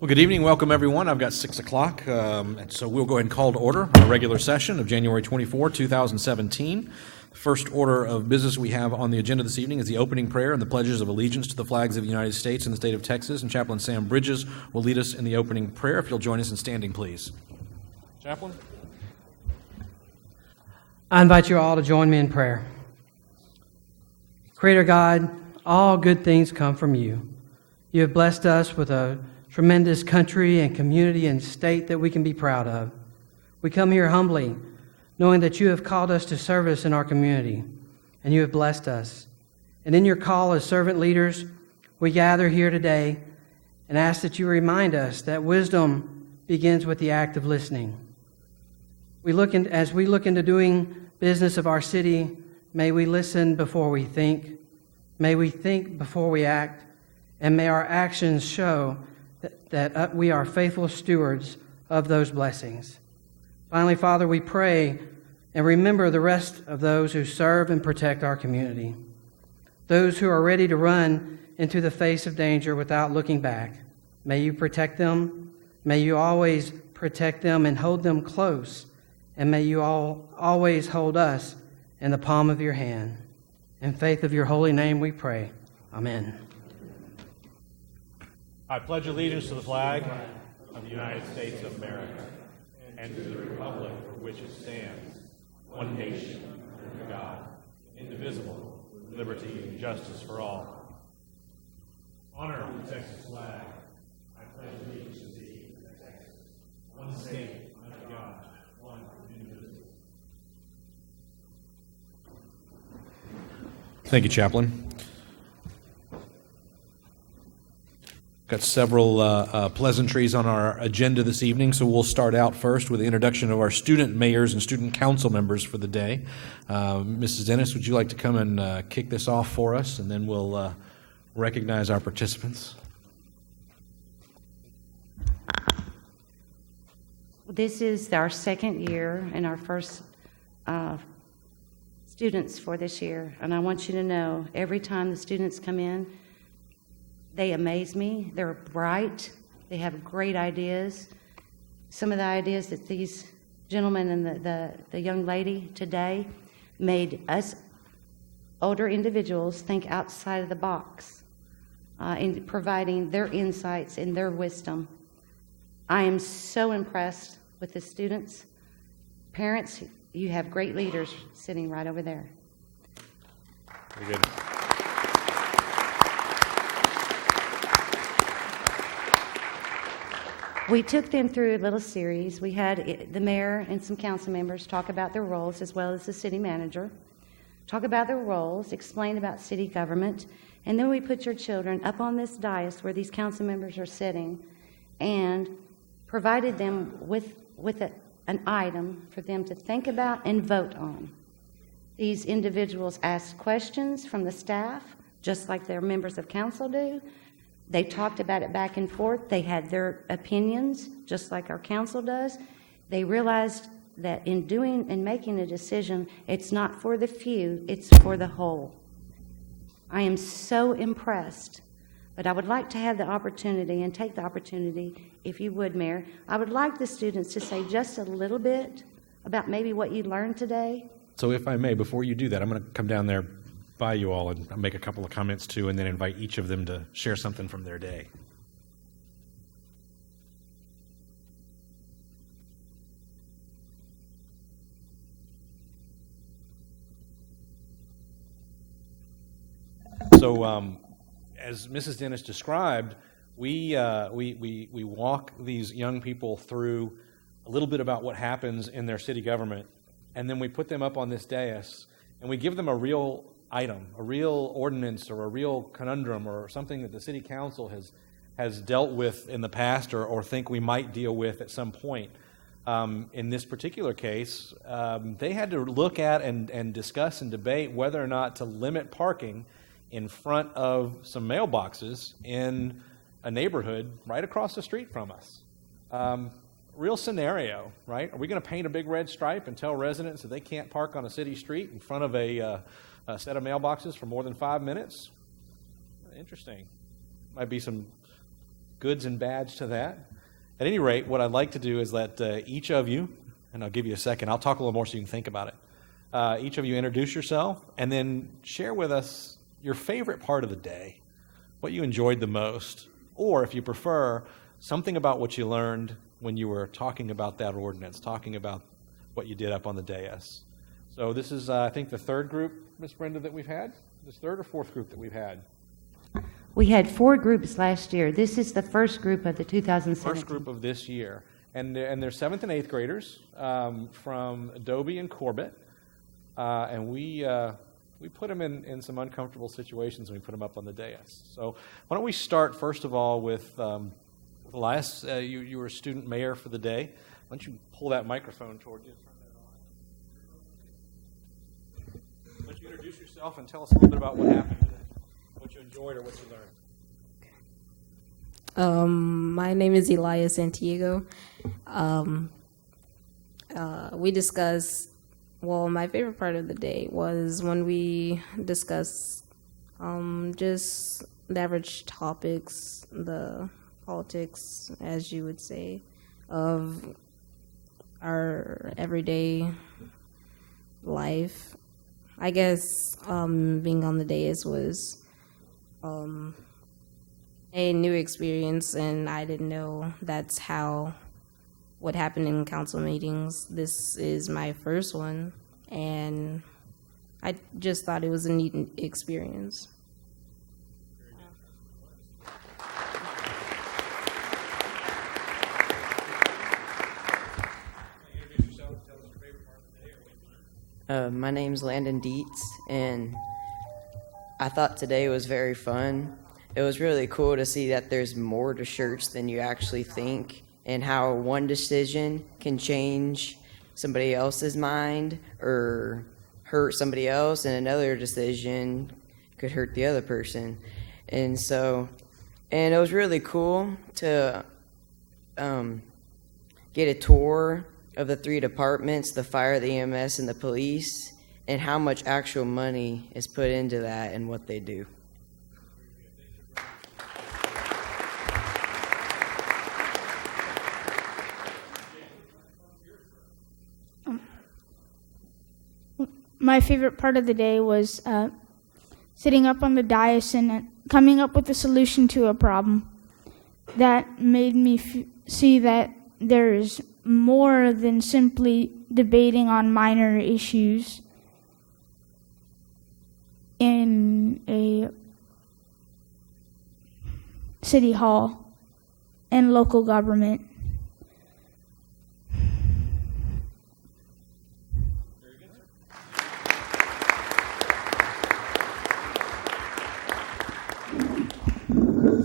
Well, good evening. Welcome, everyone. I've got 6 o'clock, and so we'll go ahead and call to order our regular session of January 24, 2017. The first order of business we have on the agenda this evening is the opening prayer and the pledges of allegiance to the flags of the United States and the state of Texas, and Chaplain Sam Bridges will lead us in the opening prayer. If you'll join us in standing, please. Chaplain? I invite you all to join me in prayer. Creator God, all good things come from you. You have blessed us with a tremendous country and community and state that we can be proud of. We come here humbly, knowing that you have called us to service in our community, and you have blessed us. And in your call as servant leaders, we gather here today and ask that you remind us that wisdom begins with the act of listening. As we look into doing business of our city, may we listen before we think, may we think before we act, and may our actions show that we are faithful stewards of those blessings. Finally, Father, we pray and remember the rest of those who serve and protect our community, those who are ready to run into the face of danger without looking back. May you protect them. May you always protect them and hold them close, and may you always hold us in the palm of your hand. In faith of your holy name we pray. Amen. I pledge allegiance to the flag of the United States of America and to the republic for which it stands, one nation, under God, indivisible, with liberty and justice for all. Honor the Texas flag. I pledge allegiance to thee, Texas, one state, under God, one indivisible. Thank you, Chaplain. Got several pleasantries on our agenda this evening, so we'll start out first with the introduction of our student mayors and student council members for the day. Mrs. Dennis, would you like to come and kick this off for us, and then we'll recognize our participants? This is our second year and our first students for this year, and I want you to know every time the students come in, they amaze me. They're bright. They have great ideas. Some of the ideas that these gentlemen and the young lady today made us older individuals think outside of the box in providing their insights and their wisdom. I am so impressed with the students. Parents, you have great leaders sitting right over there. Very good. We took them through a little series. We had the mayor and some council members talk about their roles, as well as the city manager. Talk about their roles, explain about city government, and then we put your children up on this dais where these council members are sitting and provided them with an item for them to think about and vote on. These individuals asked questions from the staff, just like their members of council do. They talked about it back and forth. They had their opinions, just like our council does. They realized that in doing and making a decision, it's not for the few, it's for the whole. I am so impressed, but I would like to have the opportunity and take the opportunity, if you would, Mayor. I would like the students to say just a little bit about maybe what you learned today. So if I may, before you do that, I'm going to come down there by you all and make a couple of comments too, and then invite each of them to share something from their day. So, as Mrs. Dennis described, we walk these young people through a little bit about what happens in their city government, and then we put them up on this dais, and we give them a real item, a real ordinance or a real conundrum or something that the city council has dealt with in the past or think we might deal with at some point. In this particular case, they had to look at and discuss and debate whether or not to limit parking in front of some mailboxes in a neighborhood right across the street from us. Real scenario, right? Are we going to paint a big red stripe and tell residents that they can't park on a city street in front of a set of mailboxes for more than 5 minutes? Interesting. Might be some goods and bads to that. At any rate, what I'd like to do is let each of you, and I'll give you a second, I'll talk a little more so you can think about it. Each of you introduce yourself and then share with us your favorite part of the day, what you enjoyed the most, or if you prefer, something about what you learned when you were talking about that ordinance, talking about what you did up on the dais. So this is, I think, the third group, Ms. Brenda, that we've had? This third or fourth group that we've had? We had 4 groups last year. This is the first group of the 2017. First group of this year. And they're 7th and 8th graders from Adobe and Corbett. And we put them in some uncomfortable situations when we put them up on the dais. So why don't we start, first of all, with Elias. You were a student mayor for the day. Why don't you pull that microphone toward you? Why don't you introduce yourself and tell us a little bit about what happened today, what you enjoyed or what you learned. My name is Elias Santiago. We discussed, my favorite part of the day was when we discussed just the average topics, the politics, as you would say, of our everyday life. I guess being on the dais was a new experience, and I didn't know that's how what happened in council meetings. This is my first one, and I just thought it was a neat experience. My name's Landon Dietz, and I thought today was very fun. It was really cool to see that there's more to Schertz than you actually think, and how one decision can change somebody else's mind or hurt somebody else, and another decision could hurt the other person. And it was really cool to get a tour of the 3 departments, the fire, the EMS, and the police, and how much actual money is put into that and what they do. My favorite part of the day was sitting up on the dais and coming up with a solution to a problem. That made me see that there is more than simply debating on minor issues in a city hall and local government.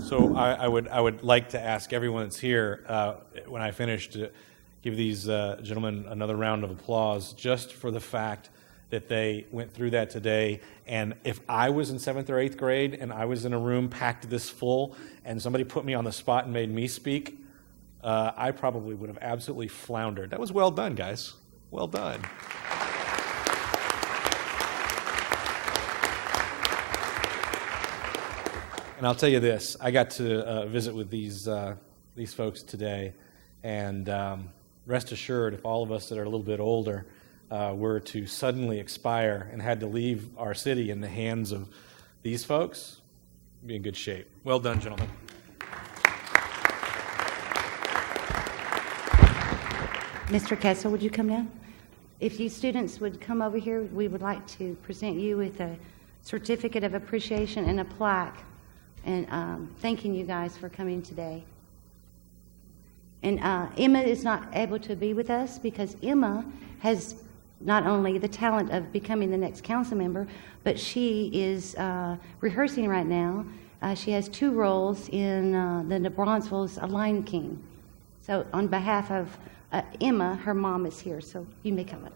So I would like to ask everyone that's here, when I finish, to give these gentlemen another round of applause just for the fact that they went through that today. And if I was in 7th or 8th grade and I was in a room packed this full and somebody put me on the spot and made me speak, I probably would have absolutely floundered. That was well done, guys. Well done. And I'll tell you this, I got to visit with these folks today, and rest assured, if all of us that are a little bit older were to suddenly expire and had to leave our city in the hands of these folks, we'd be in good shape. Well done, gentlemen. Mr. Kessel, would you come down? If you students would come over here, we would like to present you with a certificate of appreciation and a plaque, and thanking you guys for coming today. And Emma is not able to be with us because Emma has not only the talent of becoming the next council member, but she is rehearsing right now. She has 2 roles in the Bronzeville's Lion King. So on behalf of Emma, her mom is here, so you may come up.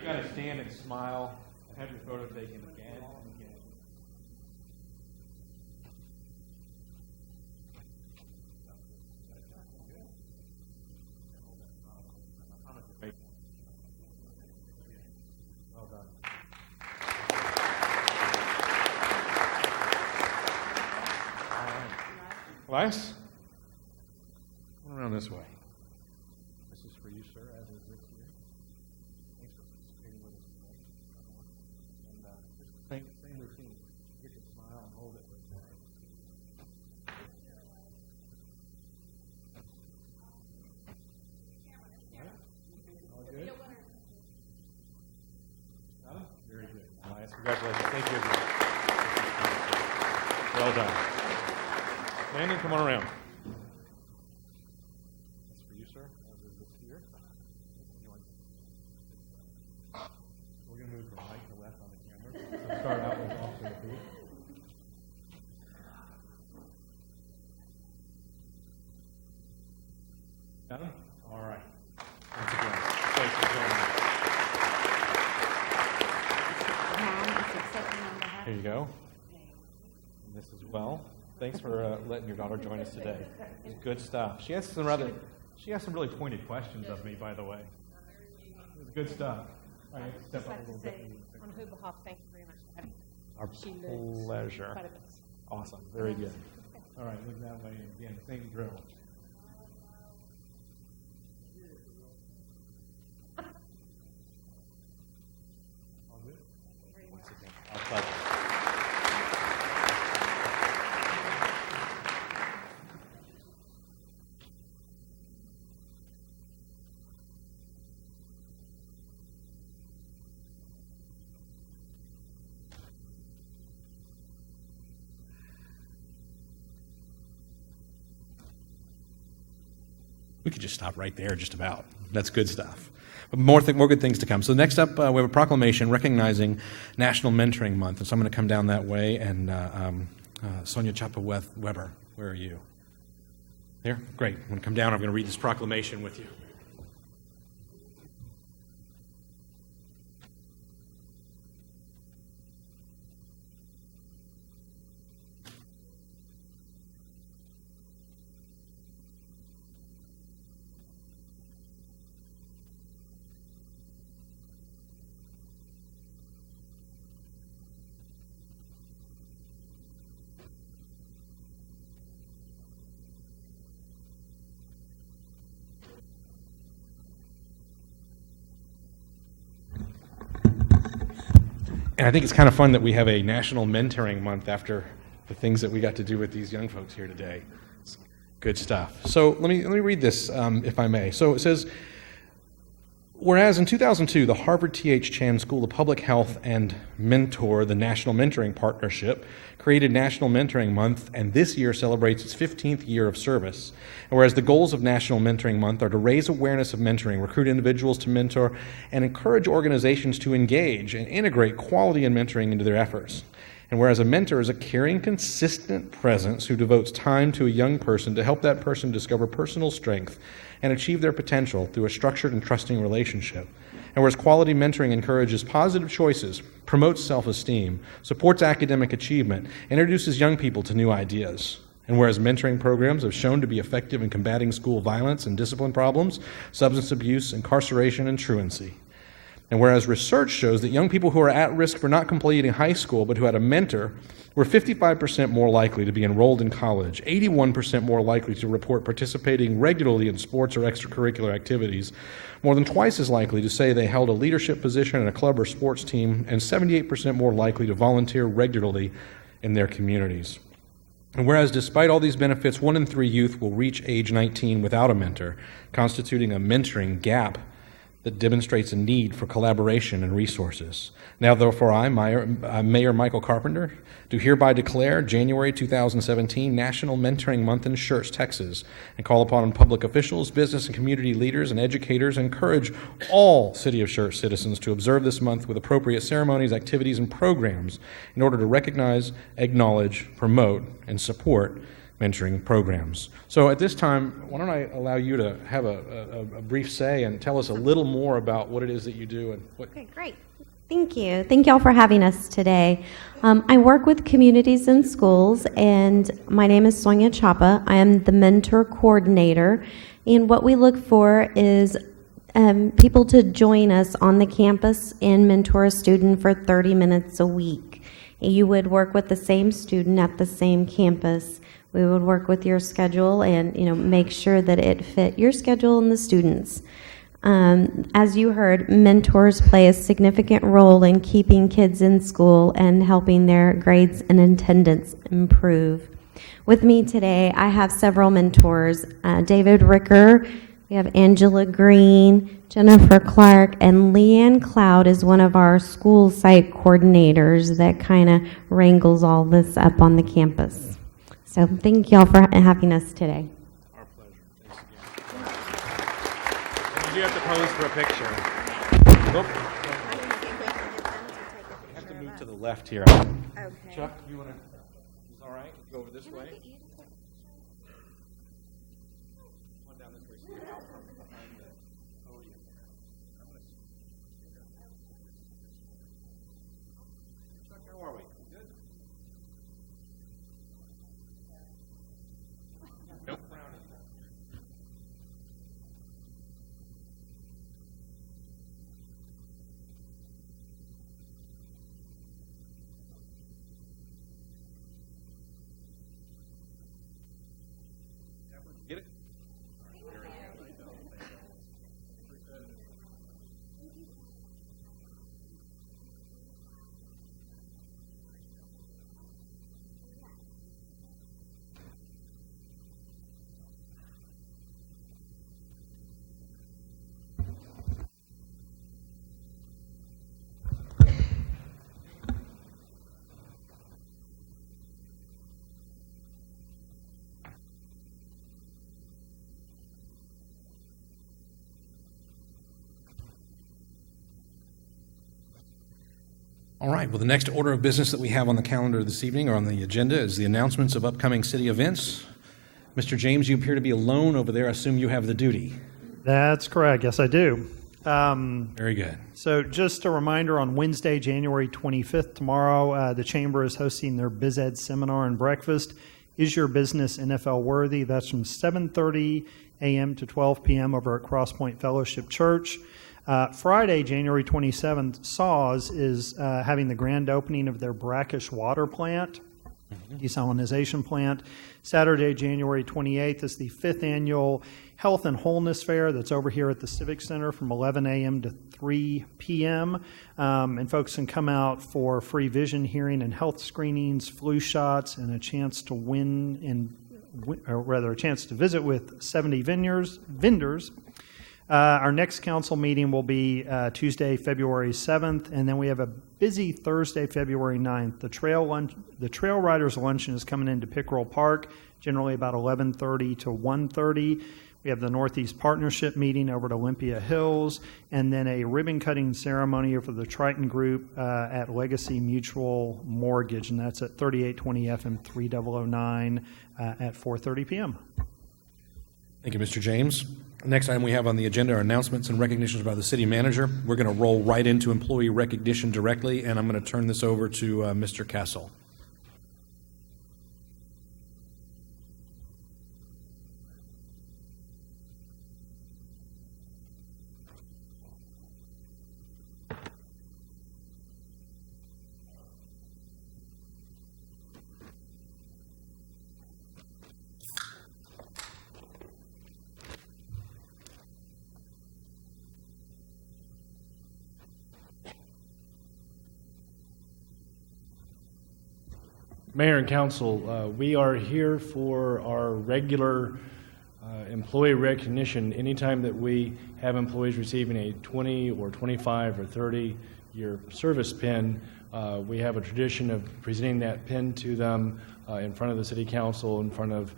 You got to stand and smile and have your photo taken again and again. Class, come around this way. This is for you, sir, as is this here. Thanks for participating with us today. And just same routine. Get your smile and hold it. All good? Got him? Very good. Nice. Congratulations. Thank you, everyone. Well done. Landon, come on around. That's for you, sir. As is this here. We're going to move from right to left on the camera. So start out with Officer Booth. Got him? All right. Once again, thanks for joining us. Mom is accepting on behalf. Here you go. And this as well. Thanks for letting your daughter join us today. It's good stuff. She asked some really pointed questions of me, by the way. It was good stuff. All right, step up a little bit. On her behalf, thank you very much for having me. Our She learns pleasure. quite a bit. Awesome. Very good. All right, look that way. Again, same drill. All good? Once again, our pleasure. We could just stop right there, just about. That's good stuff. But more good things to come. So next up, we have a proclamation recognizing National Mentoring Month. And so I'm going to come down that way. And Sonia Chapa-Weber, where are you? Here? Great. I'm going to come down. I'm going to read this proclamation with you. And I think it's kind of fun that we have a National Mentoring Month after the things that we got to do with these young folks here today. It's good stuff. So let me read this, if I may. So it says, whereas in 2002, the Harvard T.H. Chan School of Public Health and Mentor, the National Mentoring Partnership, created National Mentoring Month, and this year celebrates its 15th year of service. And whereas the goals of National Mentoring Month are to raise awareness of mentoring, recruit individuals to mentor, and encourage organizations to engage and integrate quality in mentoring into their efforts. And whereas a mentor is a caring, consistent presence who devotes time to a young person to help that person discover personal strength and achieve their potential through a structured and trusting relationship. And whereas quality mentoring encourages positive choices, promotes self-esteem, supports academic achievement, introduces young people to new ideas. And whereas mentoring programs have shown to be effective in combating school violence and discipline problems, substance abuse, incarceration, and truancy. And whereas research shows that young people who are at risk for not completing high school but who had a mentor were 55% more likely to be enrolled in college, 81% more likely to report participating regularly in sports or extracurricular activities, more than twice as likely to say they held a leadership position in a club or sports team, and 78% more likely to volunteer regularly in their communities. And whereas despite all these benefits, 1 in 3 youth will reach age 19 without a mentor, constituting a mentoring gap that demonstrates a need for collaboration and resources. Now, therefore, I, Mayor Michael Carpenter, do hereby declare January 2017 National Mentoring Month in Schertz, Texas, and call upon public officials, business and community leaders, and educators, and encourage all City of Schertz citizens to observe this month with appropriate ceremonies, activities, and programs in order to recognize, acknowledge, promote, and support mentoring programs. So at this time, why don't I allow you to have a brief say and tell us a little more about what it is that you do and what. Okay, great. Thank you. Thank you all for having us today. I work with communities and schools, and my name is Sonia Chapa. I am the mentor coordinator, and what we look for is people to join us on the campus and mentor a student for 30 minutes a week. You would work with the same student at the same campus We would work with your schedule and, make sure that it fit your schedule and the students. As you heard, mentors play a significant role in keeping kids in school and helping their grades and attendance improve. With me today, I have several mentors. David Ricker, we have Angela Green, Jennifer Clark, and Leanne Cloud is one of our school site coordinators that kind of wrangles all this up on the campus. So thank y'all for having us today. Our pleasure. Thanks again. You have to pose for a picture. Nope. You have to move to the left here. Okay. Chuck, you want to? Is all right? Go over this way. One down this way. So you're out from behind the podium there. Chuck, how are we? Good. Nope. Get it? All right, well, the next order of business that we have on the calendar this evening or on the agenda is the announcements of upcoming city events. Mr. James, you appear to be alone over there. I assume you have the duty. That's correct. Yes, I do. Very good. So just a reminder, on Wednesday, January 25th, tomorrow, the Chamber is hosting their BizEd seminar and breakfast. Is Your Business NFL Worthy? That's from 7:30 a.m. to 12 p.m. over at Crosspoint Fellowship Church. Friday, January 27th, SAWS is having the grand opening of their brackish water plant, desalinization plant. Saturday, January 28th is the 5th annual Health and Wholeness Fair that's over here at the Civic Center from 11 a.m. to 3 p.m. And folks can come out for free vision, hearing, and health screenings, flu shots, and a chance to a chance to visit with 70 vendors. Our next council meeting will be Tuesday, February 7th, and then we have a busy Thursday, February 9th. The Trail Riders Luncheon is coming into Pickerel Park, generally about 11:30 to 1:30. We have the Northeast Partnership meeting over at Olympia Hills, and then a ribbon-cutting ceremony for the Triton Group at Legacy Mutual Mortgage, and that's at 3820 FM 3009 at 4:30 p.m. Thank you, Mr. James. Next item we have on the agenda are announcements and recognitions by the city manager. We're going to roll right into employee recognition directly, and I'm going to turn this over to Mr. Castle. Mayor and Council, we are here for our regular employee recognition. Anytime that we have employees receiving a 20 or 25 or 30-year service pin, we have a tradition of presenting that pin to them in front of the City Council, in front of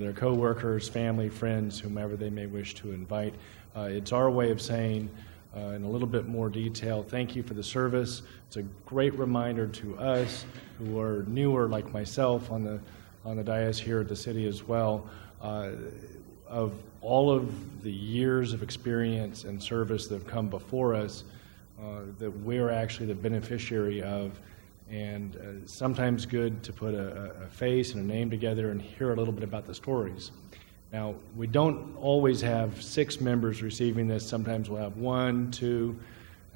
their coworkers, family, friends, whomever they may wish to invite. It's our way of saying, in a little bit more detail, thank you for the service. It's a great reminder to us who are newer, like myself, on the dais here at the city as well, of all of the years of experience and service that have come before us that we're actually the beneficiary of, and sometimes good to put a face and a name together and hear a little bit about the stories. Now, we don't always have 6 members receiving this. Sometimes we'll have 1, 2.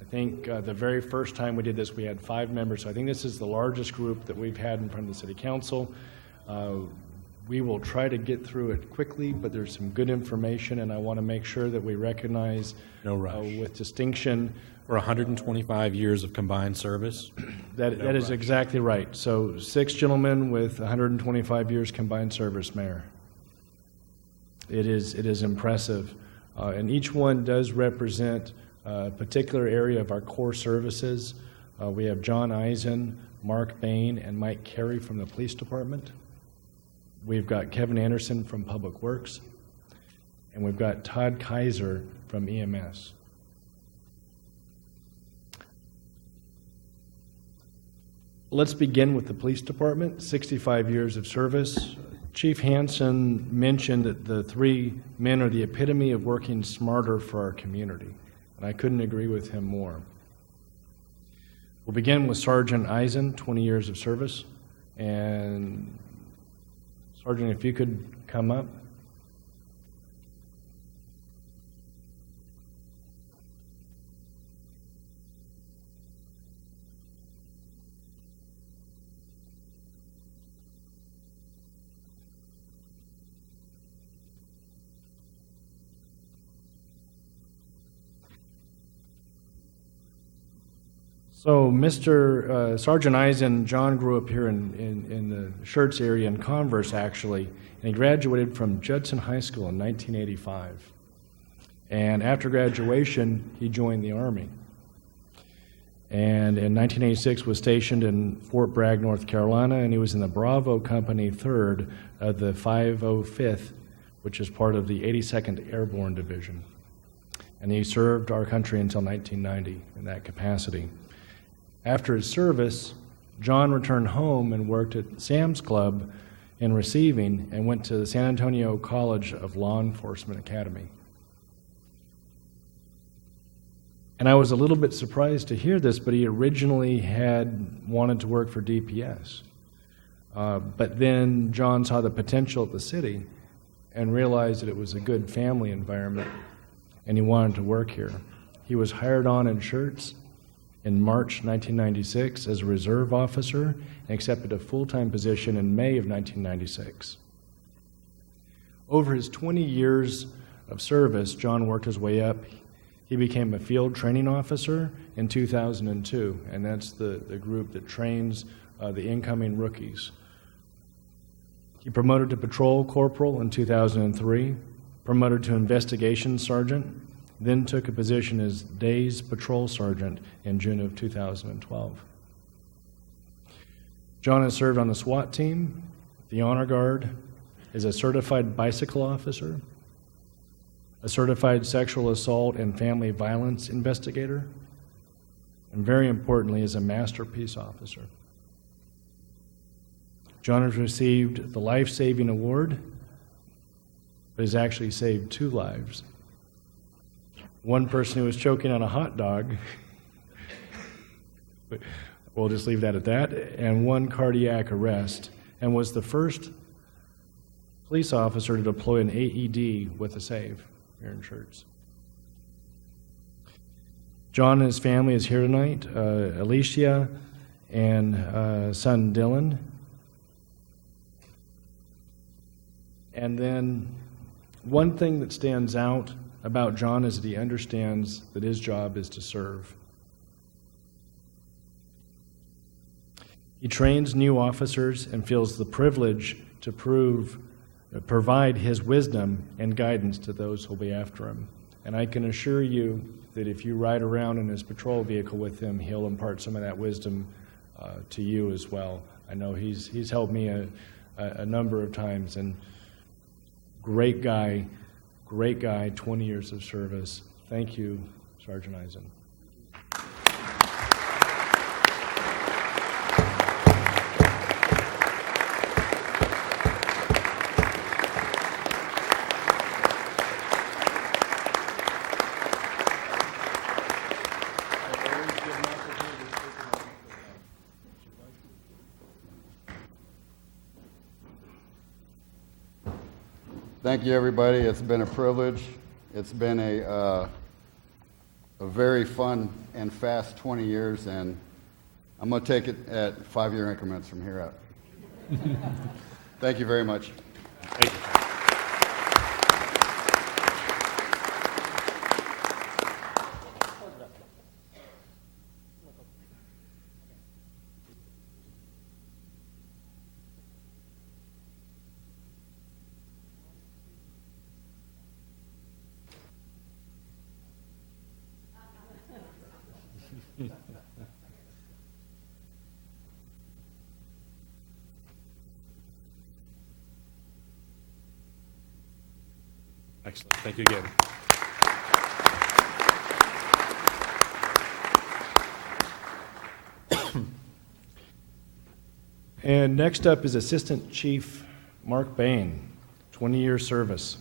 I think the very first time we did this, we had 5 members. So I think this is the largest group that we've had in front of the City Council. We will try to get through it quickly, but there's some good information, and I want to make sure that we recognize No rush. with distinction. For 125 years of combined service. That is exactly right. So 6 gentlemen with 125 years combined service, Mayor. It is impressive. And each one does represent a particular area of our core services. We have John Eisen, Mark Bain, and Mike Carey from the Police Department. We've got Kevin Anderson from Public Works. And we've got Todd Kaiser from EMS. Let's begin with the police department, 65 years of service. Chief Hansen mentioned that the 3 men are the epitome of working smarter for our community, and I couldn't agree with him more. We'll begin with Sergeant Eisen, 20 years of service. And Sergeant, if you could come up. So, Mr. Sergeant Eisen, John grew up here in the Schertz area in Converse, actually, and he graduated from Judson High School in 1985. And after graduation, he joined the Army. And in 1986 was stationed in Fort Bragg, North Carolina, and he was in the Bravo Company 3rd of the 505th, which is part of the 82nd Airborne Division. And he served our country until 1990 in that capacity. After his service, John returned home and worked at Sam's Club in receiving and went to the San Antonio College of Law Enforcement Academy. And I was a little bit surprised to hear this, but he originally had wanted to work for DPS. But then John saw the potential at the city and realized that it was a good family environment, and he wanted to work here. He was hired on in Schertz in March 1996 as a reserve officer and accepted a full-time position in May of 1996. Over his 20 years of service, John worked his way up. He became a field training officer in 2002, and that's the group that trains the incoming rookies. He promoted to patrol corporal in 2003, promoted to investigation sergeant, then took a position as days patrol sergeant in June of 2012. John has served on the SWAT team, the Honor Guard, is a certified bicycle officer, a certified sexual assault and family violence investigator, and very importantly, is a master peace officer. John has received the Life Saving Award, but has actually saved 2 lives. One person who was choking on a hot dog, we'll just leave that at that, and 1 cardiac arrest, and was the first police officer to deploy an AED with a save here in Schertz. John and his family is here tonight, Alicia and son Dylan. And then one thing that stands out about John is that he understands that his job is to serve. He trains new officers and feels the privilege to provide his wisdom and guidance to those who will be after him. And I can assure you that if you ride around in his patrol vehicle with him, he'll impart some of that wisdom to you as well. I know he's helped me a number of times, and great guy, 20 years of service. Thank you, Sergeant Eisen. Thank you, everybody. It's been a privilege. It's been a very fun and fast 20 years, and I'm going to take it at 5-year increments from here out. Thank you very much. Thank you. Excellent. Thank you again. And next up is Assistant Chief Mark Bain, 20-year service.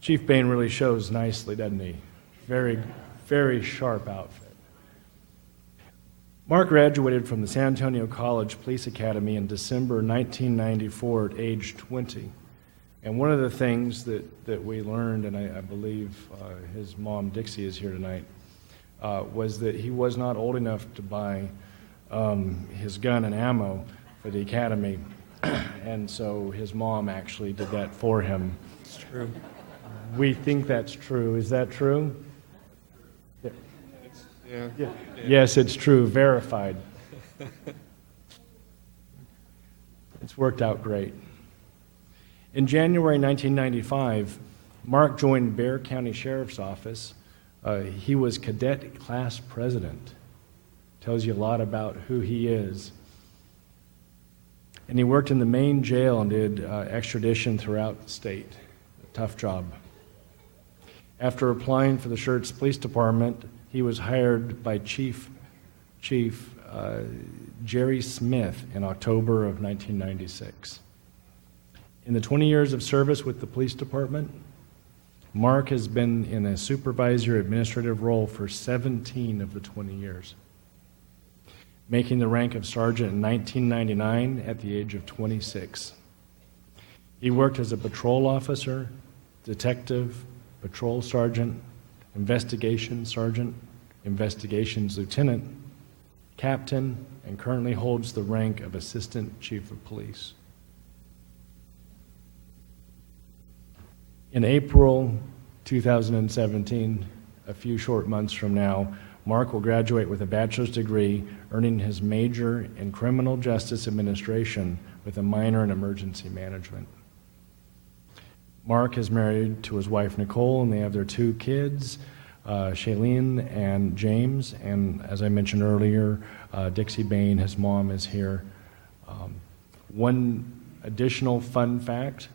Chief Bain really shows nicely, doesn't he? Very, very sharp outfit. Mark graduated from the San Antonio College Police Academy in December 1994 at age 20. And one of the things that we learned, and I believe his mom, Dixie, is here tonight, was that he was not old enough to buy his gun and ammo for the academy. And so his mom actually did that for him. It's true. We think that's true. Is that true? Yeah. Yes, it's true. Verified. It's worked out great. In January 1995, Mark joined Bexar County Sheriff's Office. He was cadet class president. Tells you a lot about who he is. And he worked in the main jail and did extradition throughout the state. A tough job. After applying for the Schertz Police Department, he was hired by Chief Jerry Smith in October of 1996. In the 20 years of service with the police department, Mark has been in a supervisor administrative role for 17 of the 20 years, making the rank of sergeant in 1999 at the age of 26. He worked as a patrol officer, detective, patrol sergeant, investigations sergeant, investigations lieutenant, captain, and currently holds the rank of assistant chief of police. In April 2017, a few short months from now, Mark will graduate with a bachelor's degree, earning his major in criminal justice administration with a minor in emergency management. Mark is married to his wife, Nicole, and they have their 2 kids, Shailene and James. And as I mentioned earlier, Dixie Bain, his mom, is here. One additional fun fact,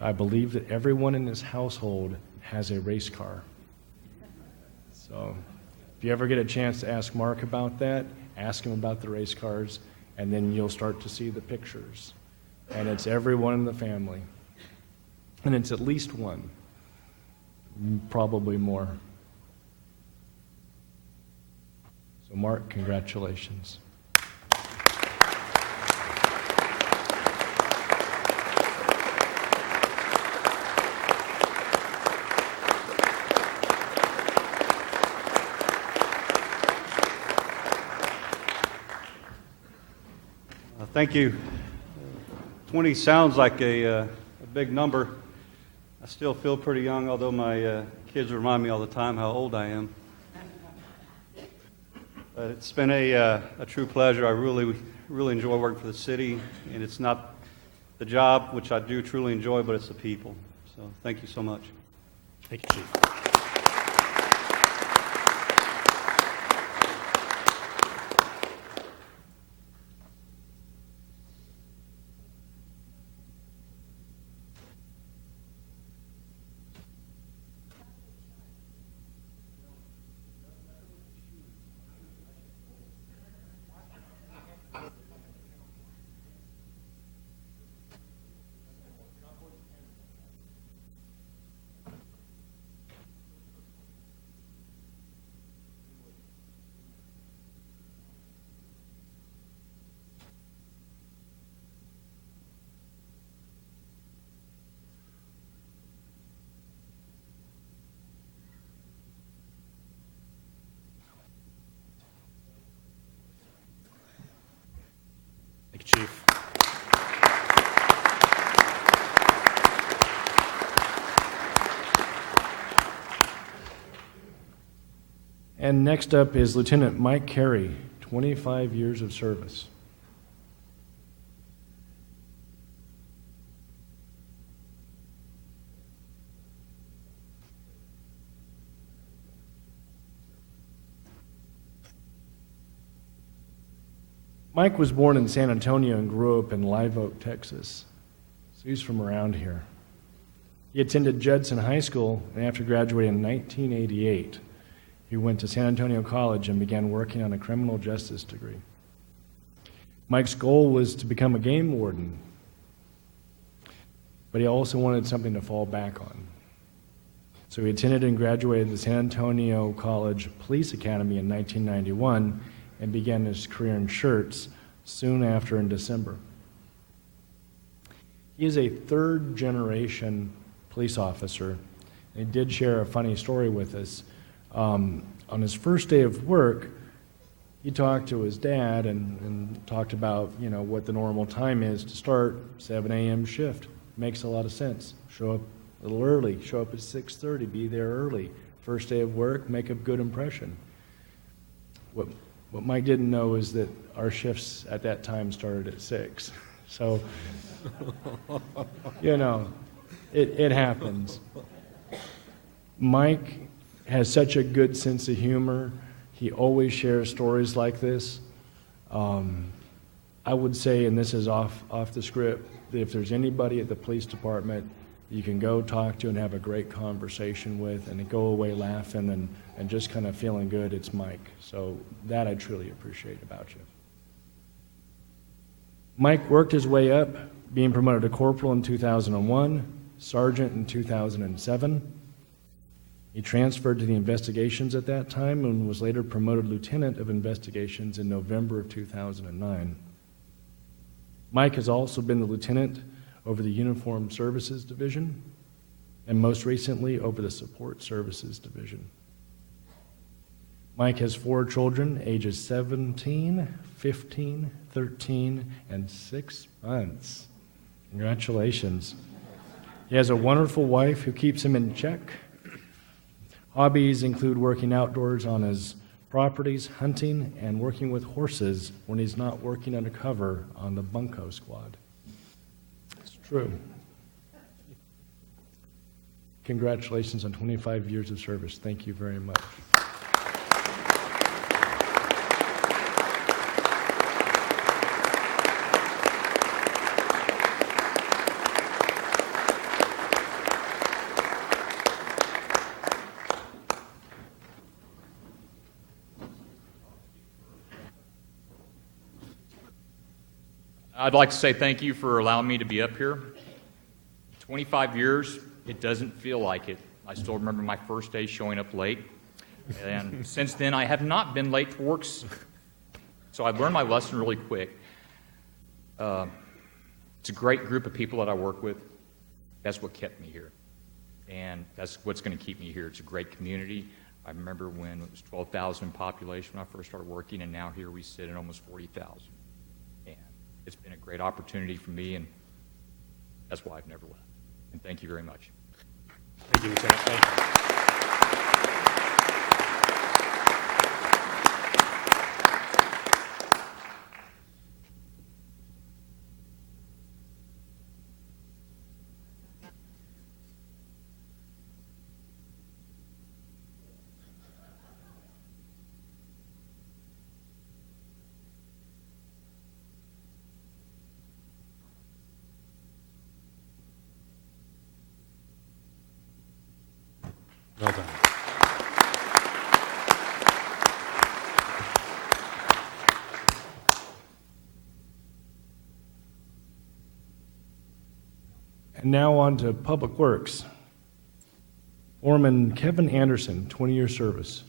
I believe that everyone in this household has a race car. So if you ever get a chance to ask Mark about that, ask him about the race cars, and then you'll start to see the pictures. And it's everyone in the family. And it's at least one, probably more. So Mark, congratulations. Thank you. 20 sounds like a big number. I still feel pretty young, although my kids remind me all the time how old I am. But it's been a true pleasure. I really enjoy working for the city, and it's not the job, which I do truly enjoy, but it's the people. So thank you so much. Thank you, Chief. And next up is Lieutenant Mike Carey, 25 years of service. Mike was born in San Antonio and grew up in Live Oak, Texas. So he's from around here. He attended Judson High School, and after graduating in 1988, he went to San Antonio College and began working on a criminal justice degree. Mike's goal was to become a game warden, but he also wanted something to fall back on. So he attended and graduated the San Antonio College Police Academy in 1991 and began his career in Schertz soon after in December. He is a third-generation police officer, and he did share a funny story with us. On his first day of work, he talked to his dad and talked about, what the normal time is to start 7 a.m. shift. Makes a lot of sense. Show up a little early, show up at 6:30, be there early. First day of work, make a good impression. What Mike didn't know is that our shifts at that time started at 6. So, it happens. Mike has such a good sense of humor. He always shares stories like this. I would say, and this is off the script, that if there's anybody at the police department you can go talk to and have a great conversation with and go away laughing and just kind of feeling good, it's Mike. So that I truly appreciate about you. Mike worked his way up, being promoted to corporal in 2001, sergeant in 2007. He transferred to the investigations at that time and was later promoted lieutenant of investigations in November of 2009. Mike has also been the lieutenant over the Uniformed Services Division and most recently over the Support Services Division. Mike has 4 children, ages 17, 15, 13, and 6 months. Congratulations. He has a wonderful wife who keeps him in check. Hobbies include working outdoors on his properties, hunting, and working with horses when he's not working undercover on the bunco squad. It's true. Congratulations on 25 years of service. Thank you very much. I'd like to say thank you for allowing me to be up here. 25 years, it doesn't feel like it. I still remember my first day showing up late. And since then, I have not been late for work. So I've learned my lesson really quick. It's a great group of people that I work with. That's what kept me here. And that's what's going to keep me here. It's a great community. I remember when it was 12,000 in population when I first started working, and now here we sit at almost 40,000. And it's been a great opportunity for me, and that's why I've never left. And thank you very much. Thank you, Lieutenant. Thank you. Well done. And now on to Public Works. Foreman Kevin Anderson, 20-year service.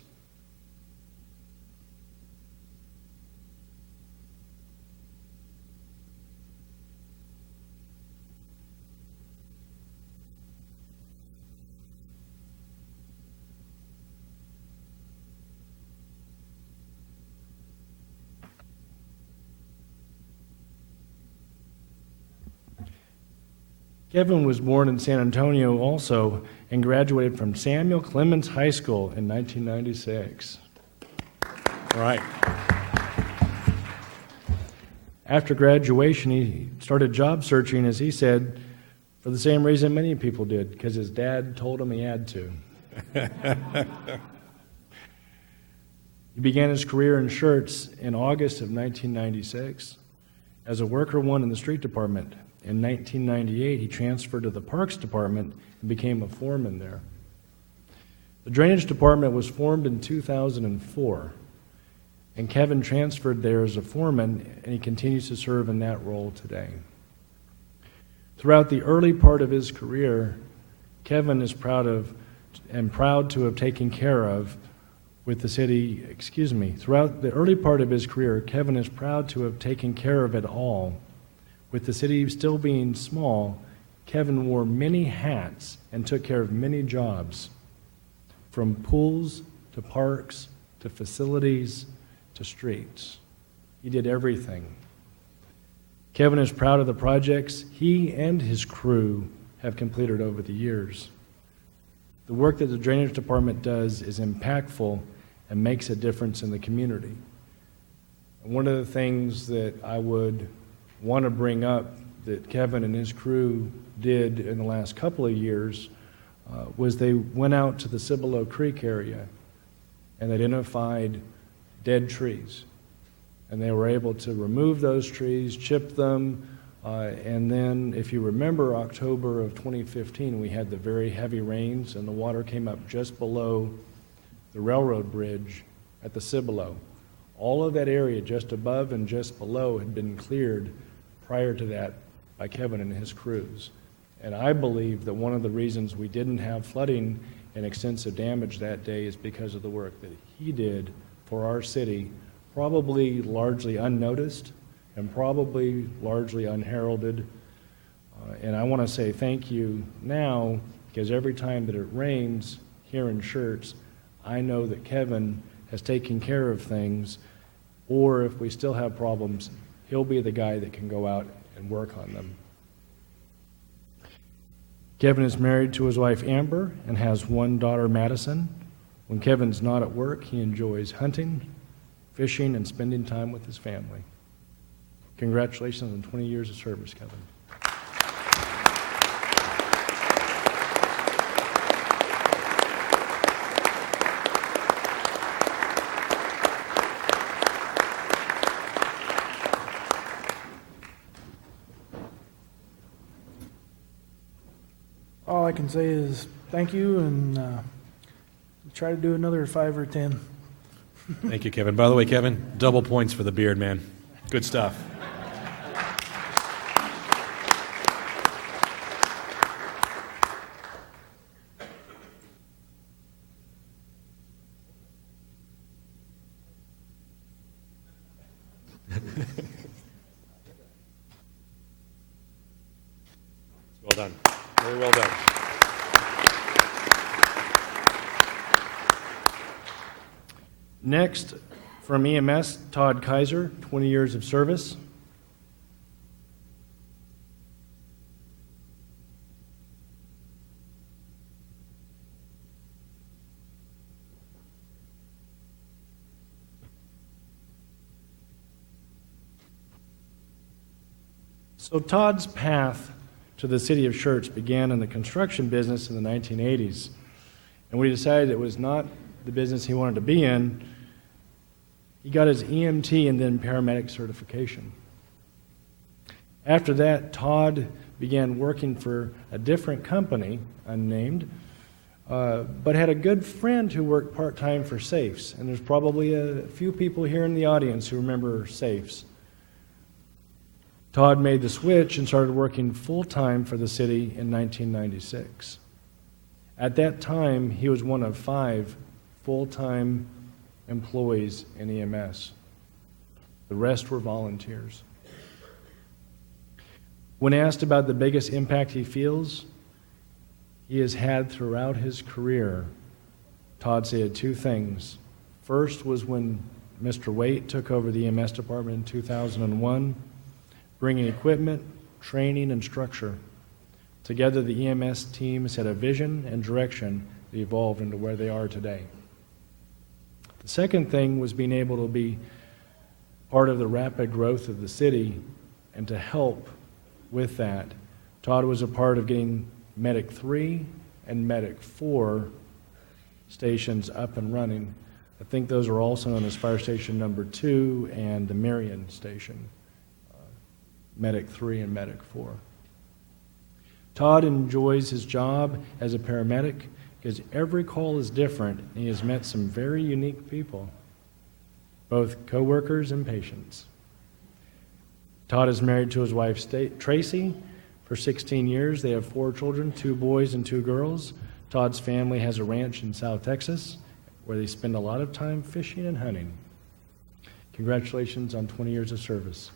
Kevin was born in San Antonio also and graduated from Samuel Clemens High School in 1996. Right. After graduation, he started job searching, as he said, for the same reason many people did, because his dad told him he had to. He began his career in Schertz in August of 1996 as a worker one in the street department. In 1998, he transferred to the Parks Department and became a foreman there. The Drainage Department was formed in 2004, and Kevin transferred there as a foreman, and he continues to serve in that role today. Throughout the early part of his career, Kevin is proud to have taken care of with the city, throughout the early part of his career, Kevin is proud to have taken care of it all. With the city still being small, Kevin wore many hats and took care of many jobs, from pools to parks to facilities to streets. He did everything. Kevin is proud of the projects he and his crew have completed over the years. The work that the Drainage Department does is impactful and makes a difference in the community. And one of the things that I would want to bring up that Kevin and his crew did in the last couple of years was they went out to the Cibolo Creek area and identified dead trees. And they were able to remove those trees, chip them, and then, if you remember, October of 2015, we had the very heavy rains and the water came up just below the railroad bridge at the Cibolo. All of that area just above and just below had been cleared prior to that by Kevin and his crews. And I believe that one of the reasons we didn't have flooding and extensive damage that day is because of the work that he did for our city, probably largely unnoticed and probably largely unheralded. And I want to say thank you now, because every time that it rains here in Schertz, I know that Kevin has taken care of things, or if we still have problems, he'll be the guy that can go out and work on them. Kevin is married to his wife Amber and has one daughter, Madison. When Kevin's not at work, he enjoys hunting, fishing, and spending time with his family. Congratulations on 20 years of service, Kevin. All I can say is thank you, and try to do another 5 or 10. Thank you, Kevin. By the way, Kevin, double points for the beard, man. Good stuff. Well done. Very well done. Next, from EMS, Todd Kaiser, 20 years of service. So Todd's path to the city of Schertz began in the construction business in the 1980s. And we decided it was not the business he wanted to be in. He got his EMT and then paramedic certification. After that, Todd began working for a different company, unnamed, but had a good friend who worked part-time for Safes. And there's probably a few people here in the audience who remember Safes. Todd made the switch and started working full-time for the city in 1996. At that time, he was one of 5 full-time employees in EMS. The rest were volunteers. When asked about the biggest impact he feels he has had throughout his career, Todd said 2 things. First was when Mr. Waite took over the EMS department in 2001, bringing equipment, training, and structure. Together, the EMS team set a vision and direction that evolved into where they are today. The second thing was being able to be part of the rapid growth of the city and to help with that. Todd was a part of getting Medic 3 and Medic 4 stations up and running. I think those are also known as Fire Station number 2 and the Marion Station, Medic 3 and Medic 4. Todd enjoys his job as a paramedic because every call is different, and he has met some very unique people, both coworkers and patients. Todd is married to his wife, Tracy, for 16 years. They have 4 children, 2 boys and 2 girls. Todd's family has a ranch in South Texas where they spend a lot of time fishing and hunting. Congratulations on 20 years of service.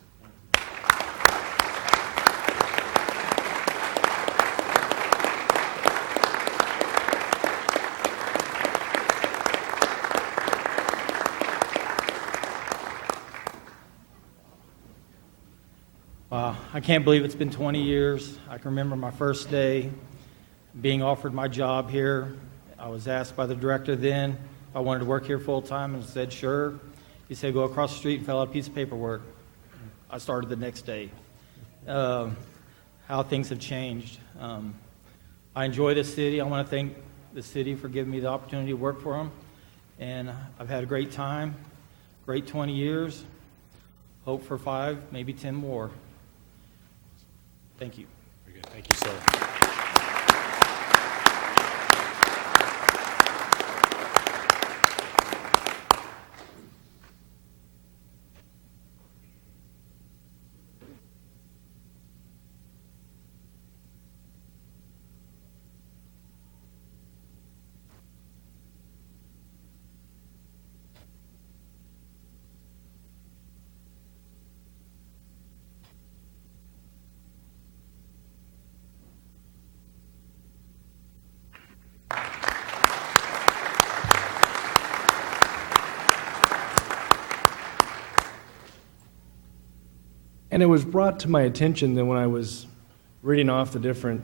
Wow, I can't believe it's been 20 years. I can remember my first day being offered my job here. I was asked by the director then if I wanted to work here full time and said sure. He said go across the street and fill out a piece of paperwork. I started the next day. How things have changed. I enjoy this city. I want to thank the city for giving me the opportunity to work for them. And I've had a great time, great 20 years. Hope for 5, maybe 10 more. Thank you. Very good. Thank you, sir. And it was brought to my attention that when I was reading off the different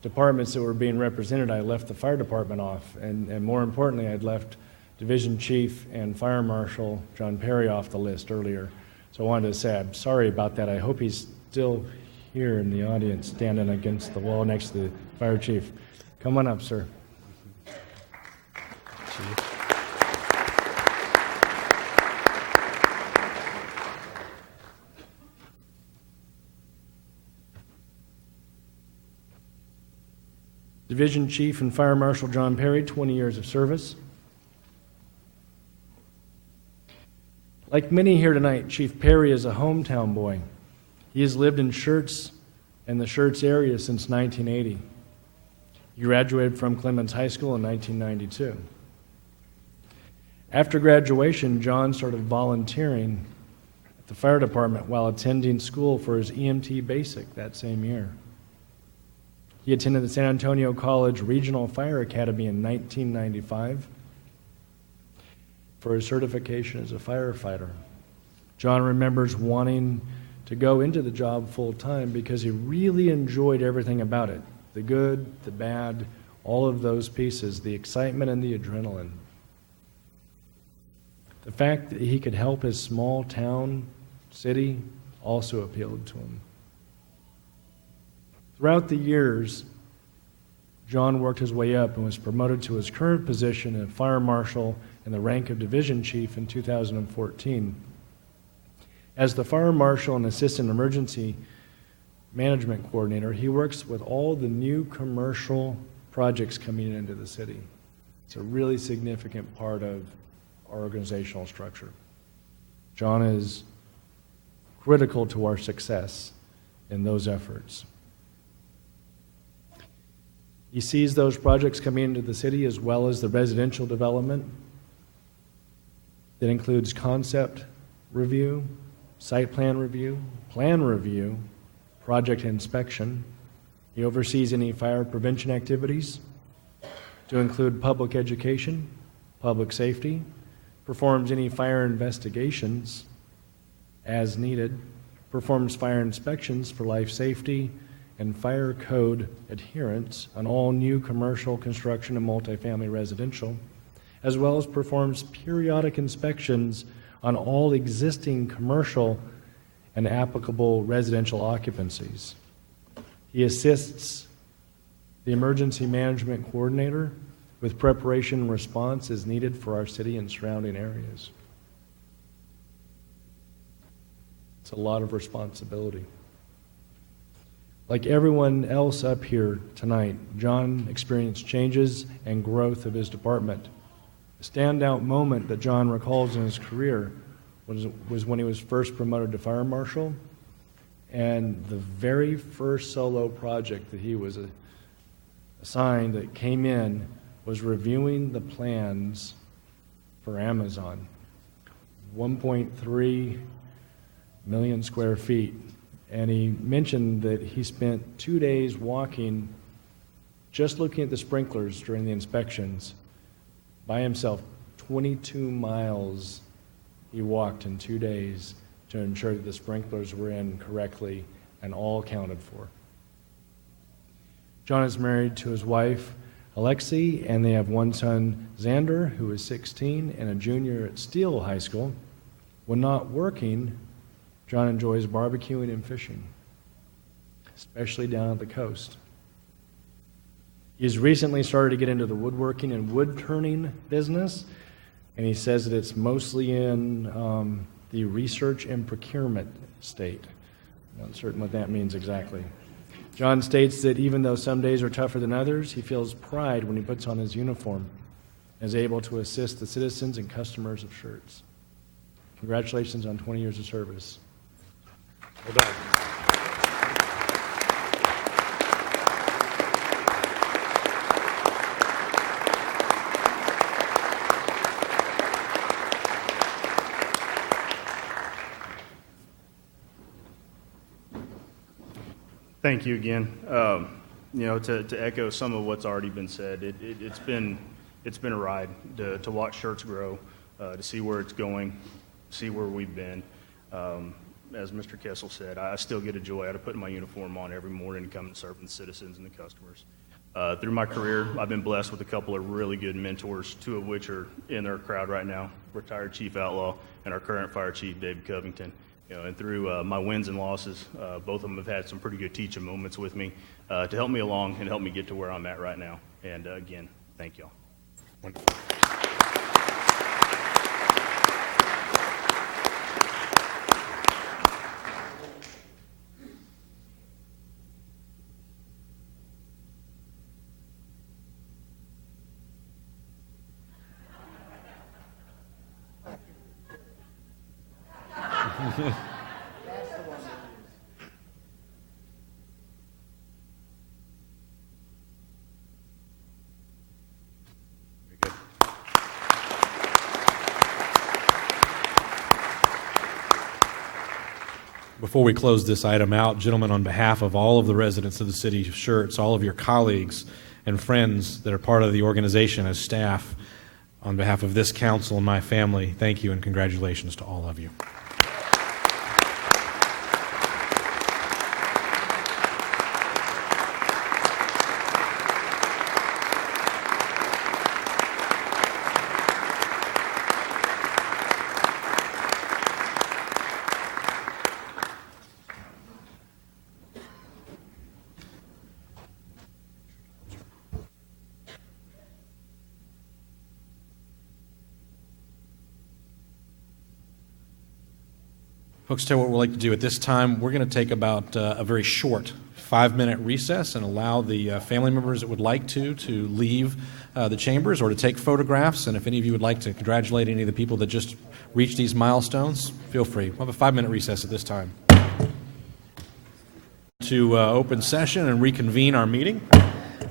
departments that were being represented, I left the fire department off. And more importantly, I'd left Division Chief and Fire Marshal John Perry off the list earlier. So I wanted to say I'm sorry about that. I hope he's still here in the audience, standing against the wall next to the fire chief. Come on up, sir. Chief. Division Chief and Fire Marshal John Perry, 20 years of service. Like many here tonight, Chief Perry is a hometown boy. He has lived in Schertz and the Schertz area since 1980. He graduated from Clemens High School in 1992. After graduation, John started volunteering at the fire department while attending school for his EMT basic that same year. He attended the San Antonio College Regional Fire Academy in 1995 for his certification as a firefighter. John remembers wanting to go into the job full time because he really enjoyed everything about it, the good, the bad, all of those pieces, the excitement and the adrenaline. The fact that he could help his small town, city, also appealed to him. Throughout the years, John worked his way up and was promoted to his current position of Fire Marshal and the rank of Division Chief in 2014. As the Fire Marshal and Assistant Emergency Management Coordinator, he works with all the new commercial projects coming into the city. It's a really significant part of our organizational structure. John is critical to our success in those efforts. He sees those projects coming into the city as well as the residential development that includes concept review, site plan review, project inspection. He oversees any fire prevention activities to include public education, public safety, performs any fire investigations as needed, performs fire inspections for life safety and fire code adherence on all new commercial construction and multifamily residential, as well as performs periodic inspections on all existing commercial and applicable residential occupancies. He assists the Emergency Management Coordinator with preparation and response as needed for our city and surrounding areas. It's a lot of responsibility. Like everyone else up here tonight, John experienced changes and growth of his department. A standout moment that John recalls in his career was when he was first promoted to fire marshal, and the very first solo project that he was assigned that came in was reviewing the plans for Amazon. 1.3 million square feet. And he mentioned that he spent 2 days walking, just looking at the sprinklers during the inspections, by himself. 22 miles he walked in 2 days to ensure that the sprinklers were in correctly and all accounted for. John is married to his wife, Alexi, and they have one son, Xander, who is 16 and a junior at Steele High School. When not working, John enjoys barbecuing and fishing, especially down at the coast. He's recently started to get into the woodworking and wood turning business, and he says that it's mostly in the research and procurement state. I'm not certain what that means exactly. John states that even though some days are tougher than others, he feels pride when he puts on his uniform and is able to assist the citizens and customers of Schertz. Congratulations on 20 years of service. Well done. Thank you again. To echo some of what's already been said, it's been a ride to watch Schertz grow, to see where it's going, see where we've been. As Mr. Kessel said, I still get a joy out of putting my uniform on every morning and coming and serving the citizens and the customers. Through my career, I've been blessed with a couple of really good mentors, two of which are in our crowd right now, retired Chief Outlaw and our current Fire Chief, David Covington. And through my wins and losses, both of them have had some pretty good teaching moments with me to help me along and help me get to where I'm at right now. And again, thank y'all. Wonderful. Before we close this item out, gentlemen, on behalf of all of the residents of the city of Schertz, all of your colleagues and friends that are part of the organization as staff, on behalf of this council and my family, thank you and congratulations to all of you. Folks, tell you what we'd like to do at this time. We're going to take about a very short 5-minute recess and allow the family members that would like to leave the chambers or to take photographs. And if any of you would like to congratulate any of the people that just reached these milestones, feel free. We'll have a 5-minute recess at this time. To open session and reconvene our meeting.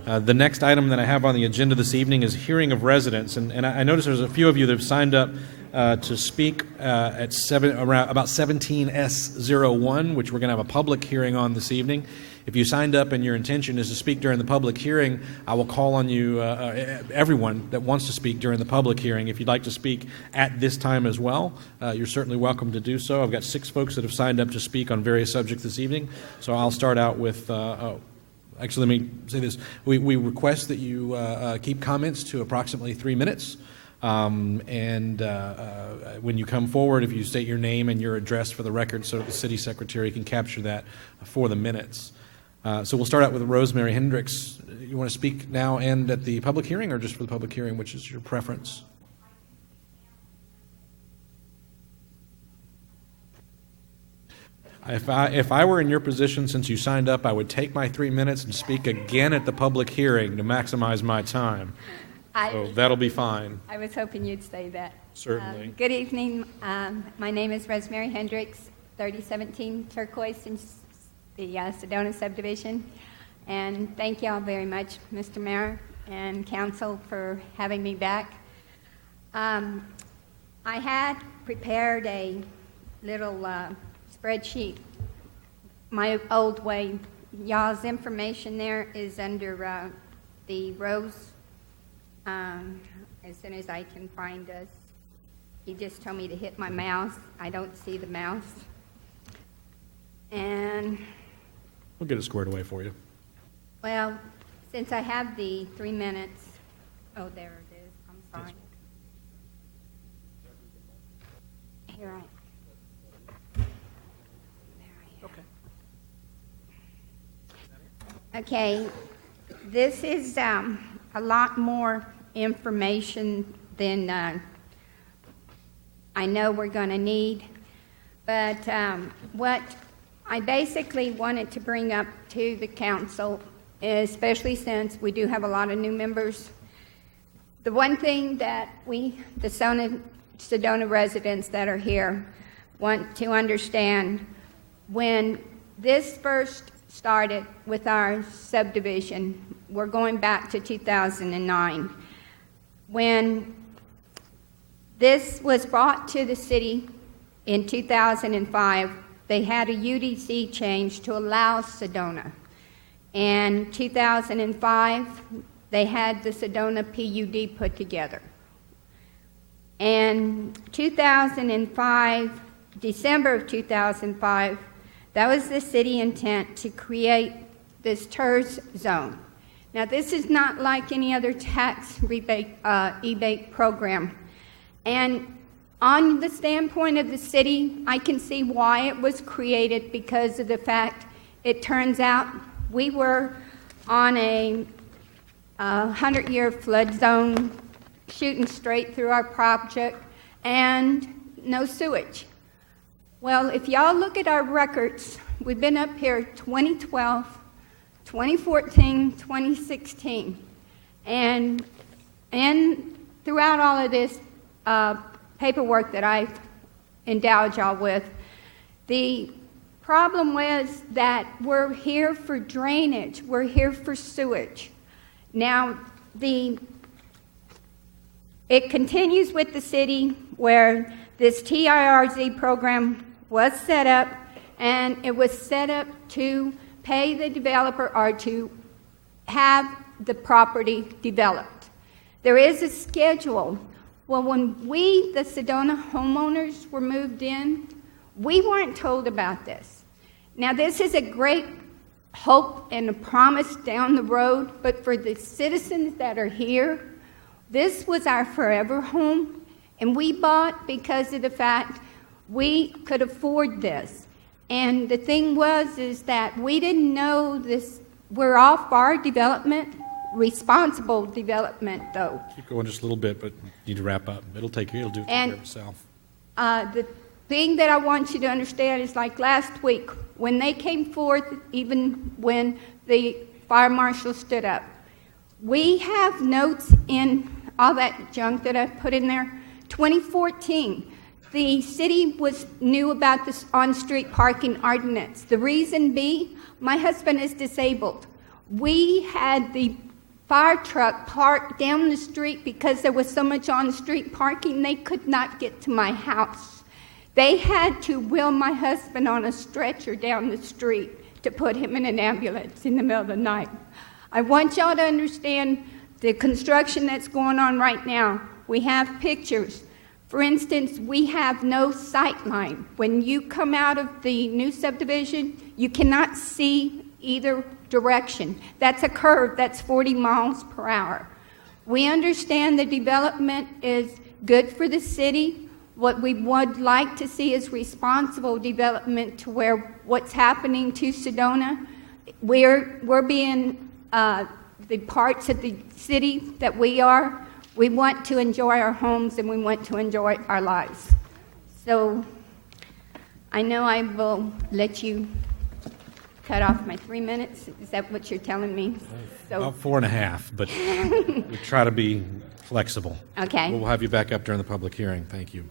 The next item that I have on the agenda this evening is hearing of residents. And I notice there's a few of you that have signed up to speak at around about 17S01, which we're going to have a public hearing on this evening. If you signed up and your intention is to speak during the public hearing, I will call on you, everyone that wants to speak during the public hearing. If you'd like to speak at this time as well, you're certainly welcome to do so. I've got 6 folks that have signed up to speak on various subjects this evening, so I'll start out with actually, let me say this. We request that you keep comments to approximately 3 minutes. When you come forward, if you state your name and your address for the record so the city secretary can capture that for the minutes. So we'll start out with Rosemary Hendricks. You want to speak now and at the public hearing, or just for the public hearing, which is your preference? If I were in your position, since you signed up, I would take my 3 minutes and speak again at the public hearing to maximize my time. So that'll be fine. I was hoping you'd say that. Certainly. Good evening. My name is Rosemary Hendricks, 3017 Turquoise in the Sedona subdivision. And thank you all very much, Mr. Mayor and Council, for having me back. I had prepared a little spreadsheet my old way. Y'all's information there is under the rows. As soon as I can find us. He just told me to hit my mouse. I don't see the mouse. And, We'll get it squared away for you. well, since I have the 3 minutes, oh, there it is. I'm sorry. Here Okay, this is a lot more information than I know we're going to need, but what I basically wanted to bring up to the council, especially since we do have a lot of new members, the one thing that we, the Sedona residents that are here, want to understand, when this first started with our subdivision, we're going back to 2009. When this was brought to the city in 2005, they had a UDC change to allow Sedona. In 2005, they had the Sedona PUD put together. In 2005, December of 2005, that was the city intent to create this TERS zone. Now, this is not like any other tax rebate, rebate program. And on the standpoint of the city, I can see why it was created, because of the fact it turns out we were on a 100-year flood zone shooting straight through our project and no sewage. Well, if y'all look at our records, we've been up here 2012, 2014, 2016, and throughout all of this paperwork that I've endowed y'all with, the problem was that we're here for drainage, we're here for sewage. Now, it continues with the city where this TIRZ program was set up, and it was set up to pay the developer or to have the property developed. There is a schedule. Well, when we, the Sedona homeowners, were moved in, we weren't told about this. Now, this is a great hope and a promise down the road, but for the citizens that are here, this was our forever home, and we bought because of the fact we could afford this. And the thing is that we didn't know this. We're all for development, responsible development, though. Keep going just a little bit, but you need to wrap up. It'll do it for itself. The thing that I want you to understand is, like last week, when they came forth, even when the fire marshal stood up, we have notes in all that junk that I put in there. 2014, the city knew about this on-street parking ordinance. The reason being, my husband is disabled. We had the fire truck parked down the street because there was so much on-street parking, they could not get to my house. They had to wheel my husband on a stretcher down the street to put him in an ambulance in the middle of the night. I want y'all to understand the construction that's going on right now. We have pictures. For instance, we have no sight line. When you come out of the new subdivision, you cannot see either direction. That's a curve that's 40 miles per hour. We understand the development is good for the city. What we would like to see is responsible development to where what's happening to Sedona, we're being the parts of the city that we are. We want to enjoy our homes and we want to enjoy our lives. So I know I will let you cut off my 3 minutes. Is that what you're telling me? So, About 4.5, but we try to be flexible. Okay. We'll have you back up during the public hearing. Thank you.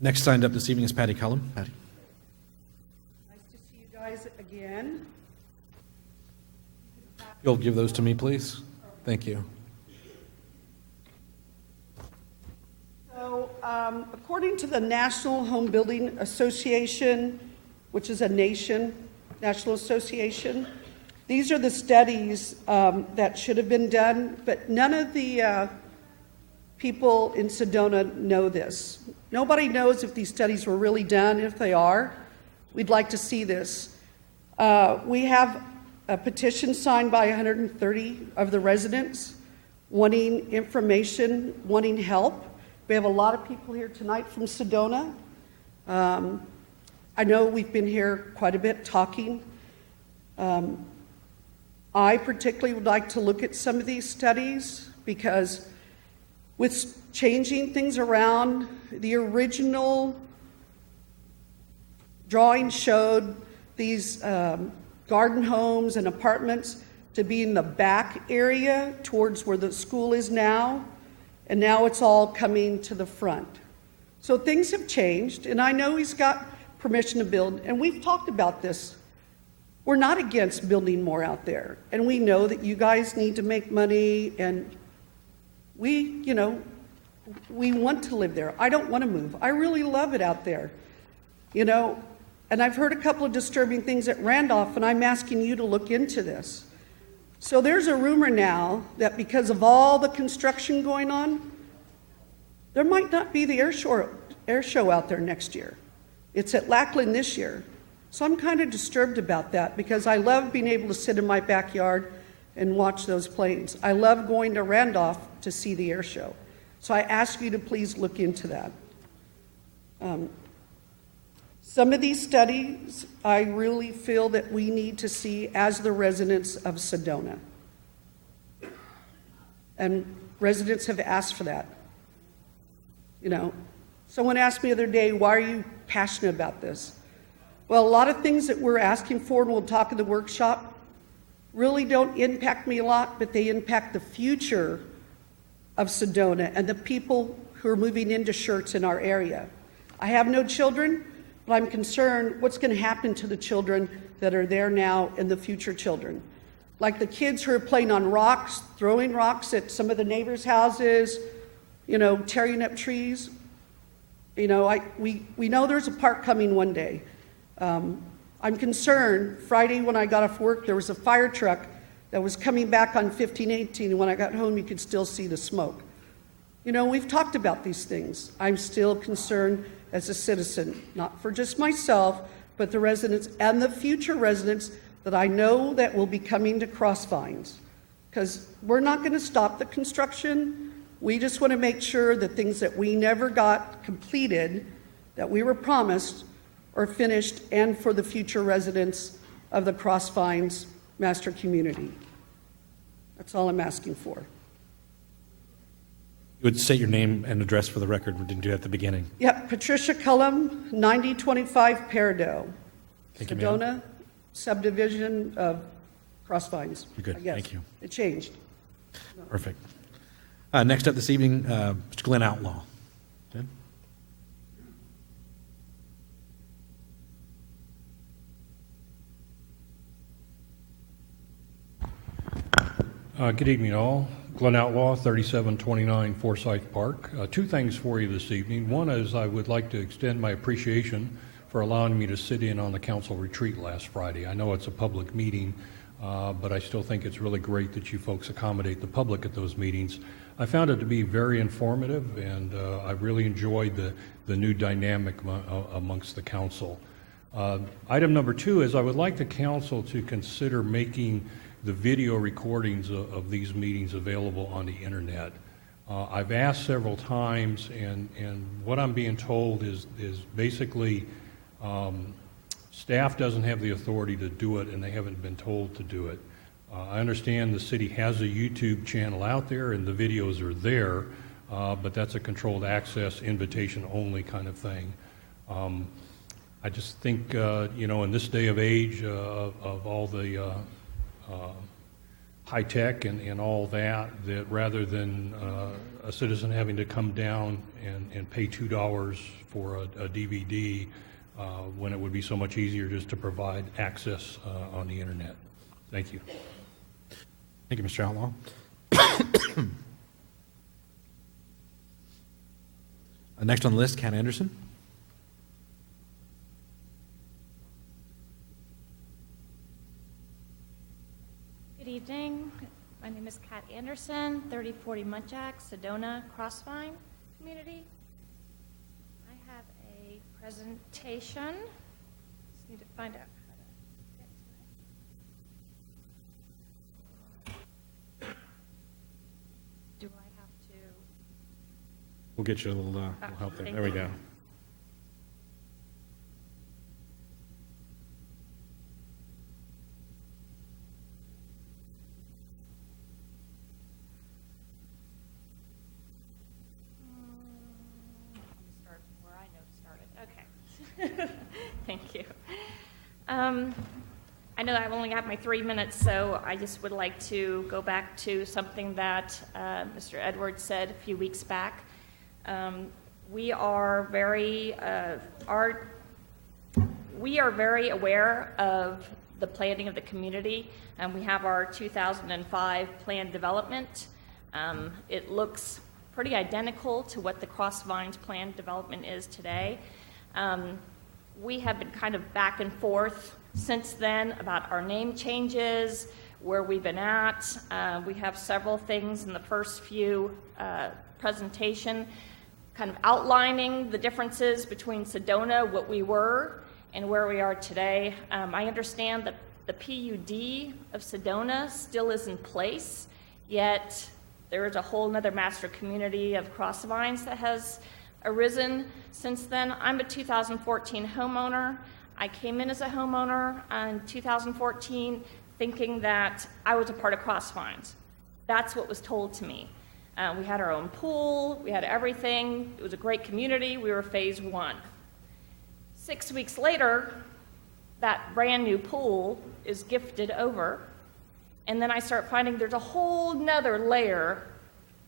Next signed up this evening is Patty Cullum. Patty. Nice to see you guys again. You'll give those to me, please. Thank you. So, according to the National Home Building Association, which is a national association, these are the studies that should have been done, but none of the people in Sedona know this. Nobody knows if these studies were really done. If they are, we'd like to see this. We have a petition signed by 130 of the residents wanting information, wanting help. We have a lot of people here tonight from Sedona. I know we've been here quite a bit talking. I particularly would like to look at some of these studies because with changing things around, the original drawing showed these garden homes and apartments to be in the back area towards where the school is now, and now it's all coming to the front. So things have changed, and I know he's got permission to build, and we've talked about this. We're not against building more out there, and we know that you guys need to make money, and we want to live there. I don't want to move. I really love it out there, and I've heard a couple of disturbing things at Randolph, and I'm asking you to look into this. So there's a rumor now that because of all the construction going on, there might not be the air show out there next year. It's at Lackland this year. So I'm kind of disturbed about that because I love being able to sit in my backyard and watch those planes. I love going to Randolph to see the air show. So I ask you to please look into that. Some of these studies I really feel that we need to see as the residents of Sedona. And residents have asked for that. Someone asked me the other day, why are you passionate about this? Well, a lot of things that we're asking for, and we'll talk in the workshop, really don't impact me a lot, but they impact the future of Sedona and the people who are moving into Schertz in our area. I have no children, but I'm concerned what's going to happen to the children that are there now and the future children. Like the kids who are playing on rocks, throwing rocks at some of the neighbors' houses, tearing up trees. We know there's a park coming one day. I'm concerned. Friday when I got off work, there was a fire truck that was coming back on 1518, and when I got home, you could still see the smoke. We've talked about these things. I'm still concerned as a citizen, not for just myself, but the residents and the future residents that I know that will be coming to Crossvines. Because we're not going to stop the construction. We just want to make sure that things that we never got completed, that we were promised, are finished, and for the future residents of the Crossvines master community. That's all I'm asking for. You would state your name and address for the record. We didn't do that at the beginning. Yep, Patricia Cullum, 9025 Peridot, Thank you, ma'am. Sedona subdivision of Crossvines. You're good. I guess. Thank you. It changed. Perfect. Next up this evening, Mr. Glenn Outlaw. Glenn? Good evening, all. Glenn Outlaw, 3729 Forsyth Park. Two things for you this evening. One is I would like to extend my appreciation for allowing me to sit in on the council retreat last Friday. I know it's a public meeting, but I still think it's really great that you folks accommodate the public at those meetings. I found it to be very informative, and I really enjoyed the new dynamic amongst the council. Item number two is I would like the council to consider making the video recordings of these meetings available on the internet. I've asked several times, and what I'm being told is basically staff doesn't have the authority to do it, and they haven't been told to do it. I understand the city has a YouTube channel out there, and the videos are there, but that's a controlled access, invitation only kind of thing. I just think, in this day of age of all the high tech and all that rather than a citizen having to come down and pay $2 for a DVD, when it would be so much easier just to provide access on the internet. Thank you. Thank you, Mr. Outlaw. Next on the list, Kat Anderson. Good evening. My name is Kat Anderson, 3040 Munchak, Sedona, Crossvine community. I have a presentation. Just need to find out how to get to it. Do I have to? We'll get you a little help there. There we go. Start where I know to start it. Okay. Thank you. I know I've only got my 3 minutes, so I just would like to go back to something that Mr. Edwards said a few weeks back. We are very aware of the planning of the community, and we have our 2005 plan development. It looks pretty identical to what the Crossvines plan development is today. We have been kind of back and forth since then about our name changes, where we've been at. We have several things in the first few presentation kind of outlining the differences between Sedona, what we were, and where we are today. I understand that the PUD of Sedona still is in place, yet there is a whole nother master community of Crossvines that has arisen since then. I'm a 2014 homeowner. I came in as a homeowner in 2014 thinking that I was a part of Crossvines. That's what was told to me. We had our own pool, we had everything. It was a great community. We were phase 1. 6 weeks later, that brand new pool is gifted over, and then I start finding there's a whole nother layer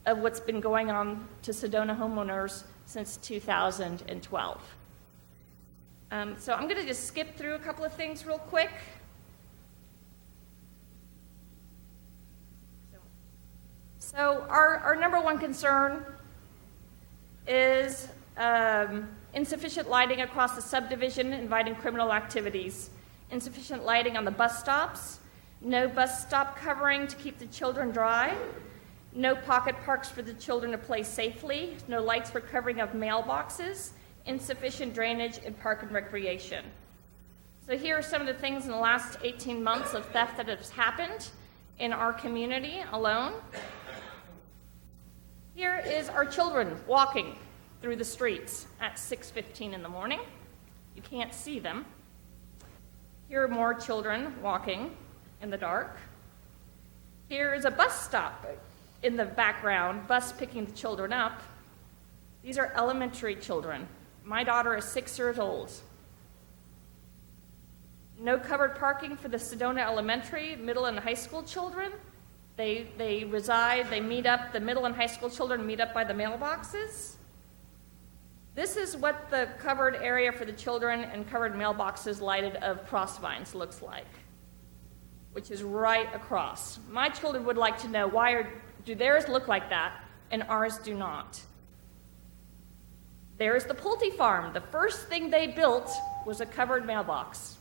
of what's been going on to Sedona homeowners since 2012. So I'm going to just skip through a couple of things real quick. So our number one concern is insufficient lighting across the subdivision, inviting criminal activities, insufficient lighting on the bus stops, no bus stop covering to keep the children dry, no pocket parks for the children to play safely, no lights for covering of mailboxes, insufficient drainage in park and recreation. So here are some of the things in the last 18 months of theft that has happened in our community alone. Here is our children walking through the streets at 6:15 in the morning. You can't see them. Here are more children walking in the dark. Here is a bus stop in the background, bus picking the children up. These are elementary children. My daughter is 6 years old. No covered parking for the Sedona elementary, middle, and high school children. They meet up, the middle and high school children meet up by the mailboxes. This is what the covered area for the children and covered mailboxes lighted of Crossvines looks like, which is right across. My children would like to know, why do theirs look like that and ours do not? There's the Pulte farm. The first thing they built was a covered mailbox.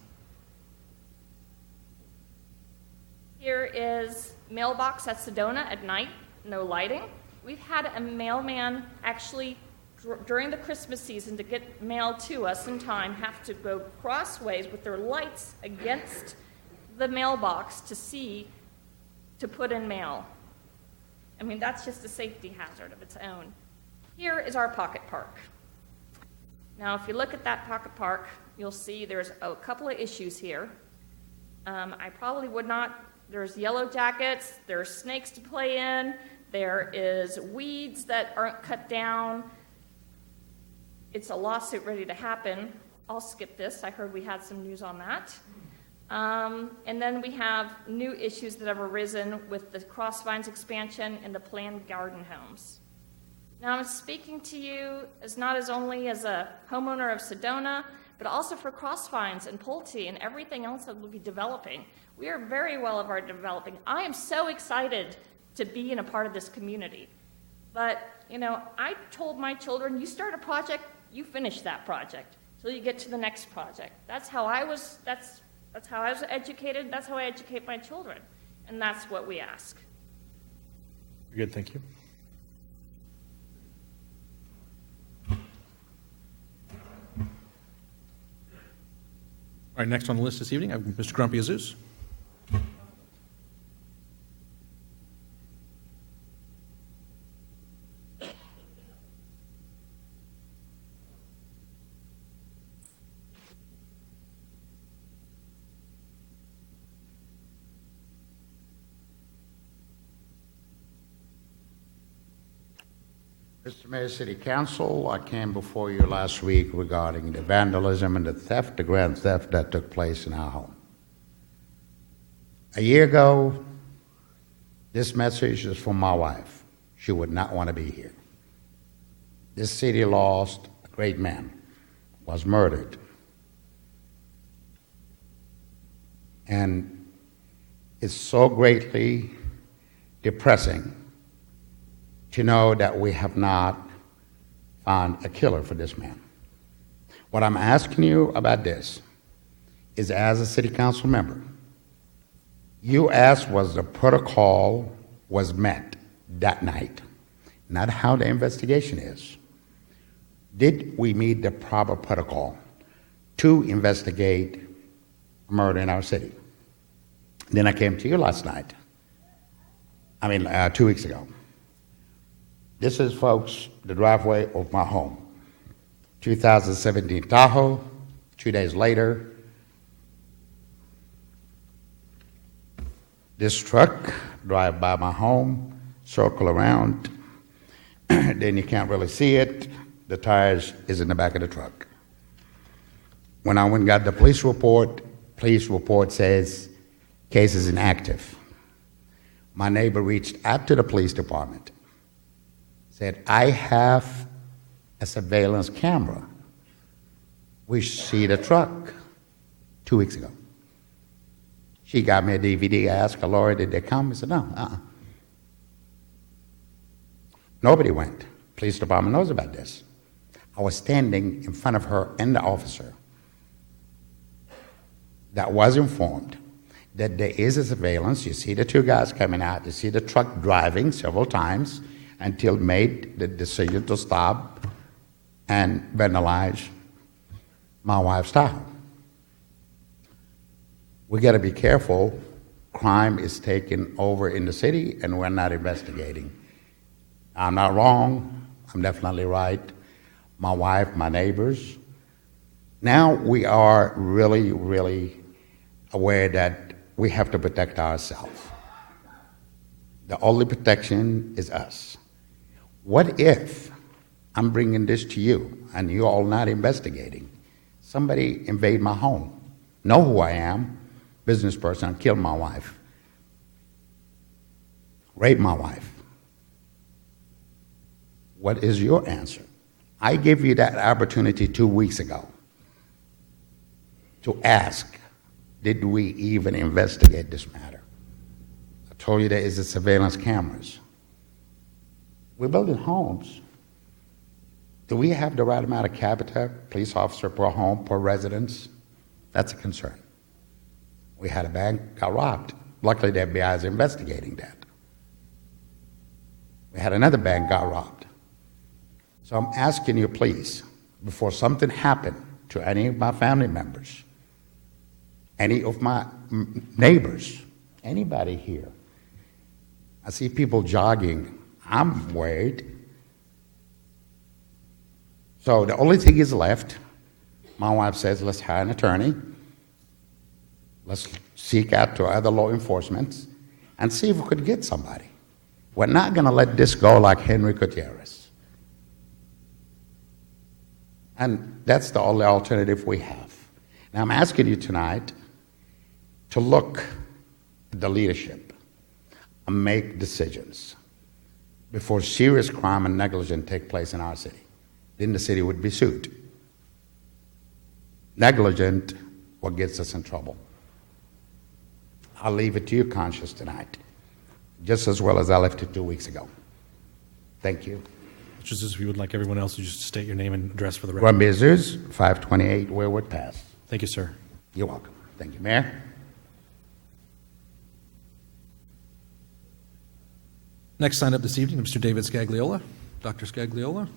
Here is mailbox at Sedona at night, no lighting. We've had a mailman actually, during the Christmas season, to get mail to us in time, have to go crossways with their lights against the mailbox to see to put in mail. I mean, that's just a safety hazard of its own. Here is our pocket park. Now, if you look at that pocket park, you'll see there's a couple of issues here. I probably would not, there's yellow jackets, there's snakes to play in, there is weeds that aren't cut down. It's a lawsuit ready to happen. I'll skip this. I heard we had some news on that. And then we have new issues that have arisen with the Crossvines expansion and the planned garden homes. Now I'm speaking to you not only as a homeowner of Sedona, but also for Crossvines and Pulte and everything else that we'll be developing. We are very well of our developing. I am so excited to be in a part of this community. But, you know, I told my children, you start a project, you finish that project till you get to the next project. That's how I was, that's how I was educated. That's how I educate my children. And that's what we ask. Good, thank you. All right, next on the list this evening, I have Mr. Grumpy Azus. Mr. Mayor, City Council, I came before you last week regarding the vandalism and the theft, the grand theft that took place in our home. A year ago, this message is from my wife. She would not want to be here. This city lost a great man, was murdered. And it's so greatly depressing to know that we have not found a killer for this man. What I'm asking you about this is, as a city council member, you asked was the protocol was met that night, not how the investigation is. Did we meet the proper protocol to investigate murder in our city? Then I came to you last night, 2 weeks ago. This is, folks, the driveway of my home. 2017 Tahoe. 2 days later, this truck drive by my home, circle around, then you can't really see it. The tires is in the back of the truck. When I went and got the police report says case is inactive. My neighbor reached out to the police department, said, I have a surveillance camera. We see the truck 2 weeks ago. She got me a DVD. I asked her, Laura, did they come? He said, no, Nobody went. Police department knows about this. I was standing in front of her and the officer that was informed that there is a surveillance. You see the two guys coming out. You see the truck driving several times until made the decision to stop and vandalize my wife's Tahoe. We got to be careful. Crime is taking over in the city, and we're not investigating. I'm not wrong. I'm definitely right. My wife, my neighbors. Now we are really, really aware that we have to protect ourselves. The only protection is us. What if I'm bringing this to you and you're all not investigating? Somebody invade my home, know who I am, business person, kill my wife, rape my wife. What is your answer? I gave you that opportunity 2 weeks ago to ask, did we even investigate this matter? I told you there is a surveillance cameras. We're building homes. Do we have the right amount of capita, police officer per home, per residence? That's a concern. We had a bank got robbed. Luckily, the FBI is investigating that. We had another bank got robbed. So I'm asking you, please, before something happened to any of my family members, any of my neighbors, anybody here, I see people jogging. I'm worried. So the only thing is left, my wife says, let's hire an attorney. Let's seek out to other law enforcement and see if we could get somebody. We're not going to let this go like Henry Gutierrez. And that's the only alternative we have. Now I'm asking you tonight to look at the leadership and make decisions before serious crime and negligence take place in our city. Then the city would be sued. Negligent, what gets us in trouble. I'll leave it to your conscience tonight, just as well as I left it 2 weeks ago. Thank you. Just as we would like everyone else to just state your name and address for the record. Ron Bezos, 528 Wayward Pass. Thank you, sir. You're welcome. Thank you, Mayor. Next sign up this evening, Mr. David Scagliola. Dr. Scagliola.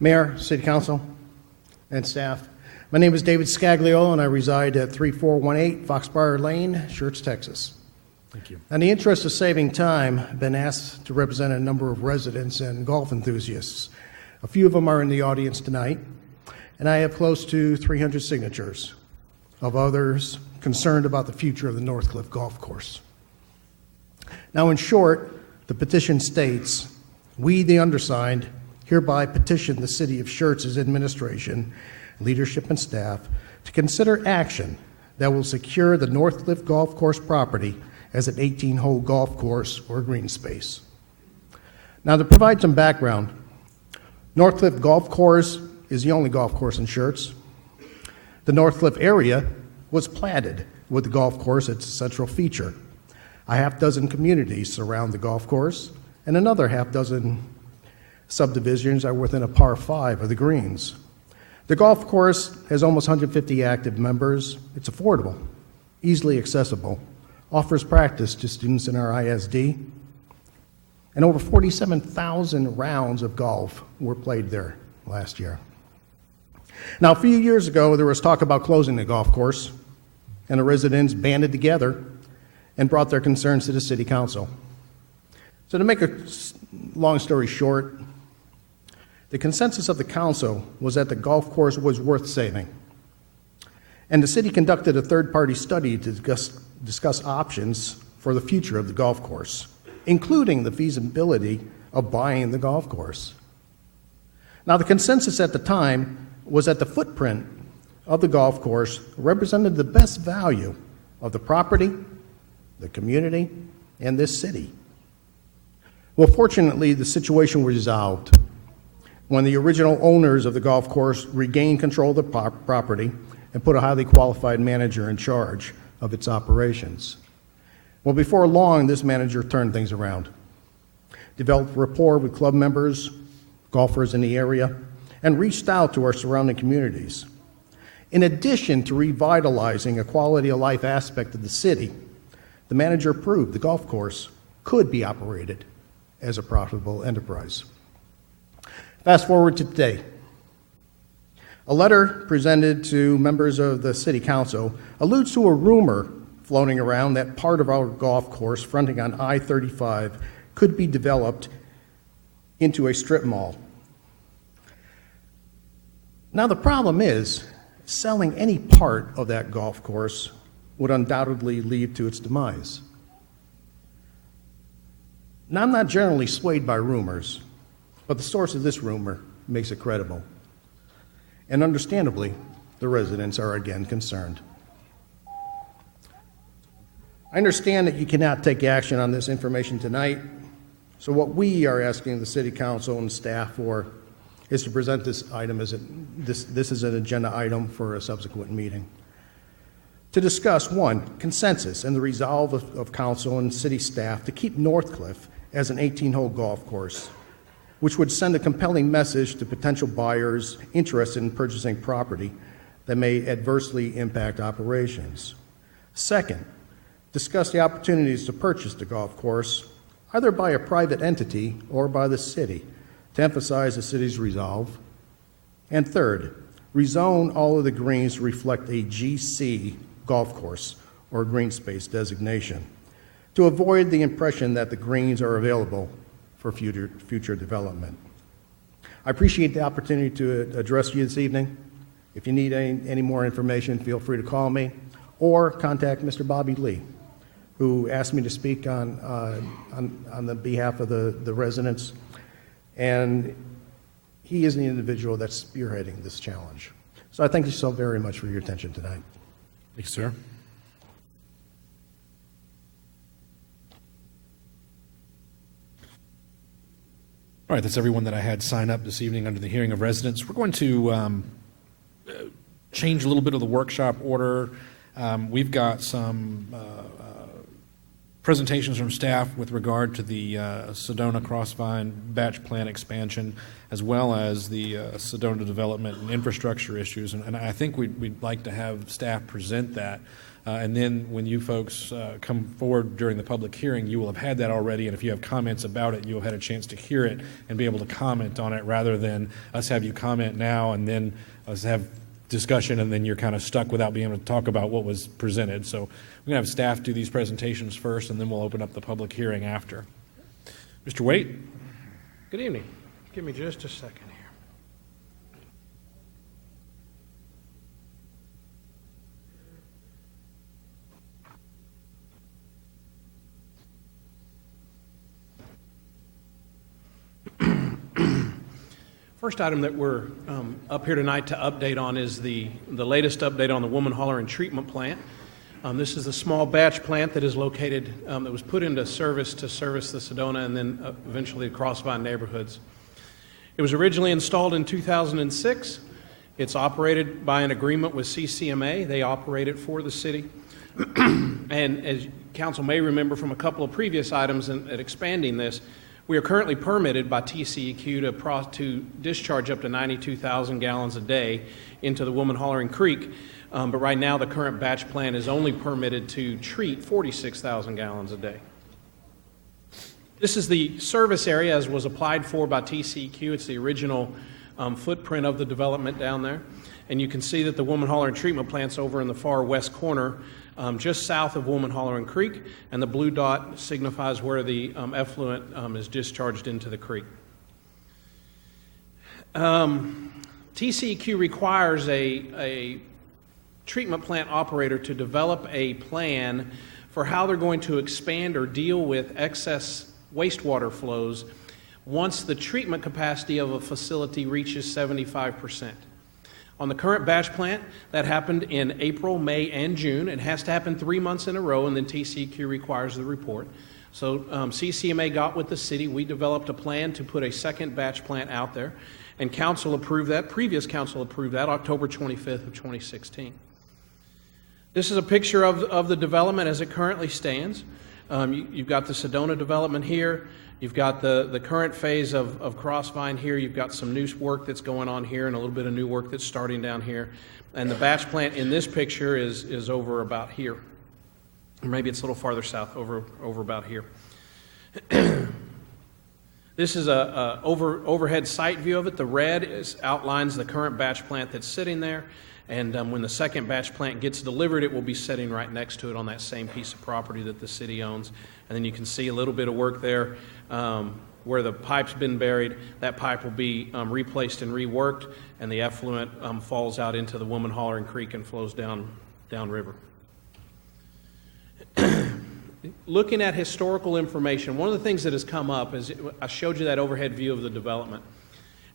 Mayor, City Council, and staff. My name is David Scagliola, and I reside at 3418 Foxbriar Lane, Schertz, Texas. Thank you. In the interest of saving time, I've been asked to represent a number of residents and golf enthusiasts. A few of them are in the audience tonight, and I have close to 300 signatures of others concerned about the future of the Northcliffe Golf Course. Now, in short, the petition states, we, the undersigned, hereby petition the City of Schertz's administration, leadership, and staff to consider action that will secure the Northcliffe Golf Course property as an 18-hole golf course or green space. Now, to provide some background, Northcliffe Golf Course is the only golf course in Schertz. The Northcliffe area was platted with the golf course as its central feature. A half dozen communities surround the golf course, and another half dozen subdivisions are within a par 5 of the greens. The golf course has almost 150 active members. It's affordable, easily accessible, offers practice to students in our ISD, and over 47,000 rounds of golf were played there last year. Now, a few years ago, there was talk about closing the golf course, and the residents banded together and brought their concerns to the City Council. So to make a long story short, the consensus of the council was that the golf course was worth saving. And the city conducted a third-party study to discuss options for the future of the golf course, including the feasibility of buying the golf course. Now, the consensus at the time was that the footprint of the golf course represented the best value of the property, the community, and this city. Well, fortunately, the situation was resolved when the original owners of the golf course regained control of the property and put a highly qualified manager in charge of its operations. Well, before long, this manager turned things around, developed rapport with club members, golfers in the area, and reached out to our surrounding communities. In addition to revitalizing a quality of life aspect of the city, the manager proved the golf course could be operated as a profitable enterprise. Fast forward to today. A letter presented to members of the City Council alludes to a rumor floating around that part of our golf course fronting on I-35 could be developed into a strip mall. Now, the problem is, selling any part of that golf course would undoubtedly lead to its demise. Now, I'm not generally swayed by rumors, but the source of this rumor makes it credible. And understandably, the residents are again concerned. I understand that you cannot take action on this information tonight, so what we are asking the City Council and staff for is to present this item as this is an agenda item for a subsequent meeting. To discuss, one, consensus and the resolve of council and city staff to keep Northcliffe as an 18-hole golf course, which would send a compelling message to potential buyers interested in purchasing property that may adversely impact operations. Second, discuss the opportunities to purchase the golf course, either by a private entity or by the city, to emphasize the city's resolve. And third, rezone all of the greens to reflect a GC golf course or green space designation to avoid the impression that the greens are available for future development. I appreciate the opportunity to address you this evening. If you need any more information, feel free to call me or contact Mr. Bobby Lee, who asked me to speak on the behalf of the residents. And he is the individual that's spearheading this challenge. So I thank you so very much for your attention tonight. Thank you, sir. All right, that's everyone that I had sign up this evening under the hearing of residents. We're going to change a little bit of the workshop order. We've got some presentations from staff with regard to the Sedona Crossvine batch plant expansion, as well as the Sedona development and infrastructure issues. And I think we'd like to have staff present that. And then when you folks come forward during the public hearing, you will have had that already. And if you have comments about it, you'll have had a chance to hear it and be able to comment on it, rather than us have you comment now and then us have discussion and then you're kind of stuck without being able to talk about what was presented. So we're going to have staff do these presentations first, and then we'll open up the public hearing after. Mr. Waite? Good evening. Give me just a second here. First item that we're up here tonight to update on is the latest update on the Woman Holler and Treatment Plant. This is a small batch plant that is located, that was put into service to service the Sedona and then eventually the Crossvine neighborhoods. It was originally installed in 2006. It's operated by an agreement with CCMA. They operate it for the city. And as council may remember from a couple of previous items at expanding this, we are currently permitted by TCEQ to discharge up to 92,000 gallons a day into the Woman Hollering Creek. But right now, the current batch plant is only permitted to treat 46,000 gallons a day. This is the service area as was applied for by TCEQ. It's the original footprint of the development down there. And you can see that the Woman Hollering Treatment Plant's over in the far west corner, just south of Woman Hollering Creek, and the blue dot signifies where the effluent is discharged into the creek. TCEQ requires a treatment plant operator to develop a plan for how they're going to expand or deal with excess wastewater flows once the treatment capacity of a facility reaches 75%. On the current batch plant, that happened in April, May, and June. It has to happen 3 months in a row, and then TCEQ requires the report. So CCMA got with the city. We developed a plan to put a second batch plant out there, and council approved that. Previous council approved that October 25th of 2016. This is a picture of the development as it currently stands. You've got the Sedona development here. You've got the current phase of Crossvine here. You've got some new work that's going on here and a little bit of new work that's starting down here. And the batch plant in this picture is over about here. Or maybe it's a little farther south, over about here. This is a overhead site view of it. The red outlines the current batch plant that's sitting there. And when the second batch plant gets delivered, it will be sitting right next to it on that same piece of property that the city owns. And then you can see a little bit of work there where the pipe's been buried. That pipe will be replaced and reworked, and the effluent falls out into the Woman Hollering Creek and flows downriver. Looking at historical information, one of the things that has come up is I showed you that overhead view of the development.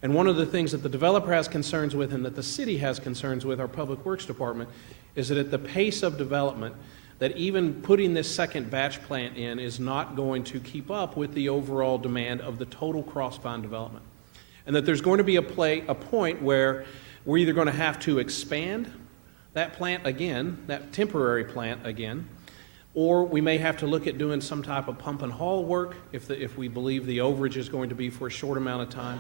And one of the things that the developer has concerns with and that the city has concerns with, our Public Works Department, is that at the pace of development, that even putting this second batch plant in is not going to keep up with the overall demand of the total Crossvine development. And that there's going to be a point where we're either going to have to expand that plant again, that temporary plant again, or we may have to look at doing some type of pump and haul work if we believe the overage is going to be for a short amount of time.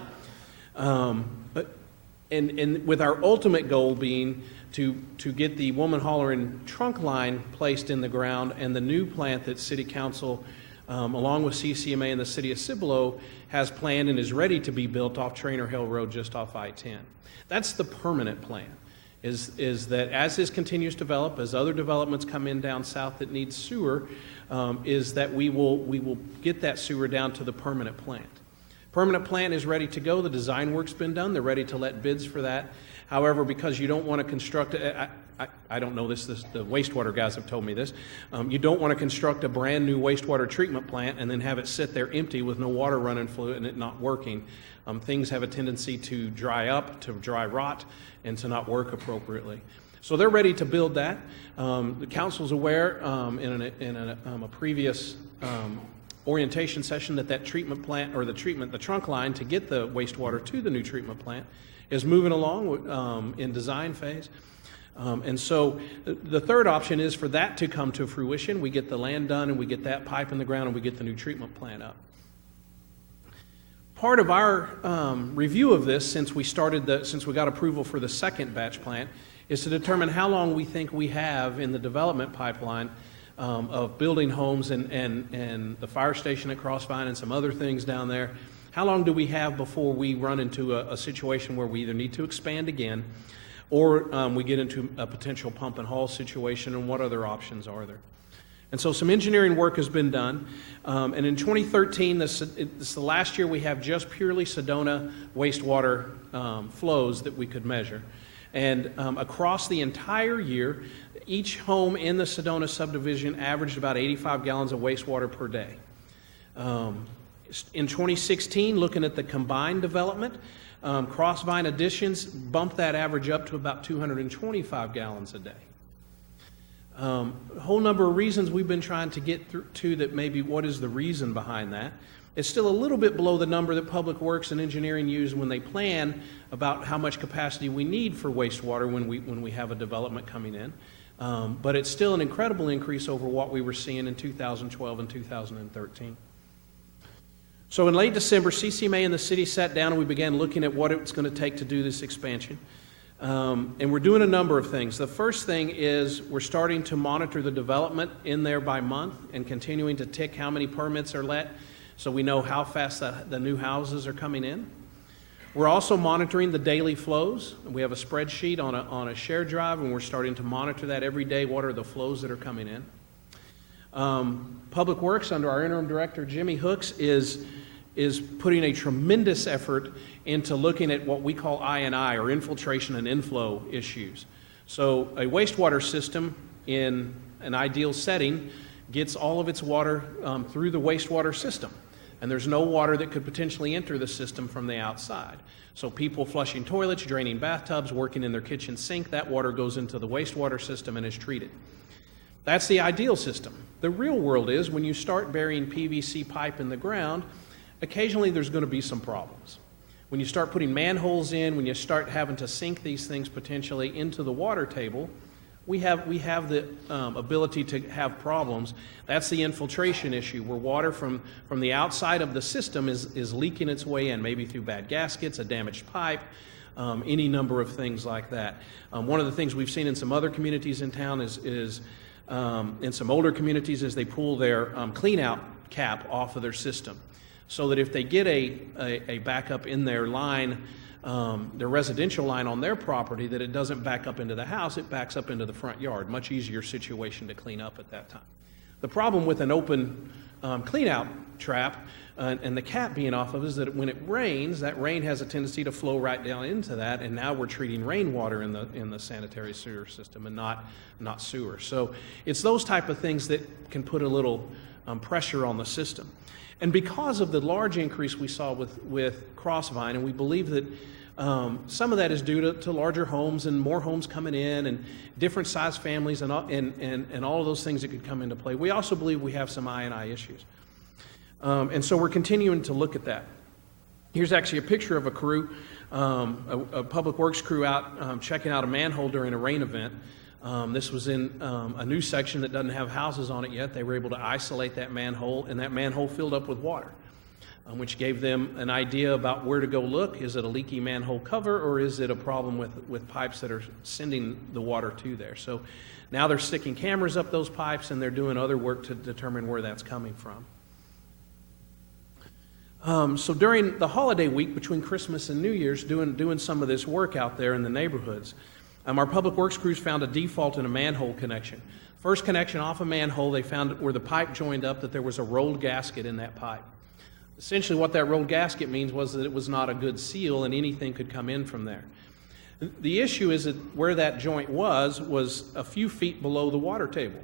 And with our ultimate goal being to get the Woman Hollering trunk line placed in the ground and the new plant that City Council along with CCMA and the city of Cibolo, has planned and is ready to be built off Trainer Hill Road just off I-10. That's the permanent plan, is that as this continues to develop, as other developments come in down south that need sewer, is that we will get that sewer down to the permanent plant. Permanent plant is ready to go. The design work's been done. They're ready to let bids for that. However, because you don't want to construct, I don't know this, the wastewater guys have told me this, you don't want to construct a brand new wastewater treatment plant and then have it sit there empty with no water running through it and it not working. Things have a tendency to dry up, to dry rot, and to not work appropriately. So they're ready to build that. The council's aware in a previous orientation session that treatment plant, or the trunk line to get the wastewater to the new treatment plant is moving along in design phase. And so the third option is for that to come to fruition. We get the land done and we get that pipe in the ground and we get the new treatment plant up. Part of our review of this since we got approval for the second batch plant is to determine how long we think we have in the development pipeline of building homes and the fire station at Crossvine and some other things down there. How long do we have before we run into a situation where we either need to expand again or we get into a potential pump and haul situation, and what other options are there? And so some engineering work has been done. And in 2013, this is the last year we have just purely Sedona wastewater flows that we could measure. And across the entire year, each home in the Sedona subdivision averaged about 85 gallons of wastewater per day. In 2016, looking at the combined development, Crossvine additions bumped that average up to about 225 gallons a day. A whole number of reasons we've been trying to get through to that. Maybe what is the reason behind that? It's still a little bit below the number that Public Works and Engineering use when they plan about how much capacity we need for wastewater when we have a development coming in. But it's still an incredible increase over what we were seeing in 2012 and 2013. So in late December, CCMA and the city sat down and we began looking at what it's going to take to do this expansion. And we're doing a number of things. The first thing is we're starting to monitor the development in there by month and continuing to tick how many permits are let so we know how fast the new houses are coming in. We're also monitoring the daily flows. We have a spreadsheet on a shared drive, and we're starting to monitor that every day. What are the flows that are coming in? Public Works, under our interim director, Jimmy Hooks, is putting a tremendous effort into looking at what we call I&I, or infiltration and inflow issues. So a wastewater system in an ideal setting gets all of its water through the wastewater system. And there's no water that could potentially enter the system from the outside. So people flushing toilets, draining bathtubs, working in their kitchen sink, that water goes into the wastewater system and is treated. That's the ideal system. The real world is when you start burying PVC pipe in the ground, occasionally there's going to be some problems. When you start putting manholes in, when you start having to sink these things potentially into the water table, we have the ability to have problems. That's the infiltration issue, where water from the outside of the system is leaking its way in, maybe through bad gaskets, a damaged pipe, any number of things like that. One of the things we've seen in some other communities in town is in some older communities is they pull their clean-out cap off of their system, so that if they get a backup in their line, their residential line on their property, that it doesn't back up into the house, it backs up into the front yard. Much easier situation to clean up at that time. The problem with an open clean-out trap and the cap being off of is that when it rains, that rain has a tendency to flow right down into that, and now we're treating rainwater in the sanitary sewer system and not sewer. So it's those type of things that can put a little pressure on the system. And because of the large increase we saw with Crossvine, and we believe that some of that is due to larger homes and more homes coming in and different size families and all of those things that could come into play, we also believe we have some I&I issues. And so we're continuing to look at that. Here's actually a picture of a crew, a Public Works crew out checking out a manhole during a rain event. This was in a new section that doesn't have houses on it yet. They were able to isolate that manhole, and that manhole filled up with water, which gave them an idea about where to go look. Is it a leaky manhole cover, or is it a problem with pipes that are sending the water to there? So now they're sticking cameras up those pipes, and they're doing other work to determine where that's coming from. So during the holiday week between Christmas and New Year's, doing some of this work out there in the neighborhoods, our public works crews found a default in a manhole connection. First connection off a manhole, they found where the pipe joined up that there was a rolled gasket in that pipe. Essentially what that rolled gasket means was that it was not a good seal and anything could come in from there. The issue is that where that joint was a few feet below the water table.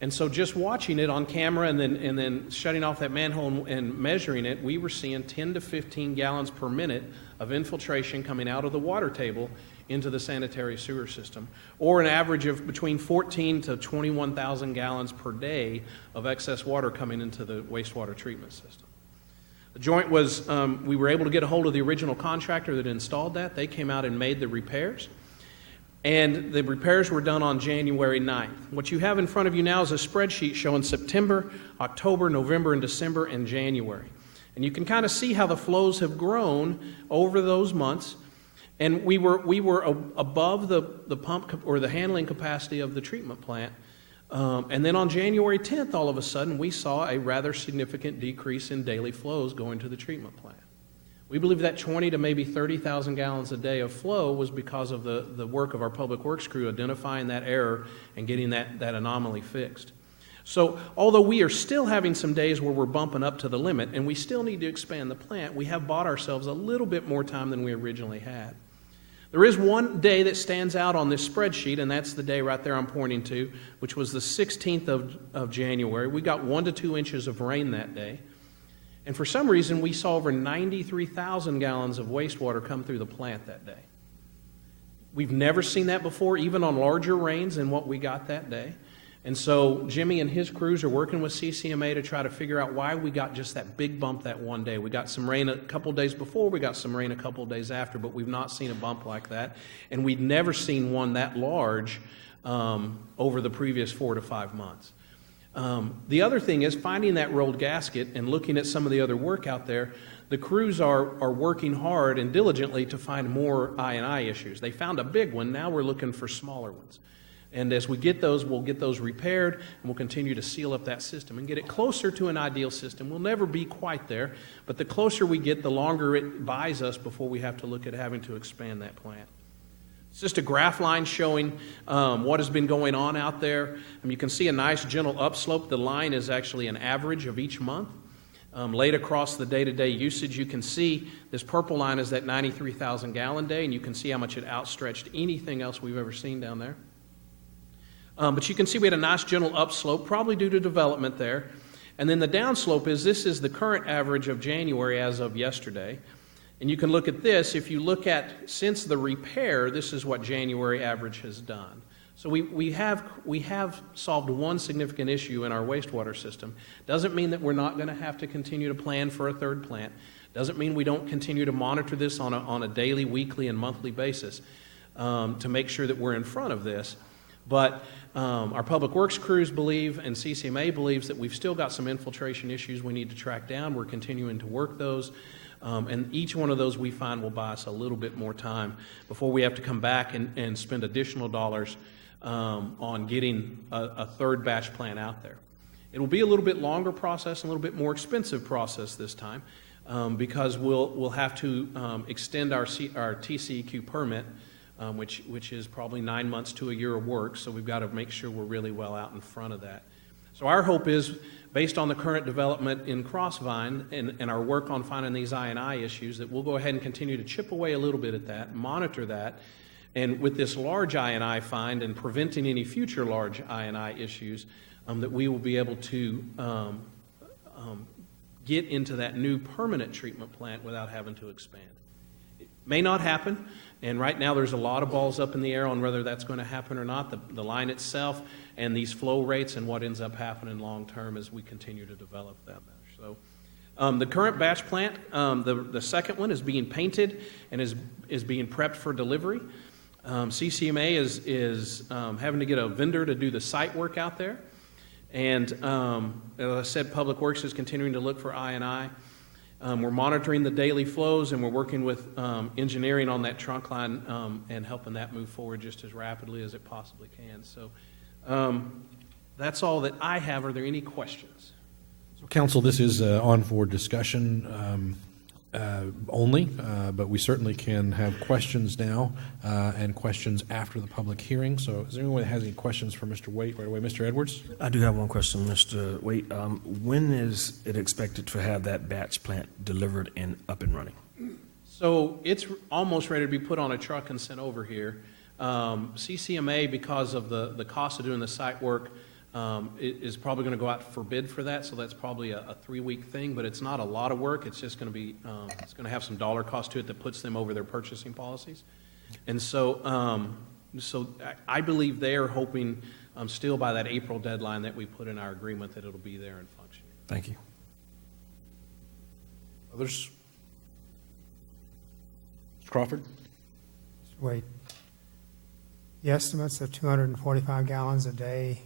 And so just watching it on camera and then shutting off that manhole and measuring it, we were seeing 10 to 15 gallons per minute of infiltration coming out of the water table into the sanitary sewer system, or an average of between 14 to 21,000 gallons per day of excess water coming into the wastewater treatment system. The joint was, we were able to get a hold of the original contractor that installed that. They came out and made the repairs. And the repairs were done on January 9th. What you have in front of you now is a spreadsheet showing September, October, November, and December, and January. And you can kind of see how the flows have grown over those months. And we were above the pump or the handling capacity of the treatment plant. And then on January 10th, all of a sudden, we saw a rather significant decrease in daily flows going to the treatment plant. We believe that 20 to maybe 30,000 gallons a day of flow was because of the work of our public works crew identifying that error and getting that anomaly fixed. So although we are still having some days where we're bumping up to the limit and we still need to expand the plant, we have bought ourselves a little bit more time than we originally had. There is one day that stands out on this spreadsheet, and that's the day right there I'm pointing to, which was the 16th of January. We got 1 to 2 inches of rain that day. And for some reason, we saw over 93,000 gallons of wastewater come through the plant that day. We've never seen that before, even on larger rains than what we got that day. And so Jimmy and his crews are working with CCMA to try to figure out why we got just that big bump that one day. We got some rain a couple days before, we got some rain a couple days after, but we've not seen a bump like that. And we'd never seen one that large over the previous 4 to 5 months. The other thing is finding that rolled gasket and looking at some of the other work out there. The crews are working hard and diligently to find more I&I issues. They found a big one. Now we're looking for smaller ones. And as we get those, we'll get those repaired, and we'll continue to seal up that system and get it closer to an ideal system. We'll never be quite there, but the closer we get, the longer it buys us before we have to look at having to expand that plant. It's just a graph line showing what has been going on out there. You can see a nice gentle upslope. The line is actually an average of each month. Laid across the day-to-day usage, you can see this purple line is that 93,000 gallon day, and you can see how much it outstretched anything else we've ever seen down there. But you can see we had a nice gentle upslope, probably due to development there. And then the downslope is, this is the current average of January as of yesterday. And you can look at this. If you look at since the repair, this is what January average has done. So we have solved one significant issue in our wastewater system. Doesn't mean that we're not going to have to continue to plan for a third plant. Doesn't mean we don't continue to monitor this on a daily, weekly, and monthly basis to make sure that we're in front of this. But our public works crews believe, and CCMA believes, that we've still got some infiltration issues we need to track down. We're continuing to work those. And each one of those we find will buy us a little bit more time before we have to come back and spend additional dollars on getting a third batch plant out there. It will be a little bit longer process, a little bit more expensive process this time because we'll have to extend our TCEQ permit, which is probably 9 months to a year of work, so we've got to make sure we're really well out in front of that. So our hope is, based on the current development in Crossvine and our work on finding these I&I issues, that we'll go ahead and continue to chip away a little bit at that, monitor that, and with this large I&I find and preventing any future large I&I issues, that we will be able to get into that new permanent treatment plant without having to expand. It may not happen, and right now there's a lot of balls up in the air on whether that's going to happen or not, the line itself and these flow rates and what ends up happening long term as we continue to develop that measure. So the current batch plant, the second one is being painted and is being prepped for delivery. CCMA is having to get a vendor to do the site work out there. And as I said, Public Works is continuing to look for I&I. We're monitoring the daily flows, and we're working with engineering on that trunk line and helping that move forward just as rapidly as it possibly can. So that's all that I have. Are there any questions? Council, this is on for discussion only, but we certainly can have questions now and questions after the public hearing. So is there anyone that has any questions for Mr. Waite right away? Mr. Edwards? I do have one question, Mr. Waite. When is it expected to have that batch plant delivered and up and running? So it's almost ready to be put on a truck and sent over here. CCMA, because of the cost of doing the site work, is probably going to go out for bid for that, so that's probably a 3-week thing, but it's not a lot of work. It's just going to be, it's going to have some dollar cost to it that puts them over their purchasing policies. And so, I believe they are hoping still by that April deadline that we put in our agreement that it'll be there and functioning. Thank you. Others? Mr. Crawford? Wait. The estimates of 245 gallons a day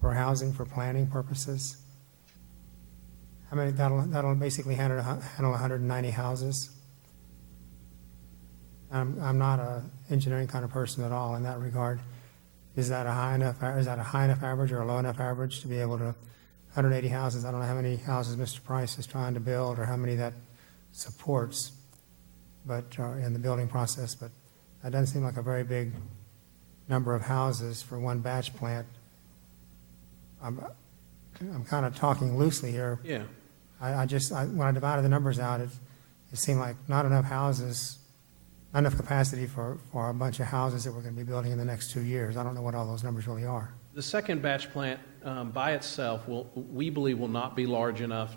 for housing for planning purposes. How many, that'll basically handle 190 houses. I'm not an engineering kind of person at all in that regard. Is that a high enough average or a low enough average to be able to 180 houses? I don't know how many houses Mr. Price is trying to build or how many that supports, but in the building process. But that doesn't seem like a very big number of houses for one batch plant. I'm kind of talking loosely here. Yeah. When I divided the numbers out, it seemed like not enough houses, not enough capacity for a bunch of houses that we're going to be building in the next 2 years. I don't know what all those numbers really are. The second batch plant by itself we believe will not be large enough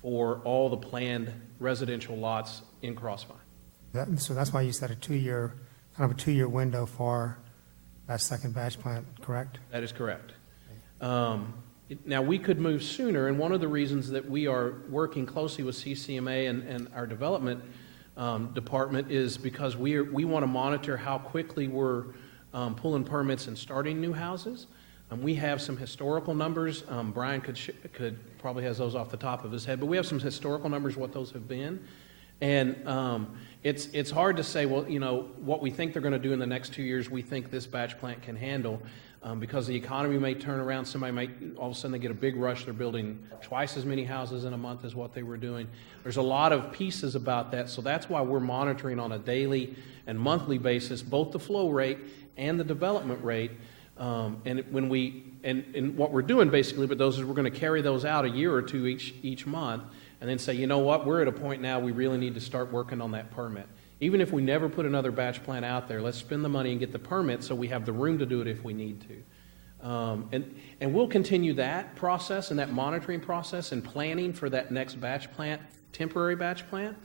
for all the planned residential lots in Crossvine. So that's why you said kind of a 2-year window for that second batch plant, correct? That is correct. Now, we could move sooner, and one of the reasons that we are working closely with CCMA and our development department is because we want to monitor how quickly we're pulling permits and starting new houses. We have some historical numbers. Brian could probably has those off the top of his head, but we have some historical numbers what those have been. And it's hard to say, well, what we think they're going to do in the next 2 years, we think this batch plant can handle, because the economy may turn around. Somebody might, all of a sudden they get a big rush. They're building twice as many houses in a month as what they were doing. There's a lot of pieces about that, so that's why we're monitoring on a daily and monthly basis, both the flow rate and the development rate. And what we're doing basically with those is we're going to carry those out a year or two each month, and then say, you know what, we're at a point now we really need to start working on that permit. Even if we never put another batch plant out there, let's spend the money and get the permit so we have the room to do it if we need to. And we'll continue that process and that monitoring process and planning for that next batch plant, temporary batch plant,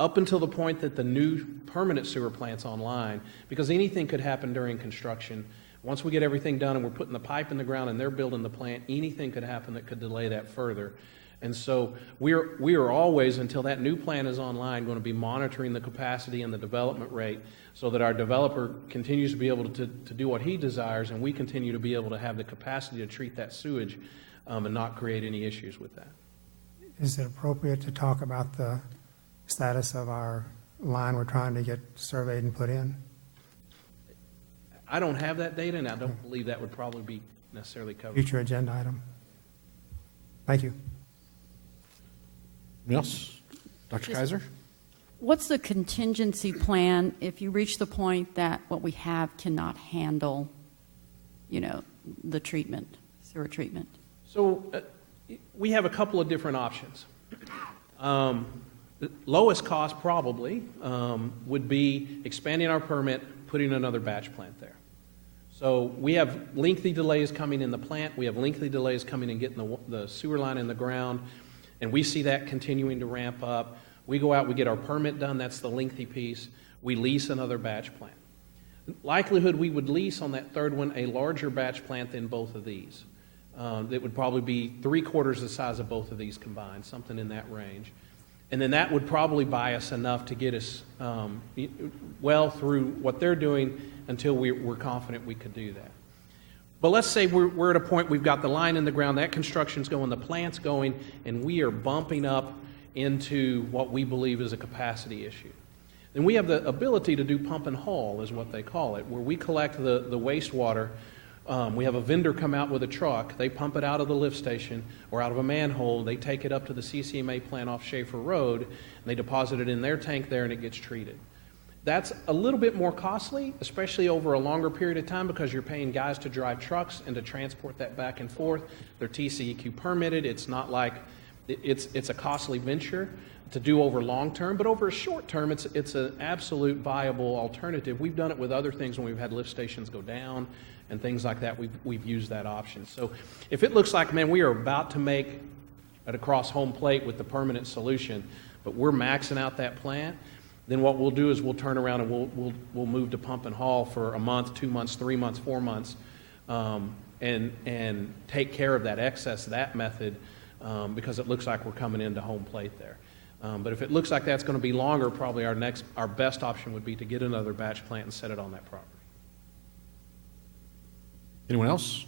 up until the point that the new permanent sewer plant's online, because anything could happen during construction. Once we get everything done and we're putting the pipe in the ground and they're building the plant, anything could happen that could delay that further. And so we are always, until that new plant is online, going to be monitoring the capacity and the development rate so that our developer continues to be able to do what he desires, and we continue to be able to have the capacity to treat that sewage and not create any issues with that. Is it appropriate to talk about the status of our line we're trying to get surveyed and put in? I don't have that data, and I don't believe that would probably be necessarily covered. Future agenda item. Thank you. Yes, Dr. Kaiser? What's the contingency plan if you reach the point that what we have cannot handle, the treatment, sewer treatment? So we have a couple of different options. The lowest cost probably would be expanding our permit, putting another batch plant there. So we have lengthy delays coming in the plant. We have lengthy delays coming in getting the sewer line in the ground. And we see that continuing to ramp up. We go out, we get our permit done, that's the lengthy piece. We lease another batch plant. Likelihood we would lease on that third one a larger batch plant than both of these. That would probably be 3/4 the size of both of these combined, something in that range. And then that would probably buy us enough to get us well through what they're doing until we're confident we could do that. But let's say we're at a point, we've got the line in the ground, that construction's going, the plant's going, and we are bumping up into what we believe is a capacity issue. Then we have the ability to do pump and haul, is what they call it, where we collect the wastewater We have a vendor come out with a truck, they pump it out of the lift station or out of a manhole, they take it up to the CCMA plant off Schaefer Road, and they deposit it in their tank there and it gets treated. That's a little bit more costly, especially over a longer period of time, because you're paying guys to drive trucks and to transport that back and forth. They're TCEQ permitted. It's not like it's a costly venture to do over long term, but over a short term, it's an absolute viable alternative. We've done it with other things when we've had lift stations go down and things like that. We've used that option. So if it looks like, man, we are about to make it across home plate with the permanent solution, but we're maxing out that plant, then what we'll do is we'll turn around and we'll move to pump and haul for a month, 2 months, 3 months, 4 months, and take care of that excess that method, because it looks like we're coming into home plate there. But if it looks like that's going to be longer, probably our best option would be to get another batch plant and set it on that property. Anyone else?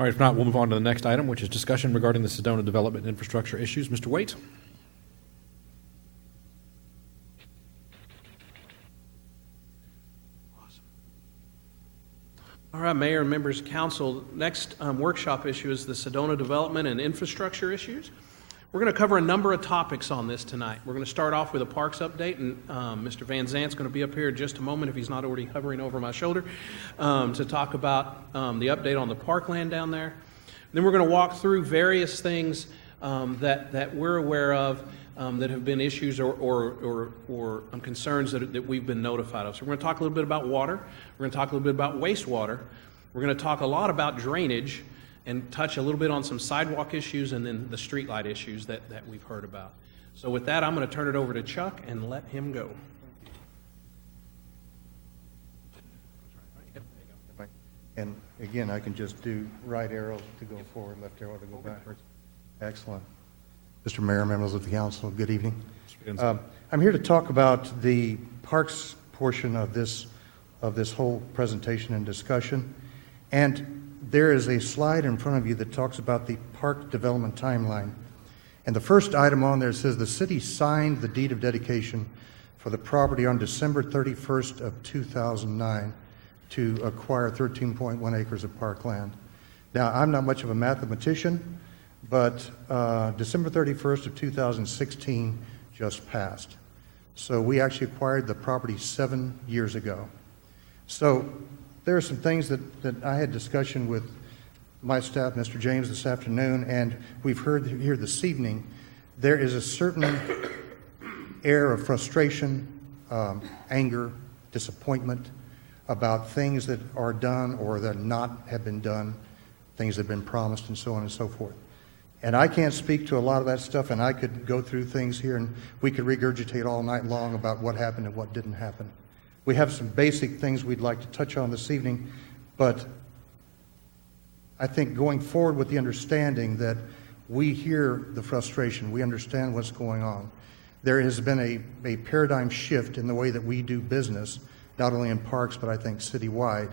All right, if not, we'll move on to the next item, which is discussion regarding the Sedona development and infrastructure issues. Mr. Waite? All right, Mayor and members of council, next workshop issue is the Sedona development and infrastructure issues. We're going to cover a number of topics on this tonight. We're going to start off with a parks update, and Mr. Van Zant's going to be up here in just a moment, if he's not already hovering over my shoulder, to talk about the update on the parkland down there. Then we're going to walk through various things that we're aware of that have been issues or concerns that we've been notified of. So we're going to talk a little bit about water. We're going to talk a little bit about wastewater. We're going to talk a lot about drainage and touch a little bit on some sidewalk issues and then the streetlight issues that we've heard about. So with that, I'm going to turn it over to Chuck and let him go. And again, I can just do right arrow to go forward, left arrow to go backwards. Excellent. Mr. Mayor, members of the council, good evening. I'm here to talk about the parks portion of this whole presentation and discussion. And there is a slide in front of you that talks about the park development timeline. And the first item on there says the city signed the deed of dedication for the property on December 31st of 2009 to acquire 13.1 acres of parkland. Now, I'm not much of a mathematician, but December 31st of 2016 just passed. So we actually acquired the property 7 years ago. So there are some things that I had discussion with my staff, Mr. James, this afternoon, and we've heard here this evening. There is a certain air of frustration, anger, disappointment about things that are done or that not have been done, things that have been promised, and so on and so forth. And I can't speak to a lot of that stuff, and I could go through things here, and we could regurgitate all night long about what happened and what didn't happen. We have some basic things we'd like to touch on this evening, but I think going forward with the understanding that we hear the frustration, we understand what's going on. There has been a paradigm shift in the way that we do business, not only in parks, but I think citywide.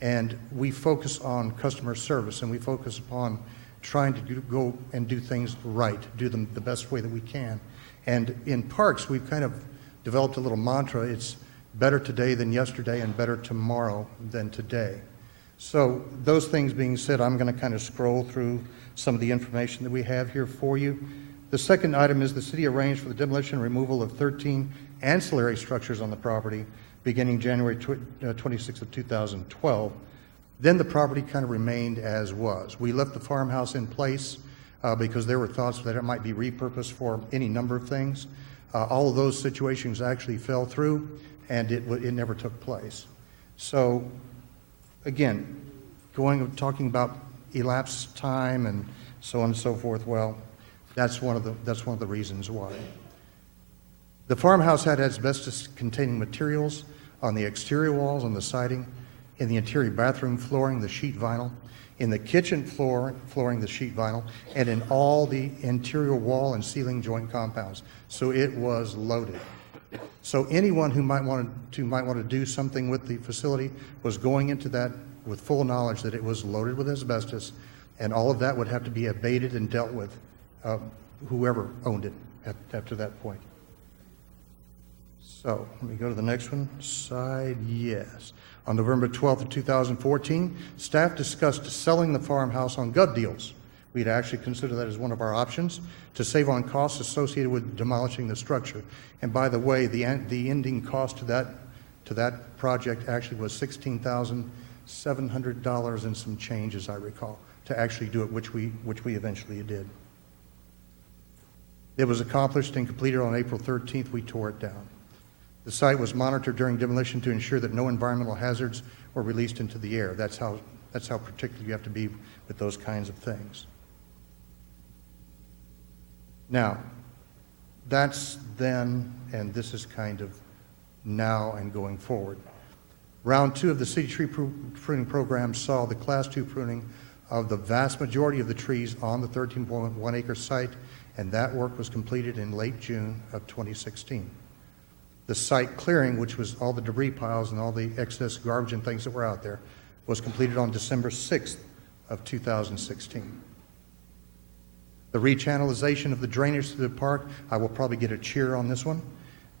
And we focus on customer service, and we focus upon trying to go and do things right, do them the best way that we can. And in parks, we've kind of developed a little mantra. It's better today than yesterday and better tomorrow than today. So those things being said, I'm going to kind of scroll through some of the information that we have here for you. The second item is the city arranged for the demolition and removal of 13 ancillary structures on the property beginning January 26th of 2012. Then the property kind of remained as was. We left the farmhouse in place because there were thoughts that it might be repurposed for any number of things. All of those situations actually fell through, and it never took place. So, again, talking about elapsed time and so on and so forth, well, that's one of the reasons why. The farmhouse had asbestos-containing materials on the exterior walls, on the siding, in the interior bathroom flooring, the sheet vinyl, in the kitchen flooring, the sheet vinyl, and in all the interior wall and ceiling joint compounds. So it was loaded. So anyone who might want to do something with the facility was going into that with full knowledge that it was loaded with asbestos, and all of that would have to be abated and dealt with, whoever owned it up to that point. So let me go to the next one. Side, yes. On November 12th of 2014, staff discussed selling the farmhouse on gov deals. We'd actually consider that as one of our options to save on costs associated with demolishing the structure. And by the way, the ending cost to that project actually was $16,700 and some change, as I recall, to actually do it, which we eventually did. It was accomplished and completed on April 13th. We tore it down. The site was monitored during demolition to ensure that no environmental hazards were released into the air. That's how particular you have to be with those kinds of things. Now, that's then, and this is kind of now and going forward. Round 2 of the city tree pruning program saw the Class 2 pruning of the vast majority of the trees on the 13.1 acre site, and that work was completed in late June of 2016. The site clearing, which was all the debris piles and all the excess garbage and things that were out there, was completed on December 6th of 2016. The rechannelization of the drainage to the park, I will probably get a cheer on this one,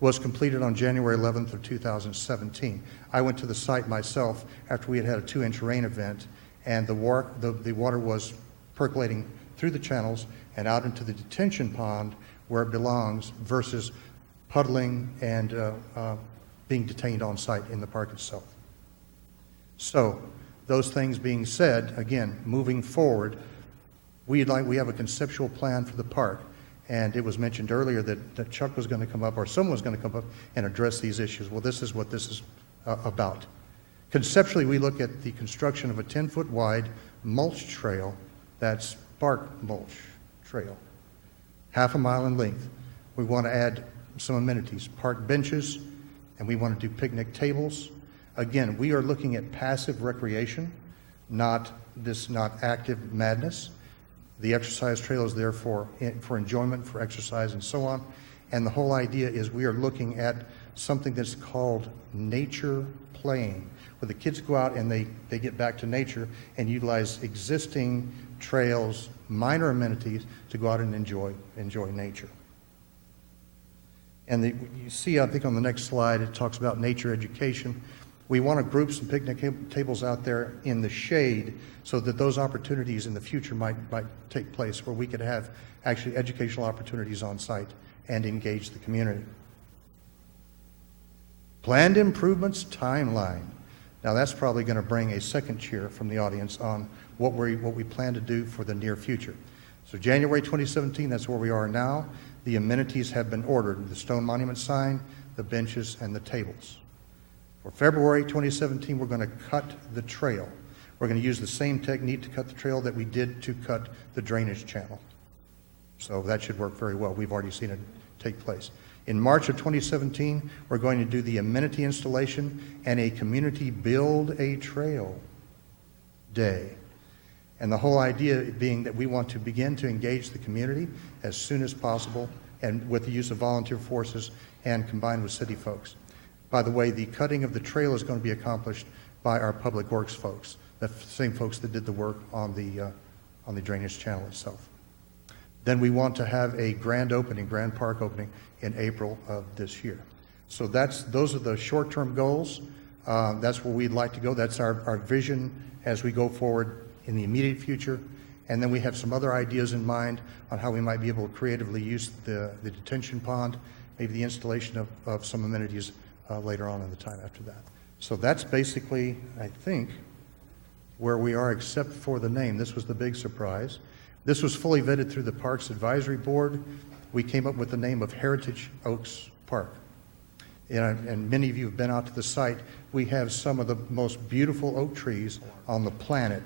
was completed on January 11th of 2017. I went to the site myself after we had a 2-inch rain event, and the water was percolating through the channels and out into the detention pond where it belongs versus puddling and being detained on site in the park itself. So, those things being said, again, moving forward, we have a conceptual plan for the park, and it was mentioned earlier that Chuck was going to come up, or someone was going to come up and address these issues. Well, this is what this is about. Conceptually, we look at the construction of a 10-foot wide mulch trail, that's bark mulch trail, half a mile in length. We want to add some amenities, park benches, and we want to do picnic tables. Again, we are looking at passive recreation, not active madness. The exercise trail is there for enjoyment, for exercise, and so on. And the whole idea is we are looking at something that's called nature playing, where the kids go out and they get back to nature and utilize existing trails, minor amenities to go out and enjoy nature. And you see, I think on the next slide, it talks about nature education. We want to group some picnic tables out there in the shade so that those opportunities in the future might take place, where we could have actually educational opportunities on site and engage the community. Planned improvements timeline. Now that's probably going to bring a second cheer from the audience on what we plan to do for the near future. So January 2017, that's where we are now. The amenities have been ordered, the stone monument sign, the benches, and the tables. For February 2017, we're going to cut the trail. We're going to use the same technique to cut the trail that we did to cut the drainage channel. So that should work very well. We've already seen it take place. In March of 2017, we're going to do the amenity installation and a community build a trail day. And the whole idea being that we want to begin to engage the community as soon as possible, and with the use of volunteer forces and combined with city folks. By the way, the cutting of the trail is going to be accomplished by our public works folks, the same folks that did the work on the drainage channel itself. Then we want to have a grand park opening in April of this year. So those are the short-term goals. That's where we'd like to go. That's our vision as we go forward in the immediate future. And then we have some other ideas in mind on how we might be able to creatively use the detention pond, maybe the installation of some amenities later on in the time after that. So that's basically, I think, where we are, except for the name. This was the big surprise. This was fully vetted through the Parks Advisory Board. We came up with the name of Heritage Oaks Park. And many of you have been out to the site. We have some of the most beautiful oak trees on the planet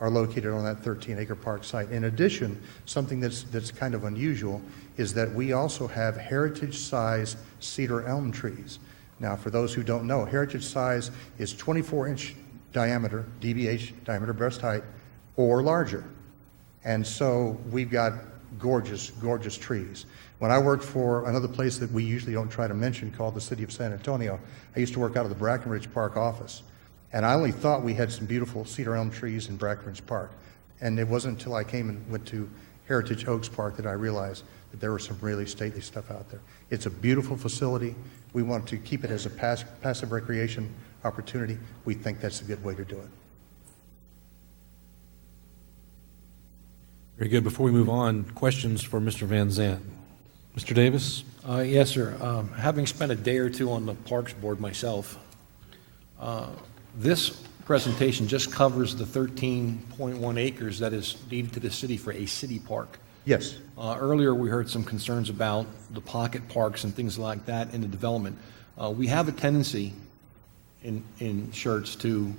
are located on that 13-acre park site. In addition, something that's kind of unusual is that we also have heritage-size cedar elm trees. Now, for those who don't know, heritage size is 24-inch diameter, DBH, diameter breast height, or larger. And so we've got gorgeous, gorgeous trees. When I worked for another place that we usually don't try to mention called the City of San Antonio, I used to work out of the Brackenridge Park office. And I only thought we had some beautiful cedar elm trees in Brackenridge Park. And it wasn't until I came and went to Heritage Oaks Park that I realized that there was some really stately stuff out there. It's a beautiful facility. We want to keep it as a passive recreation opportunity, we think that's a good way to do it. Very good. Before we move on, questions for Mr. Van Zant. Mr. Davis? Yes, sir. Having spent a day or two on the Parks Board myself, this presentation just covers the 13.1 acres that is deeded to the city for a city park. Yes. Earlier, we heard some concerns about the pocket parks and things like that in the development. We have a tendency in Schertz to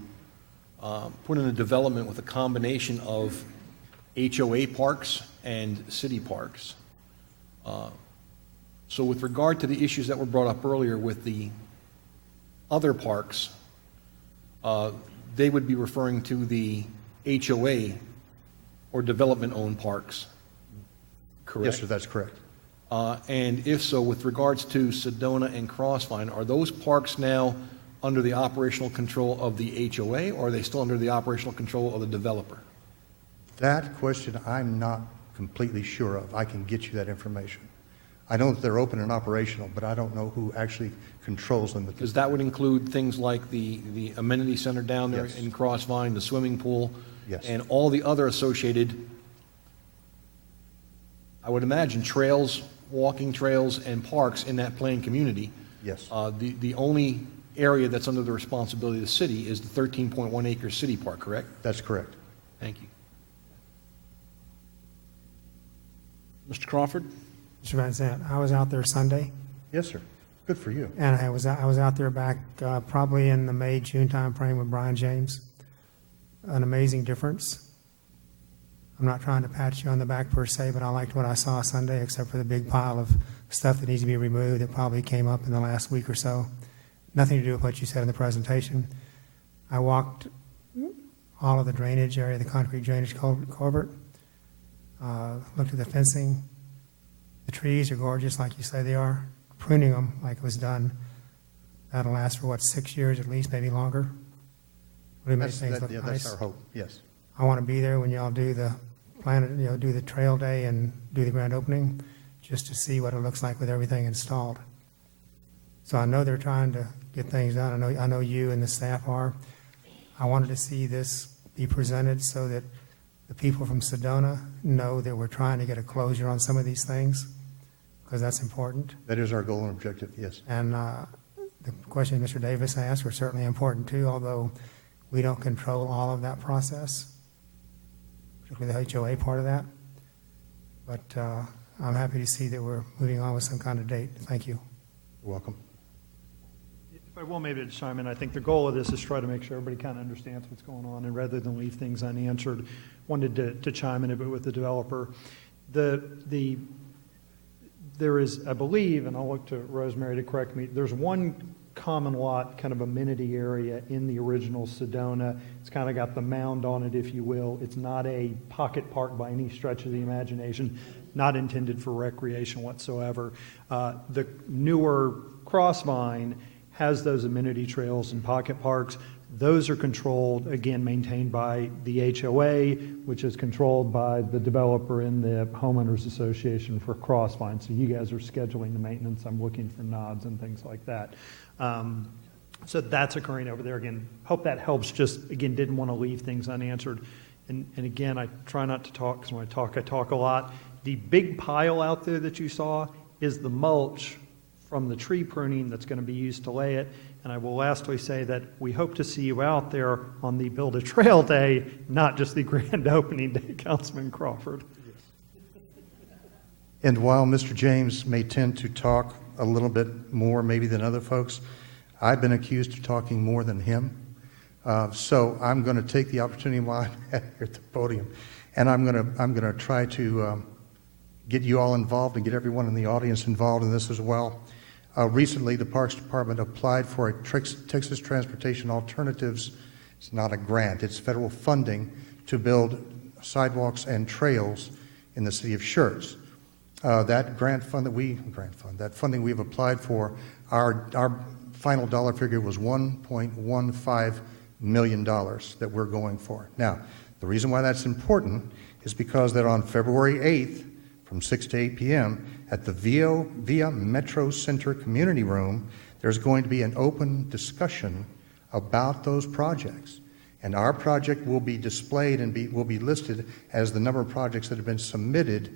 put in a development with a combination of HOA parks and city parks. So with regard to the issues that were brought up earlier with the other parks, they would be referring to the HOA or development-owned parks, correct? Yes, sir, that's correct. And if so, with regards to Sedona and Crossvine, are those parks now under the operational control of the HOA, or are they still under the operational control of the developer? That question I'm not completely sure of. I can get you that information. I know that they're open and operational, but I don't know who actually controls them. Because that would include things like the amenity center down there Yes. in Crossvine, the swimming pool, Yes. and all the other associated, I would imagine, trails, walking trails, and parks in that planned community. Yes. The only area that's under the responsibility of the city is the 13.1 acre city park, correct? That's correct. Thank you. Mr. Crawford? Mr. Van Zant, I was out there Sunday, Yes, sir. Good for you. and I was out there back probably in the May, June timeframe with Brian James. An amazing difference. I'm not trying to pat you on the back per se, but I liked what I saw Sunday, except for the big pile of stuff that needs to be removed that probably came up in the last week or so. Nothing to do with what you said in the presentation. I walked all of the drainage area, the concrete drainage culvert, looked at the fencing. The trees are gorgeous, like you say they are. Pruning them like it was done. That'll last for, 6 years at least, maybe longer? Really make things look nice. That's our hope, yes. I want to be there when y'all do the do the trail day and do the grand opening, just to see what it looks like with everything installed. So I know they're trying to get things done. I know you and the staff are. I wanted to see this be presented so that the people from Sedona know that we're trying to get a closure on some of these things, because that's important. That is our goal and objective, yes. And the question Mr. Davis asked were certainly important too, although we don't control all of that process, particularly the HOA part of that. But I'm happy to see that we're moving on with some kind of date. Thank you. You're welcome. If I will maybe chime in, I think the goal of this is try to make sure everybody kind of understands what's going on, and rather than leave things unanswered, wanted to chime in a bit with the developer. There is, I believe, and I'll look to Rosemary to correct me, there's one common lot, kind of amenity area in the original Sedona. It's kind of got the mound on it, if you will. It's not a pocket park by any stretch of the imagination, not intended for recreation whatsoever. The newer Crossvine has those amenity trails and pocket parks. Those are controlled, again, maintained by the HOA, which is controlled by the developer and the homeowners association for Crossvine. So you guys are scheduling the maintenance. I'm looking for nods and things like that. So that's occurring over there. Again, hope that helps. Just, again, didn't want to leave things unanswered. And again, I try not to talk, because when I talk a lot. The big pile out there that you saw is the mulch from the tree pruning that's going to be used to lay it. And I will lastly say that we hope to see you out there on the Build a Trail Day, not just the grand opening day, Councilman Crawford. And while Mr. James may tend to talk a little bit more maybe than other folks, I've been accused of talking more than him. So I'm going to take the opportunity while I'm here at the podium, and I'm going to try to get you all involved and get everyone in the audience involved in this as well. Recently, the Parks Department applied for a Texas Transportation Alternatives. It's not a grant, it's federal funding to build sidewalks and trails in the city of Schertz. That that funding we've applied for, our final dollar figure was $1.15 million that we're going for. Now, the reason why that's important is because that on February 8th, from 6 to 8 p.m., at the Via Metro Center Community Room, there's going to be an open discussion about those projects. And our project will be displayed and will be listed as the number of projects that have been submitted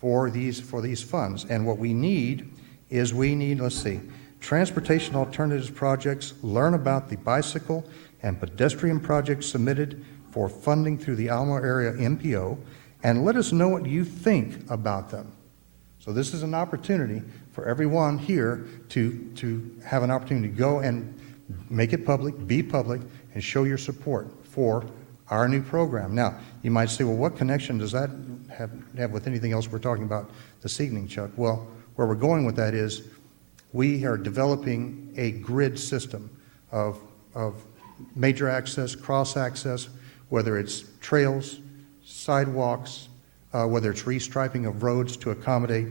for these funds. And what we need is let's see, transportation alternatives projects, learn about the bicycle and pedestrian projects submitted for funding through the Alamo Area MPO, and let us know what you think about them. So this is an opportunity for everyone here to have an opportunity to go and make it public, be public, and show your support for our new program. Now, you might say, well, what connection does that have with anything else we're talking about this evening, Chuck? Well, where we're going with that is we are developing a grid system of major access, cross access, whether it's trails, sidewalks, whether it's restriping of roads to accommodate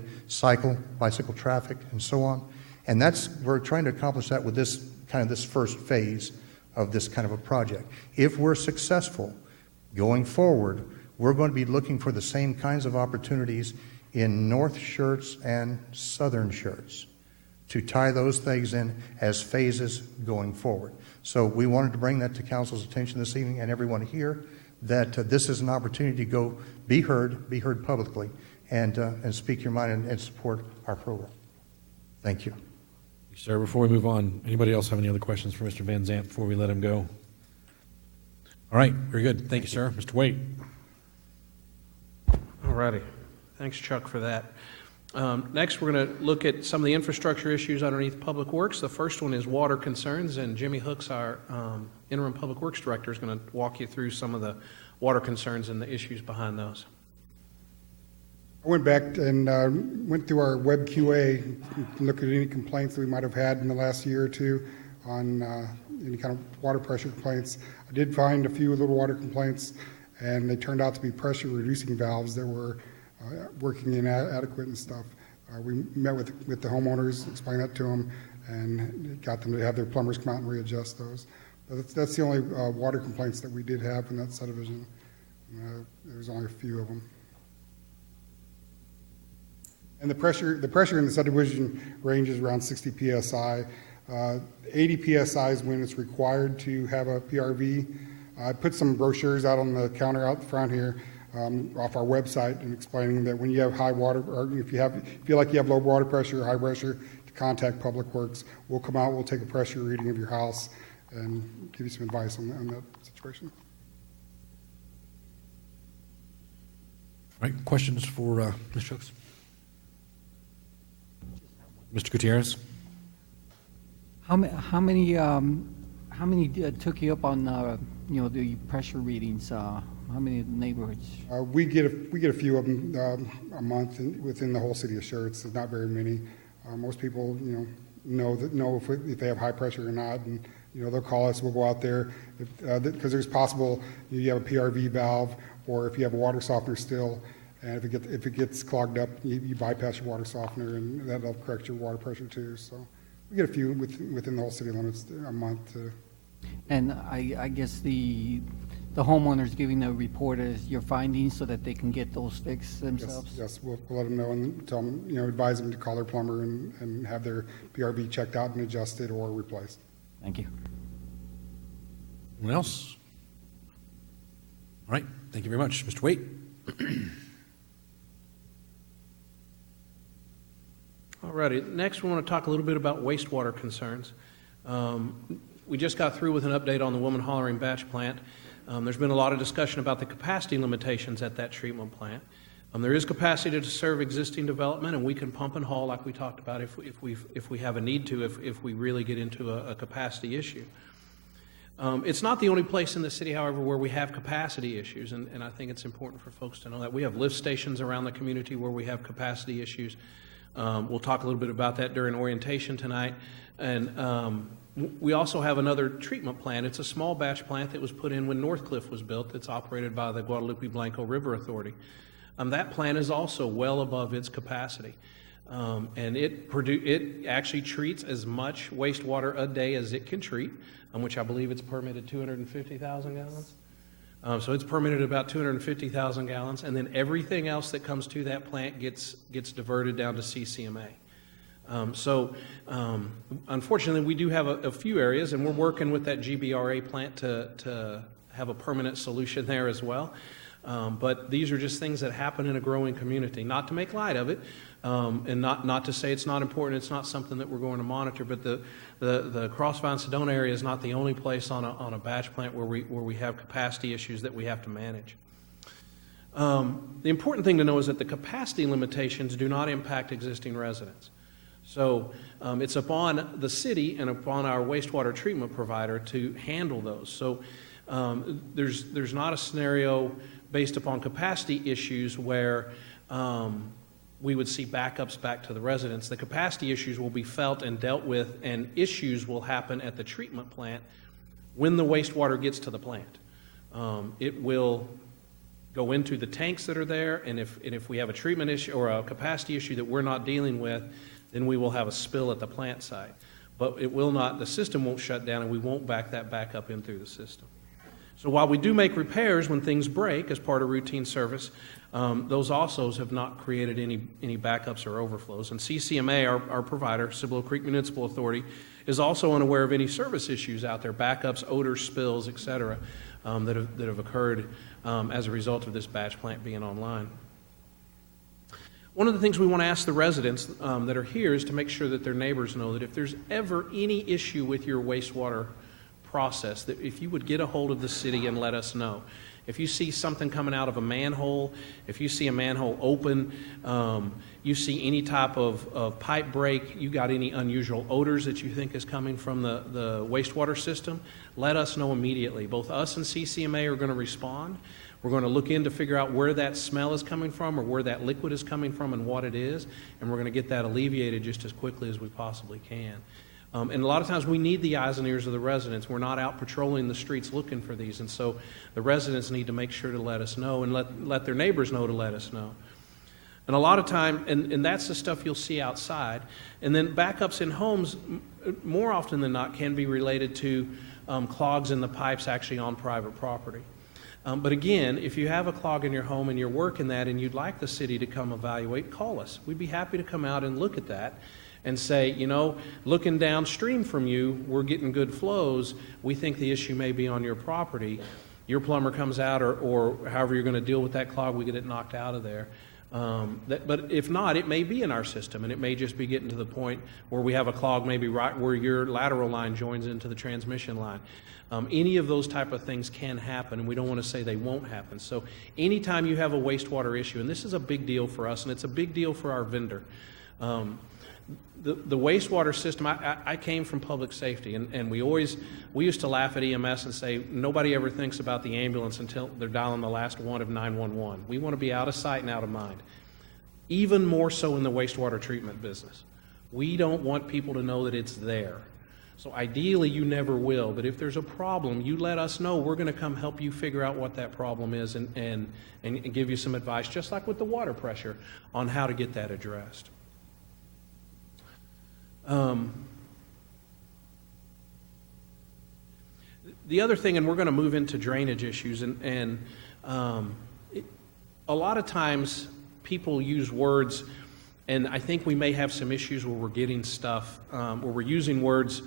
bicycle traffic, and so on. And we're trying to accomplish that with this first phase of this kind of a project. If we're successful going forward, we're going to be looking for the same kinds of opportunities in North Schertz and Southern Schertz to tie those things in as phases going forward. So we wanted to bring that to council's attention this evening, and everyone here, that this is an opportunity to go be heard publicly, and speak your mind and support our program. Thank you. Sir, before we move on, anybody else have any other questions for Mr. Van Zant before we let him go? All right, very good. Thank you, sir. Mr. Waite. All righty. Thanks, Chuck, for that. Next, we're going to look at some of the infrastructure issues underneath Public Works. The first one is water concerns, and Jimmy Hooks, our interim Public Works Director, is going to walk you through some of the water concerns and the issues behind those. I went back and went through our web QA, looked at any complaints that we might have had in the last year or two on any kind of water pressure complaints. I did find a few little water complaints, and they turned out to be pressure reducing valves that were working inadequate and stuff. We met with the homeowners, explained that to them, and got them to have their plumbers come out and readjust those. But that's the only water complaints that we did have in that subdivision. There's only a few of them. And the pressure in the subdivision ranges around 60 psi. 80 psi is when it's required to have a PRV. I put some brochures out on the counter out front here off our website, and explaining that when you have high water, or if you feel like you have low water pressure or high pressure, to contact Public Works. We'll come out, we'll take a pressure reading of your house, and give you some advice on that situation. All right, questions for Ms. Hooks? Mr. Gutierrez? How many took you up on the pressure readings? How many neighborhoods? We get a few of them a month within the whole city of Schertz. There's not very many. Most people know if they have high pressure or not, and they'll call us. We'll go out there because there's possible you have a PRV valve, or if you have a water softener still. And if it gets clogged up, you bypass your water softener, and that'll correct your water pressure too. So we get a few within the whole city limits a month. And I guess the homeowners giving the report as your findings so that they can get those fixed themselves. Yes, we'll let them know and tell them, advise them to call their plumber and have their PRV checked out and adjusted or replaced. Thank you. Anyone else? All right, thank you very much, Mr. Waite. All righty. Next, we want to talk a little bit about wastewater concerns. We just got through with an update on the Woman Hollering batch plant. There's been a lot of discussion about the capacity limitations at that treatment plant. There is capacity to serve existing development, and we can pump and haul like we talked about if we have a need to, if we really get into a capacity issue. It's not the only place in the city, however, where we have capacity issues, and I think it's important for folks to know that. We have lift stations around the community where we have capacity issues. We'll talk a little bit about that during orientation tonight. And we also have another treatment plant. It's a small batch plant that was put in when Northcliffe was built. It's operated by the Guadalupe Blanco River Authority. That plant is also well above its capacity. And it actually treats as much wastewater a day as it can treat, which I believe it's permitted 250,000 gallons. So it's permitted about 250,000 gallons, and then everything else that comes to that plant gets diverted down to CCMA. Unfortunately, we do have a few areas, and we're working with that GBRA plant to have a permanent solution there as well. But these are just things that happen in a growing community. Not to make light of it, and not to say it's not important, it's not something that we're going to monitor, but the Crossvine Sedona area is not the only place on a batch plant where we have capacity issues that we have to manage. The important thing to know is that the capacity limitations do not impact existing residents. So it's upon the city and upon our wastewater treatment provider to handle those. So there's not a scenario based upon capacity issues where we would see backups back to the residents. The capacity issues will be felt and dealt with, and issues will happen at the treatment plant when the wastewater gets to the plant. It will go into the tanks that are there, and if we have a treatment issue or a capacity issue that we're not dealing with, then we will have a spill at the plant site. But it will not, the system won't shut down, and we won't back that back up in through the system. So while we do make repairs when things break as part of routine service, those also have not created any backups or overflows. And CCMA, our provider, Cibolo Creek Municipal Authority, is also unaware of any service issues out there, backups, odors, spills, et cetera, that have occurred as a result of this batch plant being online. One of the things we want to ask the residents that are here is to make sure that their neighbors know that if there's ever any issue with your wastewater process, that if you would get a hold of the city and let us know. If you see something coming out of a manhole, if you see a manhole open, you see any type of pipe break, you got any unusual odors that you think is coming from the wastewater system, let us know immediately. Both us and CCMA are going to respond. We're going to look in to figure out where that smell is coming from or where that liquid is coming from and what it is, and we're going to get that alleviated just as quickly as we possibly can. And a lot of times we need the eyes and ears of the residents. We're not out patrolling the streets looking for these, and so the residents need to make sure to let us know and let their neighbors know to let us know. And a lot of time, and that's the stuff you'll see outside. And then backups in homes, more often than not, can be related to clogs in the pipes actually on private property. But again, if you have a clog in your home and you're working that and you'd like the city to come evaluate, call us. We'd be happy to come out and look at that and say, you know, looking downstream from you, we're getting good flows. We think the issue may be on your property. Your plumber comes out or however you're going to deal with that clog, we get it knocked out of there. But if not, it may be in our system, and it may just be getting to the point where we have a clog maybe right where your lateral line joins into the transmission line. Any of those type of things can happen, and we don't want to say they won't happen. So anytime you have a wastewater issue, and this is a big deal for us, and it's a big deal for our vendor. The wastewater system, I came from public safety, and we used to laugh at EMS and say, nobody ever thinks about the ambulance until they're dialing the last one of 911. We want to be out of sight and out of mind. Even more so in the wastewater treatment business. We don't want people to know that it's there. So ideally, you never will, but if there's a problem, you let us know. We're going to come help you figure out what that problem is and give you some advice, just like with the water pressure, on how to get that addressed. The other thing, and we're going to move into drainage issues, and a lot of times people use words, and I think we may have some issues where we're getting stuff, where we're using words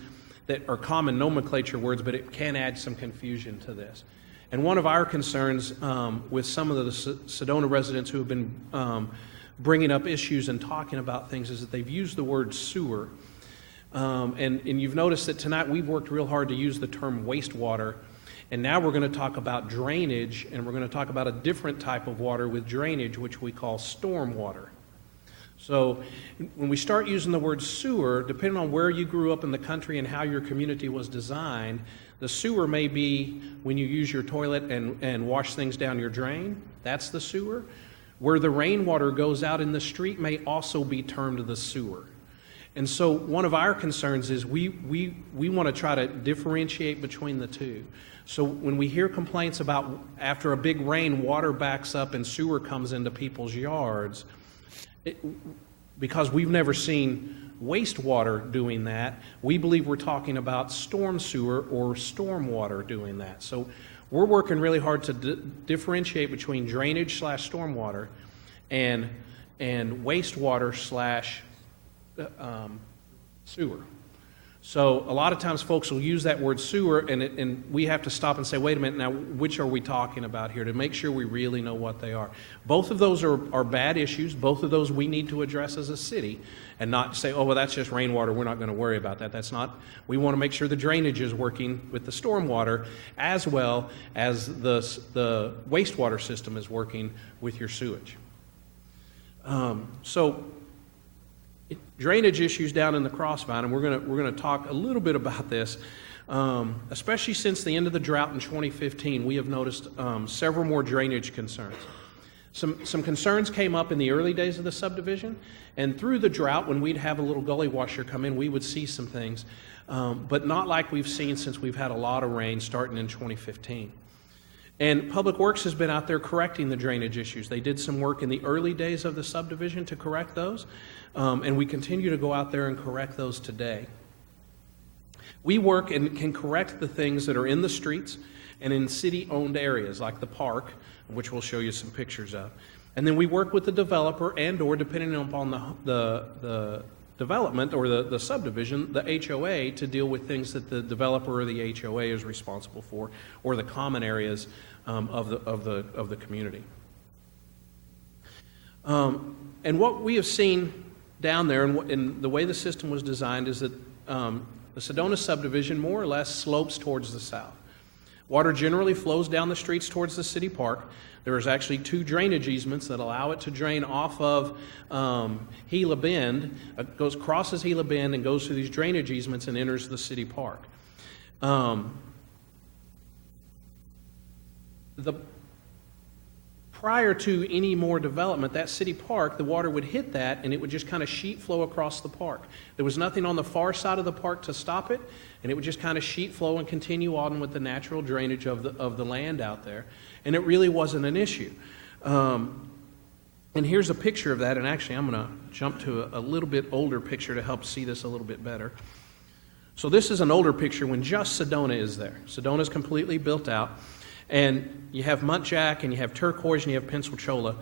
that are common nomenclature words, but it can add some confusion to this. And one of our concerns with some of the Sedona residents who have been bringing up issues and talking about things is that they've used the word sewer. And you've noticed that tonight we've worked real hard to use the term wastewater, and now we're going to talk about drainage, and we're going to talk about a different type of water with drainage, which we call storm water. So when we start using the word sewer, depending on where you grew up in the country and how your community was designed, the sewer may be when you use your toilet and wash things down your drain. That's the sewer. Where the rainwater goes out in the street may also be termed the sewer. And so one of our concerns is we want to try to differentiate between the two. So when we hear complaints about after a big rain, water backs up and sewer comes into people's yards, because we've never seen wastewater doing that, we believe we're talking about storm sewer or storm water doing that. So we're working really hard to differentiate between drainage / stormwater and wastewater sewer. So a lot of times folks will use that word sewer, and we have to stop and say, wait a minute, now which are we talking about here, to make sure we really know what they are. Both of those are bad issues. Both of those we need to address as a city, and not say, oh, well, that's just rainwater, we're not going to worry about that. That's not. We want to make sure the drainage is working with the stormwater as well as the wastewater system is working with your sewage. Drainage issues down in the Crossvine, and we're going to talk a little bit about this. Especially since the end of the drought in 2015, we have noticed several more drainage concerns. Some concerns came up in the early days of the subdivision, and through the drought, when we'd have a little gully washer come in, we would see some things, but not like we've seen since we've had a lot of rain starting in 2015. And Public Works has been out there correcting the drainage issues. They did some work in the early days of the subdivision to correct those, and we continue to go out there and correct those today. We work and can correct the things that are in the streets and in city-owned areas like the park, which we'll show you some pictures of. And then we work with the developer and or, depending upon the development or the subdivision, the HOA, to deal with things that the developer or the HOA is responsible for, or the common areas of the community. And what we have seen down there, and the way the system was designed, is that the Sedona subdivision more or less slopes towards the south. Water generally flows down the streets towards the city park. There is actually 2 drainage easements that allow it to drain off of Gila Bend, crosses Gila Bend and goes through these drainage easements and enters the city park. Prior to any more development, that city park, the water would hit that and it would just kind of sheet flow across the park. There was nothing on the far side of the park to stop it, and it would just kind of sheet flow and continue on with the natural drainage of the land out there. And it really wasn't an issue. And here's a picture of that, and actually I'm going to jump to a little bit older picture to help see this a little bit better. So this is an older picture when just Sedona is there. Sedona is completely built out, and you have Muntjac, and you have Turquoise, and you have Pensacola.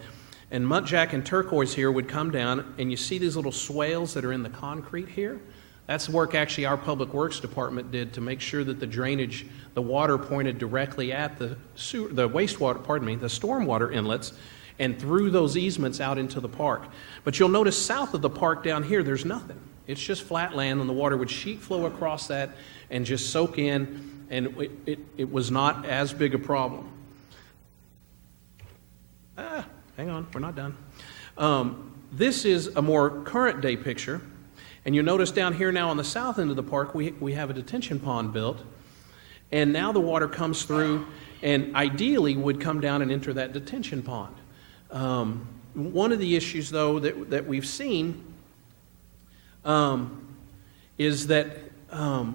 And Muntjac and Turquoise here would come down, and you see these little swales that are in the concrete here. That's work actually our Public Works Department did to make sure that the drainage, the water pointed directly at the stormwater inlets and through those easements out into the park. But you'll notice south of the park down here, there's nothing. It's just flat land, and the water would sheet flow across that and just soak in, and it was not as big a problem. Hang on, we're not done. This is a more current day picture. And you'll notice down here now on the south end of the park, we have a detention pond built. And now the water comes through and ideally would come down and enter that detention pond. One of the issues, though, that we've seen is that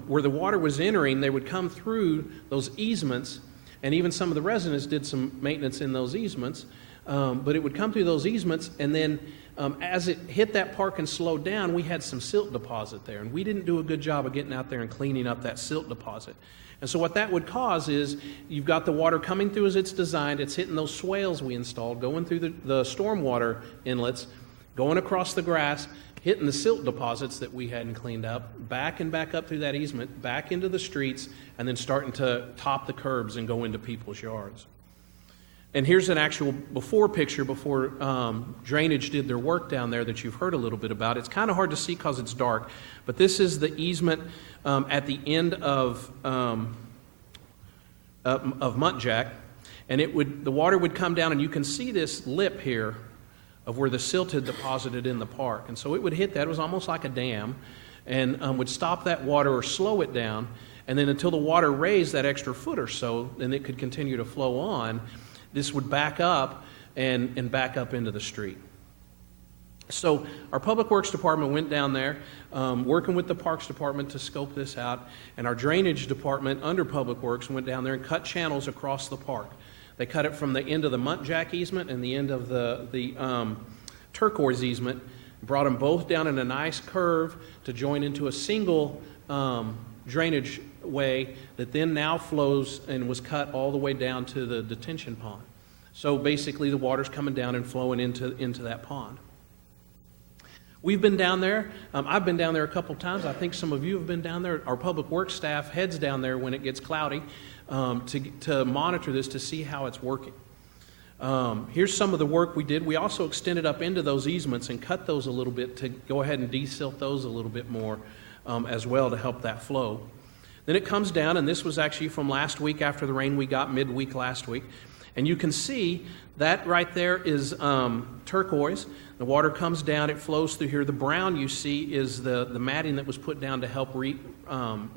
where the water was entering, they would come through those easements, and even some of the residents did some maintenance in those easements, but it would come through those easements, and then as it hit that park and slowed down, we had some silt deposit there, and we didn't do a good job of getting out there and cleaning up that silt deposit. And so what that would cause is you've got the water coming through as it's designed, it's hitting those swales we installed, going through the stormwater inlets, going across the grass, hitting the silt deposits that we hadn't cleaned up, back up through that easement, back into the streets, and then starting to top the curbs and go into people's yards. And here's an actual before picture before drainage did their work down there that you've heard a little bit about. It's kind of hard to see because it's dark, but this is the easement at the end of Muntjac, and the water would come down, and you can see this lip here of where the silt had deposited in the park. And so it would hit that. It was almost like a dam, and would stop that water or slow it down, and then until the water raised that extra foot or so, then it could continue to flow on. This would back up and back up into the street. So our Public Works Department went down there, working with the Parks Department to scope this out, and our Drainage Department under Public Works went down there and cut channels across the park. They cut it from the end of the Muntjac easement and the end of the Turquoise easement, brought them both down in a nice curve to join into a single drainage way that then now flows and was cut all the way down to the detention pond. So basically the water's coming down and flowing into that pond. We've been down there. I've been down there a couple times. I think some of you have been down there. Our public works staff heads down there when it gets cloudy to monitor this, to see how it's working. Here's some of the work we did. We also extended up into those easements and cut those a little bit to go ahead and desilt those a little bit more as well to help that flow. Then it comes down, and this was actually from last week after the rain we got midweek last week. And you can see that right there is turquoise. The water comes down, it flows through here. The brown you see is the matting that was put down to help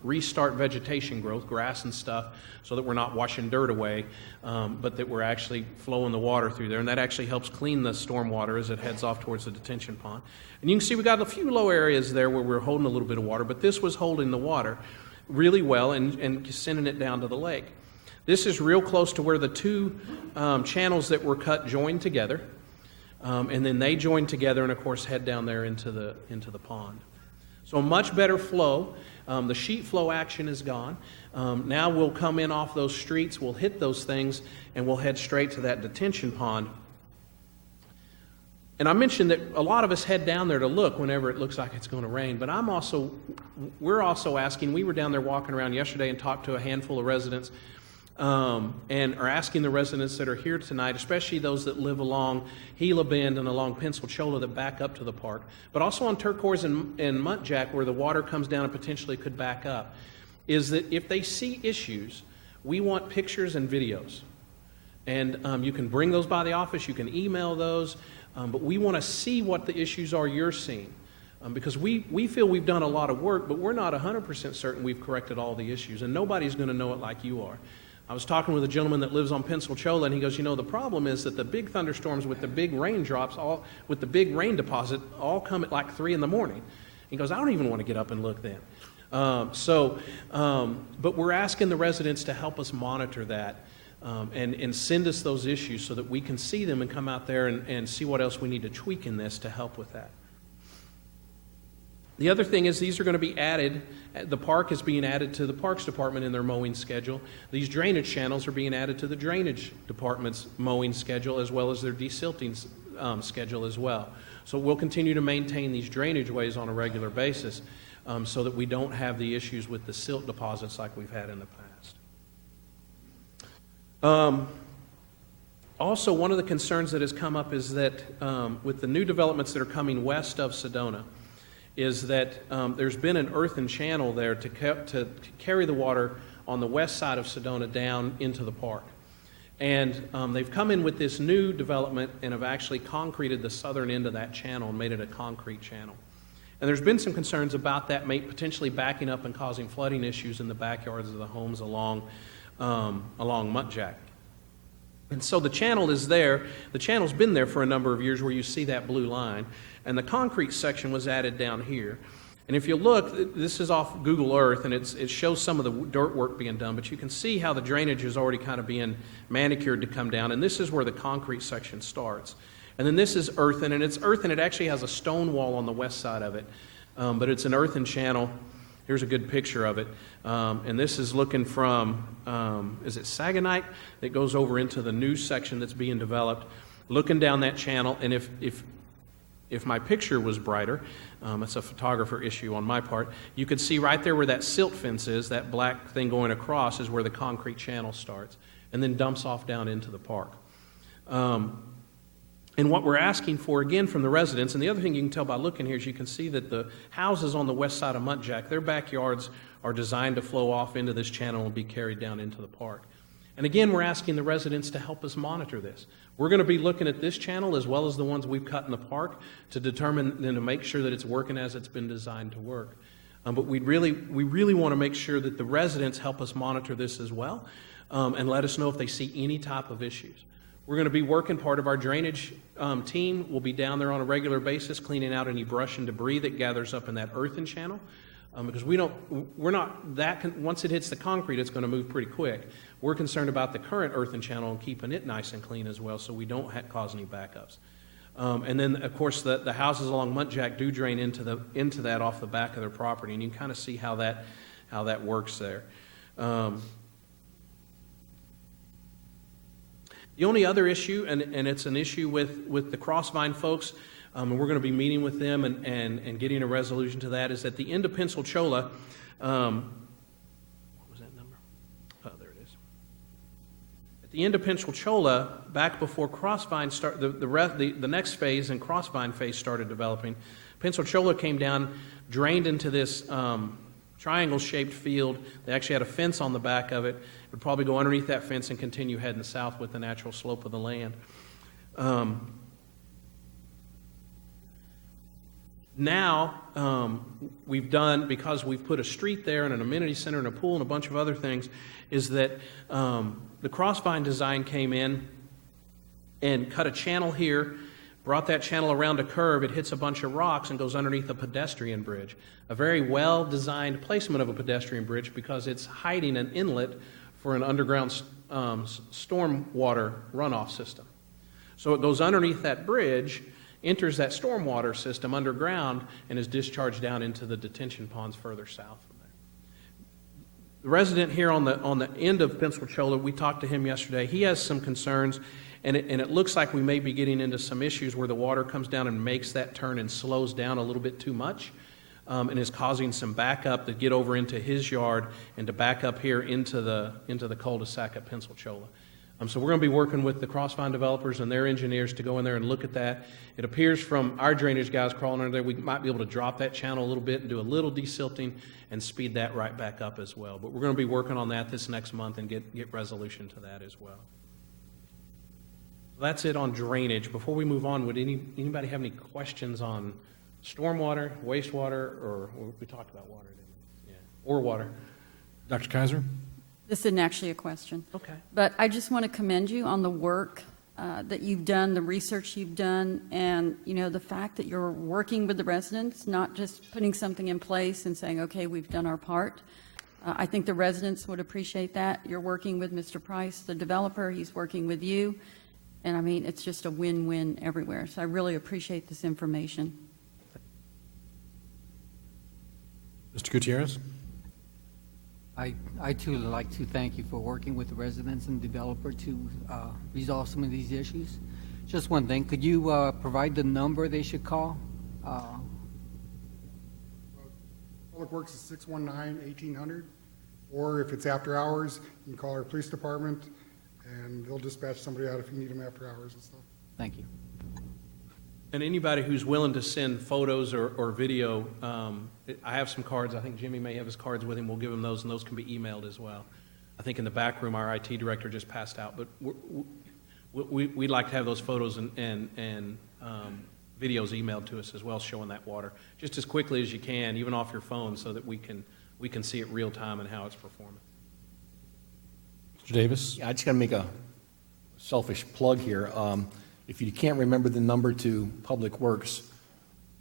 restart vegetation growth, grass and stuff, so that we're not washing dirt away, but that we're actually flowing the water through there. And that actually helps clean the storm water as it heads off towards the detention pond. And you can see we got a few low areas there where we're holding a little bit of water, but this was holding the water really well and sending it down to the lake. This is real close to where the two channels that were cut joined together, and then they join together and, of course, head down there into the pond. So a much better flow. The sheet flow action is gone. Now we'll come in off those streets, we'll hit those things, and we'll head straight to that detention pond. And I mentioned that a lot of us head down there to look whenever it looks like it's going to rain, but we're also asking, we were down there walking around yesterday and talked to a handful of residents, and are asking the residents that are here tonight, especially those that live along Gila Bend and along Pensacola that back up to the park, but also on Turquoise and Muntjac where the water comes down and potentially could back up, is that if they see issues, we want pictures and videos. And you can bring those by the office, you can email those, but we want to see what the issues are you're seeing. Because we feel we've done a lot of work, but we're not 100% certain we've corrected all the issues, and nobody's going to know it like you are. I was talking with a gentleman that lives on Pensacola, and he goes, the problem is that the big thunderstorms with the big raindrops, with the big rain deposit, all come at like 3 in the morning. He goes, I don't even want to get up and look then. But we're asking the residents to help us monitor that and send us those issues so that we can see them and come out there and see what else we need to tweak in this to help with that. The other thing is these are going to be added. The park is being added to the Parks Department in their mowing schedule. These drainage channels are being added to the Drainage Department's mowing schedule as well as their desilting schedule as well. So we'll continue to maintain these drainage ways on a regular basis so that we don't have the issues with the silt deposits like we've had in the past. Also, one of the concerns that has come up is that with the new developments that are coming west of Sedona, is that there's been an earthen channel there to carry the water on the west side of Sedona down into the park. And they've come in with this new development and have actually concreted the southern end of that channel and made it a concrete channel. And there's been some concerns about that potentially backing up and causing flooding issues in the backyards of the homes along Muntjac. And so the channel is there. The channel's been there for a number of years where you see that blue line. And the concrete section was added down here. And if you look, this is off Google Earth, and it shows some of the dirt work being done, but you can see how the drainage is already kind of being manicured to come down, and this is where the concrete section starts. And then this is earthen, and it's earthen. It actually has a stone wall on the west side of it, but it's an earthen channel. Here's a good picture of it. And this is looking from, is it Sagonite, that goes over into the new section that's being developed, looking down that channel, and if my picture was brighter, it's a photographer issue on my part, you could see right there where that silt fence is, that black thing going across is where the concrete channel starts and then dumps off down into the park. And what we're asking for, again, from the residents, and the other thing you can tell by looking here is you can see that the houses on the west side of Muntjac, their backyards are designed to flow off into this channel and be carried down into the park. And again, we're asking the residents to help us monitor this. We're going to be looking at this channel as well as the ones we've cut in the park to determine and to make sure that it's working as it's been designed to work. But we really want to make sure that the residents help us monitor this as well and let us know if they see any type of issues. We're going to be working, part of our drainage team will be down there on a regular basis cleaning out any brush and debris that gathers up in that earthen channel because once it hits the concrete, it's going to move pretty quick. We're concerned about the current earthen channel and keeping it nice and clean as well so we don't cause any backups. And then, of course, the houses along Muntjac do drain into that off the back of their property, and you can kind of see how that works there. The only other issue, and it's an issue with the Crossvine folks, and we're going to be meeting with them and getting a resolution to that, is at the end of Pensacola. What was that number? Oh, there it is. At the end of Pensacola, back before Crossvine the next phase and Crossvine phase started developing, Pensacola came down, drained into this triangle-shaped field. They actually had a fence on the back of it. It would probably go underneath that fence and continue heading south with the natural slope of the land. Now, we've done, because we've put a street there and an amenity center and a pool and a bunch of other things, is that the Crossvine design came in and cut a channel here, brought that channel around a curve. It hits a bunch of rocks and goes underneath a pedestrian bridge. A very well-designed placement of a pedestrian bridge, because it's hiding an inlet for an underground storm water runoff system. So it goes underneath that bridge, enters that stormwater system underground, and is discharged down into the detention ponds further south from there. The resident here on the end of Pensacola, we talked to him yesterday. He has some concerns, and it looks like we may be getting into some issues where the water comes down and makes that turn and slows down a little bit too much, and is causing some backup to get over into his yard and to back up here into the cul-de-sac at Pensacola. So we're going to be working with the Crossvine developers and their engineers to go in there and look at that. It appears from our drainage guys crawling under there, we might be able to drop that channel a little bit and do a little desilting and speed that right back up as well. But we're going to be working on that this next month and get resolution to that as well. So that's it on drainage. Before we move on, would anybody have any questions on stormwater, wastewater, or we talked about water, didn't we? Yeah, or water? Dr. Kaiser? This isn't actually a question. Okay. But I just want to commend you on the work that you've done, the research you've done, and, you know, the fact that you're working with the residents, not just putting something in place and saying, okay, we've done our part. I think the residents would appreciate that. You're working with Mr. Price, the developer. He's working with you. And, I mean, it's just a win-win everywhere. So I really appreciate this information. Mr. Gutierrez? I too would like to thank you for working with the residents and developer to resolve some of these issues. Just one thing, could you provide the number they should call? Public Works is 619-1800, or if it's after hours, you can call our police department, and they'll dispatch somebody out if you need them after hours and stuff. Thank you. And anybody who's willing to send photos or video, I have some cards. I think Jimmy may have his cards with him. We'll give him those, and those can be emailed as well. I think in the back room, our IT director just passed out, but we'd like to have those photos and videos emailed to us as well, showing that water just as quickly as you can, even off your phone, so that we can see it real time and how it's performing. Mr. Davis? Yeah, I just got to make a selfish plug here. If you can't remember the number to Public Works,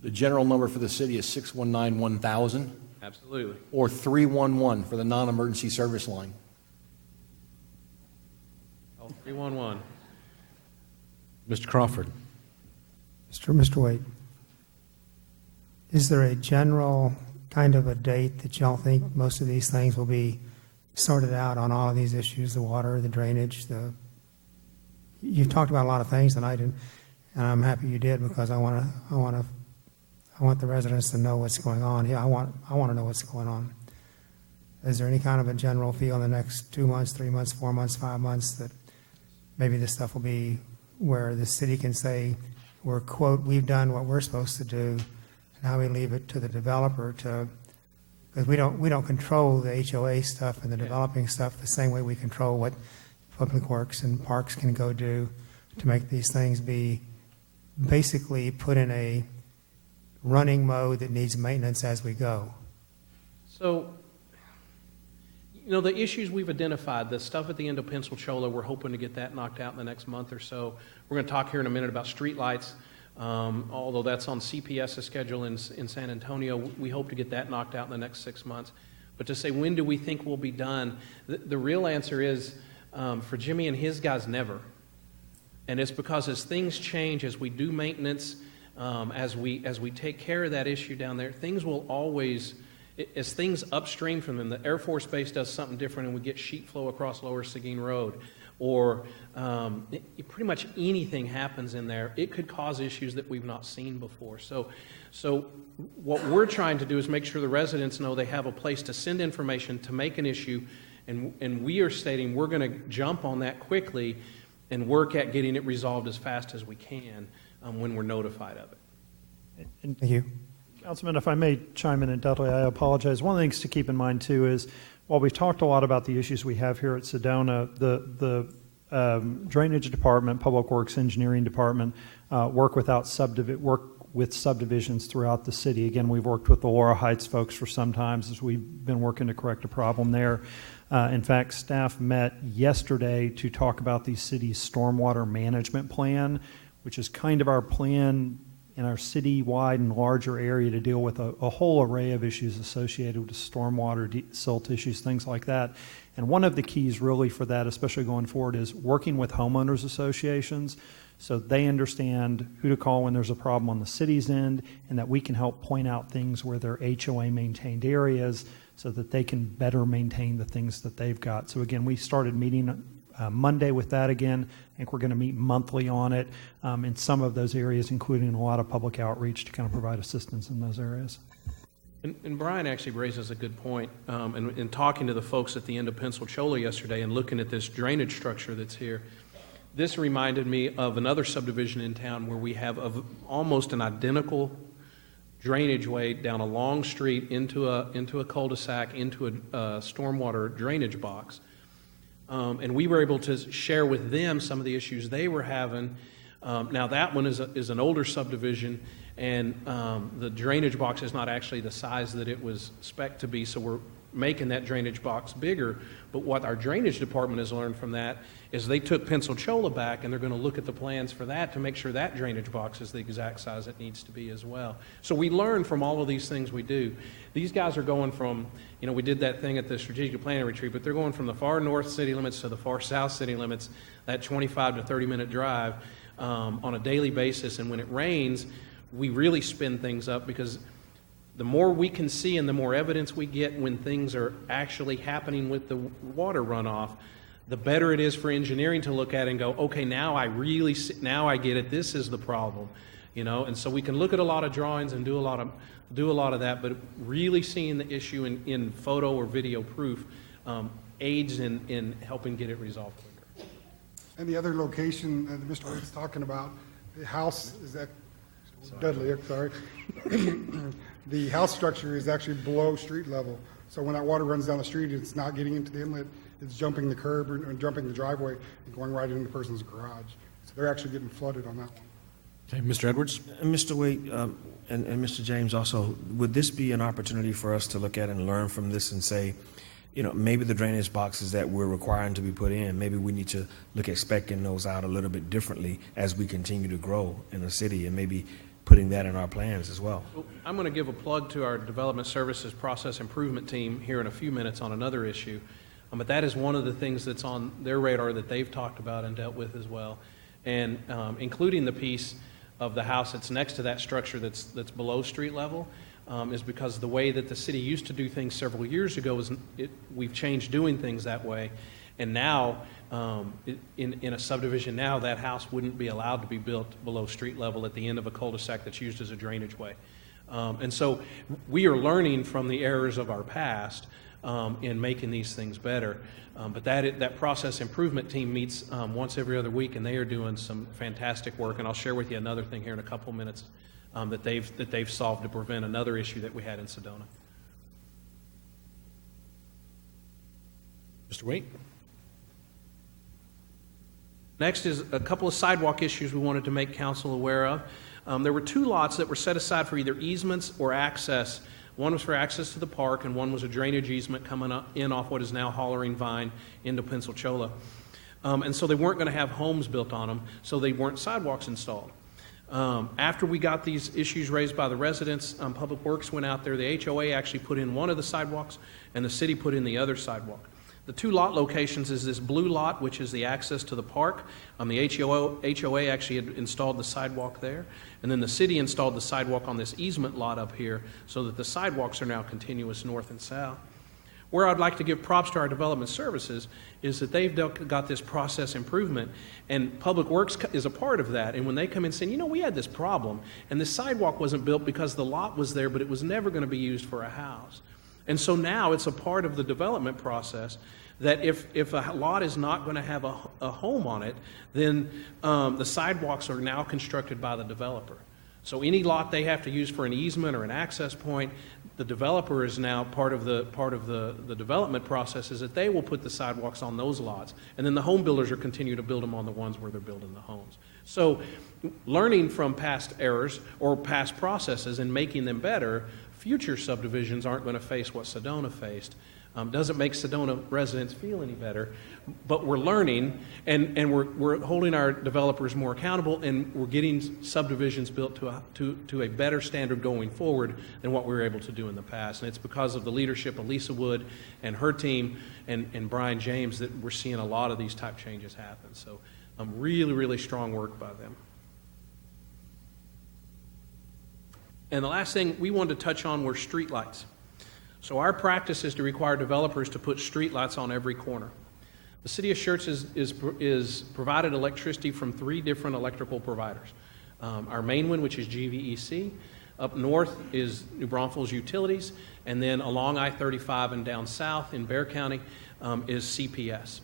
the general number for the city is 619-1000. Absolutely. Or 311 for the non-emergency service line. Oh, 311. Mr. Crawford? Mr. Wade, is there a general kind of a date that y'all think most of these things will be sorted out on all of these issues, the water, the drainage, you've talked about a lot of things tonight, and I'm happy you did, because I want the residents to know what's going on. Yeah, I want to know what's going on. Is there any kind of a general feel in the next 2 months, 3 months, 4 months, 5 months that maybe this stuff will be where the city can say, we're, quote, we've done what we're supposed to do, and now we leave it to the developer to, because we don't control the HOA stuff and the developing stuff the same way we control what Public Works and Parks can go do to make these things be basically put in a running mode that needs maintenance as we go. So, you know, the issues we've identified, the stuff at the end of Pensacola, we're hoping to get that knocked out in the next month or so. We're going to talk here in a minute about streetlights. Although that's on CPS's schedule in San Antonio, we hope to get that knocked out in the next 6 months. But to say, when do we think we'll be done? The real answer is, for Jimmy and his guys, never. And it's because as things change, as we do maintenance, as we take care of that issue down there, things will always, as things upstream from them, the Air Force Base does something different, and we get sheet flow across Lower Seguin Road. or pretty much anything happens in there, it could cause issues that we've not seen before. So what we're trying to do is make sure the residents know they have a place to send information to make an issue, and we are stating we're going to jump on that quickly and work at getting it resolved as fast as we can when we're notified of it. Thank you. Councilman, if I may chime in, and Dudley, I apologize. One of the things to keep in mind, too, is while we've talked a lot about the issues we have here at Sedona, the Drainage Department, Public Works Engineering Department work with subdivisions throughout the city. Again, we've worked with the Laura Heights folks for some time as we've been working to correct a problem there. In fact, staff met yesterday to talk about the city's stormwater management plan, which is kind of our plan in our city-wide and larger area to deal with a whole array of issues associated with stormwater, silt issues, things like that. And one of the keys really for that, especially going forward, is working with homeowners associations so they understand who to call when there's a problem on the city's end, and that we can help point out things where they're HOA-maintained areas so that they can better maintain the things that they've got. So again, we started meeting Monday with that again. I think we're going to meet monthly on it in some of those areas, including a lot of public outreach to kind of provide assistance in those areas. And Brian actually raises a good point. In talking to the folks at the end of Pensacola yesterday and looking at this drainage structure that's here, this reminded me of another subdivision in town where we have almost an identical drainage way down a long street into a cul-de-sac, into a stormwater drainage box. And we were able to share with them some of the issues they were having. Now that one is an older subdivision, and the drainage box is not actually the size that it was spec'd to be, so we're making that drainage box bigger. But what our drainage department has learned from that is they took Pensacola back, and they're going to look at the plans for that to make sure that drainage box is the exact size it needs to be as well. So we learn from all of these things we do. These guys are going from, we did that thing at the strategic planning retreat, but they're going from the far north city limits to the far south city limits, that 25 to 30-minute drive on a daily basis. And when it rains, we really spin things up, because the more we can see and the more evidence we get when things are actually happening with the water runoff, the better it is for engineering to look at it and go, okay, now I really see, now I get it. This is the problem, And so we can look at a lot of drawings and do a lot of that, but really seeing the issue in photo or video proof aids in helping get it resolved quicker. And the other location that Mr. Wade's talking about, the house is that Dudley, sorry. The house structure is actually below street level. So when that water runs down the street, it's not getting into the inlet, it's jumping the curb or jumping the driveway and going right into the person's garage. So they're actually getting flooded on that one. Okay, Mr. Edwards? Mr. Wade, and Mr. James also, would this be an opportunity for us to look at and learn from this and say, maybe the drainage boxes that we're requiring to be put in, maybe we need to look at speccing those out a little bit differently as we continue to grow in the city, and maybe putting that in our plans as well. I'm going to give a plug to our Development Services Process Improvement Team here in a few minutes on another issue. But that is one of the things that's on their radar that they've talked about and dealt with as well. And including the piece of the house that's next to that structure that's below street level, is because the way that the city used to do things several years ago we've changed doing things that way. And now, in a subdivision now, that house wouldn't be allowed to be built below street level at the end of a cul-de-sac that's used as a drainage way. And so we are learning from the errors of our past in making these things better. But that process improvement team meets once every other week, and they are doing some fantastic work. And I'll share with you another thing here in a couple minutes that they've solved to prevent another issue that we had in Sedona. Mr. Waite? Next is a couple of sidewalk issues we wanted to make council aware of. There were two lots that were set aside for either easements or access. One was for access to the park, and one was a drainage easement coming in off what is now Hollering Vine into Pensacola. And so they weren't going to have homes built on them, so they weren't sidewalks installed. After we got these issues raised by the residents, Public Works went out there. The HOA actually put in one of the sidewalks, and the city put in the other sidewalk. The two lot locations is this blue lot, which is the access to the park. The HOA actually had installed the sidewalk there, and then the city installed the sidewalk on this easement lot up here so that the sidewalks are now continuous north and south. Where I'd like to give props to our development services is that they've got this process improvement, and Public Works is a part of that. And when they come in saying, you know, we had this problem, and this sidewalk wasn't built because the lot was there, but it was never going to be used for a house. And so now it's a part of the development process that if a lot is not going to have a home on it, then the sidewalks are now constructed by the developer. So any lot they have to use for an easement or an access point, the developer is now part of the development process is that they will put the sidewalks on those lots, and then the home builders are continue to build them on the ones where they're building the homes. So learning from past errors or past processes and making them better, future subdivisions aren't going to face what Sedona faced. Doesn't make Sedona residents feel any better, but we're learning, and we're holding our developers more accountable, and we're getting subdivisions built to a better standard going forward than what we were able to do in the past. And it's because of the leadership of Lisa Wood and her team and Brian James that we're seeing a lot of these type changes happen. So really, really strong work by them. And the last thing we wanted to touch on were streetlights. So our practice is to require developers to put streetlights on every corner. The city of Schertz is provided electricity from 3 different electrical providers. Our main one, which is GVEC. Up north is New Braunfels Utilities. And then along I-35 and down south in Bexar County is CPS.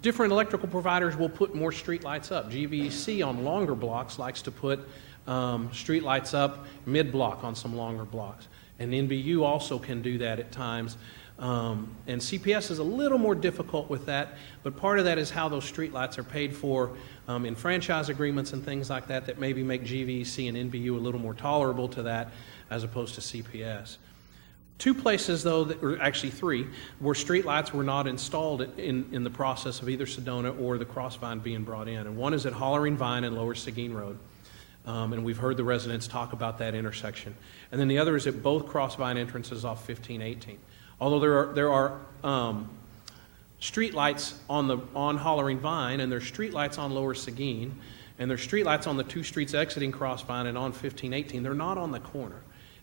Different electrical providers will put more streetlights up. GVEC on longer blocks likes to put street lights up mid-block on some longer blocks. And NBU also can do that at times. And CPS is a little more difficult with that, but part of that is how those street lights are paid for in franchise agreements and things like that that maybe make GVEC and NBU a little more tolerable to that as opposed to CPS. 2 places, though, or actually 3, where street lights were not installed in the process of either Sedona or the Crossvine being brought in. And one is at Hollering Vine and Lower Seguin Road. And we've heard the residents talk about that intersection. And then the other is at both Crossvine entrances off 1518. Although there are street lights on Hollering Vine, and there's street lights on Lower Seguin, and there's street lights on the 2 streets exiting Crossvine and on 1518. They're not on the corner.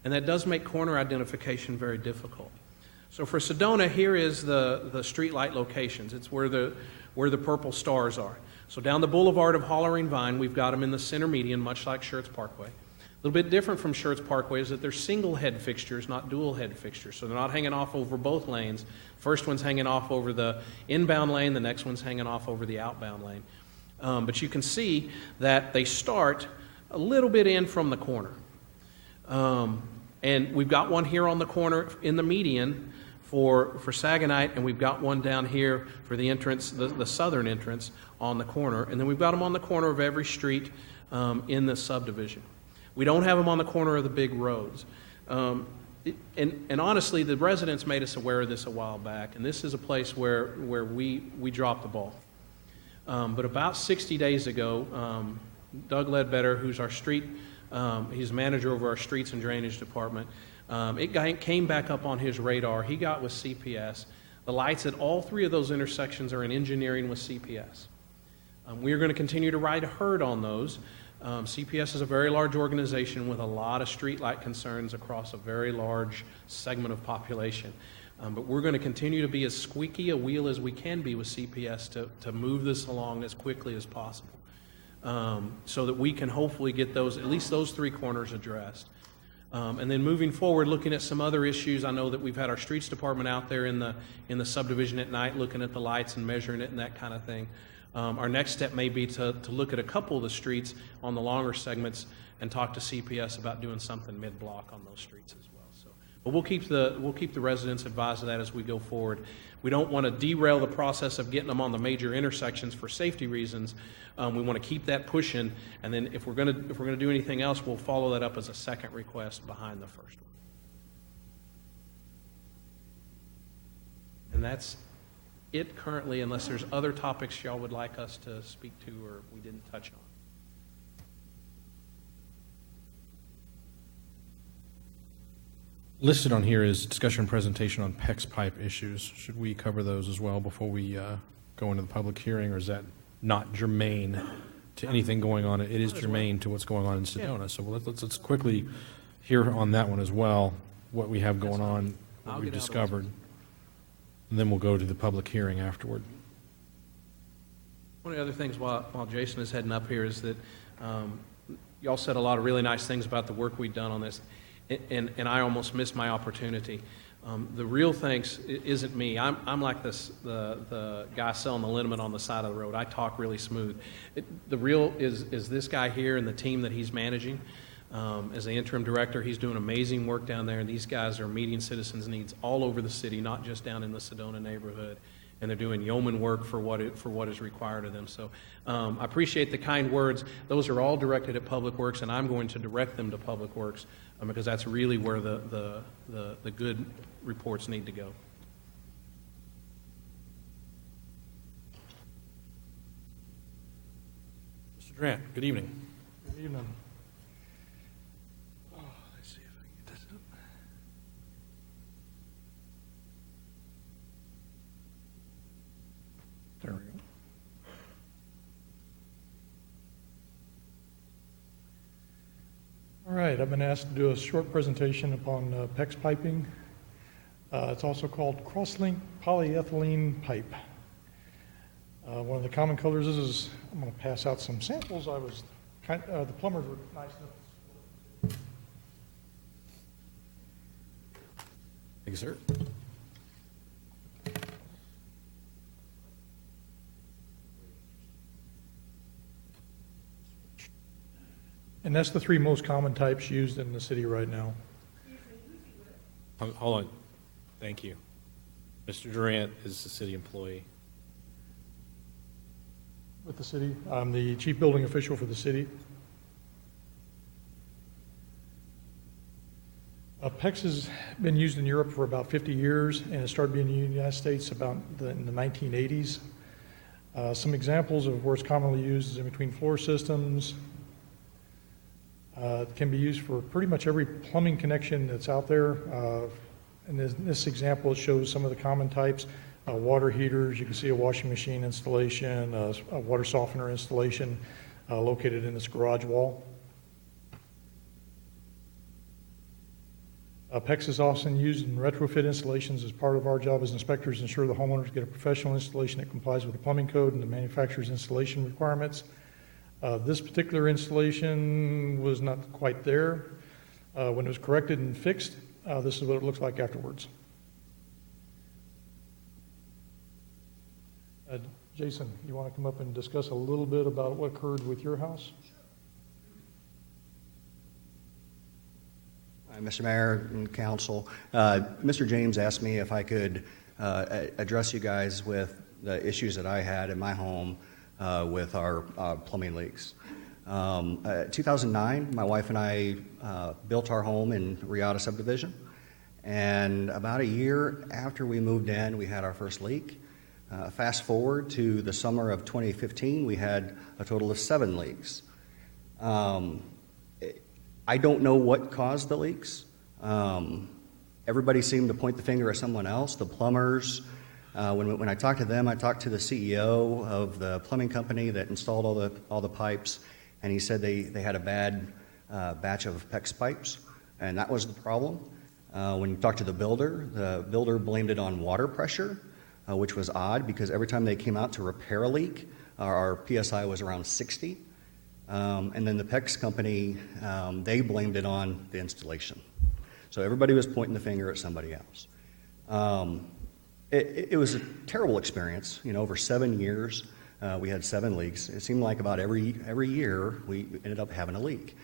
And that does make corner identification very difficult. So for Sedona, here is the street light locations. It's where the purple stars are. So down the boulevard of Hollering Vine, we've got them in the center median, much like Schertz Parkway. A little bit different from Schertz Parkway is that they're single head fixtures, not dual head fixtures. So they're not hanging off over both lanes. First one's hanging off over the inbound lane, the next one's hanging off over the outbound lane. But you can see that they start a little bit in from the corner. And we've got one here on the corner in the median for Sagonite, and we've got one down here for the entrance, the southern entrance on the corner. And then we've got them on the corner of every street in the subdivision. We don't have them on the corner of the big roads. And honestly, the residents made us aware of this a while back, and this is a place where we dropped the ball. But about 60 days ago, Doug Ledbetter, who's our street, he's manager over our streets and drainage department, it came back up on his radar. He got with CPS. The lights at all 3 of those intersections are in engineering with CPS. We are going to continue to ride herd on those. CPS is a very large organization with a lot of streetlight concerns across a very large segment of population. But we're going to continue to be as squeaky a wheel as we can be with CPS to move this along as quickly as possible, so that we can hopefully get at least those 3 corners addressed. And then moving forward, looking at some other issues, I know that we've had our streets department out there in the subdivision at night looking at the lights and measuring it and that kind of thing. Our next step may be to look at a couple of the streets on the longer segments and talk to CPS about doing something mid-block on those streets as well. So, but we'll keep the residents advised of that as we go forward. We don't want to derail the process of getting them on the major intersections for safety reasons. We want to keep that pushing, and then if we're going to do anything else, we'll follow that up as a second request behind the first one. And that's it currently, unless there's other topics y'all would like us to speak to or we didn't touch on. Listed on here is discussion and presentation on PEX pipe issues. Should we cover those as well before we go into the public hearing, or is that not germane to anything going on? It is germane to what's going on in Sedona. So let's quickly hear on that one as well, what we have going on I'll what we've get out of discovered. And then we'll go to the public hearing afterward. One of the other things while Jason is heading up here is that y'all said a lot of really nice things about the work we've done on this, and I almost missed my opportunity. The real thanks isn't me. I'm like the guy selling the liniment on the side of the road. I talk really smooth. The real is this guy here and the team that he's managing. As the interim director, he's doing amazing work down there, and these guys are meeting citizens' needs all over the city, not just down in the Sedona neighborhood. And they're doing yeoman work for what is required of them. So I appreciate the kind words. Those are all directed at Public Works, and I'm going to direct them to Public Works because that's really where the good reports need to go. Mr. Durant, good evening. Good evening. Let's see if I can get this up. There we go. All right, I've been asked to do a short presentation upon PEX piping. It's also called crosslink polyethylene pipe. One of the common colors is, I'm going to pass out some samples. The plumbers were nice enough. Thank you, sir. And that's the three most common types used in the city right now. Hold on. Thank you. Mr. Durant is the city employee. With the city, I'm the chief building official for the city. PEX has been used in Europe for about 50 years, and it started being used in the United States in the 1980s. Some examples of where it's commonly used is in between floor systems. It can be used for pretty much every plumbing connection that's out there. In this example, it shows some of the common types. Water heaters, you can see a washing machine installation, a water softener installation located in this garage wall. PEX is often used in retrofit installations. As part of our job as inspectors, ensure the homeowners get a professional installation that complies with the plumbing code and the manufacturer's installation requirements. This particular installation was not quite there. When it was corrected and fixed, this is what it looks like afterwards. Jason, you want to come up and discuss a little bit about what occurred with your house? Mr. Mayor and Council, Mr. James asked me if I could address you guys with the issues that I had in my home with our plumbing leaks. 2009, my wife and I built our home in Riata subdivision, and about a year after we moved in, we had our first leak. Fast forward to the summer of 2015, we had a total of 7 leaks. I don't know what caused the leaks. Everybody seemed to point the finger at someone else. The plumbers, when I talked to them, I talked to the CEO of the plumbing company that installed all the pipes, and he said they had a bad batch of PEX pipes, and that was the problem. When you talked to the builder blamed it on water pressure, which was odd because every time they came out to repair a leak, our PSI was around 60. And then the PEX company, they blamed it on the installation. So everybody was pointing the finger at somebody else. It was a terrible experience. You know, over 7 years, we had 7 leaks. It seemed like about every year we ended up having a leak.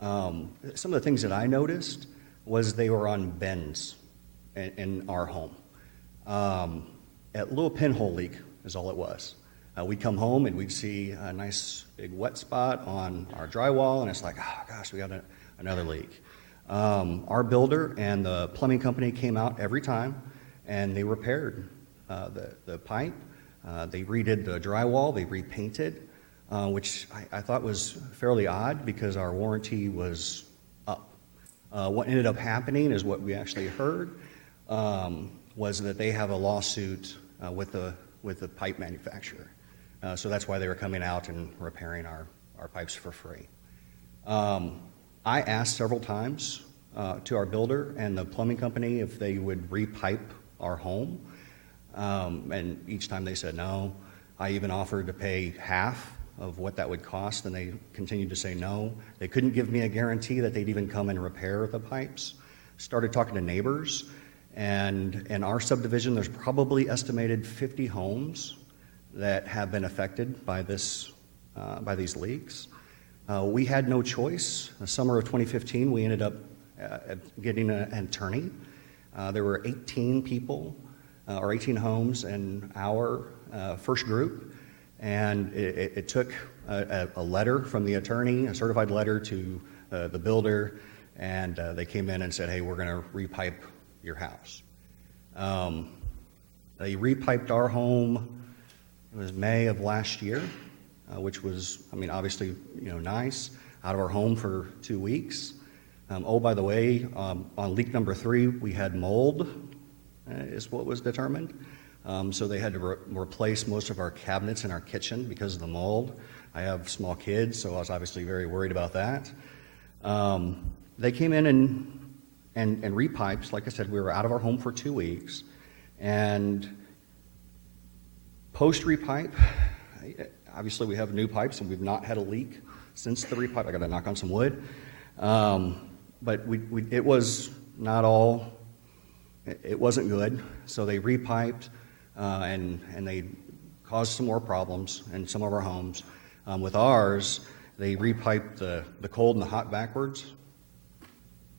Some of the things that I noticed was they were on bends in our home. A little pinhole leak is all it was. We'd come home and we'd see a nice big wet spot on our drywall, and it's like, oh gosh, we got another leak. Our builder and the plumbing company came out every time, and they repaired the pipe. They redid the drywall. They repainted, which I thought was fairly odd because our warranty was up. What ended up happening is what we actually heard was that they have a lawsuit with the pipe manufacturer. So that's why they were coming out and repairing our pipes for free. I asked several times to our builder and the plumbing company if they would repipe our home. And each time they said no. I even offered to pay half of what that would cost, and they continued to say no. They couldn't give me a guarantee that they'd even come and repair the pipes. Started talking to neighbors, and in our subdivision, there's probably estimated 50 homes that have been affected by this, by these leaks. We had no choice. The summer of 2015, we ended up getting an attorney. There were 18 people, or 18 homes in our first group, and it took a letter from the attorney, a certified letter to the builder, and they came in and said, hey, we're going to repipe your house. They repiped our home, it was May of last year, which was, I mean, obviously, you know, nice, out of our home for 2 weeks. Oh, by the way, on leak number 3, we had mold, is what was determined. So they had to replace most of our cabinets in our kitchen because of the mold. I have small kids, so I was obviously very worried about that. They came in and repiped. Like I said, we were out of our home for 2 weeks. And post-repipe, obviously we have new pipes and we've not had a leak since the repipe. I got to knock on some wood. But it was not all, it wasn't good. So they repiped. And they caused some more problems in some of our homes. With ours, they repiped the cold and the hot backwards.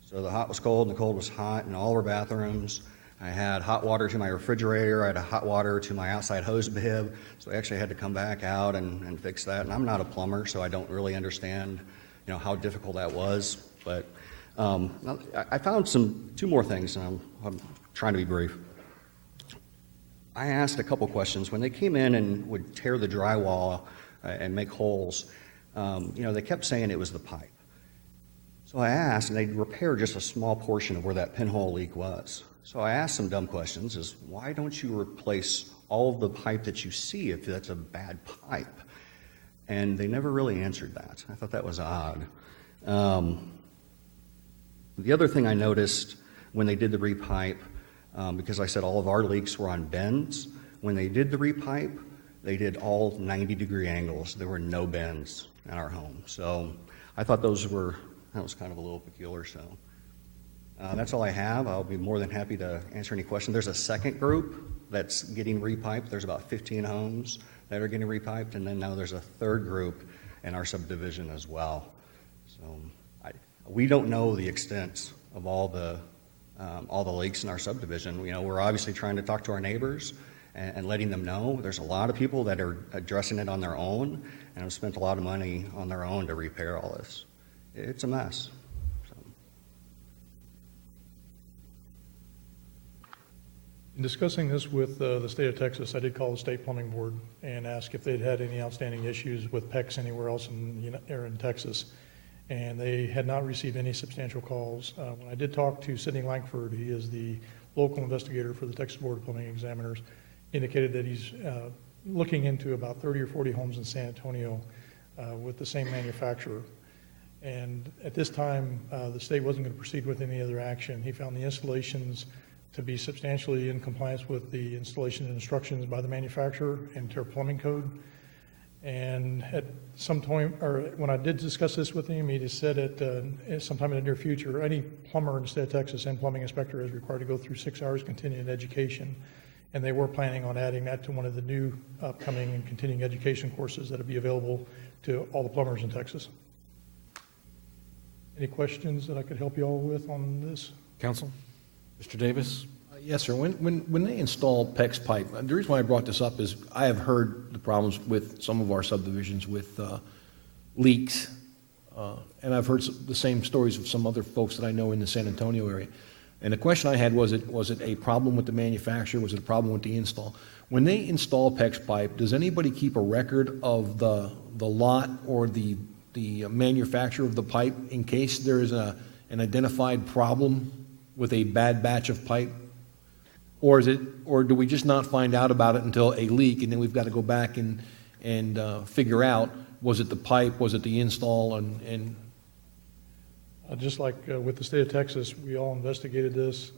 So the hot was cold and the cold was hot in all of our bathrooms. I had hot water to my refrigerator. I had hot water to my outside hose bib. So I actually had to come back out and fix that. And I'm not a plumber, so I don't really understand, you know, how difficult that was. But I found 2 more things, and I'm trying to be brief. I asked a couple questions. When they came in and would tear the drywall and make holes, you know, they kept saying it was the pipe. So I asked, and they'd repair just a small portion of where that pinhole leak was. So I asked some dumb questions, is why don't you replace all of the pipe that you see if that's a bad pipe? And they never really answered that. I thought that was odd. The other thing I noticed when they did the repipe, because I said all of our leaks were on bends. When they did the repipe, they did all 90-degree angles. There were no bends in our home. So I thought that was kind of a little peculiar. So that's all I have. I'll be more than happy to answer any questions. There's a second group that's getting repiped. There's about 15 homes that are getting repiped, and then now there's a third group in our subdivision as well. So we don't know the extent of all the leaks in our subdivision. You know, we're obviously trying to talk to our neighbors and letting them know. There's a lot of people that are addressing it on their own and have spent a lot of money on their own to repair all this. It's a mess. In discussing this with the state of Texas, I did call the state plumbing board and ask if they'd had any outstanding issues with PECs anywhere else in Texas. And they had not received any substantial calls. When I did talk to Sidney Langford, he is the local investigator for the Texas Board of Plumbing Examiners, indicated that he's looking into about 30 or 40 homes in San Antonio with the same manufacturer. And at this time, the state wasn't going to proceed with any other action. He found the installations to be substantially in compliance with the installation instructions by the manufacturer and their plumbing code. And at some point, or when I did discuss this with him, he just said at sometime in the near future, any plumber in the state of Texas and plumbing inspector is required to go through 6 hours continuing education. And they were planning on adding that to one of the new upcoming and continuing education courses that will be available to all the plumbers in Texas. Any questions that I could help you all with on this? Council? Mr. Davis? Yes, sir. When they install PEX pipe, the reason why I brought this up is I have heard the problems with some of our subdivisions with leaks, and I've heard the same stories of some other folks that I know in the San Antonio area. And the question I had was it a problem with the manufacturer? Was it a problem with the install? When they install PEX pipe, does anybody keep a record of the lot or the manufacturer of the pipe in case there is an identified problem with a bad batch of pipe? Or do we just not find out about it until a leak, and then we've got to go back and figure out, was it the pipe, was it the install, and Just like with the state of Texas, we all investigated this.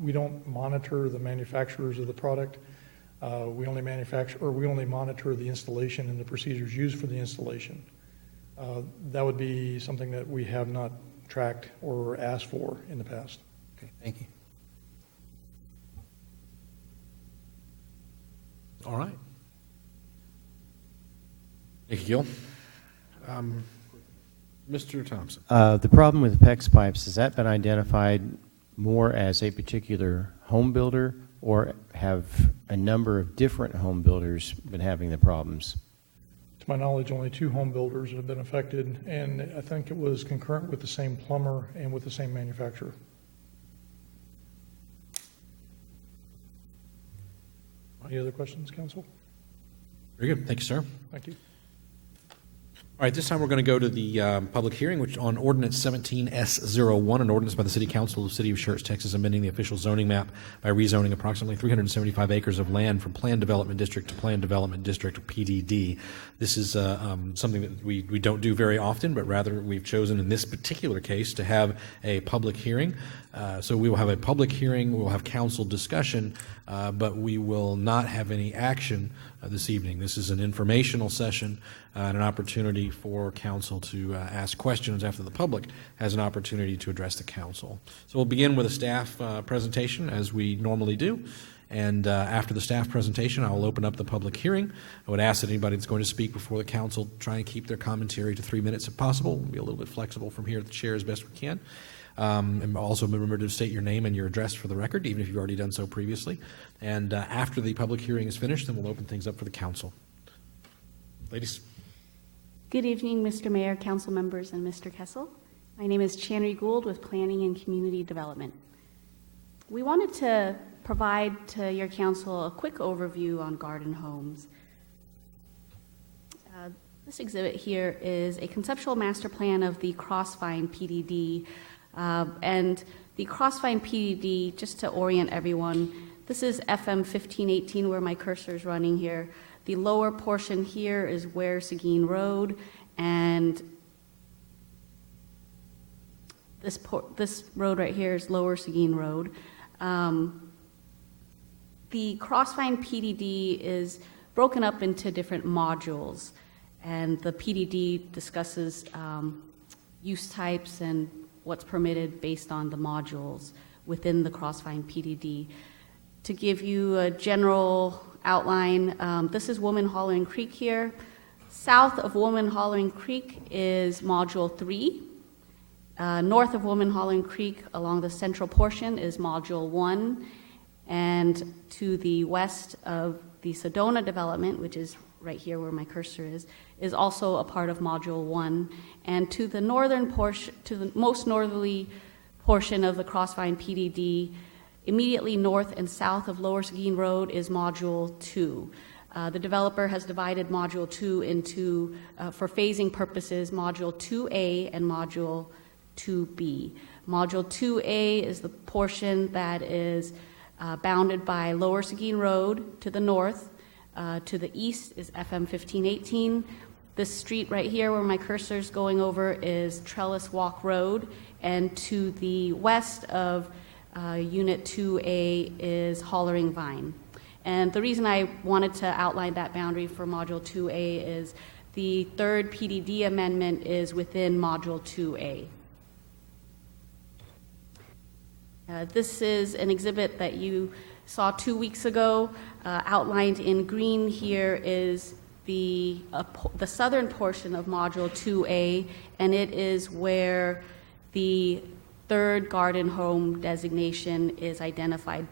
We don't monitor the manufacturers of the product. We only monitor the installation and the procedures used for the installation. That would be something that we have not tracked or asked for in the past. Okay, thank you. All right. Thank you, Gil. Mr. Thompson. The problem with PEX pipes, has that been identified more as a particular home builder, or have a number of different home builders been having the problems? To my knowledge, only 2 home builders have been affected, and I think it was concurrent with the same plumber and with the same manufacturer. Any other questions, council? Very good. Thank you, sir. Thank you. All right, this time we're going to go to the public hearing, which on Ordinance 17S01, an ordinance by the City Council of the City of Schertz, Texas, amending the official zoning map by rezoning approximately 375 acres of land from Planned Development District to Planned Development District, PDD. This is something that we don't do very often, but rather we've chosen in this particular case to have a public hearing. So we will have a public hearing, we will have council discussion, but we will not have any action this evening. This is an informational session and an opportunity for council to ask questions after the public has an opportunity to address the council. So we'll begin with a staff presentation as we normally do. And after the staff presentation, I will open up the public hearing. I would ask that anybody that's going to speak before the council try and keep their commentary to 3 minutes if possible. We'll be a little bit flexible from here at the chair as best we can. And also remember to state your name and your address for the record, even if you've already done so previously. And after the public hearing is finished, then we'll open things up for the council. Ladies. Good evening, Mr. Mayor, council members, and Mr. Kessel. My name is Chanry Gould with Planning and Community Development. We wanted to provide to your council a quick overview on garden homes. This exhibit here is a conceptual master plan of the Crossvine PDD. And the Crossvine PDD, just to orient everyone, this is FM 1518 where my cursor is running here. The lower portion here is Ware Seguin Road, and this road right here is Lower Seguin Road. The Crossvine PDD is broken up into different modules, and the PDD discusses use types and what's permitted based on the modules within the Crossvine PDD. To give you a general outline, this is Woman Hollering Creek here. South of Woman Hollering Creek is Module 3. North of Woman Hollering Creek along the central portion is Module 1. And to the west of the Sedona development, which is right here where my cursor is also a part of Module 1. And to the northern portion, to the most northerly portion of the Crossvine PDD, immediately north and south of Lower Seguin Road is Module 2. The developer has divided Module 2 into, for phasing purposes, Module 2A and Module 2B. Module 2A is the portion that is bounded by Lower Seguin Road to the north. To the east is FM 1518. This street right here where my cursor is going over is Trellis Walk Road. And to the west of Unit 2A is Hollering Vine. And the reason I wanted to outline that boundary for Module 2A is the third PDD amendment is within Module 2A. This is an exhibit that you saw 2 weeks ago. Outlined in green here is the southern portion of Module 2A, and it is where the third garden home designation is identified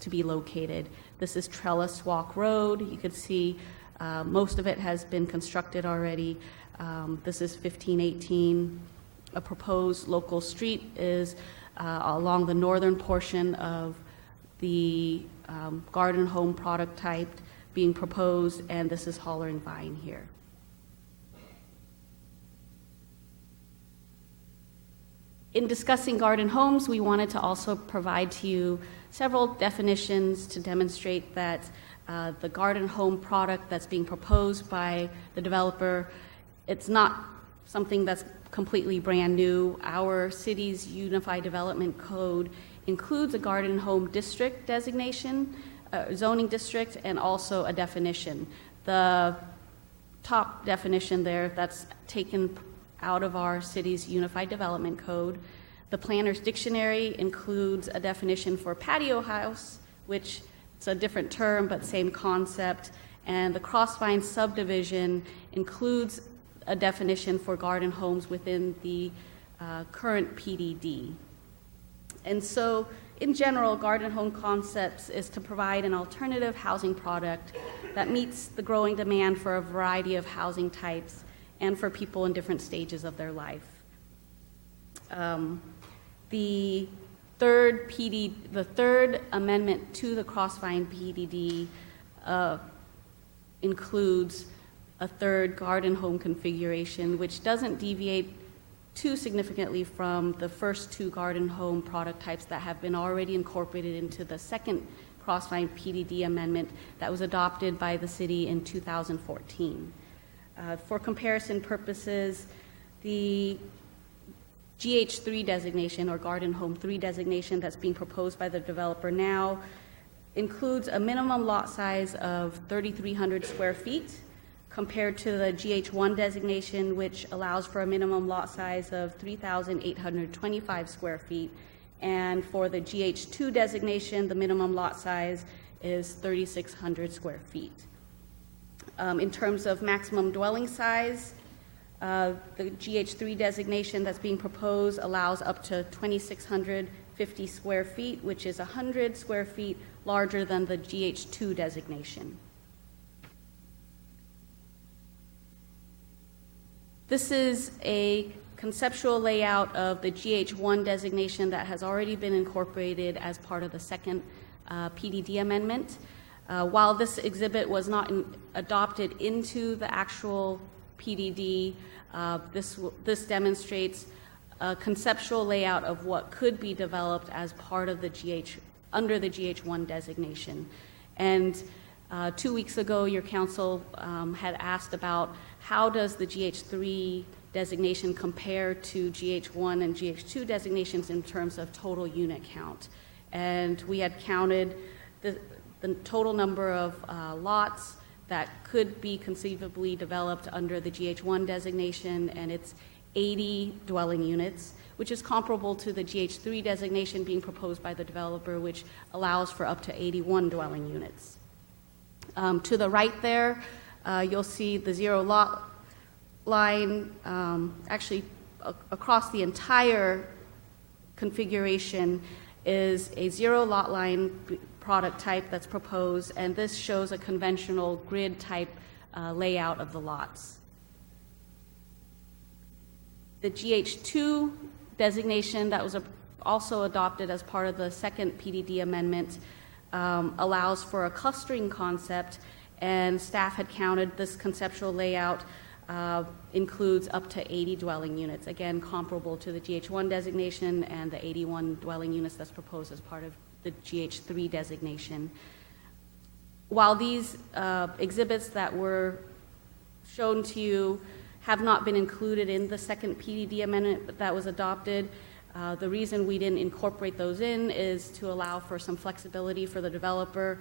to be located. This is Trellis Walk Road. You could see most of it has been constructed already. This is 1518. A proposed local street is along the northern portion of the garden home product type being proposed, and this is Hollering Vine here. In discussing garden homes, we wanted to also provide to you several definitions to demonstrate that the garden home product that's being proposed by the developer, it's not something that's completely brand new. Our city's Unified Development Code includes a garden home district designation, zoning district, and also a definition. The top definition there that's taken out of our city's Unified Development Code. The Planner's Dictionary includes a definition for patio house, which is a different term but same concept. And the Crossvine subdivision includes a definition for garden homes within the current PDD. And so, in general, garden home concepts is to provide an alternative housing product that meets the growing demand for a variety of housing types and for people in different stages of their life. The third amendment to the Crossvine PDD includes a third garden home configuration, which doesn't deviate too significantly from the first two garden home product types that have been already incorporated into the second Crossvine PDD amendment that was adopted by the city in 2014. For comparison purposes, the GH3 designation, or Garden Home 3 designation that's being proposed by the developer now, includes a minimum lot size of 3,300 square feet, compared to the GH1 designation, which allows for a minimum lot size of 3,825 square feet. And for the GH2 designation, the minimum lot size is 3,600 square feet. In terms of maximum dwelling size, the GH3 designation that's being proposed allows up to 2,650 square feet, which is 100 square feet larger than the GH2 designation. This is a conceptual layout of the GH1 designation that has already been incorporated as part of the second PDD amendment. While this exhibit was not adopted into the actual PDD, this demonstrates a conceptual layout of what could be developed as part of the under the GH1 designation. And 2 weeks ago, your council had asked about how does the GH3 designation compare to GH1 and GH2 designations in terms of total unit count. And we had counted the total number of lots that could be conceivably developed under the GH1 designation, and it's 80 dwelling units, which is comparable to the GH3 designation being proposed by the developer, which allows for up to 81 dwelling units. To the right there, you'll see the zero lot line. Actually, across the entire configuration is a zero lot line product type that's proposed, and this shows a conventional grid type layout of the lots. The GH2 designation that was also adopted as part of the second PDD amendment allows for a clustering concept, and staff had counted this conceptual layout includes up to 80 dwelling units, again comparable to the GH1 designation and the 81 dwelling units that's proposed as part of the GH3 designation. While these exhibits that were shown to you have not been included in the second PDD amendment that was adopted, the reason we didn't incorporate those in is to allow for some flexibility for the developer.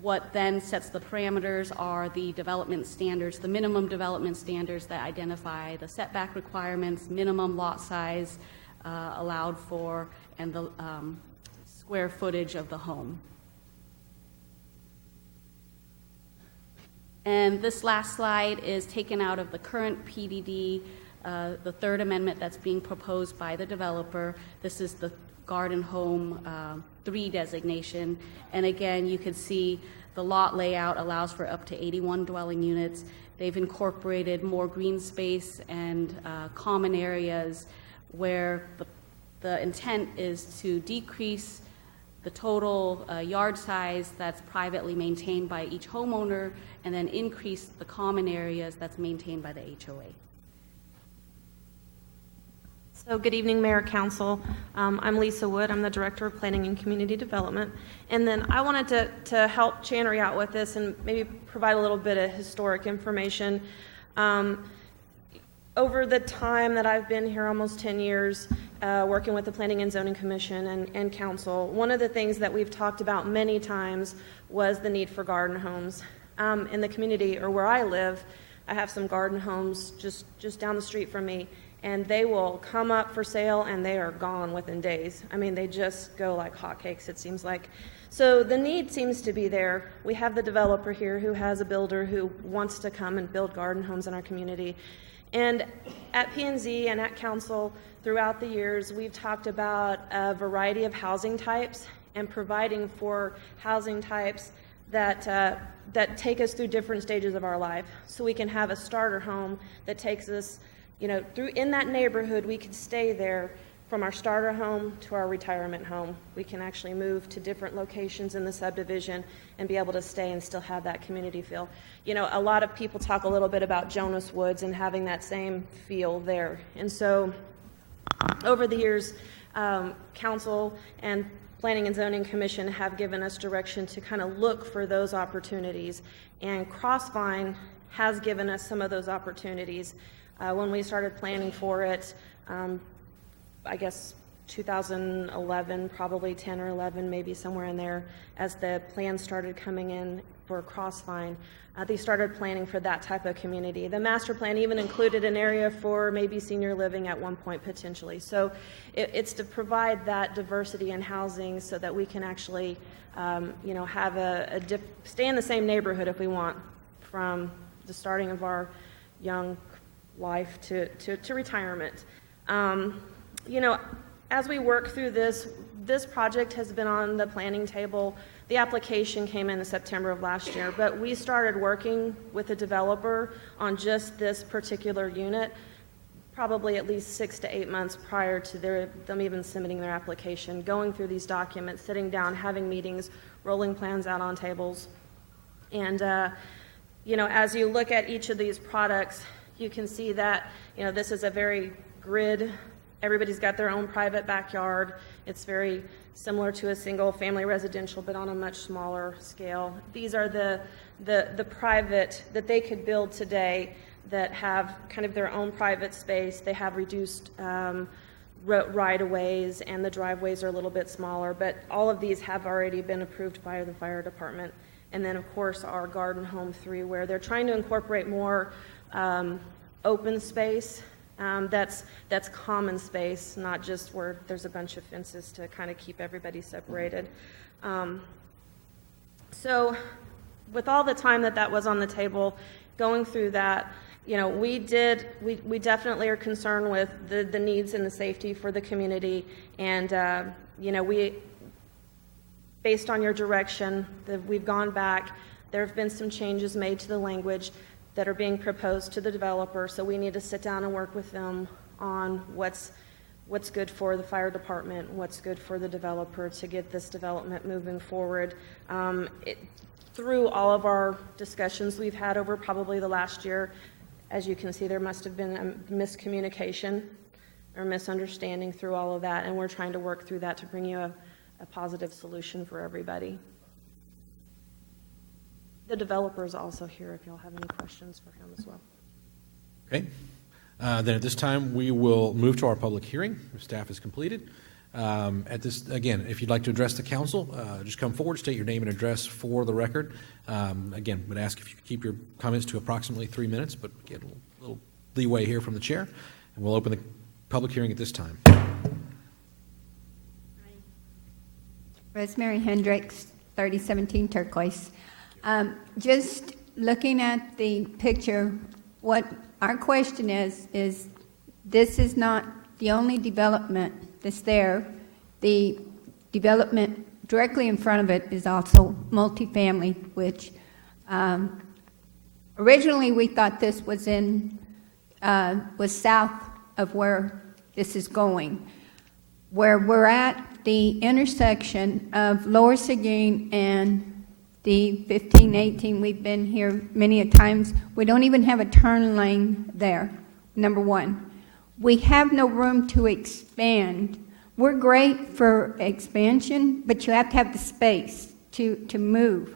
What then sets the parameters are the development standards, the minimum development standards that identify the setback requirements, minimum lot size allowed for, and the square footage of the home. And this last slide is taken out of the current PDD, the third amendment that's being proposed by the developer. This is the Garden Home 3 designation. And again, you can see the lot layout allows for up to 81 dwelling units. They've incorporated more green space and common areas where the intent is to decrease the total yard size that's privately maintained by each homeowner, and then increase the common areas that's maintained by the HOA. So good evening, Mayor, Council. I'm Lisa Wood. I'm the Director of Planning and Community Development. And then I wanted to help Channery out with this and maybe provide a little bit of historic information. over the time that I've been here, almost 10 years, working with the Planning and Zoning Commission and Council, one of the things that we've talked about many times was the need for garden homes. In the community, or where I live, I have some garden homes just down the street from me, and they will come up for sale and they are gone within days. I mean, they just go like hotcakes, it seems like. So the need seems to be there. We have the developer here who has a builder who wants to come and build garden homes in our community. And at P&Z and at Council throughout the years, we've talked about a variety of housing types and providing for housing types that take us through different stages of our life. So we can have a starter home that takes us, through in that neighborhood. We could stay there from our starter home to our retirement home. We can actually move to different locations in the subdivision and be able to stay and still have that community feel. A lot of people talk a little bit about Jonas Woods and having that same feel there. And so over the years, Council and Planning and Zoning Commission have given us direction to kind of look for those opportunities. And Crossvine has given us some of those opportunities. When we started planning for it, I guess 2011, probably 10 or 11, maybe somewhere in there, as the plans started coming in for Crossvine, they started planning for that type of community. The master plan even included an area for maybe senior living at one point potentially. So it's to provide that diversity in housing so that we can actually, have stay in the same neighborhood if we want, from the starting of our young life to retirement. As we work through this project has been on the planning table. The application came in September of last year, but we started working with the developer on just this particular unit probably at least 6 to 8 months prior to them even submitting their application, going through these documents, sitting down, having meetings, rolling plans out on tables. And, as you look at each of these products, you can see that, this is a very grid. Everybody's got their own private backyard. It's very similar to a single family residential, but on a much smaller scale. These are the private that they could build today that have kind of their own private space. They have reduced right-of-ways, and the driveways are a little bit smaller, but all of these have already been approved by the fire department. And then, of course, our Garden Home 3, where they're trying to incorporate more open space. That's common space, not just where there's a bunch of fences to kind of keep everybody separated. So with all the time that was on the table, going through that, we definitely are concerned with the needs and the safety for the community. And, based on your direction, we've gone back. There have been some changes made to the language that are being proposed to the developer, so we need to sit down and work with them on what's good for the fire department, what's good for the developer to get this development moving forward. Through all of our discussions we've had over probably the last year, as you can see, there must have been a miscommunication or misunderstanding through all of that, and we're trying to work through that to bring you a positive solution for everybody. The developer is also here if y'all have any questions for him as well. Okay. Then at this time, we will move to our public hearing. If staff is completed. Again, if you'd like to address the council, just come forward, state your name and address for the record. Again, would ask if you could keep your comments to approximately 3 minutes, but get a little leeway here from the chair. And we'll open the public hearing at this time. Rosemary Hendricks, 3017 Turquoise. Just looking at the picture, what our question is this is not the only development that's there. The development directly in front of it is also multifamily, which originally we thought this was was south of where this is going. Where we're at the intersection of Lower Seguin and the 1518, we've been here many a times. We don't even have a turn lane there, number one. We have no room to expand. We're great for expansion, but you have to have the space to move.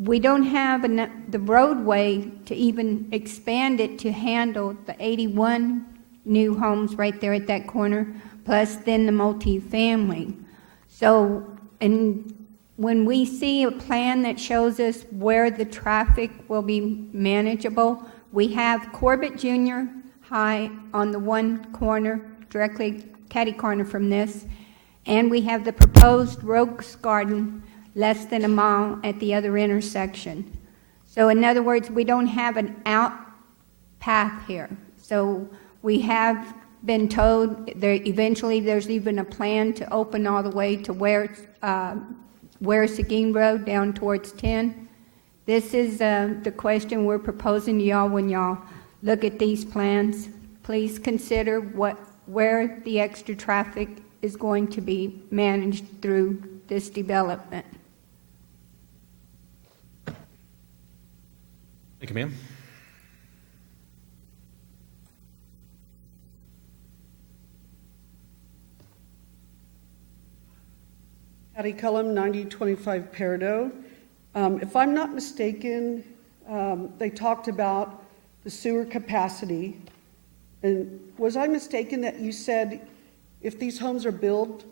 we don't have the roadway to even expand it to handle the 81 new homes right there at that corner, plus then the multifamily. So, and when we see a plan that shows us where the traffic will be manageable, we have Corbett Junior High on the one corner, directly catty corner from this, and we have the proposed Rose Garden less than a mile at the other intersection. So in other words, we don't have an out path here. So we have been told there eventually there's even a plan to open all the way to where Seguin Road down towards 10. This is the question we're proposing to y'all when y'all look at these plans. Please consider where the extra traffic is going to be managed through this development. Thank you, ma'am. Patty Cullum, 9025 Peridot. If I'm not mistaken, they talked about the sewer capacity. And was I mistaken that you said if these homes are built,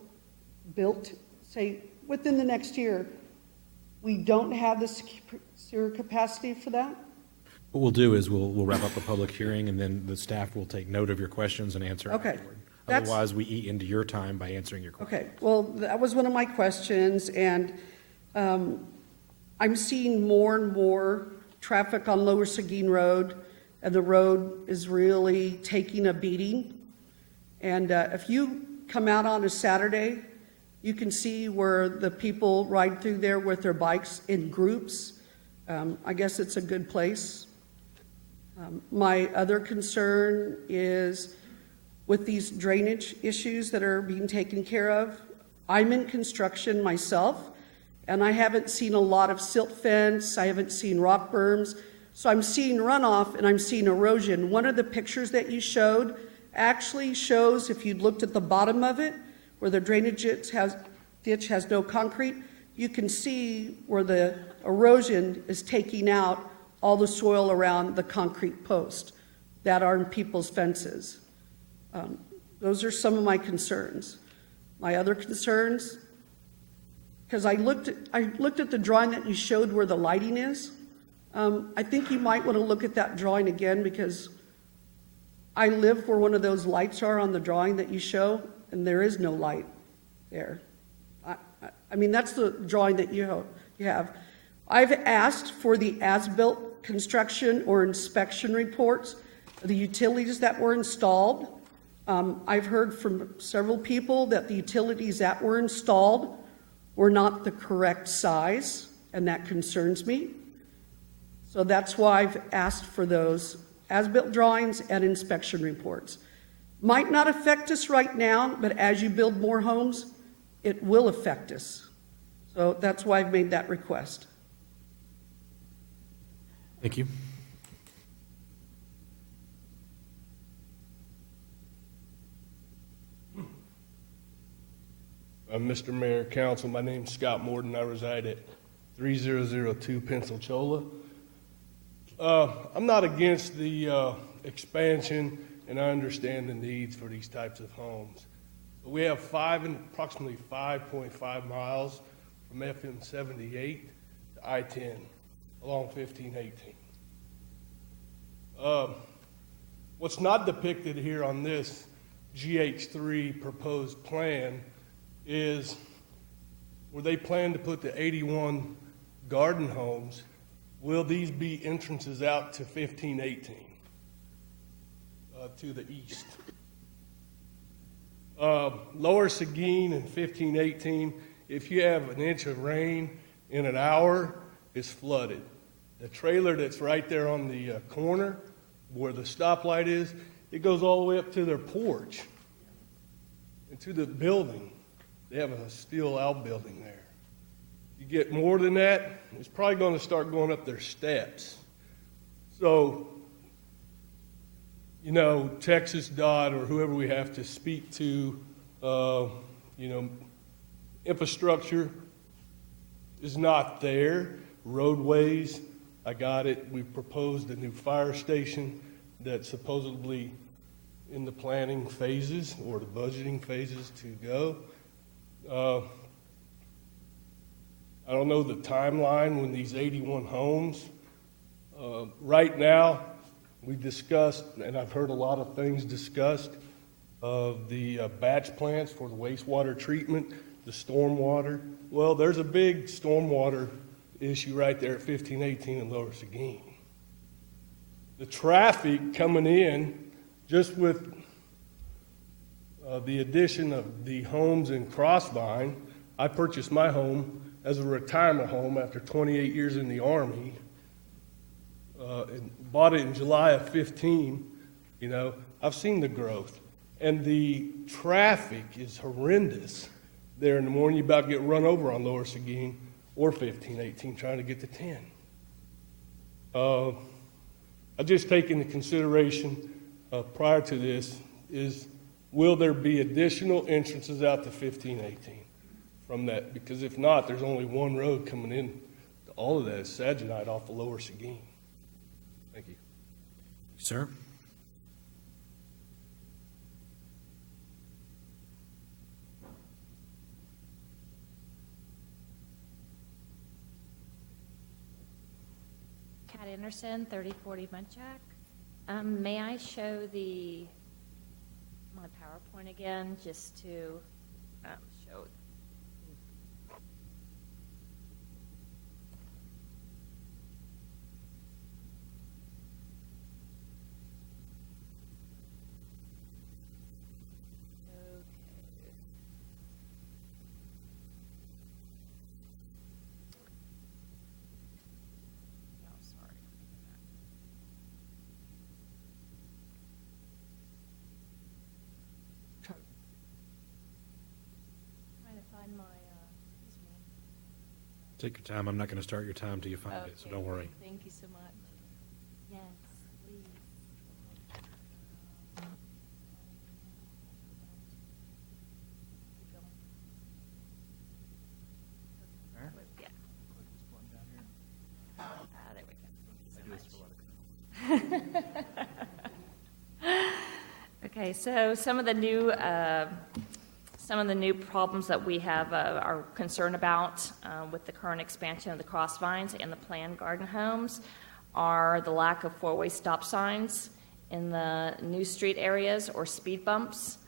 say, within the next year, we don't have the sewer capacity for that? What we'll do is we'll wrap up the public hearing, and then the staff will take note of your questions and answer Okay. afterward. Otherwise, we eat into your time by answering your questions. Okay, well, that was one of my questions, and I'm seeing more and more traffic on Lower Seguin Road, and the road is really taking a beating. And if you come out on a Saturday, you can see where the people ride through there with their bikes in groups. I guess it's a good place. My other concern is with these drainage issues that are being taken care of. I'm in construction myself, and I haven't seen a lot of silt fence, I haven't seen rock berms, so I'm seeing runoff and I'm seeing erosion. One of the pictures that you showed actually shows, if you'd looked at the bottom of it, where the drainage ditch has no concrete, you can see where the erosion is taking out all the soil around the concrete post that are in people's fences. Those are some of my concerns. My other concerns, because I looked at the drawing that you showed where the lighting is. I think you might want to look at that drawing again, because I live where one of those lights are on the drawing that you show, and there is no light there. I mean, that's the drawing that you have. I've asked for the as-built construction or inspection reports of the utilities that were installed. I've heard from several people that the utilities that were installed were not the correct size, and that concerns me. So that's why I've asked for those as-built drawings and inspection reports. Might not affect us right now, but as you build more homes, it will affect us. So that's why I've made that request. Thank you. Mr. Mayor, Council, my name's Scott Morton. I reside at 3002 Pensacola. I'm not against the expansion, and I understand the needs for these types of homes. But we have approximately 5.5 miles from FM 78 to I-10 along 1518. What's not depicted here on this GH3 proposed plan is where they plan to put the 81 garden homes. Will these be entrances out to 1518 to the east? Lower Seguin and 1518, if you have an inch of rain in an hour, it's flooded. The trailer that's right there on the corner where the stoplight is, it goes all the way up to their porch and to the building. They have a steel outbuilding there. You get more than that, it's probably going to start going up their steps. So, you know, Texas DOT or whoever we have to speak to, you know, infrastructure is not there. roadways. I got it. We proposed a new fire station that's supposedly in the planning phases or the budgeting phases to go. I don't know the timeline when these 81 homes. Right now, we discussed, and I've heard a lot of things discussed, of the batch plants for the wastewater treatment, the stormwater. Well, there's a big stormwater issue right there at 1518 in Lower Seguin. The traffic coming in, just with the addition of the homes in Crossvine, I purchased my home as a retirement home after 28 years in the Army, and bought it in July of 15. You know, I've seen the growth, and the traffic is horrendous there in the morning. You about get run over on Lower Seguin or 1518 trying to get to 10. I just take into consideration prior to this is, will there be additional entrances out to 1518 from that? Because if not, there's only one road coming in to all of that is Saginite off of Lower Seguin. Thank you. Sir? Kat Anderson, 3040 Munchak. May I show my PowerPoint again, just to show? Take your time. I'm not going to start your time till you find it, so don't worry. Thank you so much. Yes, please. Yeah. There we go. Thank you so much. Okay, so some of the new problems that we have are concerned about with the current expansion of the Crossvines and the planned garden homes are the lack of four-way stop signs in the new street areas or speed bumps.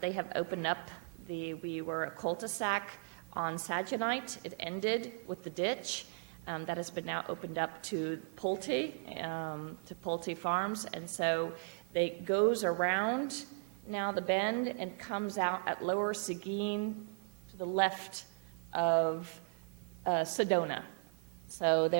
They have opened up we were a cul-de-sac on Saginite. It ended with the ditch. That has been now opened up to Pulte Farms, and so they goes around now the bend and comes out at Lower Seguin to the left of Sedona. So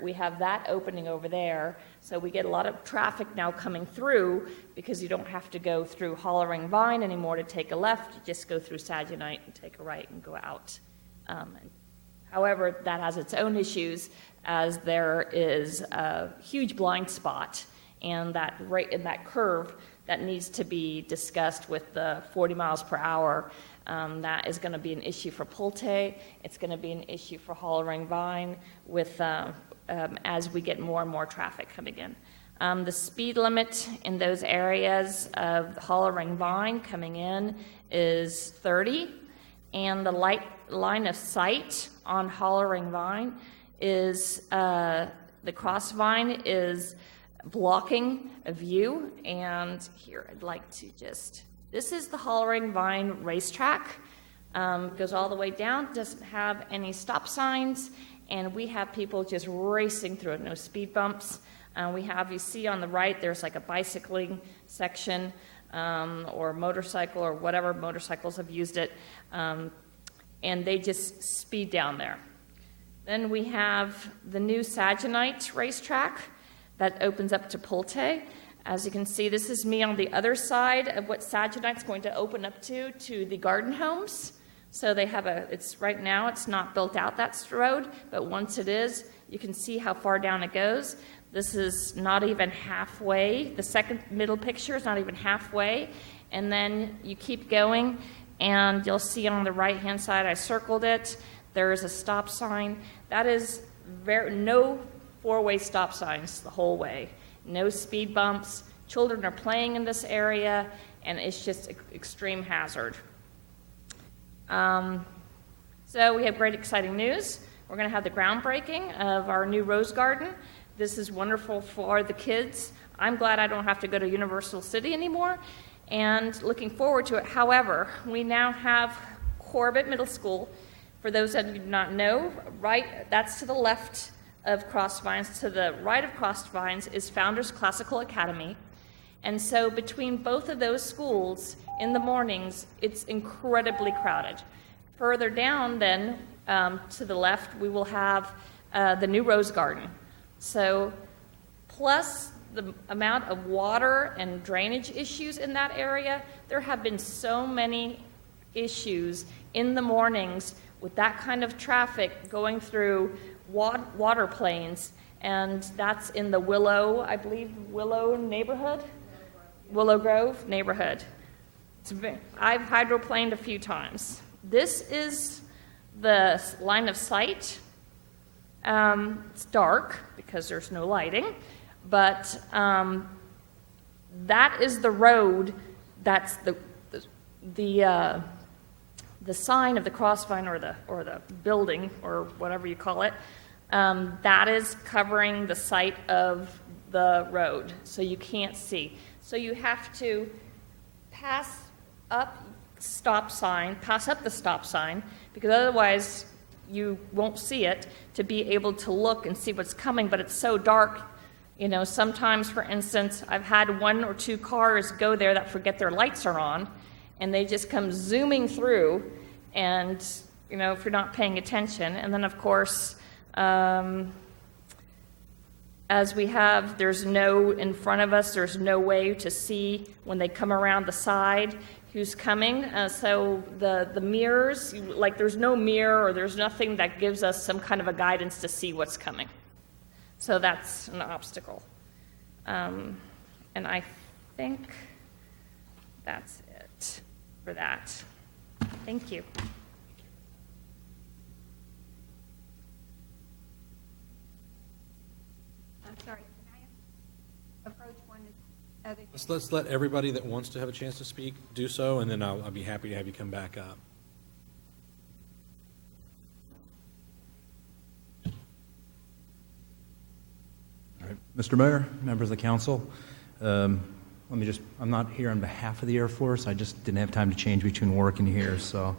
we have that opening over there. So we get a lot of traffic now coming through because you don't have to go through Hollering Vine anymore to take a left. You just go through Saginite and take a right and go out. However, that has its own issues as there is a huge blind spot and that right in that curve that needs to be discussed with the 40 miles per hour. That is going to be an issue for Pulte. It's going to be an issue for Hollering Vine with as we get more and more traffic coming in. The speed limit in those areas of Hollering Vine coming in is 30, and the line of sight on Hollering Vine is the Crossvine is blocking a view. And here I'd like to this is the Hollering Vine racetrack. Goes all the way down, doesn't have any stop signs, and we have people just racing through it, no speed bumps. You see on the right, there's like a bicycling section or motorcycle or whatever, motorcycles have used it, and they just speed down there. Then we have the new Saginite racetrack that opens up to Pulte. As you can see, this is me on the other side of what Saginite's going to open up to the garden homes. So they have right now it's not built out, that road, but once it is, you can see how far down it goes. This is not even halfway. The second middle picture is not even halfway. And then you keep going, and you'll see on the right-hand side, I circled it, there is a stop sign. That is no four-way stop signs the whole way, no speed bumps. Children are playing in this area, and it's just extreme hazard. So we have great, exciting news. We're going to have the groundbreaking of our new rose garden. This is wonderful for the kids. I'm glad I don't have to go to Universal City anymore, and looking forward to it. However, we now have Corbett Middle School. For those that do not know, that's to the left of Crossvines. To the right of Crossvines is Founders Classical Academy. And so between both of those schools, in the mornings, it's incredibly crowded. Further down then, to the left, we will have the new rose garden. So plus the amount of water and drainage issues in that area, there have been so many issues in the mornings with that kind of traffic going through water planes, and that's in the Willow Grove neighborhood. I've hydroplaned a few times. This is the line of sight. It's dark because there's no lighting, but that is the road. That's the sign of the Crossvine or the building or whatever you call it. That is covering the site of the road, so you can't see. So you have to pass up the stop sign, because otherwise you won't see it, to be able to look and see what's coming, but it's so dark. You know, sometimes, for instance, I've had 1 or 2 cars go there that forget their lights are on, and they just come zooming through, and, you know, if you're not paying attention. And then, of course, as we have, in front of us, there's no way to see when they come around the side who's coming. So the mirrors, like there's no mirror or there's nothing that gives us some kind of a guidance to see what's coming. So that's an obstacle. And I think that's it for that. Thank you. I'm sorry, can I approach one other? Let's let everybody that wants to have a chance to speak do so, and then I'll be happy to have you come back up. All right. Mr. Mayor, members of the council, I'm not here on behalf of the Air Force. I just didn't have time to change between work and here. So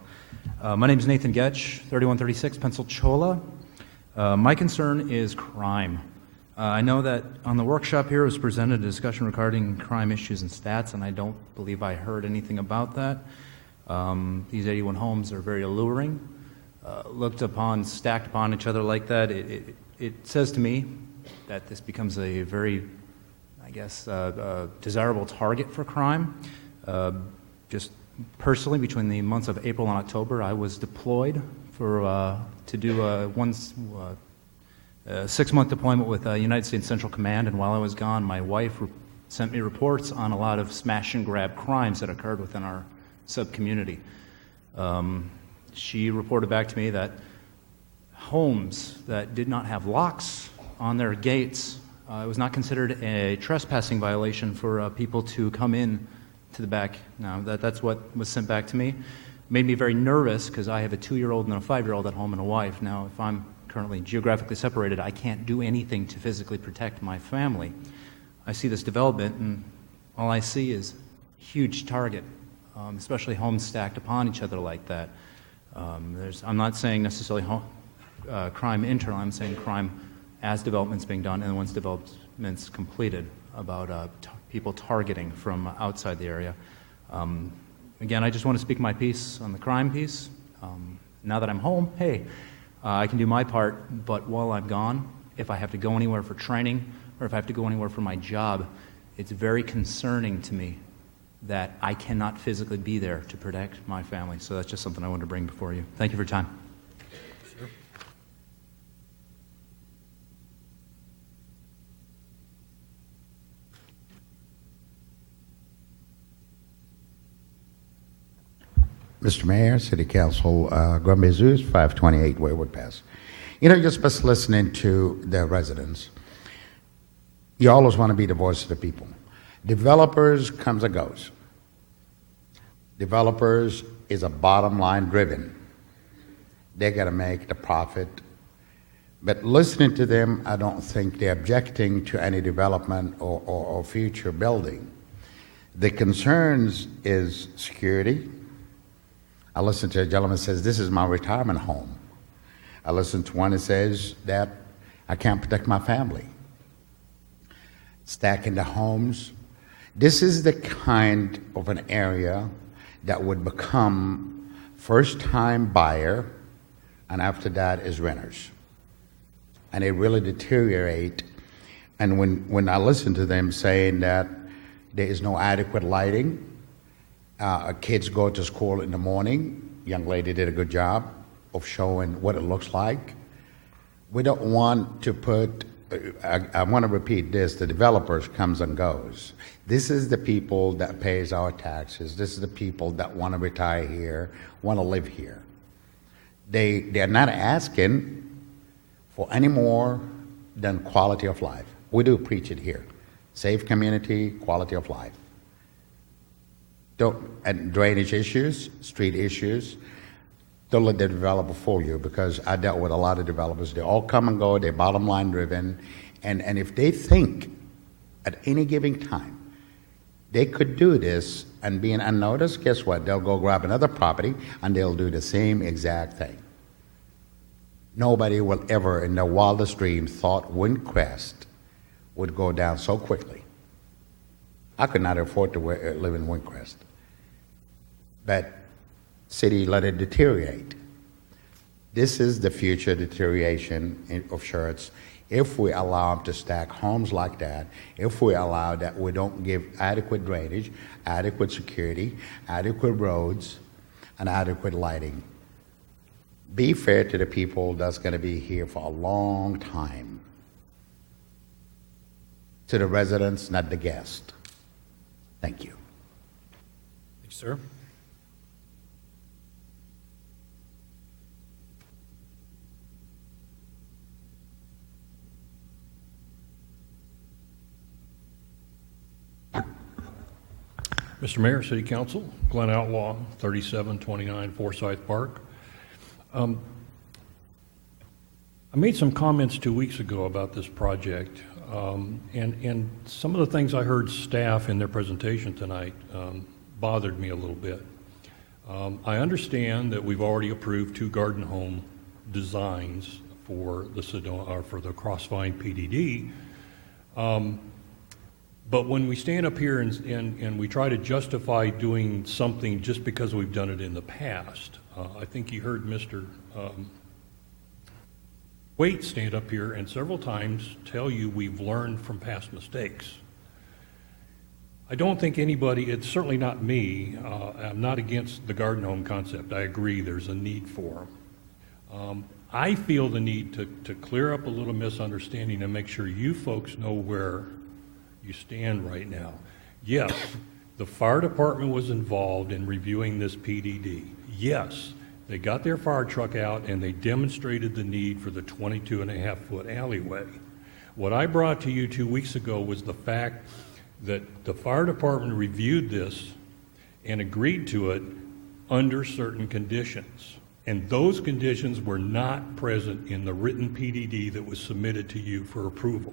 my name is Nathan Getch, 3136 Pensacola. My concern is crime. I know that on the workshop here was presented a discussion regarding crime issues and stats, and I don't believe I heard anything about that. These 81 homes are very alluring. Looked upon, stacked upon each other like that, it says to me that this becomes a very, I guess, desirable target for crime. Just personally, between the months of April and October, I was deployed to do a 6-month deployment with United States Central Command, and while I was gone, my wife sent me reports on a lot of smash and grab crimes that occurred within our sub-community. She reported back to me that homes that did not have locks on their gates, it was not considered a trespassing violation for people to come in to the back. Now, that's what was sent back to me. Made me very nervous because I have a 2-year-old and a 5-year-old at home and a wife. Now, if I'm currently geographically separated, I can't do anything to physically protect my family. I see this development, and all I see is huge target, especially homes stacked upon each other like that. I'm not saying necessarily crime internal, I'm saying crime as development's being done and once development's completed, about people targeting from outside the area. Again, I just want to speak my piece on the crime piece. Now that I'm home, hey, I can do my part, but while I'm gone, if I have to go anywhere for training or if I have to go anywhere for my job, it's very concerning to me that I cannot physically be there to protect my family. So that's just something I wanted to bring before you. Thank you for your time. Sure. Mr. Mayor, City Council, Grand Bezos, 528 Wayward Pass. Just listening to the residents, you always want to be the voice of the people. Developers comes and goes. Developers is a bottom line driven. They got to make the profit. But listening to them, I don't think they're objecting to any development or future building. The concerns is security. I listened to a gentleman who says, this is my retirement home. I listened to one that says that I can't protect my family. Stacking the homes. This is the kind of an area that would become first-time buyer, and after that is renters. And they really deteriorate. And when I listen to them saying that there is no adequate lighting, kids go to school in the morning, young lady did a good job of showing what it looks like. We don't want to put, I want to repeat this, the developers comes and goes. This is the people that pays our taxes. This is the people that want to retire here, want to live here. They're not asking for any more than quality of life. We do preach it here. Safe community, quality of life. And drainage issues, street issues, don't let the developer fool you, because I dealt with a lot of developers. They all come and go, they're bottom line driven, and if they think at any given time they could do this and being unnoticed, guess what? They'll go grab another property and they'll do the same exact thing. Nobody will ever in their wildest dreams thought Windcrest would go down so quickly. I could not afford to live in Windcrest. But city let it deteriorate. This is the future deterioration of Schertz. If we allow them to stack homes like that, if we allow that we don't give adequate drainage, adequate security, adequate roads, and adequate lighting. Be fair to the people that's going to be here for a long time. To the residents, not the guests. Thank you. Thanks, sir. Mr. Mayor, City Council, Glenn Outlaw, 3729 Forsyth Park. I made some comments 2 weeks ago about this project, and some of the things I heard staff in their presentation tonight bothered me a little bit. I understand that we've already approved 2 garden home designs for the Sedona, or for the Crossvine PDD. But when we stand up here and we try to justify doing something just because we've done it in the past, I think you heard Mr. Waite stand up here and several times tell you we've learned from past mistakes. I don't think anybody, it's certainly not me, I'm not against the garden home concept. I agree there's a need for them. I feel the need to clear up a little misunderstanding and make sure you folks know where you stand right now. Yes, the fire department was involved in reviewing this PDD. Yes, they got their fire truck out and they demonstrated the need for the 22.5-foot alleyway. What I brought to you 2 weeks ago was the fact that the fire department reviewed this and agreed to it under certain conditions. And those conditions were not present in the written PDD that was submitted to you for approval.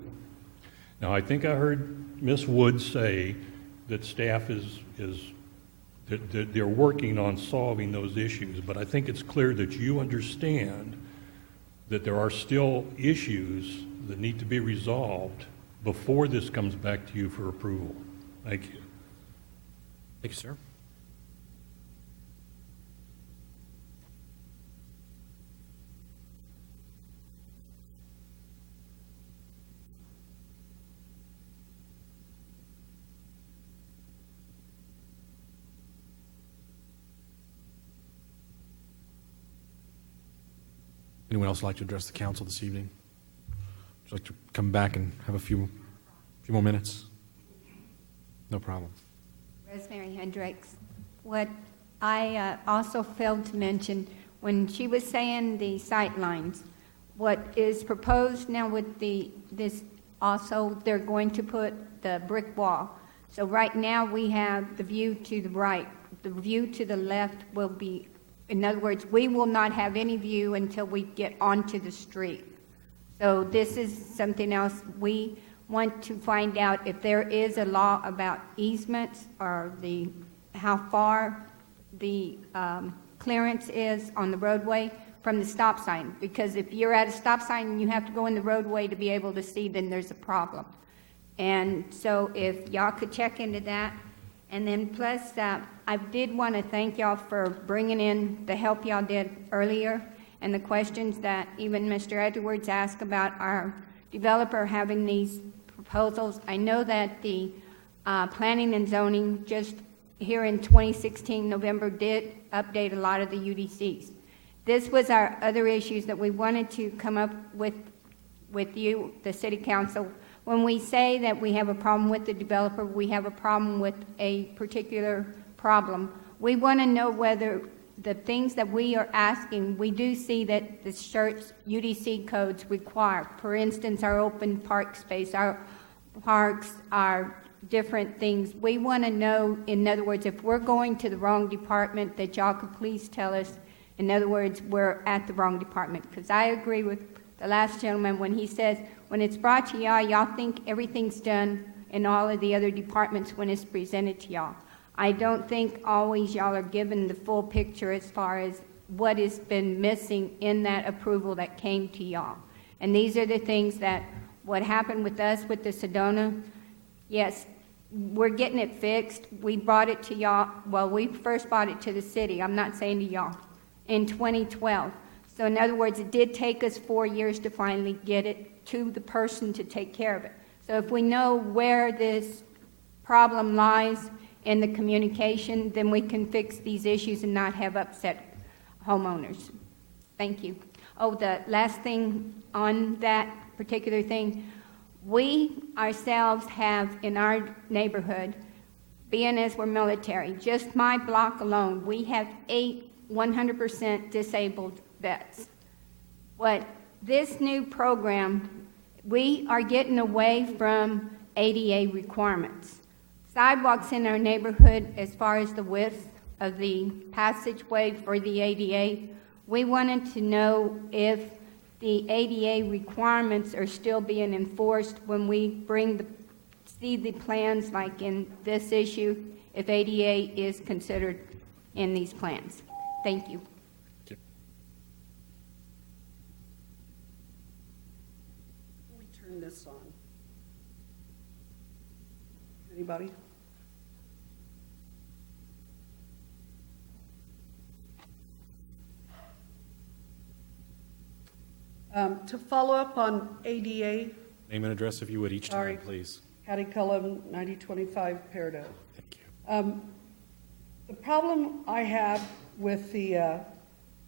Now, I think I heard Ms. Wood say that staff that they're working on solving those issues, but I think it's clear that you understand that there are still issues that need to be resolved before this comes back to you for approval. Thank you. Thank you, sir. Anyone else like to address the council this evening? Would you like to come back and have a few more minutes? No problem. Rosemary Hendricks. What I also failed to mention, when she was saying the sight lines, what is proposed now with this also, they're going to put the brick wall. So right now, we have the view to the right. The view to the left will be, in other words, we will not have any view until we get onto the street. So this is something else. We want to find out if there is a law about easements or how far the clearance is on the roadway from the stop sign. Because if you're at a stop sign and you have to go in the roadway to be able to see, then there's a problem. And so if y'all could check into that. And then plus, I did want to thank y'all for bringing in the help y'all did earlier and the questions that even Mr. Edwards asked about our developer having these proposals. I know that the planning and zoning just here in 2016, November, did update a lot of the UDCs. This was our other issues that we wanted to come up with you, the city council. When we say that we have a problem with the developer, we have a problem with a particular problem. We want to know whether the things that we are asking, we do see that the Schertz UDC codes require. For instance, our open park space, our parks, our different things. We want to know, in other words, if we're going to the wrong department, that y'all could please tell us, in other words, we're at the wrong department. Because I agree with the last gentleman when he says, when it's brought to y'all think everything's done in all of the other departments when it's presented to y'all. I don't think always y'all are given the full picture as far as what has been missing in that approval that came to y'all. And these are the things that what happened with us with the Sedona, yes, we're getting it fixed. We brought it to y'all, well, we first brought it to the city, I'm not saying to y'all, in 2012. So in other words, it did take us 4 years to finally get it to the person to take care of it. So if we know where this problem lies in the communication, then we can fix these issues and not have upset homeowners. Thank you. Oh, the last thing on that particular thing, we ourselves have in our neighborhood, being as we're military, just my block alone, we have 8 100% disabled vets. What this new program, we are getting away from ADA requirements. Sidewalks in our neighborhood, as far as the width of the passageway for the ADA, we wanted to know if the ADA requirements are still being enforced when we see the plans, like in this issue, if ADA is considered in these plans. Thank you. We turn this on. Anybody? To follow up on ADA, Name and address if you would each time, please. Hattie Cullum, 9025 Peridot. Thank you. The problem I have with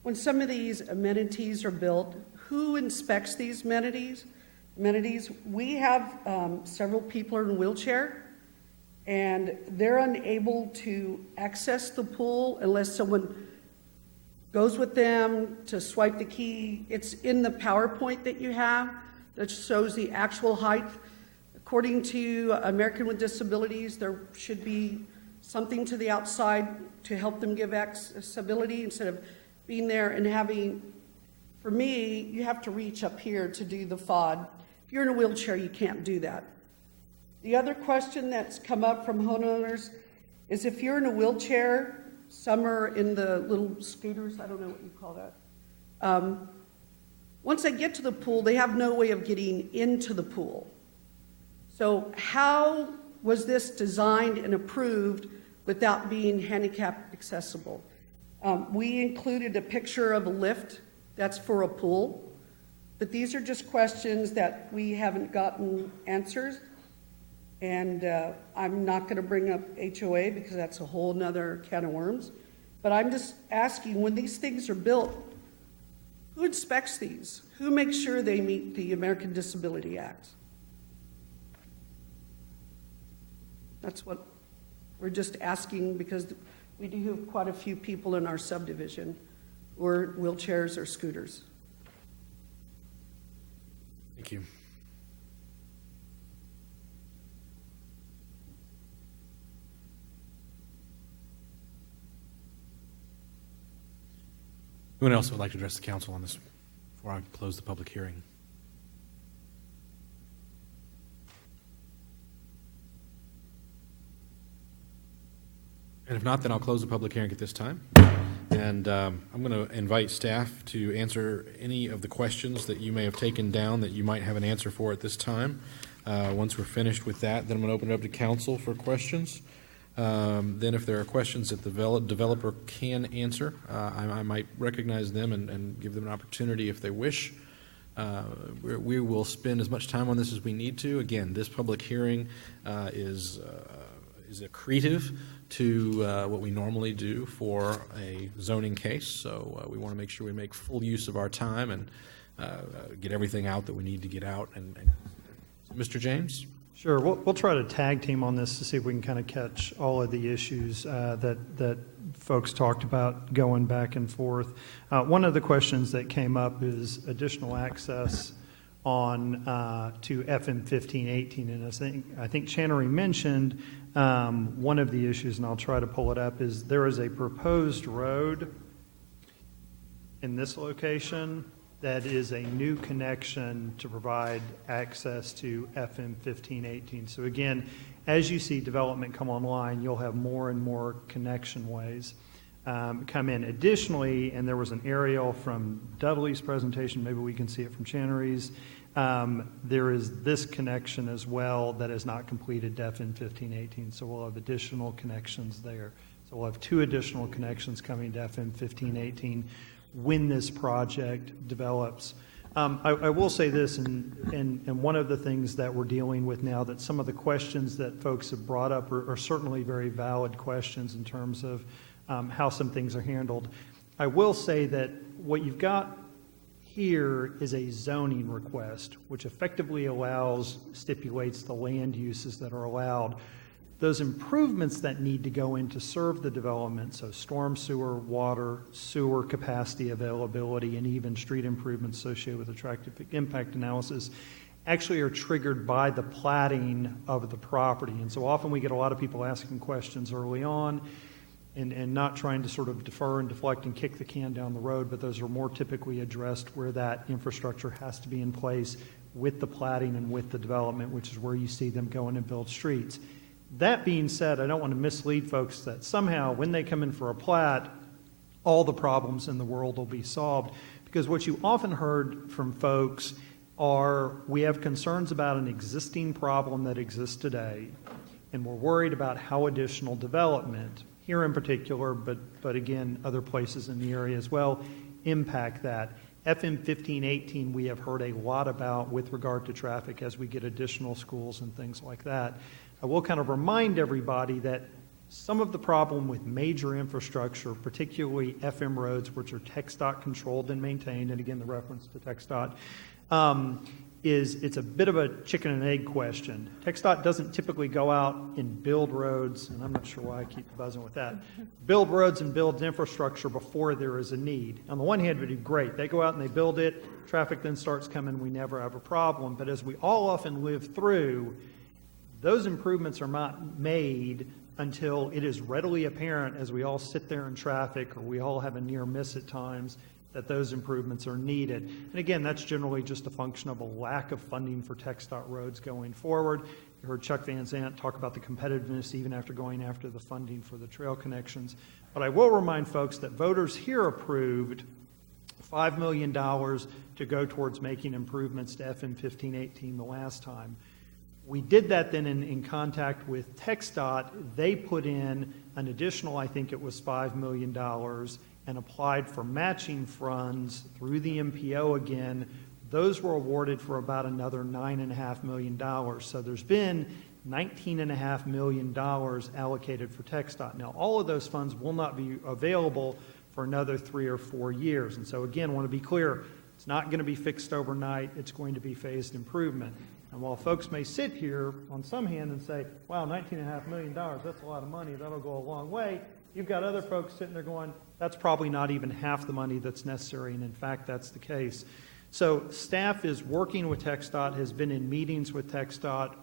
when some of these amenities are built, who inspects these amenities? We have several people in a wheelchair, and they're unable to access the pool unless someone goes with them to swipe the key. It's in the PowerPoint that you have that shows the actual height. According to American with Disabilities, there should be something to the outside to help them give accessibility instead of being there and having, for me, you have to reach up here to do the FOD. If you're in a wheelchair, you can't do that. The other question that's come up from homeowners is if you're in a wheelchair, some are in the little scooters, I don't know what you call that. Once they get to the pool, they have no way of getting into the pool. So how was this designed and approved without being handicap accessible? We included a picture of a lift that's for a pool, but these are just questions that we haven't gotten answers. And I'm not going to bring up HOA because that's a whole nother can of worms. But I'm just asking, when these things are built, who inspects these? Who makes sure they meet the American Disability Act? That's what we're just asking, because we do have quite a few people in our subdivision who are wheelchairs or scooters. Thank you. Anyone else would like to address the council on this before I close the public hearing? And if not, then I'll close the public hearing at this time. And I'm going to invite staff to answer any of the questions that you may have taken down that you might have an answer for at this time. Once we're finished with that, then I'm going to open it up to council for questions. Then if there are questions that the developer can answer, I might recognize them and give them an opportunity if they wish. We will spend as much time on this as we need to. Again, this public hearing is accretive to what we normally do for a zoning case, so we want to make sure we make full use of our time and get everything out that we need to get out. And Mr. James? Sure. We'll try to tag team on this to see if we can kind of catch all of the issues that folks talked about going back and forth. One of the questions that came up is additional access on to FM 1518, and I think Channery mentioned one of the issues, and I'll try to pull it up, is there is a proposed road in this location that is a new connection to provide access to FM 1518. So again, as you see development come online, you'll have more and more connection ways come in. Additionally, and there was an aerial from Dudley's presentation, maybe we can see it from Channery's, there is this connection as well that is not completed to FM 1518, so we'll have additional connections there. So we'll have 2 additional connections coming to FM 1518 when this project develops. I will say this, and one of the things that we're dealing with now, that some of the questions that folks have brought up are certainly very valid questions in terms of how some things are handled. I will say that what you've got here is a zoning request, which effectively stipulates the land uses that are allowed. Those improvements that need to go in to serve the development, so storm sewer, water, sewer capacity availability, and even street improvements associated with attractive impact analysis, actually are triggered by the platting of the property. And so often we get a lot of people asking questions early on and not trying to sort of defer and deflect and kick the can down the road, but those are more typically addressed where that infrastructure has to be in place with the platting and with the development, which is where you see them go in and build streets. That being said, I don't want to mislead folks that somehow when they come in for a plat, all the problems in the world will be solved, because what you often heard from folks are, we have concerns about an existing problem that exists today, and we're worried about how additional development, here in particular, but again, other places in the area as well, impact that. FM 1518 we have heard a lot about with regard to traffic as we get additional schools and things like that. I will kind of remind everybody that some of the problem with major infrastructure, particularly FM roads, which are TxDOT controlled and maintained, and again, the reference to TxDOT, is it's a bit of a chicken and egg question. TxDOT doesn't typically go out and build roads, and I'm not sure why I keep buzzing with that, build roads and build infrastructure before there is a need. On the one hand, they do great. They go out and they build it, traffic then starts coming, we never have a problem. But as we all often live through, those improvements are not made until it is readily apparent as we all sit there in traffic or we all have a near miss at times that those improvements are needed. And again, that's generally just a function of a lack of funding for TxDOT roads going forward. You heard Chuck Van Zandt talk about the competitiveness even after going after the funding for the trail connections. But I will remind folks that voters here approved $5 million to go towards making improvements to FM 1518 the last time. We did that then in contact with TxDOT. They put in an additional, I think it was $5 million, and applied for matching funds through the MPO again. Those were awarded for about another $9.5 million. So there's been $19.5 million allocated for TxDOT. Now, all of those funds will not be available for another 3 or 4 years. And so again, I want to be clear, it's not going to be fixed overnight. It's going to be phased improvement. And while folks may sit here on some hand and say, wow, $19.5 million, that's a lot of money, that'll go a long way, you've got other folks sitting there going, that's probably not even half the money that's necessary, and in fact, that's the case. So staff is working with TxDOT, has been in meetings with TxDOT.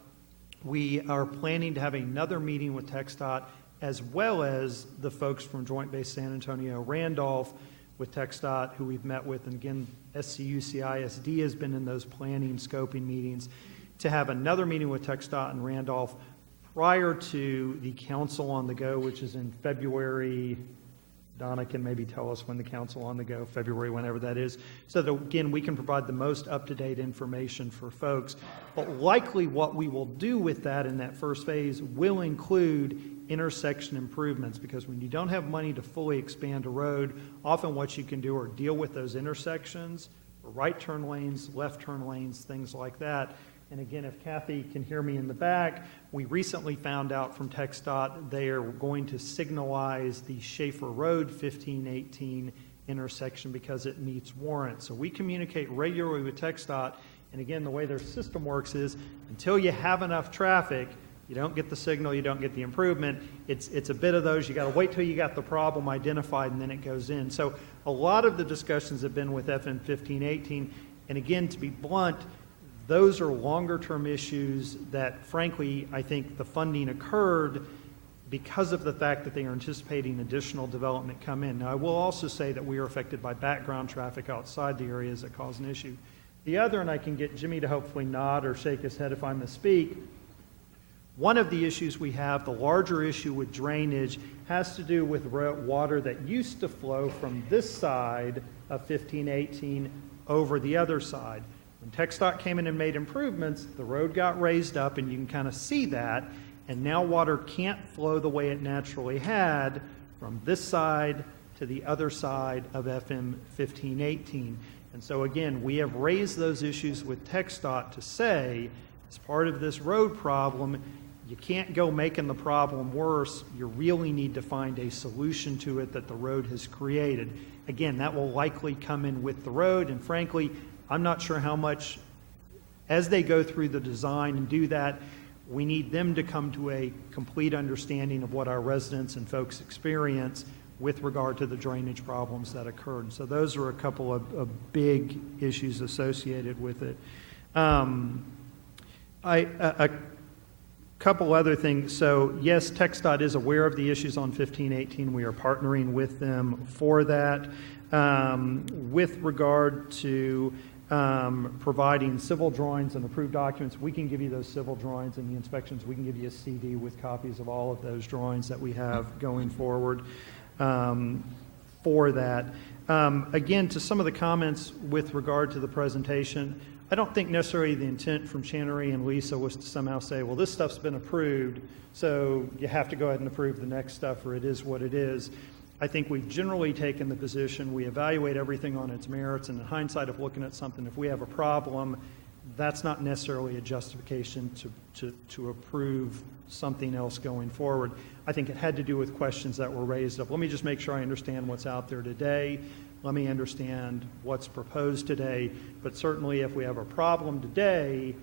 We are planning to have another meeting with TxDOT, as well as the folks from Joint Base San Antonio Randolph with TxDOT, who we've met with. And again, SCUCISD has been in those planning, scoping meetings, to have another meeting with TxDOT and Randolph prior to the Council on the Go, which is in February. Donna can maybe tell us when the Council on the Go, February, whenever that is, so that, again, we can provide the most up-to-date information for folks. But likely what we will do with that in that first phase will include intersection improvements, because when you don't have money to fully expand a road, often what you can do are deal with those intersections, right turn lanes, left turn lanes, things like that. And again, if Kathy can hear me in the back, we recently found out from TxDOT they are going to signalize the Schaefer Road 1518 intersection because it meets warrants. So we communicate regularly with TxDOT, and again, the way their system works is until you have enough traffic, you don't get the signal, you don't get the improvement. It's a bit of those, you got to wait till you got the problem identified and then it goes in. So a lot of the discussions have been with FM 1518, and again, to be blunt, those are longer term issues that, frankly, I think the funding occurred because of the fact that they are anticipating additional development come in. Now, I will also say that we are affected by background traffic outside the areas that cause an issue. The other, and I can get Jimmy to hopefully nod or shake his head if I misspeak, one of the issues we have, the larger issue with drainage, has to do with water that used to flow from this side of 1518 over the other side. When TxDOT came in and made improvements, the road got raised up, and you can kind of see that, and now water can't flow the way it naturally had from this side to the other side of FM 1518. And so again, we have raised those issues with TxDOT to say, as part of this road problem, you can't go making the problem worse. You really need to find a solution to it that the road has created. Again, that will likely come in with the road, and frankly, I'm not sure how much, as they go through the design and do that, we need them to come to a complete understanding of what our residents and folks experience with regard to the drainage problems that occurred. So those are a couple of big issues associated with it. A couple other things. So yes, TxDOT is aware of the issues on 1518. We are partnering with them for that. With regard to providing civil drawings and approved documents, we can give you those civil drawings, and the inspections, we can give you a CD with copies of all of those drawings that we have going forward for that. Again, to some of the comments with regard to the presentation, I don't think necessarily the intent from Channery and Lisa was to somehow say, well, this stuff's been approved, so you have to go ahead and approve the next stuff, or it is what it is. I think we've generally taken the position, we evaluate everything on its merits, and in hindsight of looking at something, if we have a problem, that's not necessarily a justification to approve something else going forward. I think it had to do with questions that were raised of, let me just make sure I understand what's out there today, let me understand what's proposed today, but certainly if we have a problem today,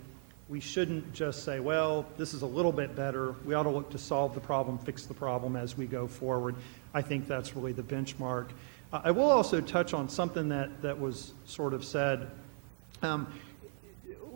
we shouldn't just say, well, this is a little bit better, we ought to look to solve the problem, fix the problem as we go forward. I think that's really the benchmark. I will also touch on something that was sort of said.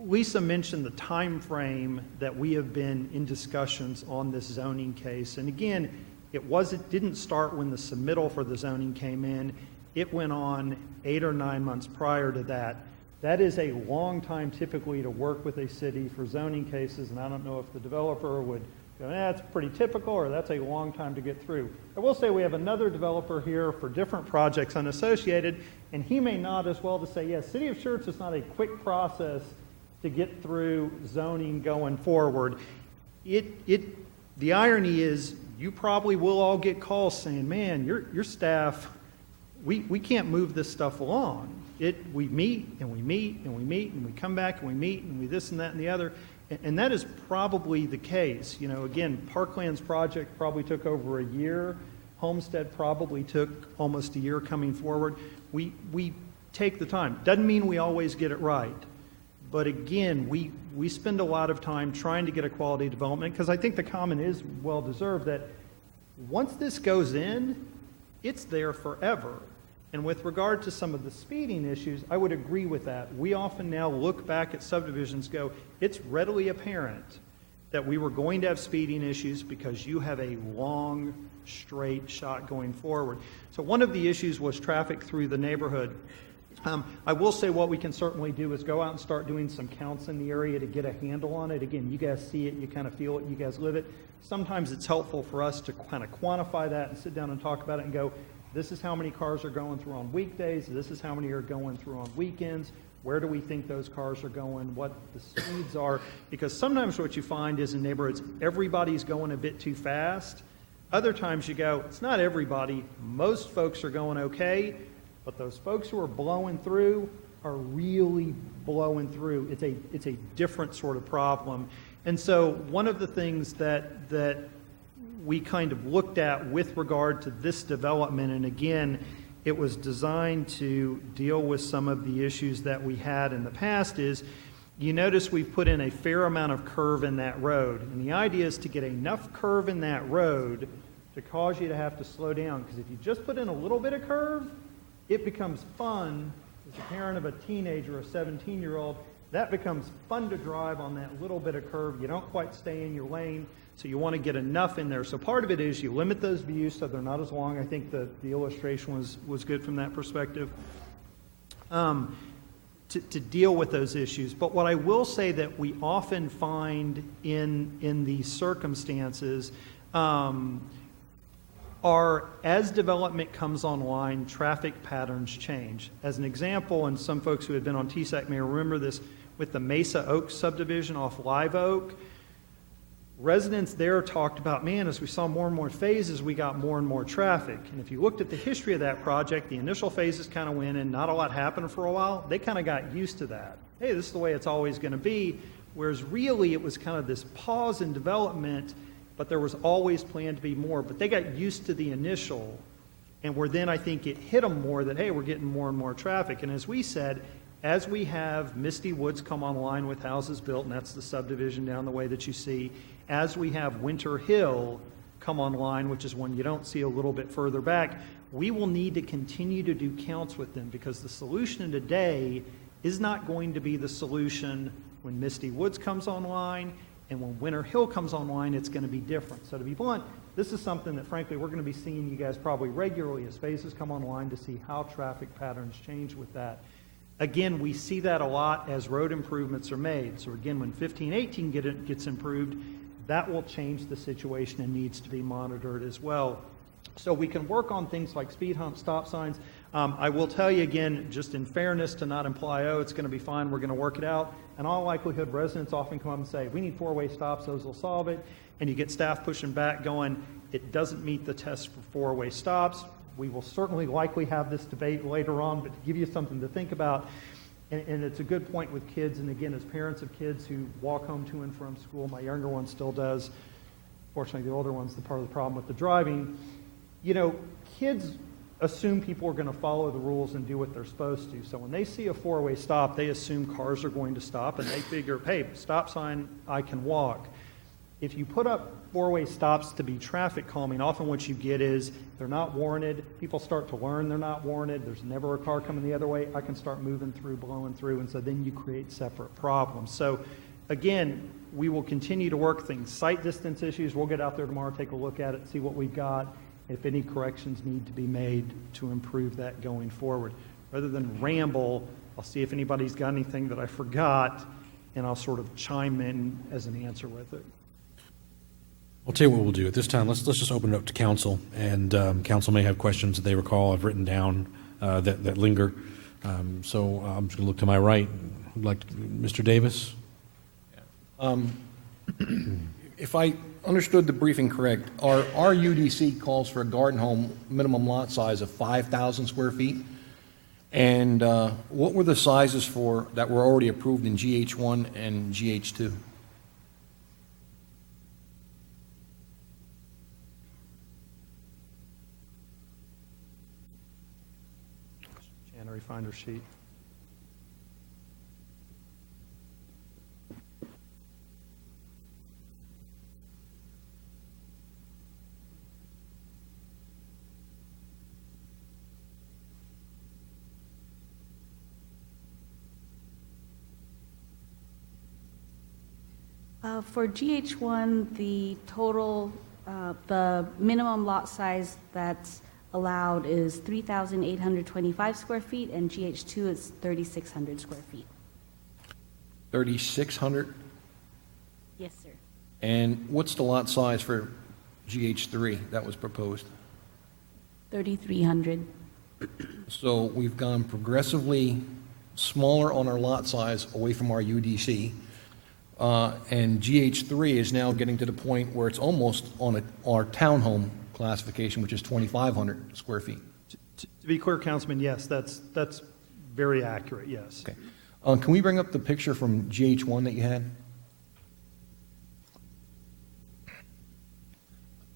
Lisa mentioned the time frame that we have been in discussions on this zoning case. And again, it didn't start when the submittal for the zoning came in. It went on 8 or 9 months prior to that. That is a long time typically to work with a city for zoning cases, and I don't know if the developer would go, that's pretty typical, or that's a long time to get through. I will say we have another developer here for different projects unassociated, and he may nod as well to say, yes, City of Schertz is not a quick process to get through zoning going forward. The irony is you probably will all get calls saying, man, your staff, we can't move this stuff along. We meet and we meet and we meet and we come back and we meet and we this and that and the other. And that is probably the case. You know, again, Parkland's project probably took over a year. Homestead probably took almost a year coming forward. We take the time. Doesn't mean we always get it right. But again, we spend a lot of time trying to get a quality development, because I think the comment is well deserved that once this goes in, it's there forever. And with regard to some of the speeding issues, I would agree with that. We often now look back at subdivisions, go, it's readily apparent that we were going to have speeding issues because you have a long, straight shot going forward. So one of the issues was traffic through the neighborhood. I will say what we can certainly do is go out and start doing some counts in the area to get a handle on it. Again, you guys see it, you kind of feel it, you guys live it. Sometimes it's helpful for us to kind of quantify that and sit down and talk about it and go, this is how many cars are going through on weekdays, this is how many are going through on weekends, where do we think those cars are going, what the speeds are, because sometimes what you find is in neighborhoods, everybody's going a bit too fast. Other times you go, it's not everybody, most folks are going okay, but those folks who are blowing through are really blowing through. It's a different sort of problem. And so one of the things that we kind of looked at with regard to this development, and again, it was designed to deal with some of the issues that we had in the past, is you notice we've put in a fair amount of curve in that road. And the idea is to get enough curve in that road to cause you to have to slow down. Because if you just put in a little bit of curve, it becomes fun. As a parent of a teenager, a 17-year-old, that becomes fun to drive on that little bit of curve. You don't quite stay in your lane, so you want to get enough in there. So part of it is you limit those views so they're not as long. I think the illustration was good from that perspective to deal with those issues. But what I will say that we often find in these circumstances are, as development comes online, traffic patterns change. As an example, and some folks who had been on TSAC may remember this, with the Mesa Oaks subdivision off Live Oak, residents there talked about, man, as we saw more and more phases, we got more and more traffic. And if you looked at the history of that project, the initial phases kind of went in, not a lot happened for a while. They kind of got used to that. Hey, this is the way it's always going to be. Whereas really it was kind of this pause in development, but there was always planned to be more. But they got used to the initial, and where then I think it hit them more that, hey, we're getting more and more traffic. And as we said, as we have Misty Woods come online with houses built, and that's the subdivision down the way that you see, as we have Winter Hill come online, which is one you don't see a little bit further back, we will need to continue to do counts with them, because the solution today is not going to be the solution when Misty Woods comes online, and when Winter Hill comes online, it's going to be different. So to be blunt, this is something that frankly we're going to be seeing you guys probably regularly as phases come online to see how traffic patterns change with that. Again, we see that a lot as road improvements are made. So again, when 1518 gets improved, that will change the situation and needs to be monitored as well. So we can work on things like speed humps, stop signs. I will tell you again, just in fairness to not imply, oh, it's going to be fine, we're going to work it out. In all likelihood, residents often come up and say, we need four-way stops, those will solve it. And you get staff pushing back going, it doesn't meet the test for four-way stops. We will certainly likely have this debate later on, but to give you something to think about, and it's a good point with kids, and again, as parents of kids who walk home to and from school, my younger one still does. Fortunately, the older one's the part of the problem with the driving. You know, kids assume people are going to follow the rules and do what they're supposed to. So when they see a four-way stop, they assume cars are going to stop, and they figure, hey, stop sign, I can walk. If you put up four-way stops to be traffic calming, often what you get is they're not warranted. People start to learn they're not warranted. There's never a car coming the other way. I can start moving through, blowing through, and so then you create separate problems. So again, we will continue to work things. Sight distance issues, we'll get out there tomorrow, take a look at it, see what we've got, if any corrections need to be made to improve that going forward. Rather than ramble, I'll see if anybody's got anything that I forgot, and I'll sort of chime in as an answer with it. I'll tell you what we'll do. At this time, let's just open it up to council, and council may have questions that they recall I've written down that linger. So I'm just going to look to my right. I'd like Mr. Davis. If I understood the briefing correct, our UDC calls for a garden home minimum lot size of 5,000 square feet. And what were the sizes for that were already approved in GH1 and GH2? January finder sheet. For GH1, the total, the minimum lot size that's allowed is 3,825 square feet, and GH2 is 3,600 square feet. 3,600? Yes, sir. And what's the lot size for GH3 that was proposed? 3,300. So we've gone progressively smaller on our lot size away from our UDC. And GH3 is now getting to the point where it's almost on our townhome classification, which is 2,500 square feet. To be clear, Councilman, yes, that's very accurate, yes. Okay. Can we bring up the picture from GH1 that you had?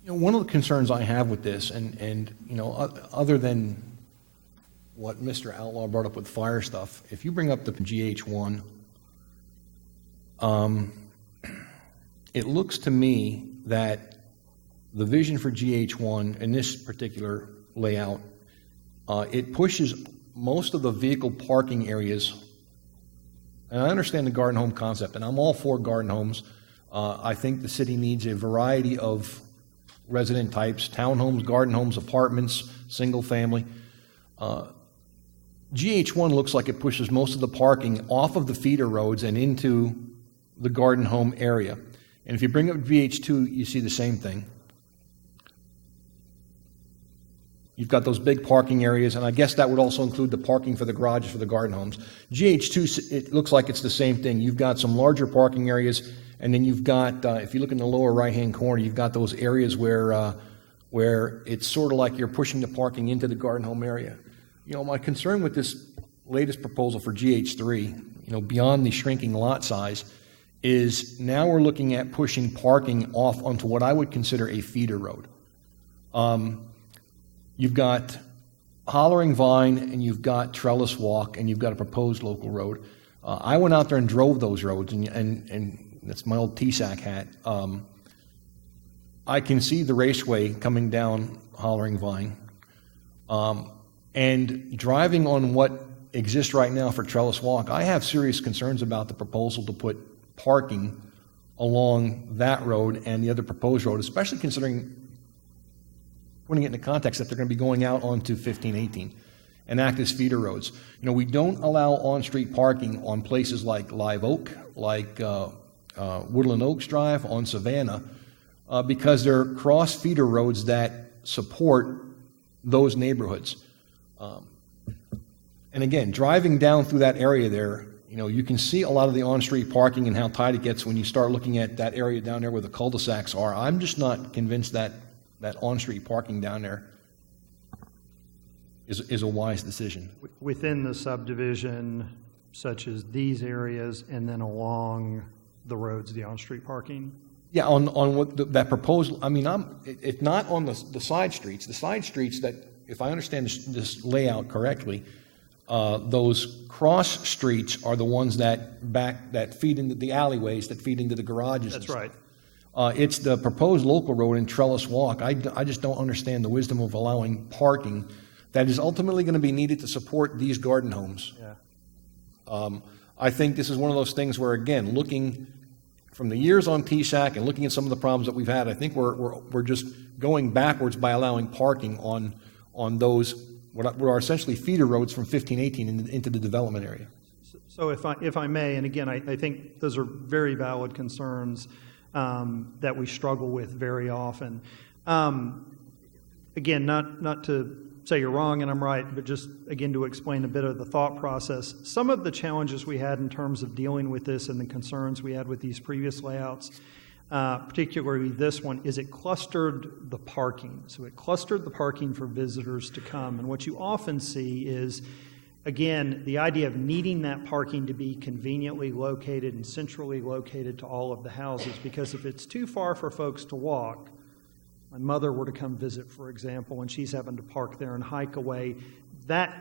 You know, one of the concerns I have with this, and you know, other than what Mr. Outlaw brought up with fire stuff, if you bring up the GH1, it looks to me that the vision for GH1 in this particular layout, it pushes most of the vehicle parking areas. And I understand the garden home concept, and I'm all for garden homes. I think the city needs a variety of resident types, townhomes, garden homes, apartments, single family. GH1 looks like it pushes most of the parking off of the feeder roads and into the garden home area. And if you bring up GH2, you see the same thing. You've got those big parking areas, and I guess that would also include the parking for the garages for the garden homes. GH2, it looks like it's the same thing. You've got some larger parking areas, and then you've got, if you look in the lower right-hand corner, you've got those areas where it's sort of like you're pushing the parking into the garden home area. You know, my concern with this latest proposal for GH3, you know, beyond the shrinking lot size, is now we're looking at pushing parking off onto what I would consider a feeder road. You've got Hollering Vine, and you've got Trellis Walk, and you've got a proposed local road. I went out there and drove those roads, and that's my old TSAC hat. I can see the raceway coming down Hollering Vine. And driving on what exists right now for Trellis Walk, I have serious concerns about the proposal to put parking along that road and the other proposed road, especially considering, putting it into context, that they're going to be going out onto 1518 and act as feeder roads. You know, we don't allow on-street parking on places like Live Oak, like Woodland Oaks Drive, on Savannah, because they're cross feeder roads that support those neighborhoods. And again, driving down through that area there, you know, you can see a lot of the on-street parking and how tight it gets when you start looking at that area down there where the cul-de-sacs are. I'm just not convinced that on-street parking down there is a wise decision. Within the subdivision, such as these areas, and then along the roads, the on-street parking? Yeah, on what that proposal, I mean, if not on the side streets that, if I understand this layout correctly, those cross streets are the ones that feed into the alleyways, that feed into the garages. That's right. It's the proposed local road in Trellis Walk. I just don't understand the wisdom of allowing parking that is ultimately going to be needed to support these garden homes. Yeah. I think this is one of those things where, again, looking from the years on TSAC and looking at some of the problems that we've had, I think we're just going backwards by allowing parking on those what are essentially feeder roads from 1518 into the development area. So if I may, and again, I think those are very valid concerns that we struggle with very often. Again, not to say you're wrong and I'm right, but just, again, to explain a bit of the thought process. Some of the challenges we had in terms of dealing with this and the concerns we had with these previous layouts, particularly this one, is it clustered the parking. So it clustered the parking for visitors to come. And what you often see is, again, the idea of needing that parking to be conveniently located and centrally located to all of the houses, because if it's too far for folks to walk, my mother were to come visit, for example, and she's having to park there and hike away, that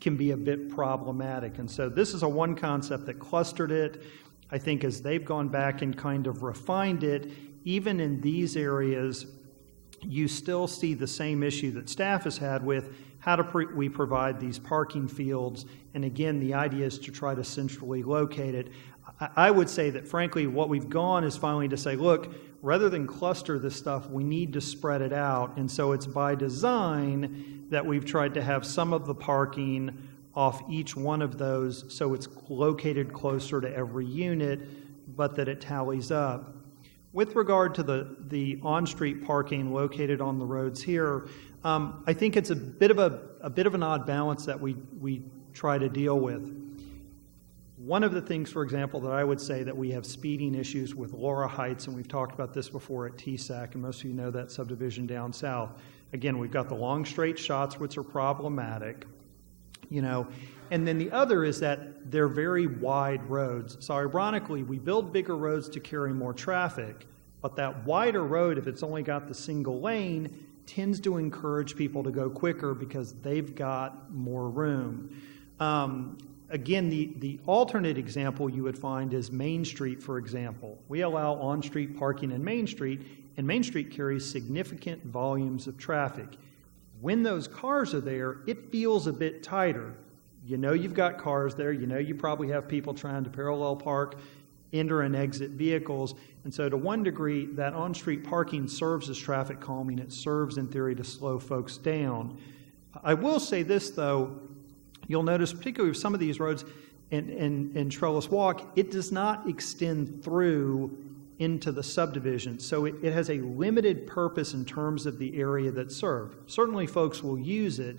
can be a bit problematic. And so this is one concept that clustered it. I think as they've gone back and kind of refined it, even in these areas, you still see the same issue that staff has had with how do we provide these parking fields. And again, the idea is to try to centrally locate it. I would say that frankly, what we've gone is finally to say, look, rather than cluster this stuff, we need to spread it out. And so it's by design that we've tried to have some of the parking off each one of those so it's located closer to every unit, but that it tallies up. With regard to the on-street parking located on the roads here, I think it's a bit of an odd balance that we try to deal with. One of the things, for example, that I would say that we have speeding issues with Laura Heights, and we've talked about this before at TSAC, and most of you know that subdivision down south. Again, we've got the long straight shots, which are problematic, and then the other is that they're very wide roads. So ironically, we build bigger roads to carry more traffic, but that wider road, if it's only got the single lane, tends to encourage people to go quicker because they've got more room. Again, the alternate example you would find is Main Street, for example. We allow on-street parking in Main Street, and Main Street carries significant volumes of traffic. When those cars are there, it feels a bit tighter. You've got cars there. You probably have people trying to parallel park, enter and exit vehicles. And so to one degree, that on-street parking serves as traffic calming. It serves, in theory, to slow folks down. I will say this, though. You'll notice, particularly with some of these roads in Trellis Walk, it does not extend through into the subdivision. So it has a limited purpose in terms of the area that's served. Certainly folks will use it,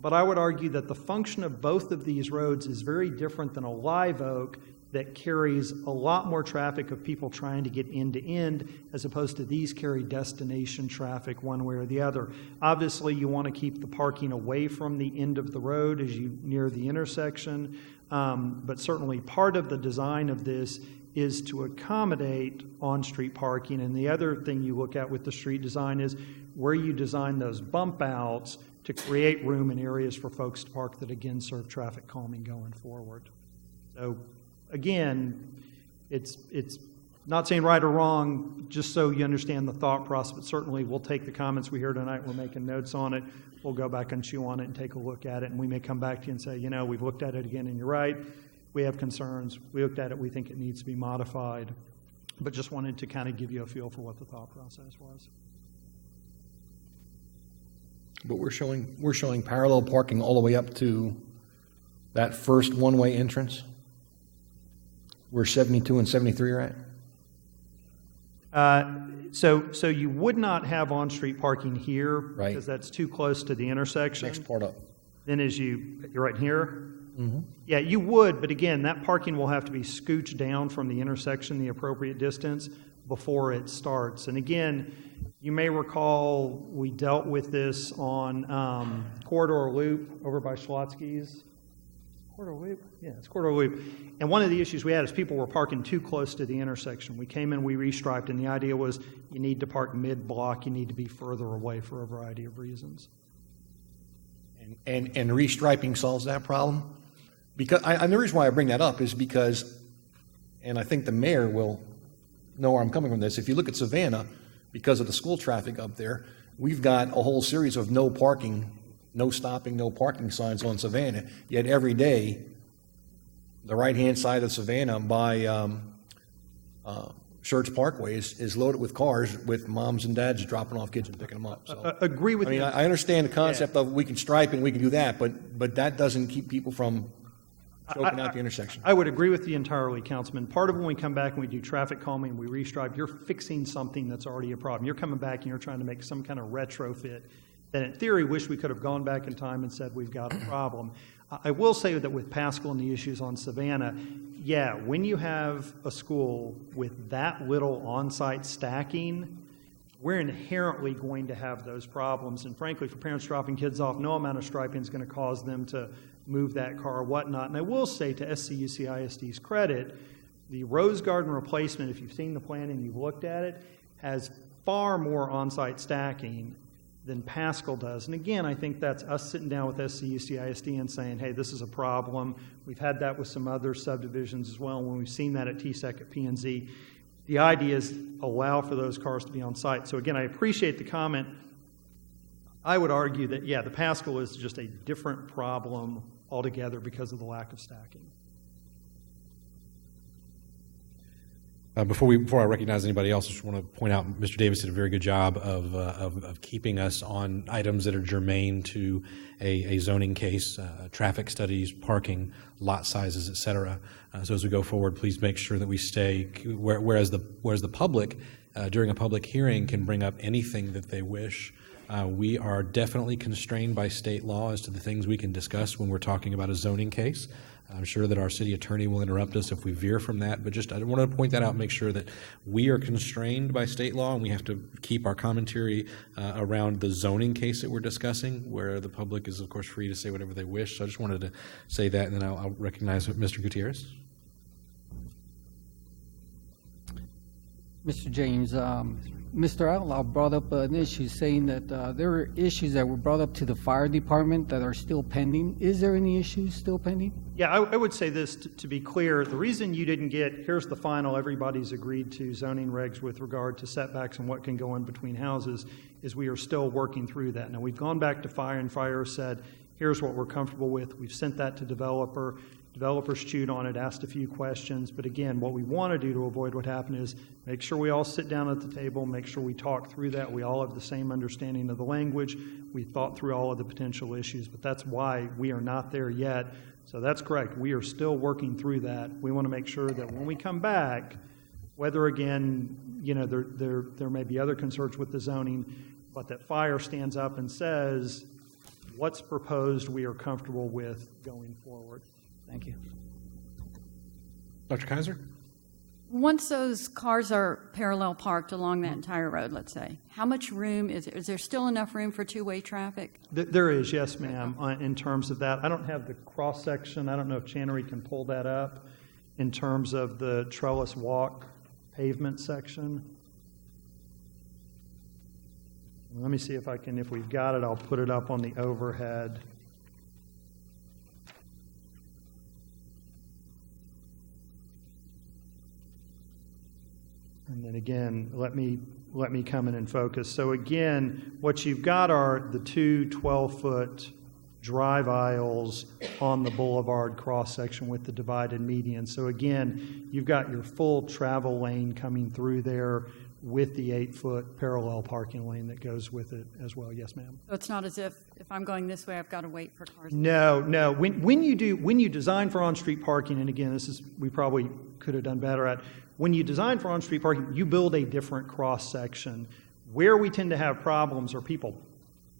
but I would argue that the function of both of these roads is very different than a live oak that carries a lot more traffic of people trying to get end to end, as opposed to these carry destination traffic one way or the other. Obviously, you want to keep the parking away from the end of the road as you near the intersection, but certainly part of the design of this is to accommodate on-street parking. And the other thing you look at with the street design is where you design those bump outs to create room in areas for folks to park that, again, serve traffic calming going forward. So, again, it's not saying right or wrong, just so you understand the thought process, but certainly we'll take the comments we hear tonight, we're making notes on it, we'll go back and chew on it and take a look at it, and we may come back to you and say, we've looked at it again and you're right, we have concerns, we looked at it, we think it needs to be modified, but just wanted to kind of give you a feel for what the thought process was. But we're showing parallel parking all the way up to that first one-way entrance, where 72 and 73 are at? So you would not have on-street parking here, right, because that's too close to the intersection. Next part up. Then you're right here? Mm-hmm. Yeah, you would, but again, that parking will have to be scooched down from the intersection the appropriate distance before it starts. And again, you may recall we dealt with this on Corridor Loop over by Schlotsky's. Corridor Loop? Yeah, it's Corridor Loop. And one of the issues we had is people were parking too close to the intersection. We came in, we restriped, and the idea was you need to park mid-block, you need to be further away for a variety of reasons. And restriping solves that problem? Because, and the reason why I bring that up is because, and I think the mayor will know where I'm coming from this, if you look at Savannah, because of the school traffic up there, we've got a whole series of no parking, no stopping, no parking signs on Savannah, yet every day, the right-hand side of Savannah by Schertz Parkway is loaded with cars with moms and dads dropping off kids and picking them up. So, agree with you. I understand the concept of we can stripe and we can do that, but that doesn't keep people from choking out the intersection. I would agree with you entirely, Councilman. Part of when we come back and we do traffic calming, we restripe, you're fixing something that's already a problem. You're coming back and you're trying to make some kind of retrofit that in theory wish we could have gone back in time and said we've got a problem. I will say that with Pascal and the issues on Savannah, yeah, when you have a school with that little on-site stacking, we're inherently going to have those problems. And frankly, for parents dropping kids off, no amount of striping is going to cause them to move that car or whatnot. And I will say to SCUC ISD's credit, the Rose Garden replacement, if you've seen the plan and you've looked at it, has far more on-site stacking than Pascal does. And again, I think that's us sitting down with SCUC ISD and saying, hey, this is a problem. We've had that with some other subdivisions as well. When we've seen that at TSEC, at P&Z, the idea is allow for those cars to be on site. So again, I appreciate the comment. I would argue that, yeah, the Pascal is just a different problem altogether because of the lack of stacking. Before I recognize anybody else, I just want to point out Mr. Davis did a very good job of keeping us on items that are germane to a zoning case, traffic studies, parking, lot sizes, et cetera. So as we go forward, please make sure that we stay, whereas the public, during a public hearing, can bring up anything that they wish. We are definitely constrained by state law as to the things we can discuss when we're talking about a zoning case. I'm sure that our city attorney will interrupt us if we veer from that, but I want to point that out and make sure that we are constrained by state law, and we have to keep our commentary around the zoning case that we're discussing, where the public is, of course, free to say whatever they wish. So I just wanted to say that, and then I'll recognize Mr. Gutierrez. Mr. James, Mr. Outlaw brought up an issue saying that there are issues that were brought up to the fire department that are still pending. Is there any issues still pending? Yeah, I would say this to be clear. The reason you didn't get, here's the final, everybody's agreed to zoning regs with regard to setbacks and what can go in between houses, is we are still working through that. Now, we've gone back to fire, and fire said, here's what we're comfortable with. We've sent that to developer. Developers chewed on it, asked a few questions. But again, what we want to do to avoid what happened is make sure we all sit down at the table, make sure we talk through that. We all have the same understanding of the language. We thought through all of the potential issues, but that's why we are not there yet. So that's correct. We are still working through that. We want to make sure that when we come back, whether again, there may be other concerns with the zoning, but that fire stands up and says, what's proposed we are comfortable with going forward. Thank you. Dr. Kaiser? Once those cars are parallel parked along that entire road, let's say, how much room is there still enough room for two-way traffic? There is, yes, ma'am, in terms of that. I don't have the cross-section. I don't know if Channery can pull that up in terms of the trellis walk pavement section. Let me see if I can, if we've got it, I'll put it up on the overhead. And then again, let me come in and focus. So again, what you've got are the two 12-foot drive aisles on the boulevard cross-section with the divided median. So again, you've got your full travel lane coming through there with the 8-foot parallel parking lane that goes with it as well. Yes, ma'am. So it's not as if I'm going this way, I've got to wait for cars. No. When you design for on-street parking, and again, we probably could have done better at, when you design for on-street parking, you build a different cross-section. Where we tend to have problems are people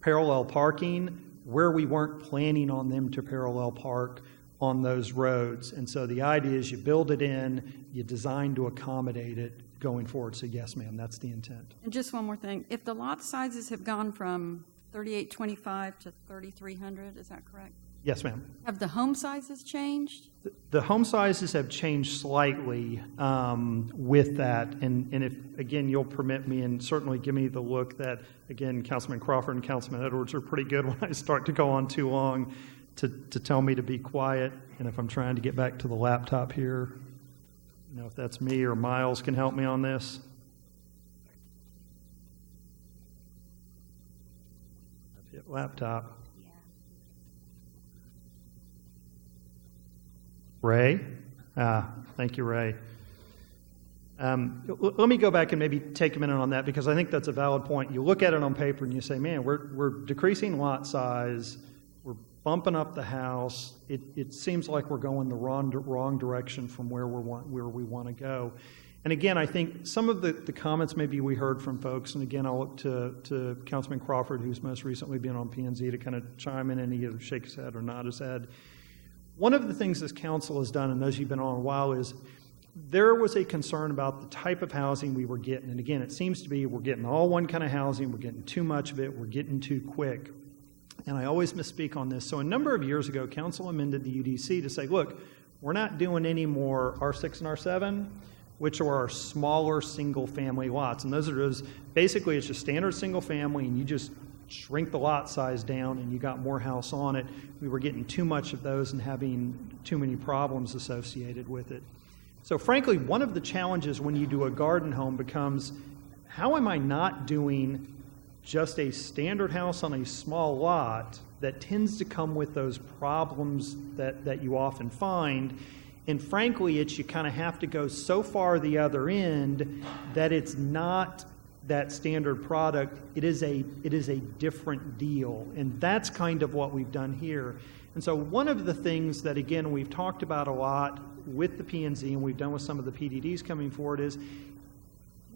parallel parking where we weren't planning on them to parallel park on those roads. And so the idea is you build it in, you design to accommodate it going forward. So yes, ma'am, that's the intent. And just one more thing. If the lot sizes have gone from 3,825 to 3,300, is that correct? Yes, ma'am. Have the home sizes changed? The home sizes have changed slightly with that, and if, again, you'll permit me and certainly give me the look that, again, Councilman Crawford and Councilman Edwards are pretty good when I start to go on too long to tell me to be quiet, and if I'm trying to get back to the laptop here, if that's me or Miles can help me on this. Hit laptop. Ray? Thank you, Ray. Let me go back and maybe take a minute on that, because I think that's a valid point. You look at it on paper and you say, man, we're decreasing lot size, we're bumping up the house. It seems like we're going the wrong direction from where we want to go. And again, I think some of the comments maybe we heard from folks, and again, I'll look to Councilman Crawford, who's most recently been on P&Z, to kind of chime in and either shake his head or nod his head. One of the things this council has done, and those who've been on a while, is there was a concern about the type of housing we were getting. And again, it seems to be we're getting all one kind of housing, we're getting too much of it, we're getting too quick. And I always misspeak on this. So a number of years ago, council amended the UDC to say, look, we're not doing any more R6 and R7, which are our smaller single-family lots. And those are basically, it's just standard single-family, and you just shrink the lot size down and you got more house on it. We were getting too much of those and having too many problems associated with it. So frankly, one of the challenges when you do a garden home becomes, how am I not doing just a standard house on a small lot that tends to come with those problems that you often find? And frankly, you kind of have to go so far the other end that it's not that standard product. It is a different deal. And that's kind of what we've done here. And so one of the things that, again, we've talked about a lot with the P&Z and we've done with some of the PDDs coming forward is,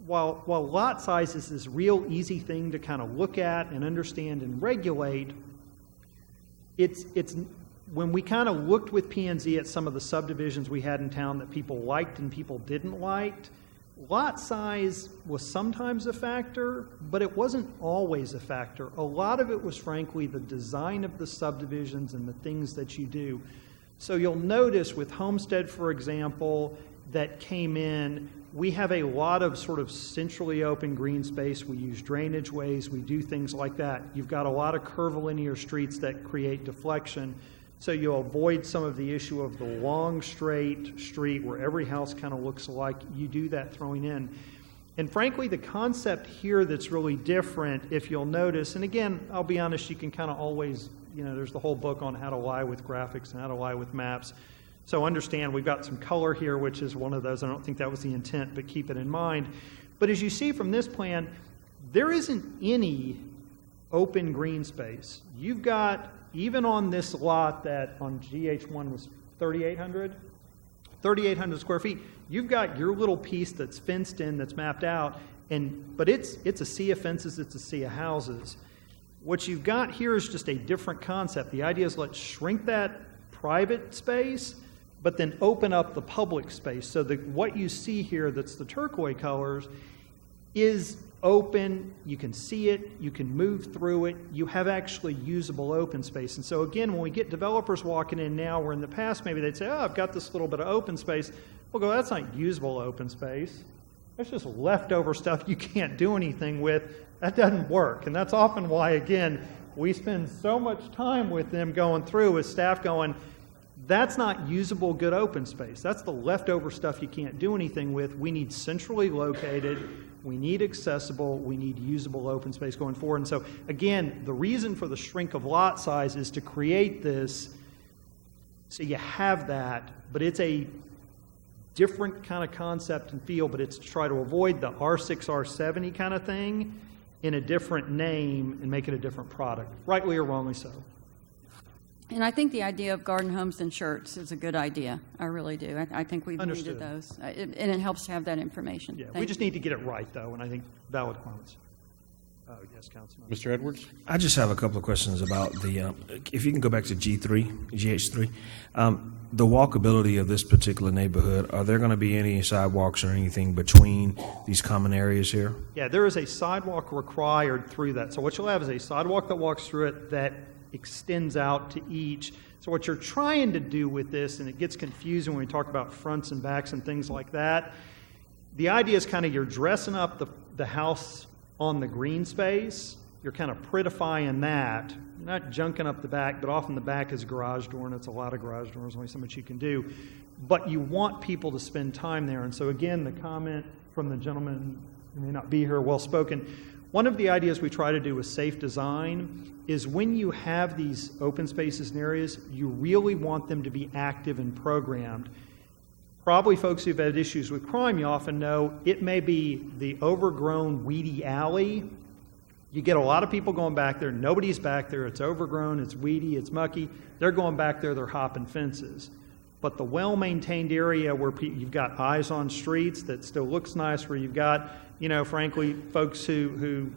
while lot size is this real easy thing to kind of look at and understand and regulate, it's when we kind of looked with P&Z at some of the subdivisions we had in town that people liked and people didn't like, lot size was sometimes a factor, but it wasn't always a factor. A lot of it was, frankly, the design of the subdivisions and the things that you do. So you'll notice with Homestead, for example, that came in, we have a lot of sort of centrally open green space. We use drainage ways. We do things like that. You've got a lot of curvilinear streets that create deflection. So you avoid some of the issue of the long, straight street where every house kind of looks alike. You do that throwing in. And frankly, the concept here that's really different, if you'll notice, and again, I'll be honest, you can kind of always, there's the whole book on how to lie with graphics and how to lie with maps. So understand we've got some color here, which is one of those. I don't think that was the intent, but keep it in mind. But as you see from this plan, there isn't any open green space. You've got, even on this lot that on GH1 was 3,800 square feet, you've got your little piece that's fenced in, that's mapped out, but it's a sea of fences, it's a sea of houses. What you've got here is just a different concept. The idea is let's shrink that private space, but then open up the public space. So what you see here that's the turquoise colors is open, you can see it, you can move through it, you have actually usable open space. And so again, when we get developers walking in now, where in the past maybe they'd say, oh, I've got this little bit of open space, we'll go, that's not usable open space. That's just leftover stuff you can't do anything with. That doesn't work. And that's often why, again, we spend so much time with them going through, with staff going, that's not usable good open space. That's the leftover stuff you can't do anything with. We need centrally located, we need accessible, we need usable open space going forward. And so, again, the reason for the shrink of lot size is to create this, so you have that, but it's a different kind of concept and feel, but it's to try to avoid the R6, R70 kind of thing in a different name and make it a different product, rightly or wrongly so. And I think the idea of garden homes and Schertz is a good idea. I really do. I think we've needed those. And it helps to have that information. Yeah, we just need to get it right, though, and I think valid comments. Yes, Councilman. Mr. Edwards? I just have a couple of questions about if you can go back to GH3, the walkability of this particular neighborhood. Are there going to be any sidewalks or anything between these common areas here? Yeah, there is a sidewalk required through that. So what you'll have is a sidewalk that walks through it that extends out to each. So what you're trying to do with this, and it gets confusing when we talk about fronts and backs and things like that, the idea is kind of you're dressing up the house on the green space. You're kind of prettifying that. You're not junking up the back, but often the back is a garage door, and it's a lot of garage doors, only so much you can do. But you want people to spend time there. And so again, the comment from the gentleman who may not be here, well spoken, one of the ideas we try to do with safe design is when you have these open spaces and areas, you really want them to be active and programmed. Probably folks who've had issues with crime, you often know it may be the overgrown, weedy alley. You get a lot of people going back there. Nobody's back there. It's overgrown. It's weedy. It's mucky. They're going back there. They're hopping fences. But the well-maintained area where you've got eyes on streets that still looks nice, where you've got, frankly, folks who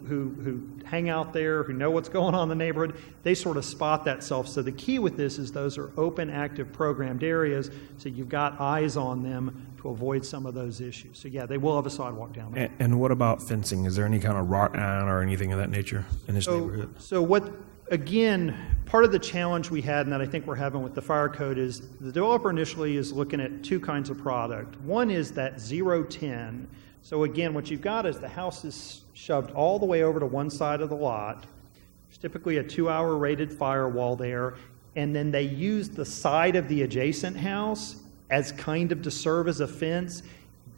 hang out there, who know what's going on in the neighborhood, they sort of spot that self. So the key with this is those are open, active, programmed areas, so you've got eyes on them to avoid some of those issues. So yeah, they will have a sidewalk down there. And what about fencing? Is there any kind of wrought iron or anything of that nature in this neighborhood? So again, part of the challenge we had, and that I think we're having with the fire code, is the developer initially is looking at two kinds of product. One is that 0-10. So again, what you've got is the house is shoved all the way over to one side of the lot. There's typically a 2-hour rated firewall there, and then they use the side of the adjacent house as kind of to serve as a fence.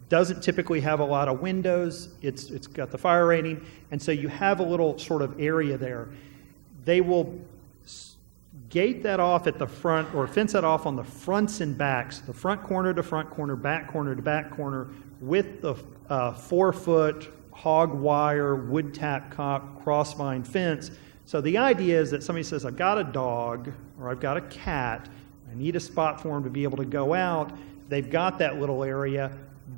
Doesn't typically have a lot of windows. It's got the fire rating, and so you have a little sort of area there. They will gate that off at the front, or fence that off on the fronts and backs, the front corner to front corner, back corner to back corner, with the 4-foot hog wire, wood tap crossvine fence. So the idea is that somebody says, I've got a dog or I've got a cat, I need a spot for them to be able to go out. They've got that little area,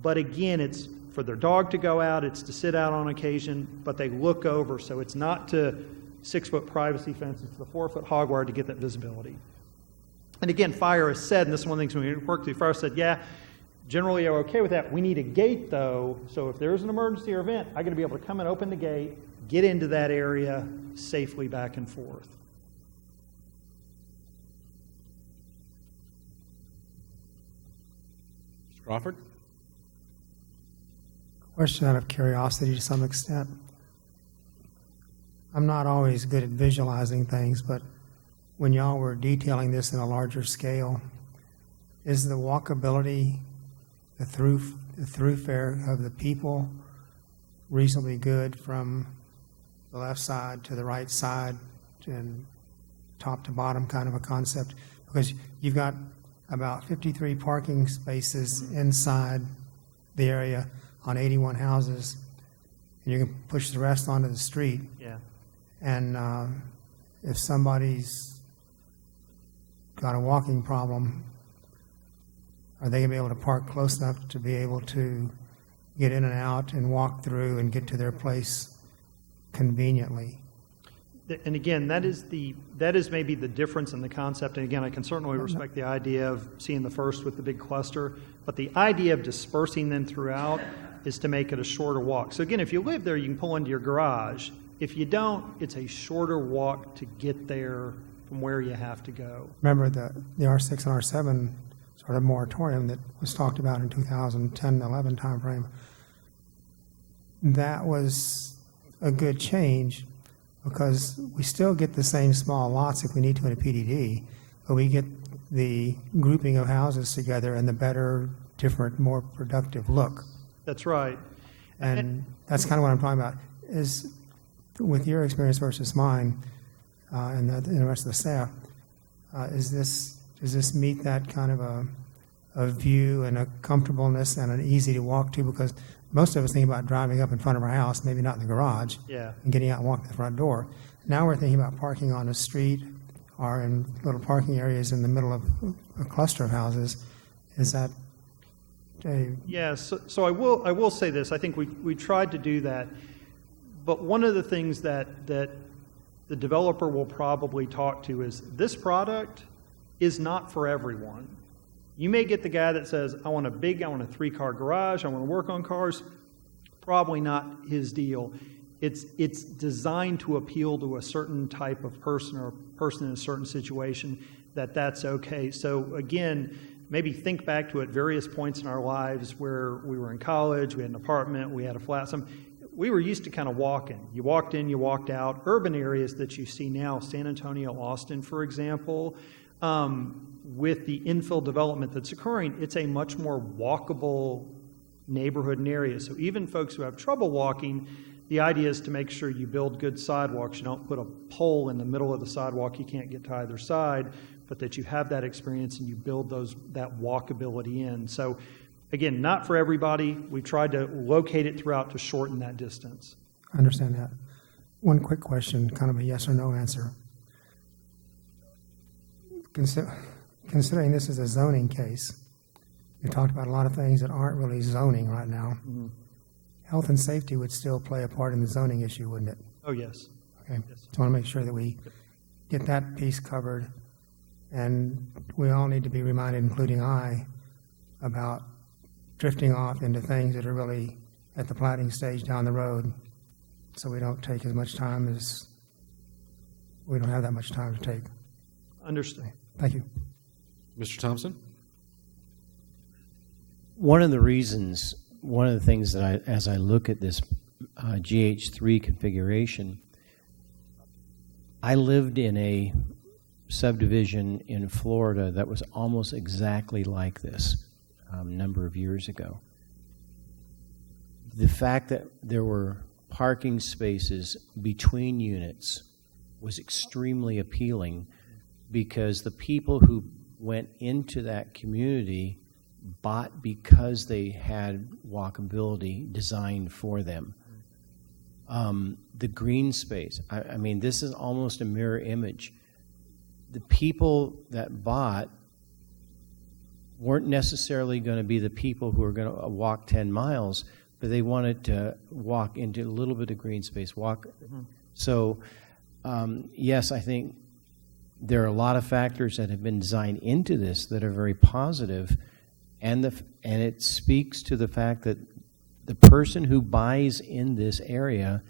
but again, it's for their dog to go out, it's to sit out on occasion, but they look over, so it's not to 6-foot privacy fence, it's the 4-foot hog wire to get that visibility. And again, fire has said, and this is one of the things when we worked through, fire said, yeah, generally are okay with that. We need a gate though, so if there's an emergency or event, I got to be able to come and open the gate, get into that area safely back and forth. Mr. Crawford? Question out of curiosity to some extent. I'm not always good at visualizing things, but when y'all were detailing this in a larger scale, is the walkability, the thoroughfare of the people reasonably good from the left side to the right side and top to bottom kind of a concept? Because you've got about 53 parking spaces inside the area on 81 houses, and you can push the rest onto the street. Yeah. And if somebody's got a walking problem, are they going to be able to park close enough to be able to get in and out and walk through and get to their place conveniently? And again, that is maybe the difference in the concept. And again, I can certainly respect the idea of seeing the first with the big cluster, but the idea of dispersing them throughout is to make it a shorter walk. So again, if you live there, you can pull into your garage. If you don't, it's a shorter walk to get there from where you have to go. Remember the R6 and R7 sort of moratorium that was talked about in 2010-11 timeframe. That was a good change because we still get the same small lots if we need to in a PDD, but we get the grouping of houses together and the better, different, more productive look. That's right. And that's kind of what I'm talking about, is with your experience versus mine and the rest of the staff, does this meet that kind of a view and a comfortableness and an easy to walk to? Because most of us think about driving up in front of our house, maybe not in the garage, Yeah. and getting out and walking to the front door. Now we're thinking about parking on the street or in little parking areas in the middle of a cluster of houses. Is that Yeah, so I will say this. I think we tried to do that, but one of the things that the developer will probably talk to is this product is not for everyone. You may get the guy that says, I want a 3-car garage, I want to work on cars. Probably not his deal. It's designed to appeal to a certain type of person or person in a certain situation that's okay. So again, maybe think back to at various points in our lives where we were in college, we had an apartment, we had a flat. We were used to kind of walking. You walked in, you walked out. Urban areas that you see now, San Antonio, Austin, for example, with the infill development that's occurring, it's a much more walkable neighborhood and area. So even folks who have trouble walking, the idea is to make sure you build good sidewalks. You don't put a pole in the middle of the sidewalk you can't get to either side, but that you have that experience and you build that walkability in. So again, not for everybody. We tried to locate it throughout to shorten that distance. I understand that. One quick question, kind of a yes or no answer. Considering this is a zoning case, we talked about a lot of things that aren't really zoning right now. Mm-hmm. Health and safety would still play a part in the zoning issue, wouldn't it? Oh, yes. Okay. Just want to make sure that we get that piece covered. And we all need to be reminded, including I, about drifting off into things that are really at the planning stage down the road, so we don't take as much time as we don't have that much time to take. Understood. Thank you. Mr. Thompson? One of the things that as I look at this GH3 configuration, I lived in a subdivision in Florida that was almost exactly like this a number of years ago. The fact that there were parking spaces between units was extremely appealing because the people who went into that community bought because they had walkability designed for them. The green space, I mean, this is almost a mirror image. The people that bought weren't necessarily going to be the people who are going to walk 10 miles, but they wanted to walk into a little bit of green space, So, yes, I think there are a lot of factors that have been designed into this that are very positive, and it speaks to the fact that the person who buys in this area,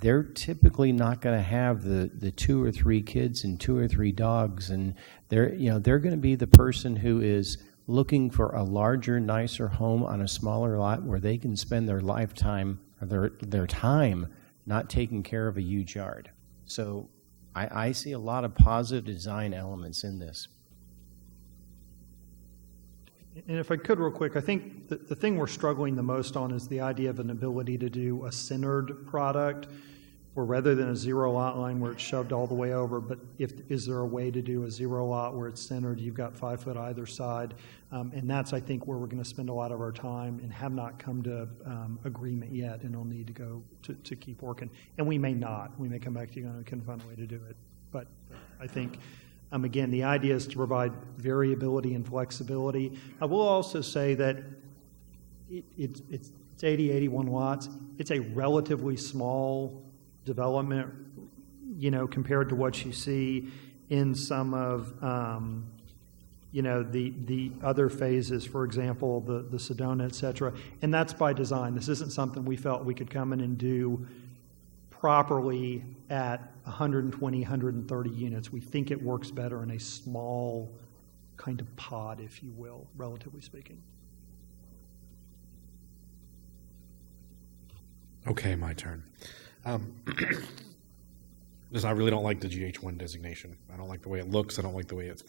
they're typically not going to have the 2 or 3 kids and 2 or 3 dogs, and they're going to be the person who is looking for a larger, nicer home on a smaller lot where they can spend their lifetime, or their time, not taking care of a huge yard. So I see a lot of positive design elements in this. And if I could real quick, I think the thing we're struggling the most on is the idea of an ability to do a centered product, or rather than a zero lot line where it's shoved all the way over, but is there a way to do a zero lot where it's centered, you've got 5 foot either side, and that's, I think, where we're going to spend a lot of our time and have not come to agreement yet, and will need to go to keep working. And we may not. We may come back to you and can find a way to do it. But I think, again, the idea is to provide variability and flexibility. I will also say that it's 80, 81 lots. It's a relatively small development, compared to what you see in some of, the other phases, for example, the Sedona, et cetera. And that's by design. This isn't something we felt we could come in and do properly at 120, 130 units. We think it works better in a small kind of pod, if you will, relatively speaking. Okay, my turn. Listen, I really don't like the GH1 designation. I don't like the way it looks. I don't like the way it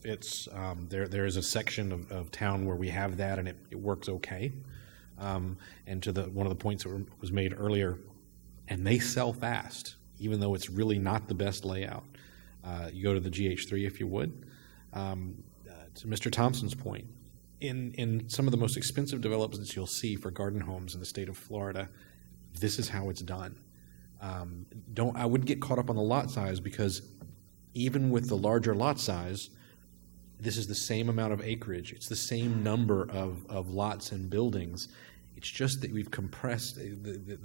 fits. There is a section of town where we have that, and it works okay. And to one of the points that was made earlier, and they sell fast, even though it's really not the best layout. You go to the GH3 if you would. To Mr. Thompson's point, in some of the most expensive developments you'll see for garden homes in the state of Florida, this is how it's done. I wouldn't get caught up on the lot size, because even with the larger lot size, this is the same amount of acreage. It's the same number of lots and buildings. It's just that we've compressed,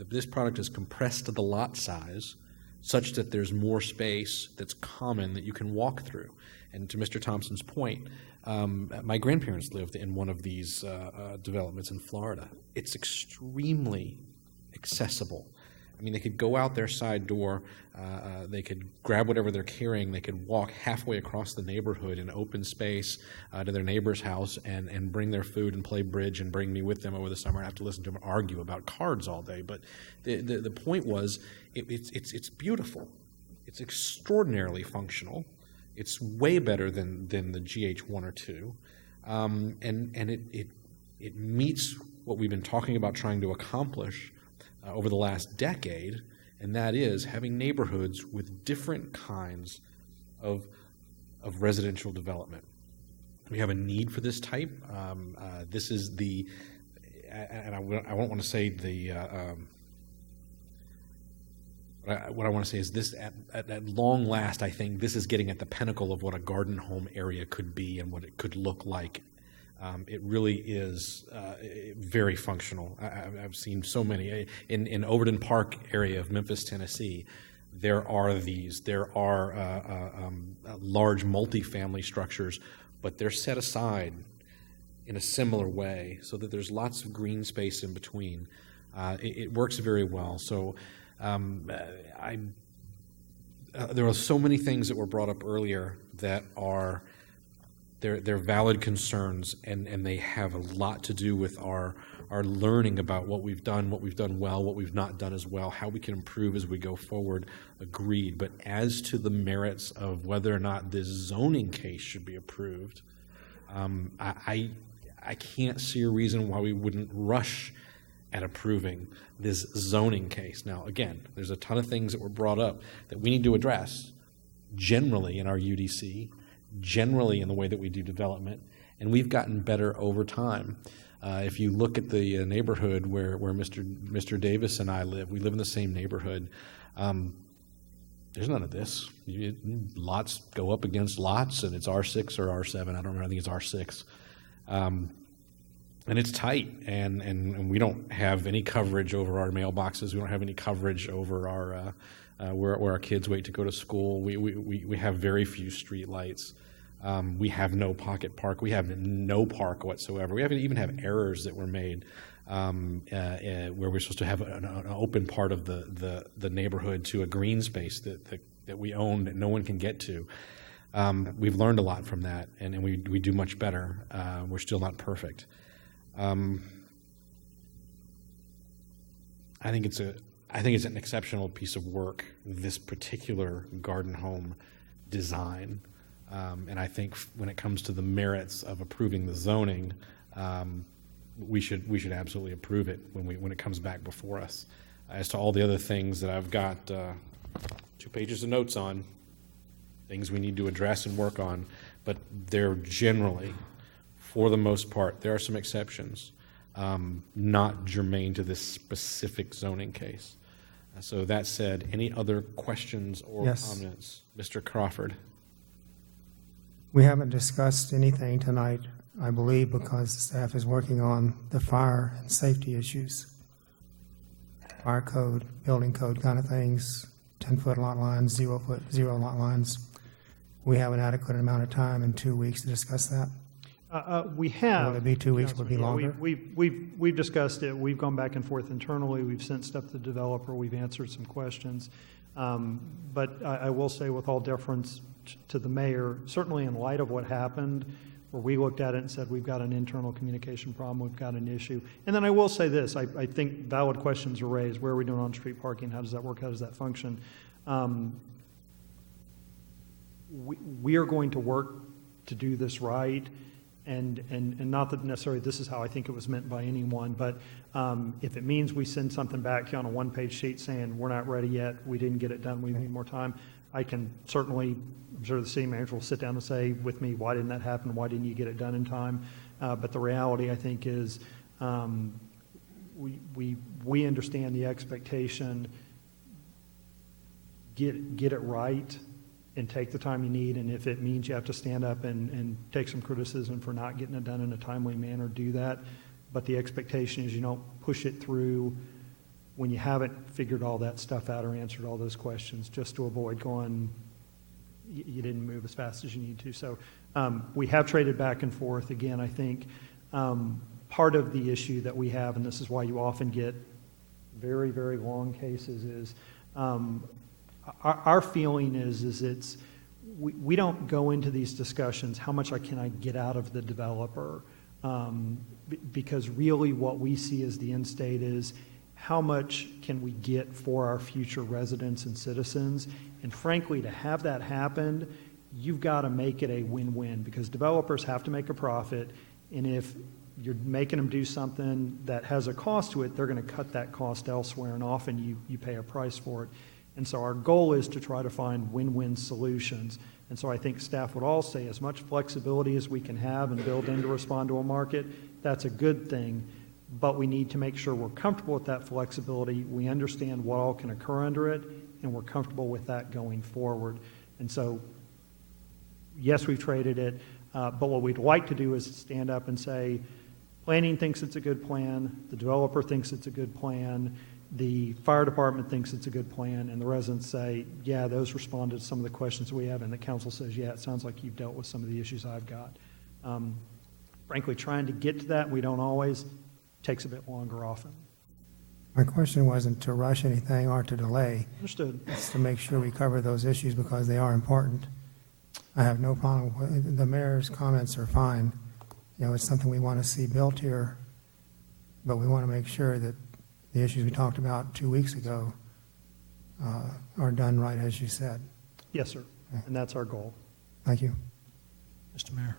this product is compressed to the lot size such that there's more space that's common that you can walk through. And to Mr. Thompson's point, my grandparents lived in one of these developments in Florida. It's extremely accessible. I mean, they could go out their side door, they could grab whatever they're carrying, they could walk halfway across the neighborhood in open space to their neighbor's house and bring their food and play bridge and bring me with them over the summer and have to listen to them argue about cards all day. But the point was, it's beautiful. It's extraordinarily functional. It's way better than the GH1 or 2. And it meets what we've been talking about trying to accomplish over the last decade, and that is having neighborhoods with different kinds of residential development. We have a need for this type. This is and I won't want to say what I want to say is this, at long last, I think this is getting at the pinnacle of what a garden home area could be and what it could look like. It really is very functional. I've seen so many. In Overton Park area of Memphis, Tennessee, there are large multifamily structures, but they're set aside in a similar way so that there's lots of green space in between. It works very well. So there are so many things that were brought up earlier that are they're valid concerns, and they have a lot to do with our learning about what we've done well, what we've not done as well, how we can improve as we go forward. Agreed. But as to the merits of whether or not this zoning case should be approved, I can't see a reason why we wouldn't rush at approving this zoning case. Now, again, there's a ton of things that were brought up that we need to address, generally in our UDC, generally in the way that we do development, and we've gotten better over time. If you look at the neighborhood where Mr. Davis and I live, we live in the same neighborhood. There's none of this. Lots go up against lots, and it's R6 or R7. I don't remember. I think it's R6. And it's tight, and we don't have any coverage over our mailboxes. We don't have any coverage over our where our kids wait to go to school. We have very few street lights. We have no pocket park. We have no park whatsoever. We haven't even have errors that were made where we're supposed to have an open part of the neighborhood to a green space that we own that no one can get to. We've learned a lot from that, and we do much better. We're still not perfect. I think it's an exceptional piece of work, this particular garden home design. And I think when it comes to the merits of approving the zoning, we should absolutely approve it when it comes back before us. As to all the other things that I've got 2 pages of notes on, things we need to address and work on, but they're generally, for the most part, there are some exceptions, not germane to this specific zoning case. So that said, any other questions or comments? Mr. Crawford. We haven't discussed anything tonight, I believe, because the staff is working on the fire and safety issues. Fire code, building code kind of things, 10-foot lot lines, 0 lot lines. We have an adequate amount of time in 2 weeks to discuss that. We have. Will it be 2 weeks? Will it be longer? We've discussed it. We've gone back and forth internally. We've sent stuff to the developer. We've answered some questions. But I will say, with all deference to the mayor, certainly in light of what happened, where we looked at it and said, we've got an internal communication problem, we've got an issue. And then I will say this, I think valid questions are raised. Where are we doing on-street parking? How does that work? How does that function? We are going to work to do this right. And not that necessarily this is how I think it was meant by anyone, but if it means we send something back to you on a one-page sheet saying we're not ready yet, we didn't get it done, we need more time, I can certainly, I'm sure the city manager will sit down and say with me, why didn't that happen? Why didn't you get it done in time? But the reality, I think, is we understand the expectation. Get it right and take the time you need, and if it means you have to stand up and take some criticism for not getting it done in a timely manner, do that. But the expectation is you don't push it through when you haven't figured all that stuff out or answered all those questions, just to avoid going, you didn't move as fast as you need to. So we have traded back and forth. Again, I think part of the issue that we have, and this is why you often get very, very long cases, is our feeling is it's we don't go into these discussions, how much can I get out of the developer? Because really what we see as the end state is how much can we get for our future residents and citizens? And frankly, to have that happen, you've got to make it a win-win, because developers have to make a profit, and if you're making them do something that has a cost to it, they're going to cut that cost elsewhere, and often you pay a price for it. And so our goal is to try to find win-win solutions. And so I think staff would all say as much flexibility as we can have and build in to respond to a market, that's a good thing. But we need to make sure we're comfortable with that flexibility, we understand what all can occur under it, and we're comfortable with that going forward. And so, yes, we've traded it, but what we'd like to do is stand up and say, planning thinks it's a good plan, the developer thinks it's a good plan, the fire department thinks it's a good plan, and the residents say, yeah, those responded to some of the questions we have, and the council says, yeah, it sounds like you've dealt with some of the issues I've got. Frankly, trying to get to that, we don't always, takes a bit longer often. My question wasn't to rush anything or to delay. Understood. It's to make sure we cover those issues because they are important. I have no problem with the mayor's comments are fine. You know, it's something we want to see built here, but we want to make sure that the issues we talked about 2 weeks ago are done right, as you said. Yes, sir. And that's our goal. Thank you. Mr. Mayor.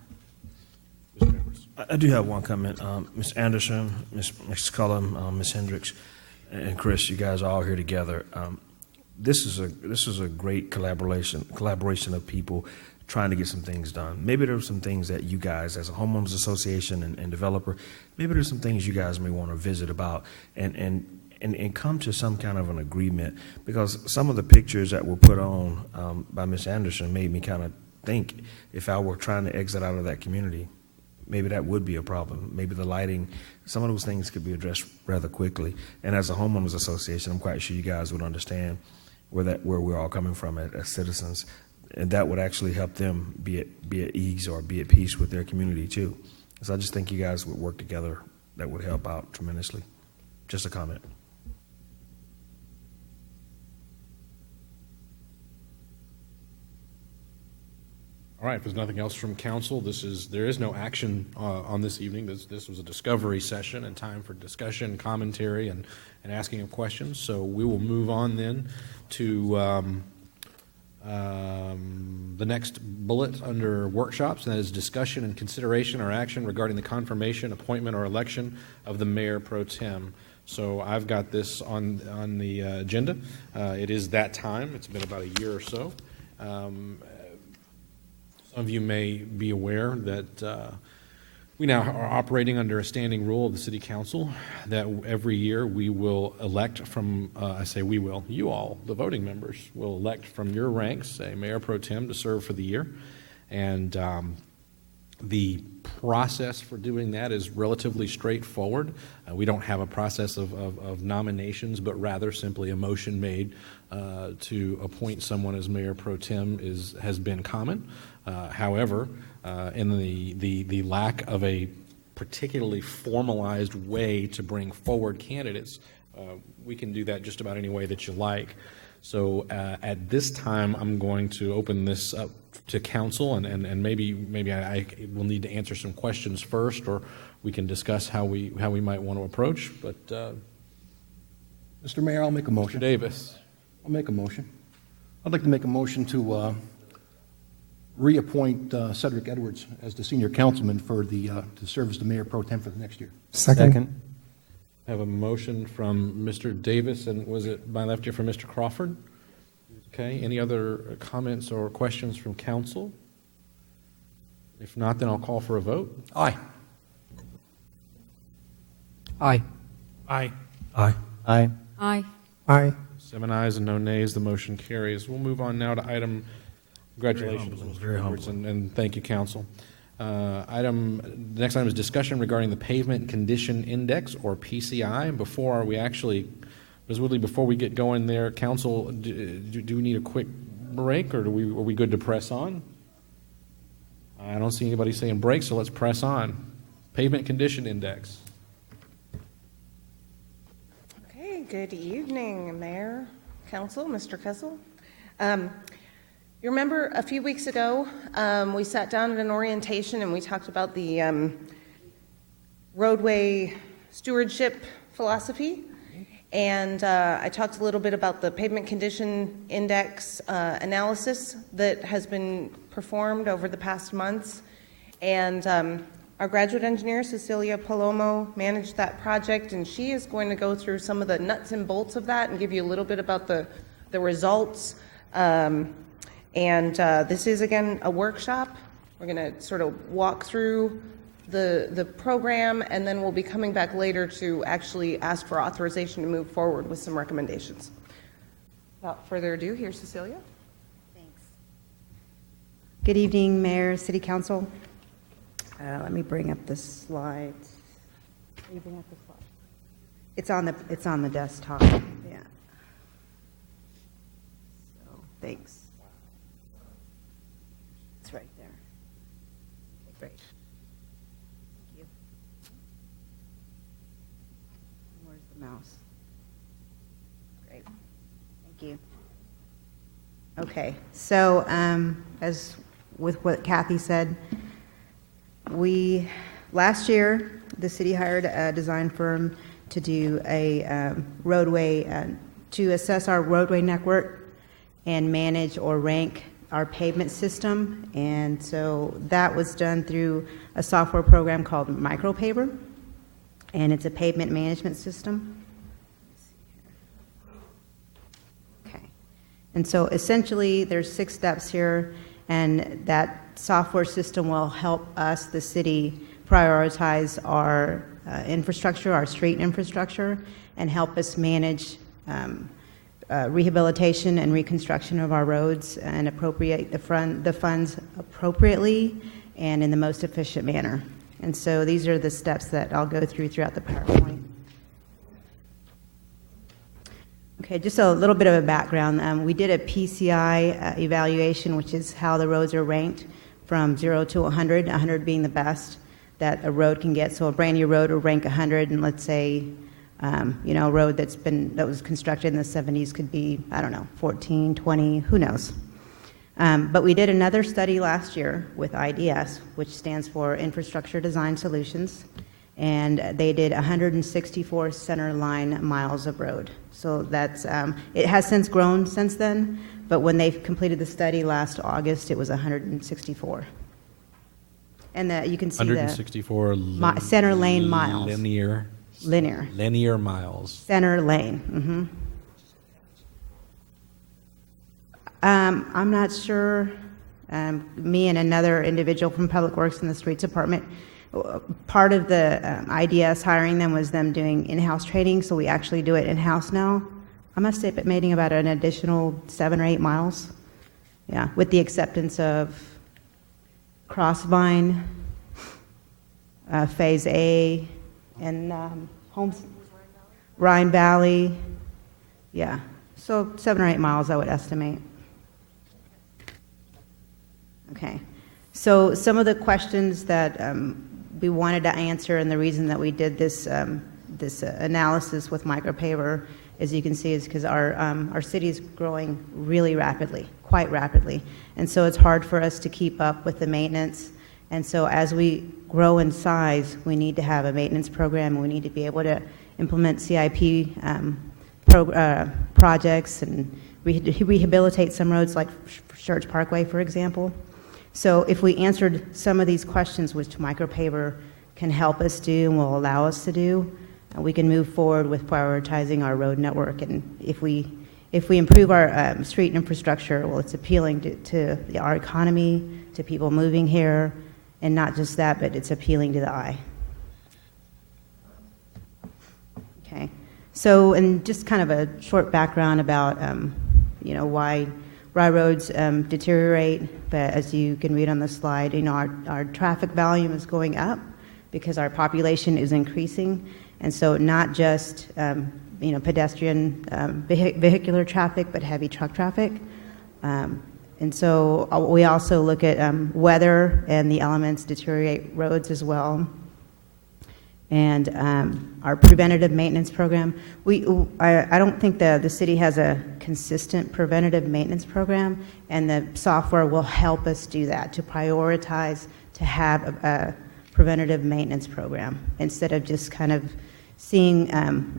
I do have one comment. Ms. Anderson, Ms. Cullum, Ms. Hendricks, and Chris, you guys are all here together. this is a great collaboration of people trying to get some things done. Maybe there's some things that you guys, as a homeowners association and developer, maybe there's some things you guys may want to visit about and come to some kind of an agreement, because some of the pictures that were put on by Ms. Anderson made me kind of think, if I were trying to exit out of that community, maybe that would be a problem. Maybe the lighting, some of those things could be addressed rather quickly. And as a homeowners association, I'm quite sure you guys would understand where we're all coming from as citizens, and that would actually help them be at ease or be at peace with their community too. So I just think you guys would work together. That would help out tremendously. Just a comment. All right, if there's nothing else from council, there is no action on this evening. This was a discovery session and time for discussion, commentary, and asking of questions. So we will move on then to the next bullet under workshops, and that is discussion and consideration or action regarding the confirmation, appointment, or election of the mayor pro tem. So I've got this on the agenda. It is that time. It's been about a year or so. Some of you may be aware that we now are operating under a standing rule of the City Council that every year we will elect from, I say we will, you all, the voting members, will elect from your ranks a mayor pro tem to serve for the year. And the process for doing that is relatively straightforward. We don't have a process of nominations, but rather simply a motion made to appoint someone as mayor pro tem has been common. However, in the lack of a particularly formalized way to bring forward candidates, we can do that just about any way that you like. So at this time, I'm going to open this up to council, and maybe I will need to answer some questions first, or we can discuss how we might want to approach. But Mr. Mayor, I'll make a motion. Mr. Davis. I'll make a motion. I'd like to make a motion to reappoint Cedric Edwards as the senior councilman to serve as the mayor pro tem for the next year. Second. I have a motion from Mr. Davis, and was it my left ear from Mr. Crawford? Okay, any other comments or questions from council? If not, then I'll call for a vote. Aye. Aye. Aye. Aye. Aye. Aye. Aye. 7 ayes and no nays, the motion carries. We'll move on now to item, congratulations, Very Mr. humble. Edwards, and thank you, council. The next item is discussion regarding the Pavement Condition Index, or PCI. Before we get going there, council, do we need a quick break, or are we good to press on? I don't see anybody saying break, so let's press on. Pavement Condition Index. Okay, good evening, Mayor, Council, Mr. Kessel. You remember a few weeks ago, we sat down at an orientation and we talked about the roadway stewardship philosophy. And I talked a little bit about the pavement condition index analysis that has been performed over the past months. And our graduate engineer, Cecilia Palomo, managed that project, and she is going to go through some of the nuts and bolts of that and give you a little bit about the results. This is, again, a workshop. We're going to sort of walk through the program, and then we'll be coming back later to actually ask for authorization to move forward with some recommendations. Without further ado, here's Cecilia. Thanks. Good evening, Mayor, City Council. Let me bring up the slides. Can you bring up the slides? It's on the desktop. Yeah. So, thanks. It's right there. Okay, great. Thank you. Where's the mouse? Great. Thank you. Okay, so as with what Kathy said, last year, the city hired a design firm to do a roadway, to assess our roadway network and manage or rank our pavement system. And so that was done through a software program called MicroPaver, and it's a pavement management system. Okay. And so essentially, there's 6 steps here, and that software system will help us, the city, prioritize our infrastructure, our street infrastructure, and help us manage rehabilitation and reconstruction of our roads and appropriate the funds appropriately and in the most efficient manner. And so these are the steps that I'll go through throughout the PowerPoint. Okay, just a little bit of a background. We did a PCI evaluation, which is how the roads are ranked from 0 to 100, 100 being the best that a road can get. So a brand new road will rank 100, and let's say, a road that was constructed in the 70s could be, 14, 20, who knows. But we did another study last year with IDS, which stands for Infrastructure Design Solutions, and they did 164 center line miles of road. So that's, it has since grown since then, but when they completed the study last August, it was 164. And you can see 164 center lane miles. Linear miles. Center lane. I'm not sure. Me and another individual from Public Works in the Streets Department, part of the IDS hiring them was them doing in-house training, so we actually do it in-house now. I'm estimating about an additional 7 or 8 miles. Yeah, with the acceptance of Crossvine, Phase A, and Rhine Valley. Yeah, so 7 or 8 miles I would estimate. Okay, so some of the questions that we wanted to answer, and the reason that we did this analysis with micropaver, as you can see, is because our city is growing really rapidly, quite rapidly, and so it's hard for us to keep up with the maintenance. And so as we grow in size, we need to have a maintenance program. We need to be able to implement CIP projects and rehabilitate some roads like Schertz Parkway, for example. So if we answered some of these questions, which micropaver can help us do and will allow us to do, we can move forward with prioritizing our road network. And if we improve our street infrastructure, well, it's appealing to our economy, to people moving here, and not just that, but it's appealing to the eye. Okay, so, and just kind of a short background about, why roads deteriorate, but as you can read on the slide, our traffic volume is going up because our population is increasing, and so not just, pedestrian vehicular traffic, but heavy truck traffic. And so we also look at weather and the elements deteriorate roads as well. And our preventative maintenance program, I don't think the city has a consistent preventative maintenance program, and the software will help us do that, to prioritize, to have a preventative maintenance program, instead of just kind of seeing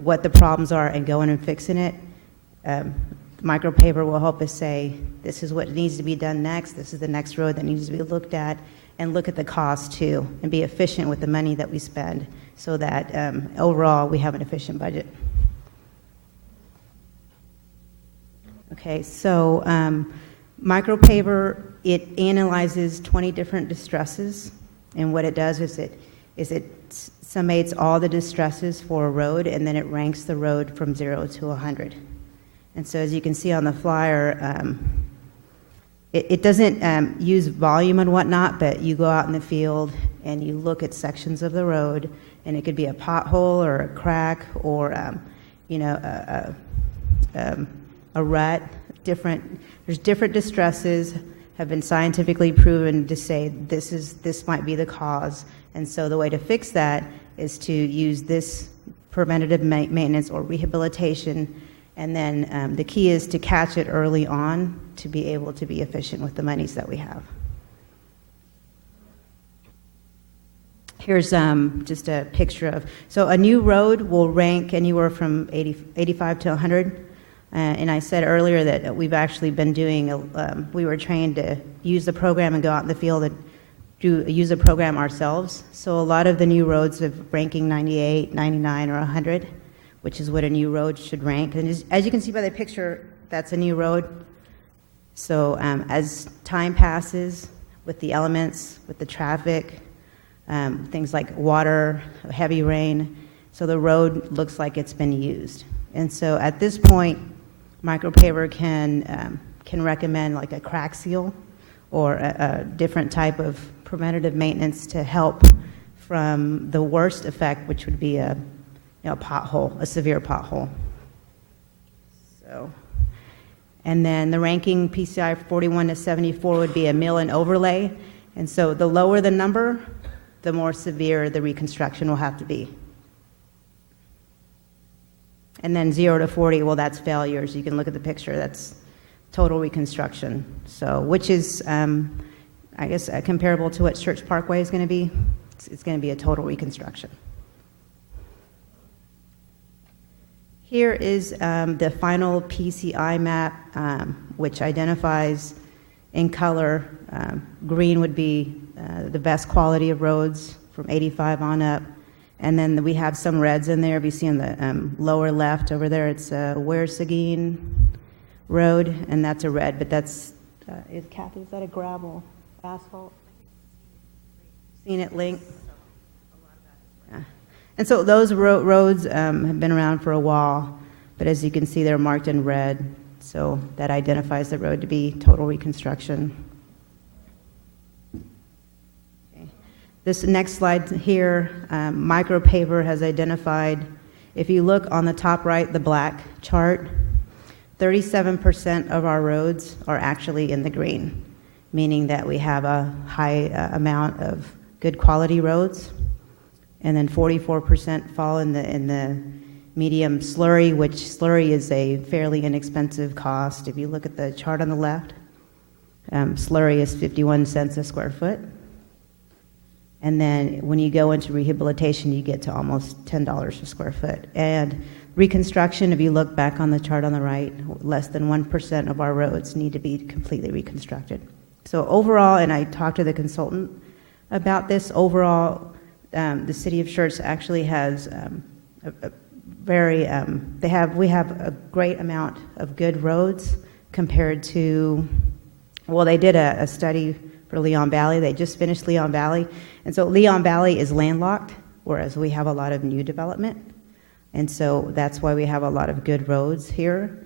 what the problems are and going and fixing it. Micropaver will help us say, this is what needs to be done next, this is the next road that needs to be looked at, and look at the cost too, and be efficient with the money that we spend, so that overall we have an efficient budget. Okay, so micropaver, it analyzes 20 different distresses, and what it does is it summates all the distresses for a road, and then it ranks the road from 0 to 100. And so as you can see on the flyer, it doesn't use volume and whatnot, but you go out in the field and you look at sections of the road, and it could be a pothole or a crack or a rut. There's different distresses have been scientifically proven to say this might be the cause. And so the way to fix that is to use this preventative maintenance or rehabilitation. And then the key is to catch it early on to be able to be efficient with the monies that we have. Here's just a picture of, so a new road will rank anywhere from 85 to 100. And I said earlier that we've actually been doing, we were trained to use the program and go out in the field and use a program ourselves. So a lot of the new roads are ranking 98, 99, or 100. Which is what a new road should rank. And as you can see by the picture, that's a new road. So as time passes with the elements, with the traffic, things like water, heavy rain, so the road looks like it's been used. And so at this point, micropaver can recommend like a crack seal or a different type of preventative maintenance to help from the worst effect, which would be a pothole, a severe pothole. So, and then the ranking PCI 41 to 74 would be a mill and overlay. And so the lower the number, the more severe the reconstruction will have to be. And then 0 to 40, well, that's failures. You can look at the picture. That's total reconstruction. So, which is, I guess, comparable to what Schertz Parkway is going to be. It's going to be a total reconstruction. Here is the final PCI map, which identifies in color. Green would be the best quality of roads from 85 on up. And then we have some reds in there. If you see on the lower left over there, it's Ware Seguin Road, and that's a red. But that's, Kathy, is that a gravel asphalt? Scenic Link. Yeah. And so those roads have been around for a while, but as you can see, they're marked in red. So that identifies the road to be total reconstruction. This next slide here, micropaver has identified, if you look on the top right, the black chart, 37% of our roads are actually in the green, meaning that we have a high amount of good quality roads. And then 44% fall in the medium slurry, which slurry is a fairly inexpensive cost. If you look at the chart on the left, slurry is 51 cents a square foot. And then when you go into rehabilitation, you get to almost $10 a square foot. And reconstruction, if you look back on the chart on the right, less than 1% of our roads need to be completely reconstructed. So overall, and I talked to the consultant about this, overall, the city of Schertz actually has a very, we have a great amount of good roads compared to, well, they did a study for Leon Valley. They just finished Leon Valley. And so Leon Valley is landlocked, whereas we have a lot of new development. And so that's why we have a lot of good roads here.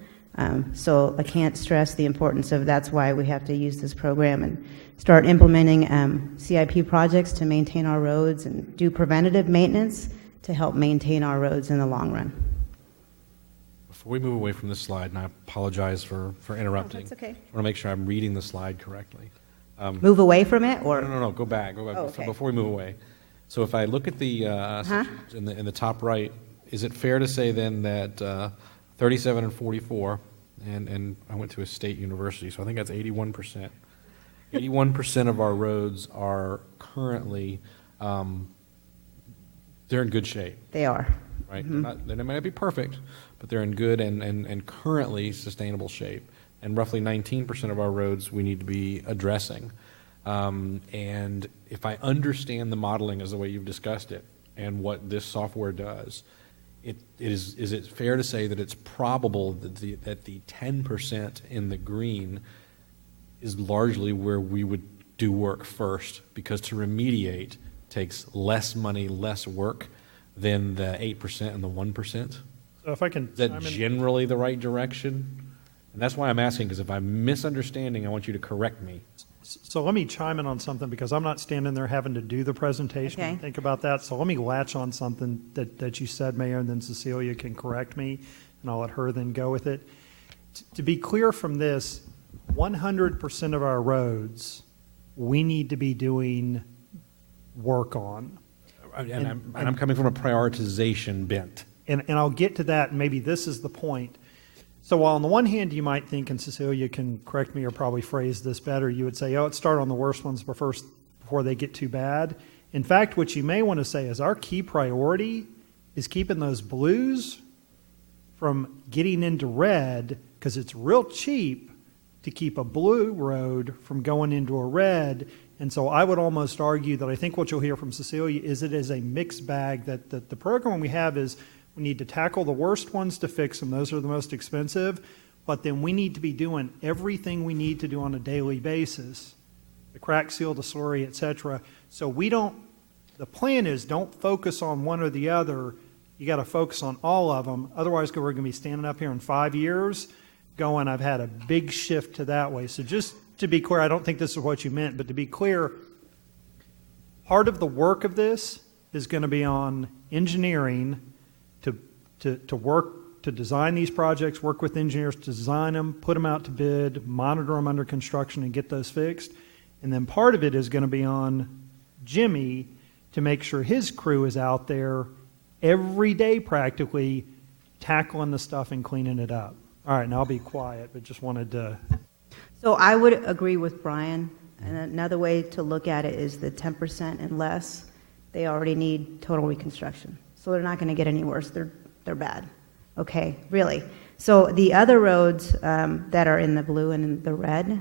So I can't stress the importance of that's why we have to use this program and start implementing CIP projects to maintain our roads and do preventative maintenance to help maintain our roads in the long run. Before we move away from this slide, and I apologize for interrupting. Oh, that's okay. I want to make sure I'm reading the slide correctly. Move away from it, or? No, go back. Oh, okay. Before we move away. So if I look at the sections in the top right, is it fair to say then that 37 and 44, and I went to a state university, so I think that's 81%. 81% of our roads are currently, they're in good shape. They are. Right? Mm-hmm. They might not be perfect, but they're in good and currently sustainable shape. And roughly 19% of our roads we need to be addressing. And if I understand the modeling as the way you've discussed it and what this software does, is it fair to say that it's probable that the 10% in the green is largely where we would do work first, because to remediate takes less money, less work than the 8% and the 1%? So if I can, is that generally the right direction? And that's why I'm asking, because if I'm misunderstanding, I want you to correct me. So let me chime in on something, because I'm not standing there having to do the presentation and think about that. So let me latch on something that you said, Mayor, and then Cecilia can correct me, and I'll let her then go with it. To be clear from this, 100% of our roads we need to be doing work on. And I'm coming from a prioritization bent. And I'll get to that, and maybe this is the point. So while on the one hand you might think, and Cecilia can correct me or probably phrase this better, you would say, oh, let's start on the worst ones first before they get too bad. In fact, what you may want to say is our key priority is keeping those blues from getting into red, because it's real cheap to keep a blue road from going into a red. And so I would almost argue that I think what you'll hear from Cecilia is it is a mixed bag, that the program we have is we need to tackle the worst ones to fix them. Those are the most expensive. but then we need to be doing everything we need to do on a daily basis, the crack seal, the slurry, et cetera. So the plan is don't focus on one or the other. You got to focus on all of them. Otherwise, we're going to be standing up here in 5 years going, I've had a big shift to that way. So just to be clear, I don't think this is what you meant, but to be clear, part of the work of this is going to be on engineering to work to design these projects, work with engineers to design them, put them out to bid, monitor them under construction, and get those fixed. And then part of it is going to be on Jimmy to make sure his crew is out there every day practically tackling the stuff and cleaning it up. All right, now I'll be quiet, but just wanted to... So I would agree with Brian. And another way to look at it is the 10% and less, they already need total reconstruction. So they're not going to get any worse. They're bad. Okay, really. So the other roads that are in the blue and in the red,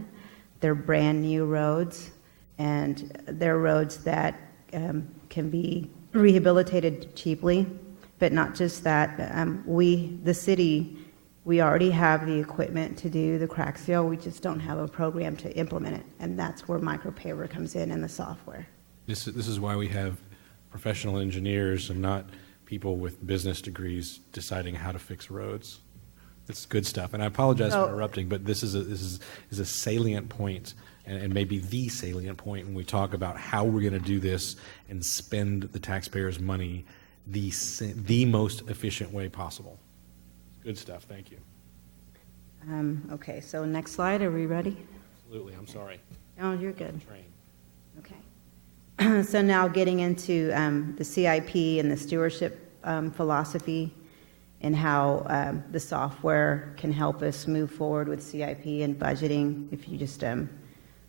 they're brand new roads, and they're roads that can be rehabilitated cheaply. But not just that, the city, we already have the equipment to do the crack seal. We just don't have a program to implement it, and that's where micropaver comes in and the software. This is why we have professional engineers and not people with business degrees deciding how to fix roads. It's good stuff, and I apologize for interrupting, but this is a salient point, and maybe the salient point when we talk about how we're going to do this and spend the taxpayers' money the most efficient way possible. Good stuff. Thank you. Okay, so next slide. Are we ready? Absolutely. I'm sorry. Oh, you're good. Train. Okay. So now getting into the CIP and the stewardship philosophy and how the software can help us move forward with CIP and budgeting. If you just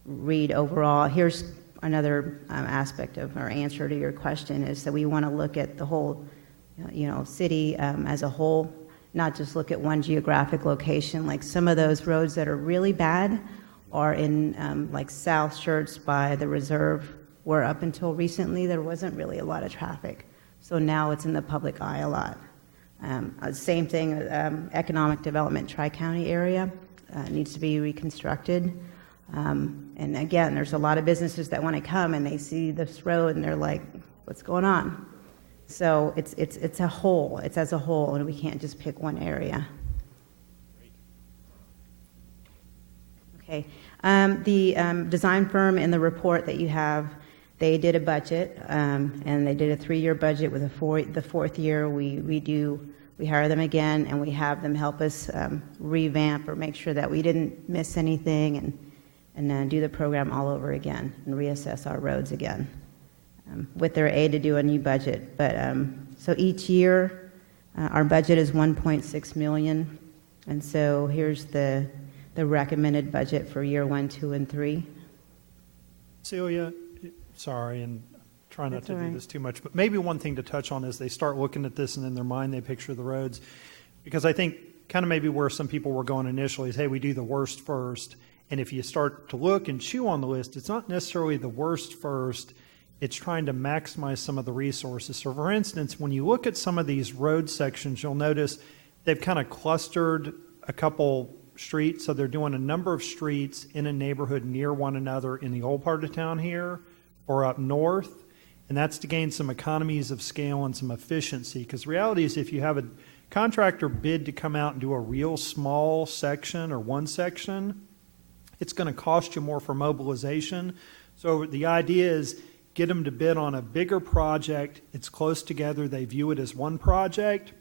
read overall, here's another aspect of our answer to your question is that we want to look at the whole, city as a whole, not just look at one geographic location. Like some of those roads that are really bad are in like South Schertz by the reserve, where up until recently there wasn't really a lot of traffic. So now it's in the public eye a lot. Same thing, economic development tri-county area needs to be reconstructed. And again, there's a lot of businesses that want to come and they see this road and they're like, what's going on? So it's a whole, it's as a whole, and we can't just pick one area. Okay, the design firm in the report that you have, they did a budget, and they did a 3-year budget with the fourth year. We hire them again, and we have them help us revamp or make sure that we didn't miss anything, and then do the program all over again and reassess our roads again with their aid to do a new budget. But so each year, our budget is $1.6 million, and so here's the recommended budget for year 1, 2, and 3. Celia, sorry, and try not That's to all do right. this too much, but maybe one thing to touch on is they start looking at this and in their mind they picture the roads. Because I think kind of maybe where some people were going initially is, hey, we do the worst first. And if you start to look and chew on the list, it's not necessarily the worst first. It's trying to maximize some of the resources. So for instance, when you look at some of these road sections, you'll notice they've kind of clustered a couple streets. So they're doing a number of streets in a neighborhood near one another in the old part of town here or up north. And that's to gain some economies of scale and some efficiency. Because the reality is if you have a contractor bid to come out and do a real small section or one section, it's going to cost you more for mobilization. So the idea is get them to bid on a bigger project. It's close together. They view it as one project.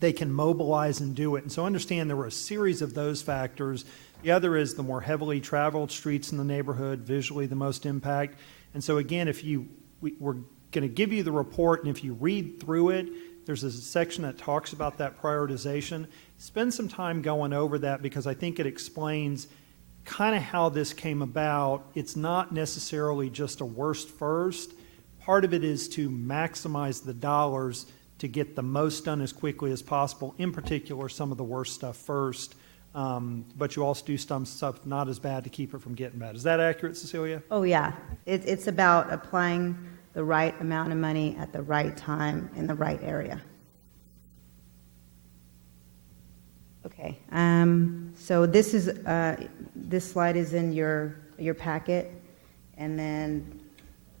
They can mobilize and do it. And so understand there were a series of those factors. The other is the more heavily traveled streets in the neighborhood, visually the most impact. And so again, we're going to give you the report, and if you read through it, there's a section that talks about that prioritization. Spend some time going over that because I think it explains kind of how this came about. It's not necessarily just a worst first. Part of it is to maximize the dollars to get the most done as quickly as possible, in particular some of the worst stuff first. But you also do some stuff not as bad to keep it from getting bad. Is that accurate, Cecilia? Oh, yeah. It's about applying the right amount of money at the right time in the right area. Okay. Okay, so this is, this slide is in your packet, and then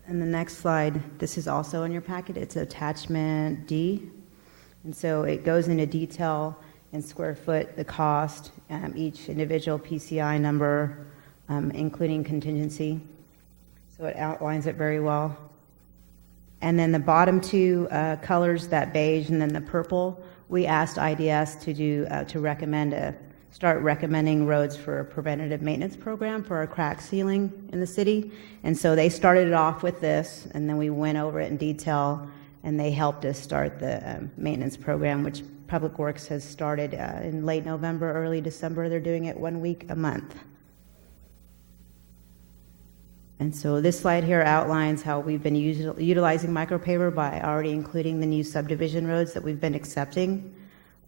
in the next slide, this is also in your packet. It's attachment D, and so it goes into detail in square foot, the cost, each individual PCI number, including contingency. So it outlines it very well. And then the bottom two colors, that beige and then the purple, we asked IDS to do to recommend start recommending roads for a preventative maintenance program for our crack sealing in the city. And so they started it off with this, and then we went over it in detail, and they helped us start the maintenance program, which Public Works has started in late November, early December. They're doing it 1 week a month. And so this slide here outlines how we've been utilizing micropaver by already including the new subdivision roads that we've been accepting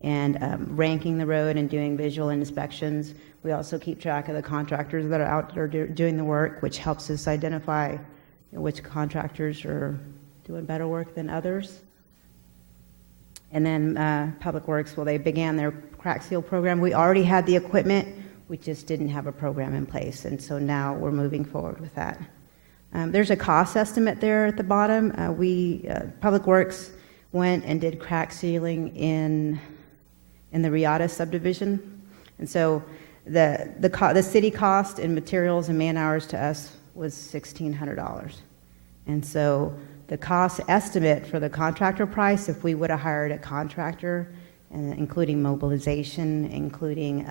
and ranking the road and doing visual inspections. We also keep track of the contractors that are out there doing the work, which helps us identify which contractors are doing better work than others. And then Public Works, well, they began their crack seal program. We already had the equipment, we just didn't have a program in place, and so now we're moving forward with that. There's a cost estimate there at the bottom. Public Works went and did crack sealing in the Riata subdivision, and so the city cost in materials and man hours to us was $1,600, and so the cost estimate for the contractor price, if we would have hired a contractor, including mobilization, including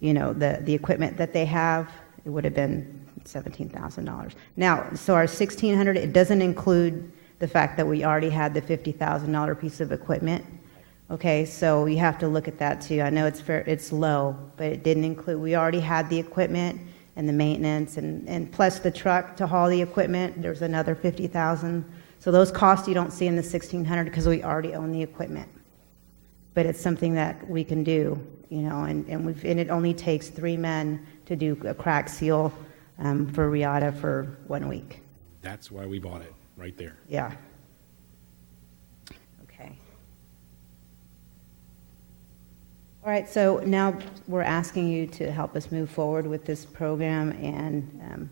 the equipment that they have, it would have been $17,000. Now, so our $1,600, it doesn't include the fact that we already had the $50,000 piece of equipment. Okay, so you have to look at that too. I know it's low, but it didn't include, we already had the equipment and the maintenance and plus the truck to haul the equipment, there's another $50,000. So those costs you don't see in the $1,600 because we already own the equipment. But it's something that we can do, and it only takes 3 men to do a crack seal for Riata for 1 week. That's why we bought it, right there. Yeah. Okay. All right, so now we're asking you to help us move forward with this program and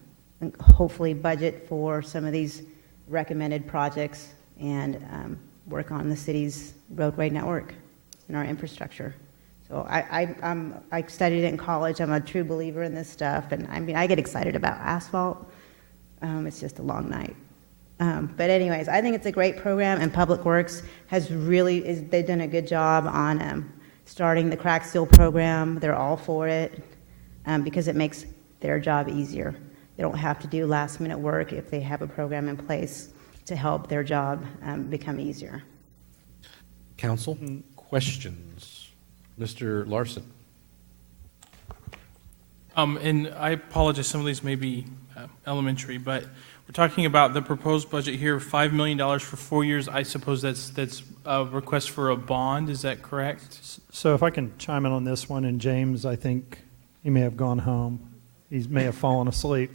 hopefully budget for some of these recommended projects and work on the city's roadway network and our infrastructure. So I studied it in college. I'm a true believer in this stuff, and I get excited about asphalt. It's just a long night. But anyways, I think it's a great program, and Public Works they've done a good job on starting the crack seal program. They're all for it because it makes their job easier. They don't have to do last minute work if they have a program in place to help their job become easier. Council, questions? Mr. Larson. And I apologize, some of these may be elementary, but we're talking about the proposed budget here, $5 million for 4 years. I suppose that's a request for a bond, is that correct? So if I can chime in on this one, and James, I think he may have gone home. He may have fallen asleep.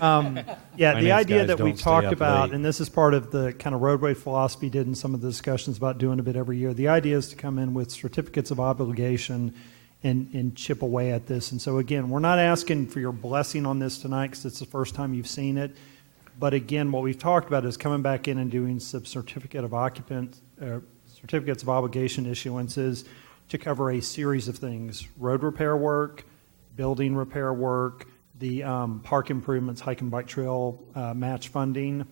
The idea that we talked about, and this is part of the kind of roadway philosophy did in some of the discussions about doing a bit every year, the idea is to come in with certificates of obligation and chip away at this. And so again, we're not asking for your blessing on this tonight because it's the first time you've seen it. But again, what we've talked about is coming back in and doing some certificates of obligation issuances to cover a series of things: road repair work, building repair work, the park improvements, hike and bike trail match funding.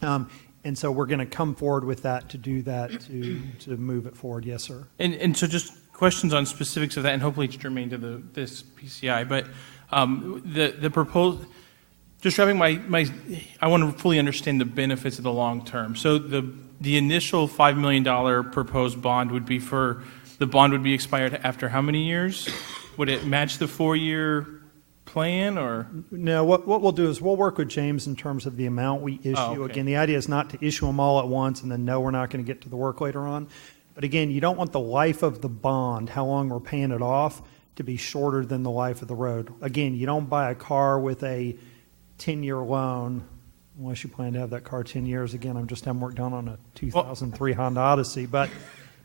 And so we're going to come forward with that to do that, to move it forward. Yes, sir. And so just questions on specifics of that, and hopefully it's germane to this PCI, but the proposed, just driving I want to fully understand the benefits of the long term. So the initial $5 million proposed bond would be the bond would be expired after how many years? Would it match the 4-year plan, or? No, what we'll do is we'll work with James in terms of the amount we issue. Oh, okay. Again, the idea is not to issue them all at once and then no, we're not going to get to the work later on. But again, you don't want the life of the bond, how long we're paying it off, to be shorter than the life of the road. Again, you don't buy a car with a 10-year loan unless you plan to have that car 10 years. Again, I'm just having work done on a 2003 Honda Odyssey. But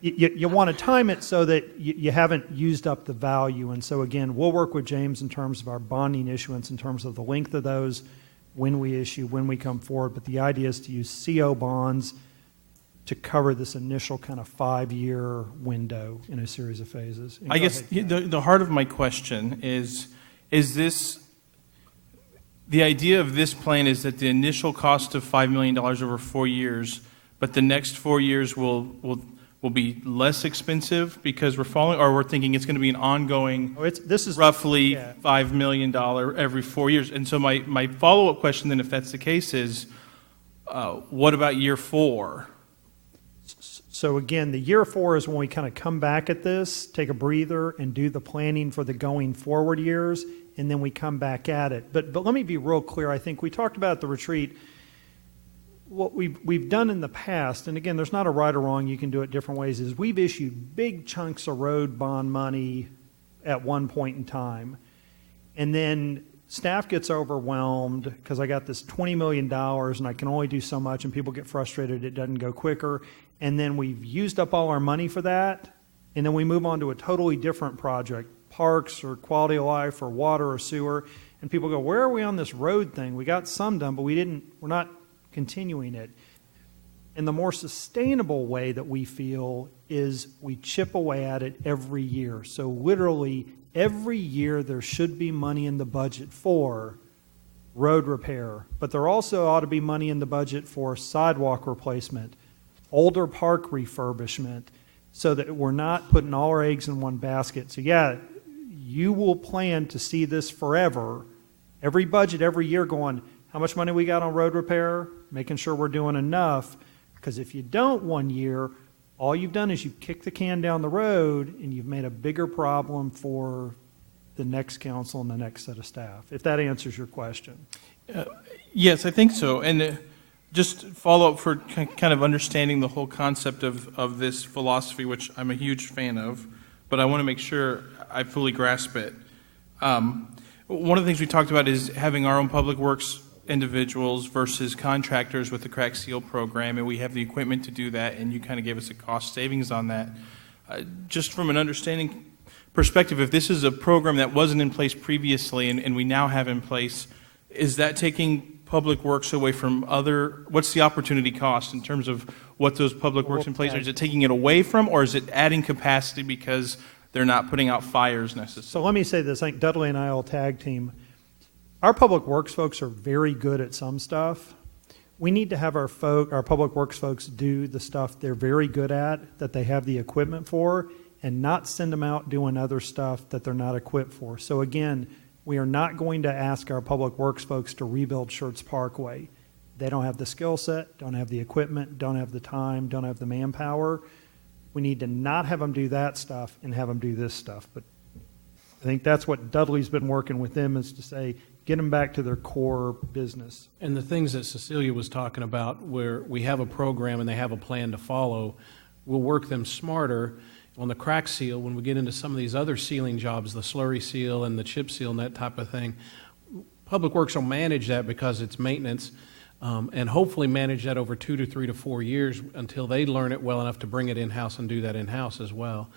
you want to time it so that you haven't used up the value. And so again, we'll work with James in terms of our bonding issuance, in terms of the length of those, when we issue, when we come forward. But the idea is to use CO bonds to cover this initial kind of 5-year window in a series of phases. And I go guess ahead. the heart of my question is this, the idea of this plan is that the initial cost of $5 million over 4 years, but the next 4 years will be less expensive because we're following, or we're thinking it's going to be an ongoing, this is roughly $5 million every 4 years. And so my follow-up question then, if that's the case, is what about year 4? So again, the year 4 is when we kind of come back at this, take a breather, and do the planning for the going forward years, and then we come back at it. But let me be real clear. I think we talked about at the retreat, what we've done in the past, and again, there's not a right or wrong, you can do it different ways, is we've issued big chunks of road bond money at one point in time. And then staff gets overwhelmed because I got this $20 million and I can only do so much, and people get frustrated it doesn't go quicker. And then we've used up all our money for that, and then we move on to a totally different project, parks or quality of life or water or sewer, and people go, where are we on this road thing? We got some done, but we're not continuing it. And the more sustainable way that we feel is we chip away at it every year. So literally every year there should be money in the budget for road repair, but there also ought to be money in the budget for sidewalk replacement, older park refurbishment, so that we're not putting all our eggs in one basket. So yeah, you will plan to see this forever, every budget, every year going, how much money we got on road repair, making sure we're doing enough, because if you don't one year, all you've done is you've kicked the can down the road and you've made a bigger problem for the next council and the next set of staff, if that answers your question. Yes, I think so. And just follow up for kind of understanding the whole concept of this philosophy, which I'm a huge fan of, but I want to make sure I fully grasp it. One of the things we talked about is having our own public works individuals versus contractors with the crack seal program, and we have the equipment to do that, and you kind of gave us a cost savings on that. Just from an understanding perspective, if this is a program that wasn't in place previously and we now have in place, is that taking public works away from what's the opportunity cost in terms of what those public works in place are? Is it taking it away from, or is it adding capacity because they're not putting out fires necessarily? So let me say this, I think Dudley and I will tag team. Our public works folks are very good at some stuff. We need to have our public works folks do the stuff they're very good at, that they have the equipment for, and not send them out doing other stuff that they're not equipped for. So again, we are not going to ask our public works folks to rebuild Schertz Parkway. They don't have the skill set, don't have the equipment, don't have the time, don't have the manpower. We need to not have them do that stuff and have them do this stuff. But I think that's what Dudley's been working with them, is to say, get them back to their core business. And the things that Cecilia was talking about, where we have a program and they have a plan to follow, we'll work them smarter. On the crack seal, when we get into some of these other sealing jobs, the slurry seal and the chip seal and that type of thing, Public Works will manage that because it's maintenance, and hopefully manage that over 2 to 3 to 4 years until they learn it well enough to bring it in-house and do that in-house as well.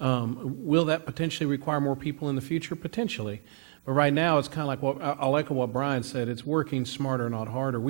Will that potentially require more people in the future? Potentially. But right now, it's kind of like I like what Brian said. It's working smarter, not harder.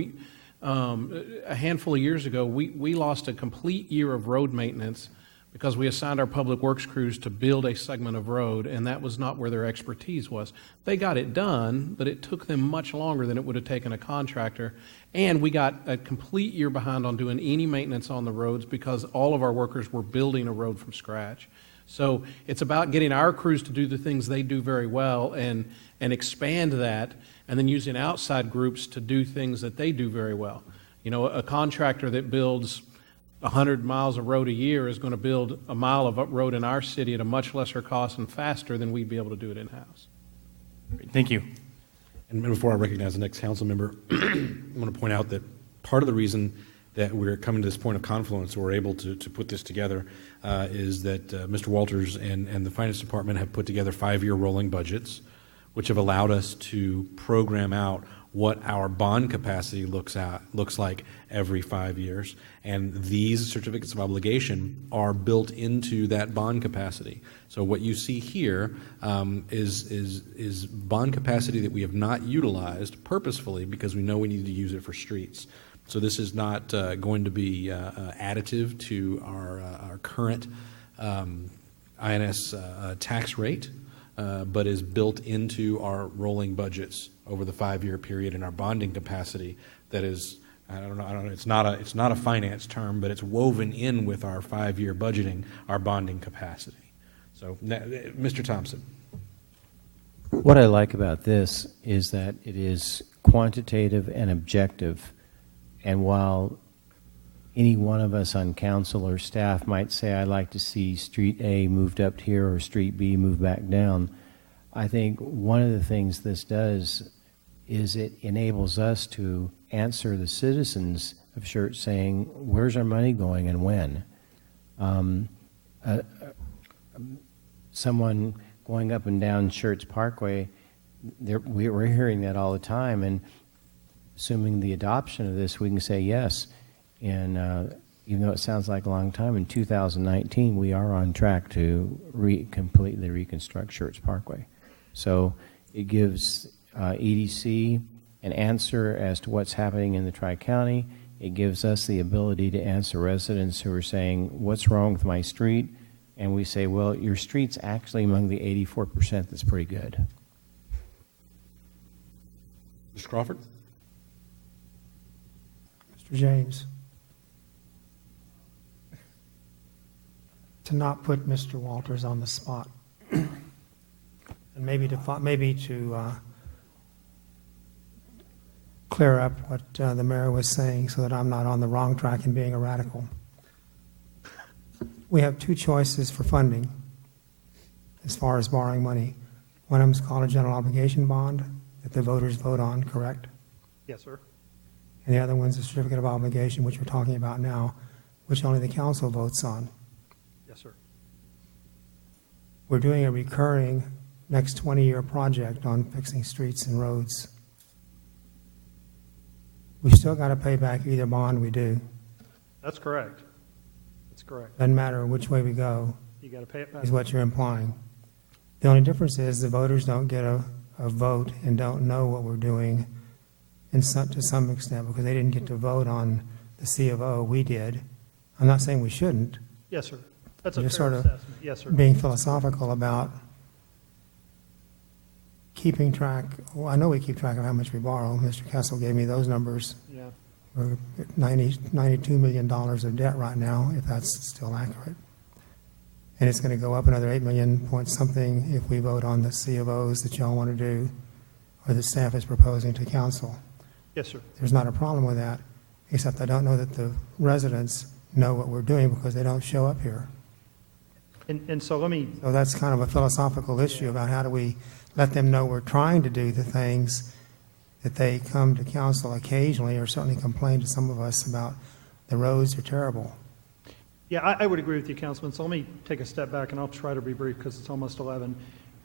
A handful of years ago, we lost a complete year of road maintenance because we assigned our public works crews to build a segment of road, and that was not where their expertise was. They got it done, but it took them much longer than it would have taken a contractor, and we got a complete year behind on doing any maintenance on the roads because all of our workers were building a road from scratch. So it's about getting our crews to do the things they do very well and expand that, and then using outside groups to do things that they do very well. You know, a contractor that builds 100 miles of road a year is going to build a mile of road in our city at a much lesser cost and faster than we'd be able to do it in-house. Thank you. And before I recognize the next council member, I want to point out that part of the reason that we're coming to this point of confluence, we're able to put this together, is that Mr. Walters and the Finance Department have put together 5-year rolling budgets, which have allowed us to program out what our bond capacity looks like every 5 years. And these certificates of obligation are built into that bond capacity. So what you see here is bond capacity that we have not utilized purposefully because we know we need to use it for streets. So this is not going to be additive to our current INS tax rate, but is built into our rolling budgets over the 5-year period in our bonding capacity. That is, I don't know. It's not a finance term, but it's woven in with our 5-year budgeting, our bonding capacity. So, Mr. Thompson. What I like about this is that it is quantitative and objective. And while any one of us on council or staff might say, I'd like to see Street A moved up here or Street B moved back down, I think one of the things this does is it enables us to answer the citizens of Schertz saying, where's our money going and when? Someone going up and down Schertz Parkway, we're hearing that all the time, and assuming the adoption of this, we can say yes. And even though it sounds like a long time, in 2019, we are on track to completely reconstruct Schertz Parkway. So it gives EDC an answer as to what's happening in the Tri-County. It gives us the ability to answer residents who are saying, what's wrong with my street? And we say, well, your street's actually among the 84% that's pretty good. Mr. Crawford? Mr. James, to not put Mr. Walters on the spot, and maybe to clear up what the mayor was saying so that I'm not on the wrong track in being a radical. We have two choices for funding as far as borrowing money. One of them is called a general obligation bond that the voters vote on, correct? Yes, sir. And the other one's a certificate of obligation, which we're talking about now, which only the council votes on. Yes, sir. We're doing a recurring next 20-year project on fixing streets and roads. We still got to pay back either bond we do. That's correct. That's correct. Doesn't matter which way we go, You got to pay it back. is what you're implying. The only difference is the voters don't get a vote and don't know what we're doing to some extent because they didn't get to vote on the C of O. We did. I'm not saying we shouldn't. Yes, sir. That's a We're fair sort of assessment. Yes, sir. being philosophical about keeping track. Well, I know we keep track of how much we borrow. Mr. Kessel gave me those numbers. Yeah. We're at $92 million of debt right now, if that's still accurate. And it's going to go up another 8 million point something if we vote on the C of Os that y'all want to do, or the staff is proposing to council. Yes, sir. There's not a problem with that, except I don't know that the residents know what we're doing because they don't show up here. And so let me. So that's kind of a philosophical issue about how do we let them know we're trying to do the things that they come to council occasionally or certainly complain to some of us about the roads are terrible. Yeah, I would agree with you, Councilman. So let me take a step back, and I'll try to be brief because it's almost 11.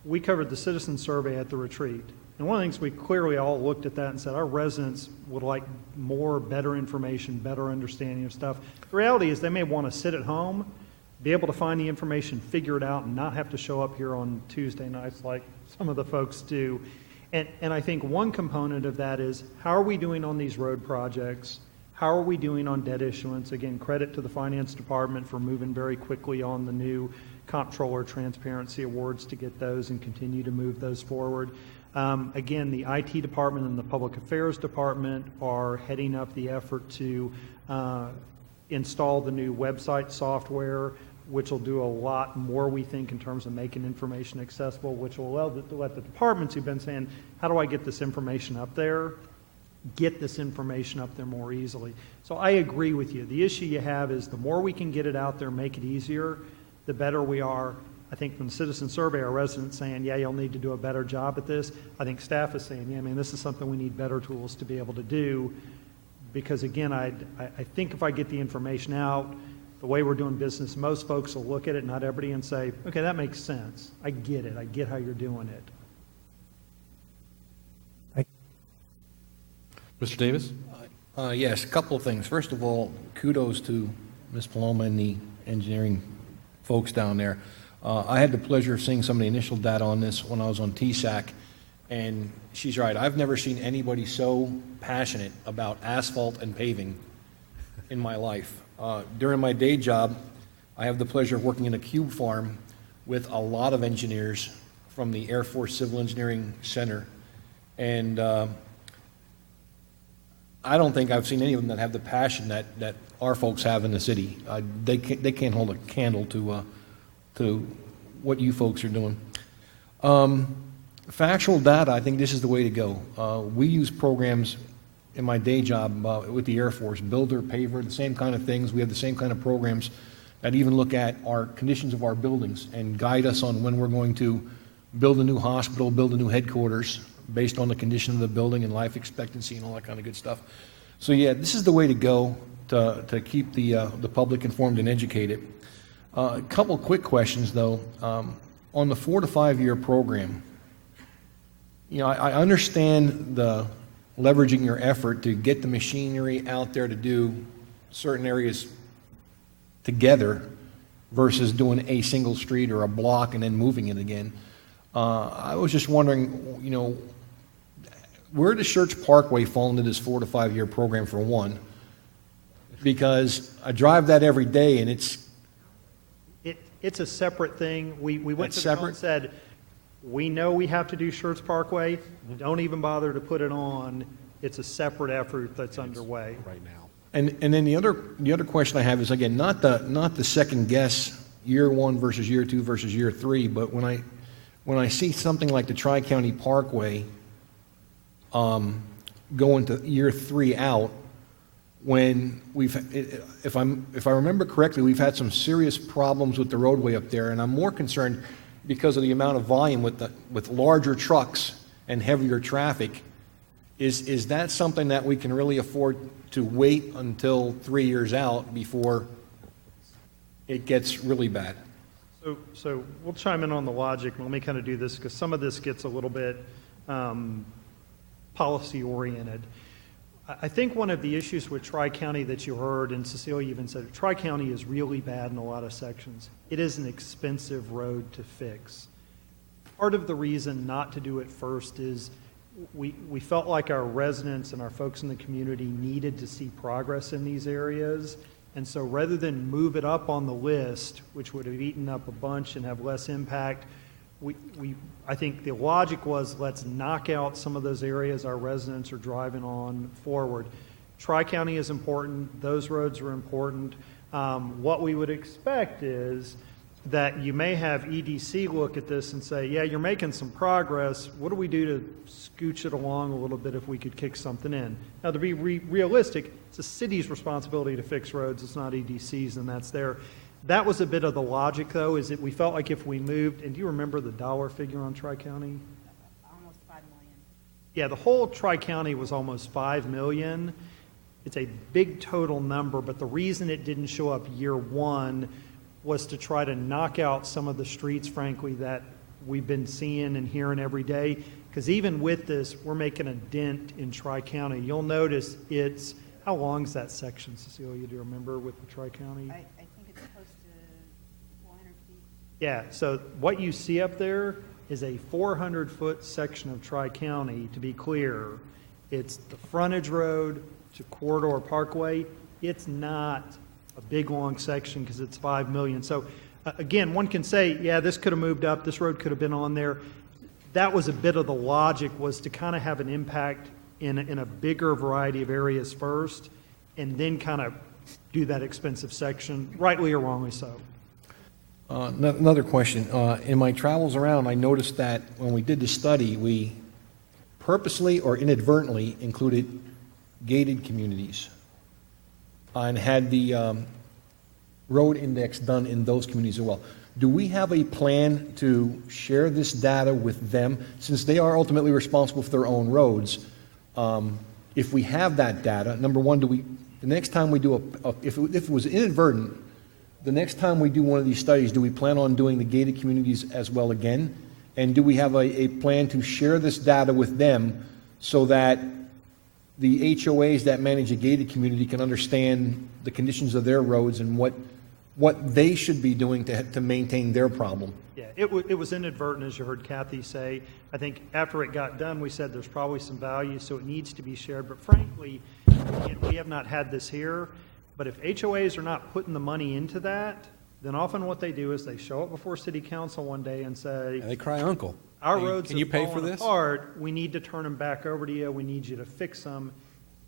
We covered the citizen survey at the retreat. And one of the things we clearly all looked at that and said our residents would like more, better information, better understanding of stuff. The reality is they may want to sit at home, be able to find the information, figure it out, and not have to show up here on Tuesday nights like some of the folks do. And I think one component of that is how are we doing on these road projects? How are we doing on debt issuance? Again, credit to the Finance Department for moving very quickly on the new Comptroller Transparency Awards to get those and continue to move those forward. Again, the IT Department and the Public Affairs Department are heading up the effort to install the new website software, which will do a lot more, we think, in terms of making information accessible, which will let the departments who've been saying, how do I get this information up there, get this information up there more easily. So I agree with you. The issue you have is the more we can get it out there, make it easier, the better we are. I think from the citizen survey, our residents saying, yeah, you'll need to do a better job at this. I think staff is saying, yeah, I mean, this is something we need better tools to be able to do. Because again, I think if I get the information out, the way we're doing business, most folks will look at it, not everybody, and say, okay, that makes sense. I get it. I get how you're doing it. Mr. Davis? Yes, a couple of things. First of all, kudos to Ms. Paloma and the engineering folks down there. I had the pleasure of seeing some of the initial data on this when I was on TSAC, and she's right. I've never seen anybody so passionate about asphalt and paving in my life. During my day job, I have the pleasure of working in a cube farm with a lot of engineers from the Air Force Civil Engineering Center, and I don't think I've seen any of them that have the passion that our folks have in the city. They can't hold a candle to what you folks are doing. Factual data, I think this is the way to go. We use programs in my day job with the Air Force, builder, paver, the same kind of things. We have the same kind of programs that even look at our conditions of our buildings and guide us on when we're going to build a new hospital, build a new headquarters, based on the condition of the building and life expectancy and all that kind of good stuff. So yeah, this is the way to go to keep the public informed and educated. A couple quick questions though. On the 4 to 5 year program, you know, I understand the leveraging your effort to get the machinery out there to do certain areas together versus doing a single street or a block and then moving it again. I was just wondering, you know, where does Schertz Parkway fall into this 4 to 5 year program for one? Because I drive that every day and it's a separate thing. We went It's to the council separate? and said, we know we have to do Schertz Parkway. Don't even bother to put it on. It's a separate effort that's underway. Right now. And then the other question I have is, again, not the second guess year one versus year two versus year three, but when I see something like the Tri-County Parkway going to year 3 out, when if I remember correctly, we've had some serious problems with the roadway up there, and I'm more concerned because of the amount of volume with larger trucks and heavier traffic. Is that something that we can really afford to wait until 3 years out before it gets really bad? So we'll chime in on the logic. Let me kind of do this because some of this gets a little bit policy-oriented. I think one of the issues with Tri-County that you heard, and Cecilia even said, Tri-County is really bad in a lot of sections. It is an expensive road to fix. Part of the reason not to do it first is we felt like our residents and our folks in the community needed to see progress in these areas. And so rather than move it up on the list, which would have eaten up a bunch and have less impact, I think the logic was, let's knock out some of those areas our residents are driving on forward. Tri-County is important. Those roads are important. What we would expect is that you may have EDC look at this and say, yeah, you're making some progress. What do we do to scooch it along a little bit if we could kick something in? Now, to be realistic, it's the city's responsibility to fix roads. It's not EDC's, and that's there. That was a bit of the logic, though, is that we felt like if we moved, and do you remember the dollar figure on Tri-County? Almost $5 million. Yeah, the whole Tri-County was almost $5 million. It's a big total number, but the reason it didn't show up year one was to try to knock out some of the streets, frankly, that we've been seeing and hearing every day. Because even with this, we're making a dent in Tri-County. You'll notice it's, how long is that section, Cecilia, do you remember, with the Tri-County? I think it's close to 400 feet. Yeah, so what you see up there is a 400-foot section of Tri-County, to be clear. It's the frontage road to Corridor Parkway. It's not a big, long section because it's $5 million. So, again, one can say, yeah, this could have moved up, this road could have been on there. That was a bit of the logic, was to kind of have an impact in a bigger variety of areas first, and then kind of do that expensive section, rightly or wrongly so. Another question. In my travels around, I noticed that when we did the study, we purposely or inadvertently included gated communities and had the road index done in those communities as well. Do we have a plan to share this data with them, since they are ultimately responsible for their own roads? If we have that data, number one, the next time we do if it was inadvertent, the next time we do one of these studies, do we plan on doing the gated communities as well again? And do we have a plan to share this data with them so that the HOAs that manage a gated community can understand the conditions of their roads and what they should be doing to maintain their problem. Yeah, it was inadvertent, as you heard Kathy say. I think after it got done, we said there's probably some value, so it needs to be shared. But frankly, we have not had this here. But if HOAs are not putting the money into that, then often what they do is they show up before city council one day and say, They cry uncle. our roads Can you have pay for fallen this? apart. We need to turn them back over to you. We need you to fix them,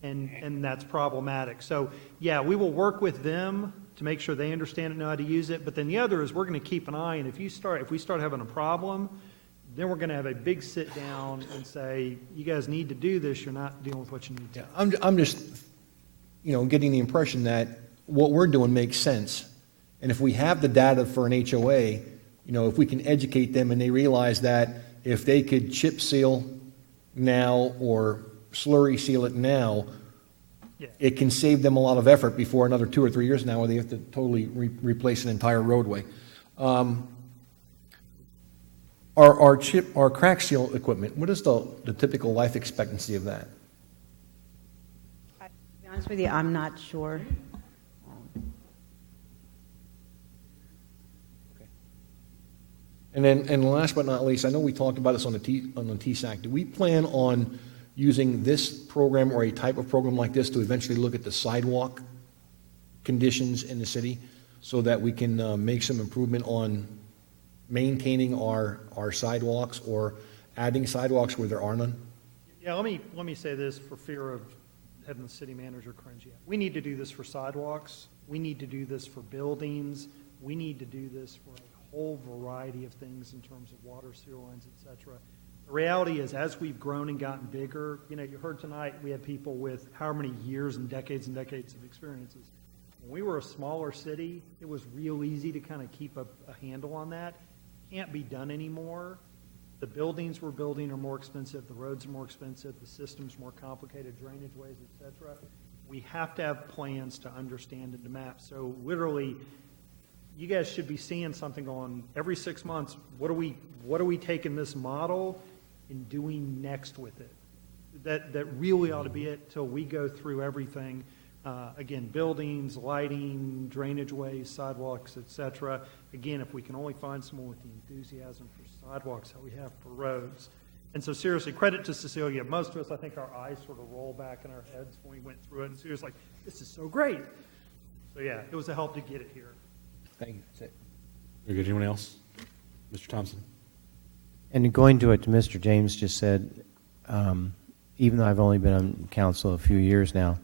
and that's problematic. So, yeah, we will work with them to make sure they understand and know how to use it. But then the other is we're going to keep an eye, and if we start having a problem, then we're going to have a big sit down and say, you guys need to do this. You're not dealing with what you need to. Yeah, I'm just, getting the impression that what we're doing makes sense. And if we have the data for an HOA, if we can educate them and they realize that if they could chip seal now or slurry seal it now, it can save them a lot of effort before another 2 or 3 years now where they have to totally replace an entire roadway. Our crack seal equipment, what is the typical life expectancy of that? To be honest with you, I'm not sure. And then, last but not least, I know we talked about this on the TSAC. Do we plan on using this program or a type of program like this to eventually look at the sidewalk conditions in the city so that we can make some improvement on maintaining our sidewalks or adding sidewalks where there are none? Yeah, let me say this for fear of having the city manager cringe yet. We need to do this for sidewalks. We need to do this for buildings. We need to do this for a whole variety of things in terms of water, sewer lines, et cetera. The reality is, as we've grown and gotten bigger, you heard tonight we had people with how many years and decades of experiences. When we were a smaller city, it was real easy to kind of keep a handle on that. Can't be done anymore. The buildings we're building are more expensive, the roads are more expensive, the system's more complicated, drainage ways, et cetera. We have to have plans to understand and to map. So literally, you guys should be seeing something on every 6 months. What are we taking this model and doing next with it? That really ought to be it till we go through everything. Again, buildings, lighting, drainage ways, sidewalks, et cetera. Again, if we can only find someone with the enthusiasm for sidewalks that we have for roads. And so seriously, credit to Cecilia. Most of us, I think our eyes sort of roll back in our heads when we went through it. And Cecilia's like, this is so great. So yeah, it was a help to get it here. Thank you. That's it. Very good. Anyone else? Mr. Thompson? And going to what Mr. James just said, even though I've only been on council a few years now,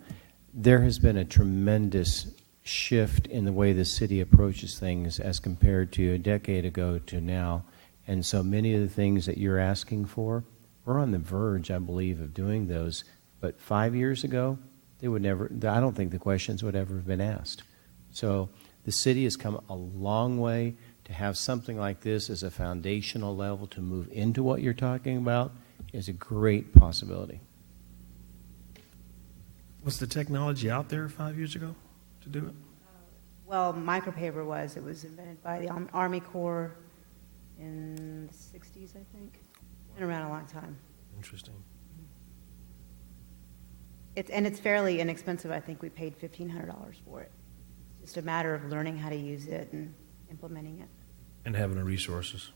there has been a tremendous shift in the way the city approaches things as compared to a decade ago to now. And so many of the things that you're asking for, we're on the verge, I believe, of doing those. But 5 years ago, they would never, I don't think the questions would ever have been asked. So the city has come a long way. To have something like this as a foundational level to move into what you're talking about is a great possibility. Was the technology out there 5 years ago to do it? Well, micropaper was. It was invented by the Army Corps in the 60s, I think. Been around a long time. Interesting. It's fairly inexpensive. I think we paid $1,500 for it. It's just a matter of learning how to use it and implementing it. And having the resources.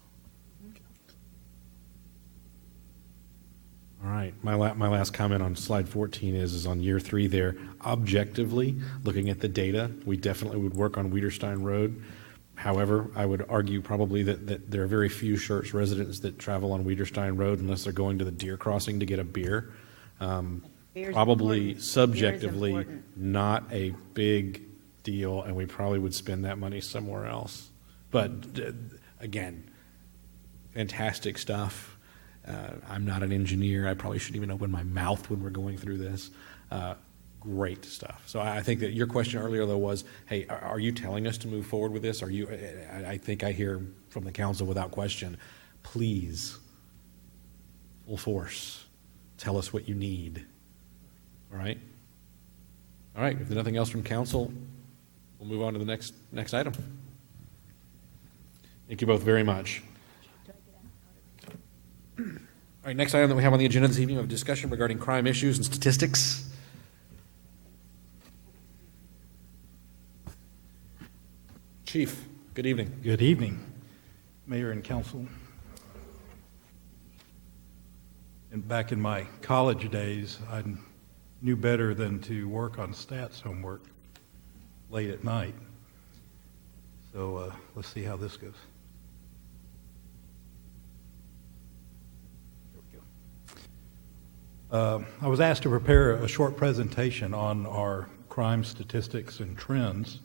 All right. My last comment on slide 14 is on year 3 there. Objectively, looking at the data, we definitely would work on Wiederstein Road. However, I would argue probably that there are very few Schertz residents that travel on Wiederstein Road unless they're going to the deer crossing to get a beer. Probably subjectively not a big deal, and we probably would spend that money somewhere else. But again, fantastic stuff. I'm not an engineer. I probably shouldn't even open my mouth when we're going through this. Great stuff. So I think that your question earlier, though, was, hey, are you telling us to move forward with this? Are you? I think I hear from the council without question, please, full force, tell us what you need. All right? All right, if there's nothing else from council, we'll move on to the next item. Thank you both very much. All right, next item that we have on the agenda this evening, we have a discussion regarding crime issues and statistics. Chief, good evening. Good evening, Mayor and Council. And back in my college days, I knew better than to work on stats homework late at night. So let's see how this goes. There we go. I was asked to prepare a short presentation on our crime statistics and trends,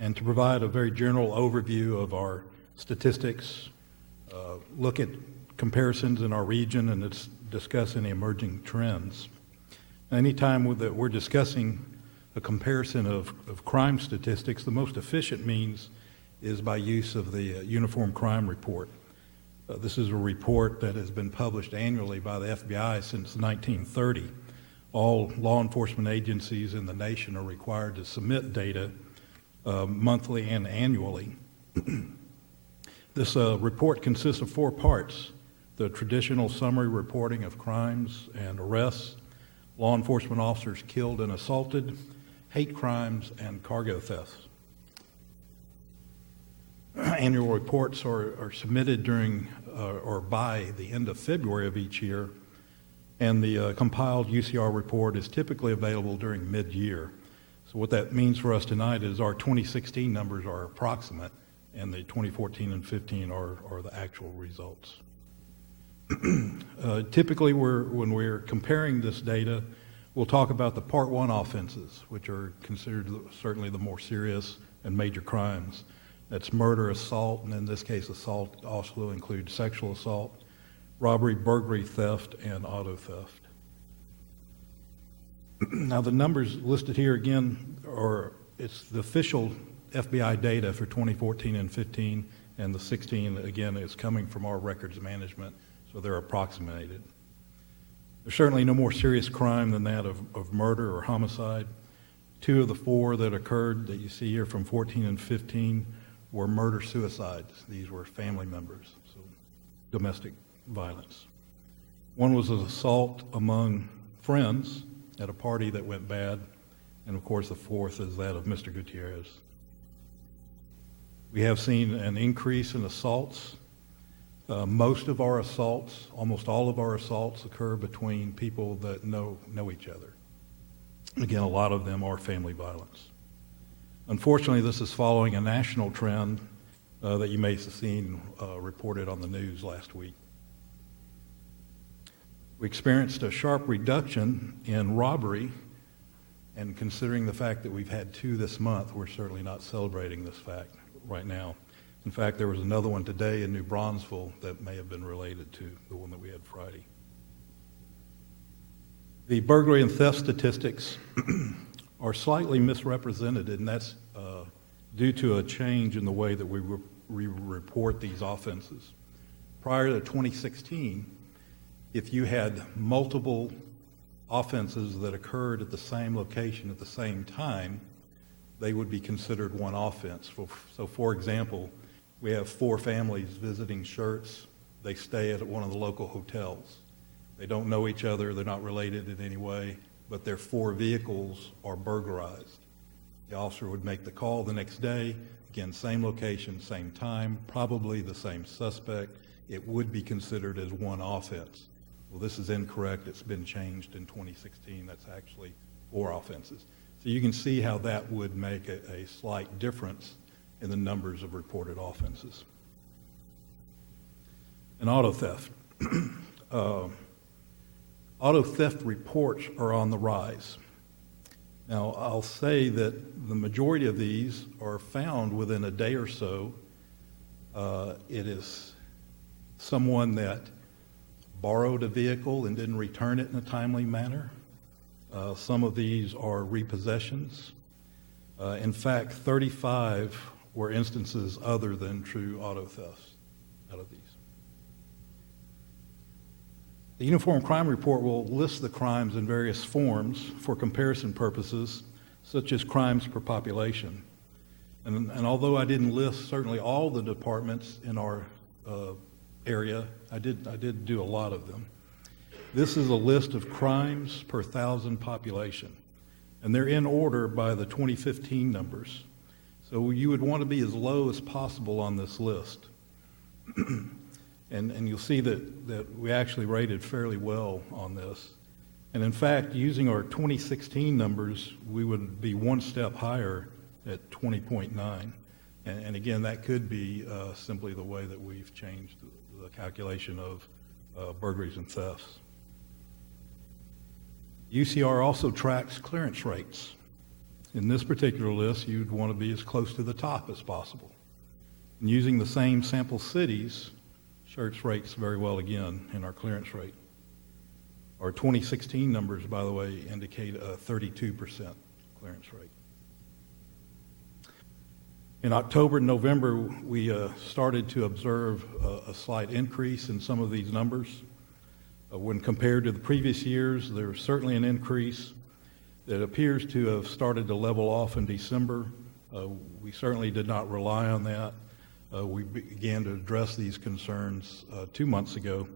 and to provide a very general overview of our statistics, look at comparisons in our region, and discuss any emerging trends. Anytime that we're discussing a comparison of crime statistics, the most efficient means is by use of the Uniform Crime Report. This is a report that has been published annually by the FBI since 1930. All law enforcement agencies in the nation are required to submit data monthly and annually. This report consists of 4 parts: the traditional summary reporting of crimes and arrests, law enforcement officers killed and assaulted, hate crimes, and cargo thefts. Annual reports are submitted during or by the end of February of each year, and the compiled UCR report is typically available during mid-year. So what that means for us tonight is our 2016 numbers are approximate, and the 2014 and 15 are the actual results. Typically, when we're comparing this data, we'll talk about the Part 1 offenses, which are considered certainly the more serious and major crimes. That's murder, assault, and in this case, assault also includes sexual assault, robbery, burglary, theft, and auto theft. Now, the numbers listed here again it's the official FBI data for 2014 and 15, and the 16, again, is coming from our records management, so they're approximated. There's certainly no more serious crime than that of murder or homicide. 2 of the 4 that occurred that you see here from 14 and 15 were murder-suicides. These were family members, so domestic violence. 1 was an assault among friends at a party that went bad, and of course the 4th is that of Mr. Gutierrez. We have seen an increase in assaults. Most of our assaults, almost all of our assaults, occur between people that know each other. Again, a lot of them are family violence. Unfortunately, this is following a national trend that you may have seen reported on the news last week. We experienced a sharp reduction in robbery, and considering the fact that we've had 2 this month, we're certainly not celebrating this fact right now. In fact, there was another one today in New Braunfels that may have been related to the one that we had Friday. The burglary and theft statistics are slightly misrepresented, and that's due to a change in the way that we report these offenses. Prior to 2016, if you had multiple offenses that occurred at the same location at the same time, they would be considered one offense. So for example, we have 4 families visiting Schertz. They stay at one of the local hotels. They don't know each other, they're not related in any way, but their 4 vehicles are burglarized. The officer would make the call the next day, again, same location, same time, probably the same suspect. It would be considered as one offense. Well, this is incorrect. It's been changed in 2016. That's actually 4 offenses. So you can see how that would make a slight difference in the numbers of reported offenses. And auto theft. Auto theft reports are on the rise. Now, I'll say that the majority of these are found within a day or so. It is someone that borrowed a vehicle and didn't return it in a timely manner. Some of these are repossessions. In fact, 35 were instances other than true auto thefts out of these. The Uniform Crime Report will list the crimes in various forms for comparison purposes, such as crimes per population. And although I didn't list certainly all the departments in our area, I did do a lot of them. This is a list of crimes per 1,000 population, and they're in order by the 2015 numbers. So you would want to be as low as possible on this list. And you'll see that we actually rated fairly well on this. And in fact, using our 2016 numbers, we would be one step higher at 20.9. And again, that could be simply the way that we've changed the calculation of burglaries and thefts. UCR also tracks clearance rates. In this particular list, you'd want to be as close to the top as possible. And using the same sample cities, Schertz rates very well again in our clearance rate. Our 2016 numbers, by the way, indicate a 32% clearance rate. In October and November, we started to observe a slight increase in some of these numbers. When compared to the previous years, there was certainly an increase that appears to have started to level off in December. We certainly did not rely on that. We began to address these concerns 2 months ago.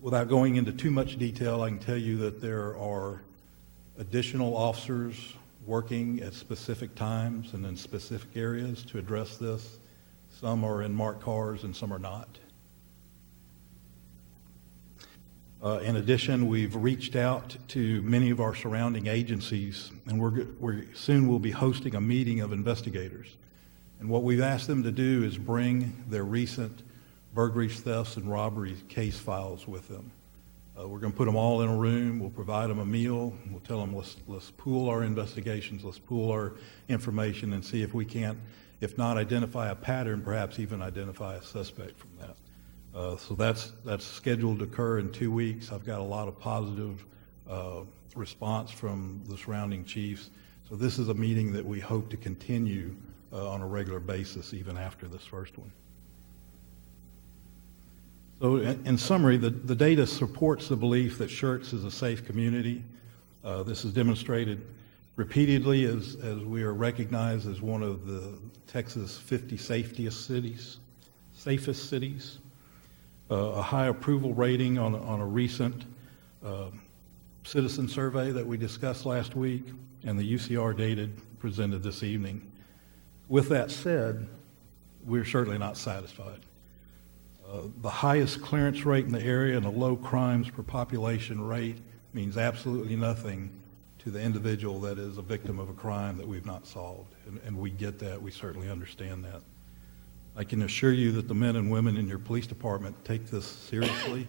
Without going into too much detail, I can tell you that there are additional officers working at specific times and in specific areas to address this. Some are in marked cars and some are not. In addition, we've reached out to many of our surrounding agencies, and we're soon will be hosting a meeting of investigators. And what we've asked them to do is bring their recent burglaries, thefts, and robberies case files with them. We're going to put them all in a room. We'll provide them a meal. We'll tell them, let's pool our investigations, let's pool our information and see if we can't, if not identify a pattern, perhaps even identify a suspect from that. So that's scheduled to occur in 2 weeks. I've got a lot of positive response from the surrounding chiefs. So this is a meeting that we hope to continue on a regular basis even after this first one. So in summary, the data supports the belief that Schertz is a safe community. This is demonstrated repeatedly as we are recognized as one of the Texas 50 safest cities. A high approval rating on a recent citizen survey that we discussed last week, and the UCR data presented this evening. With that said, we're certainly not satisfied. The highest clearance rate in the area and a low crimes per population rate means absolutely nothing to the individual that is a victim of a crime that we've not solved. And we get that. We certainly understand that. I can assure you that the men and women in your police department take this seriously,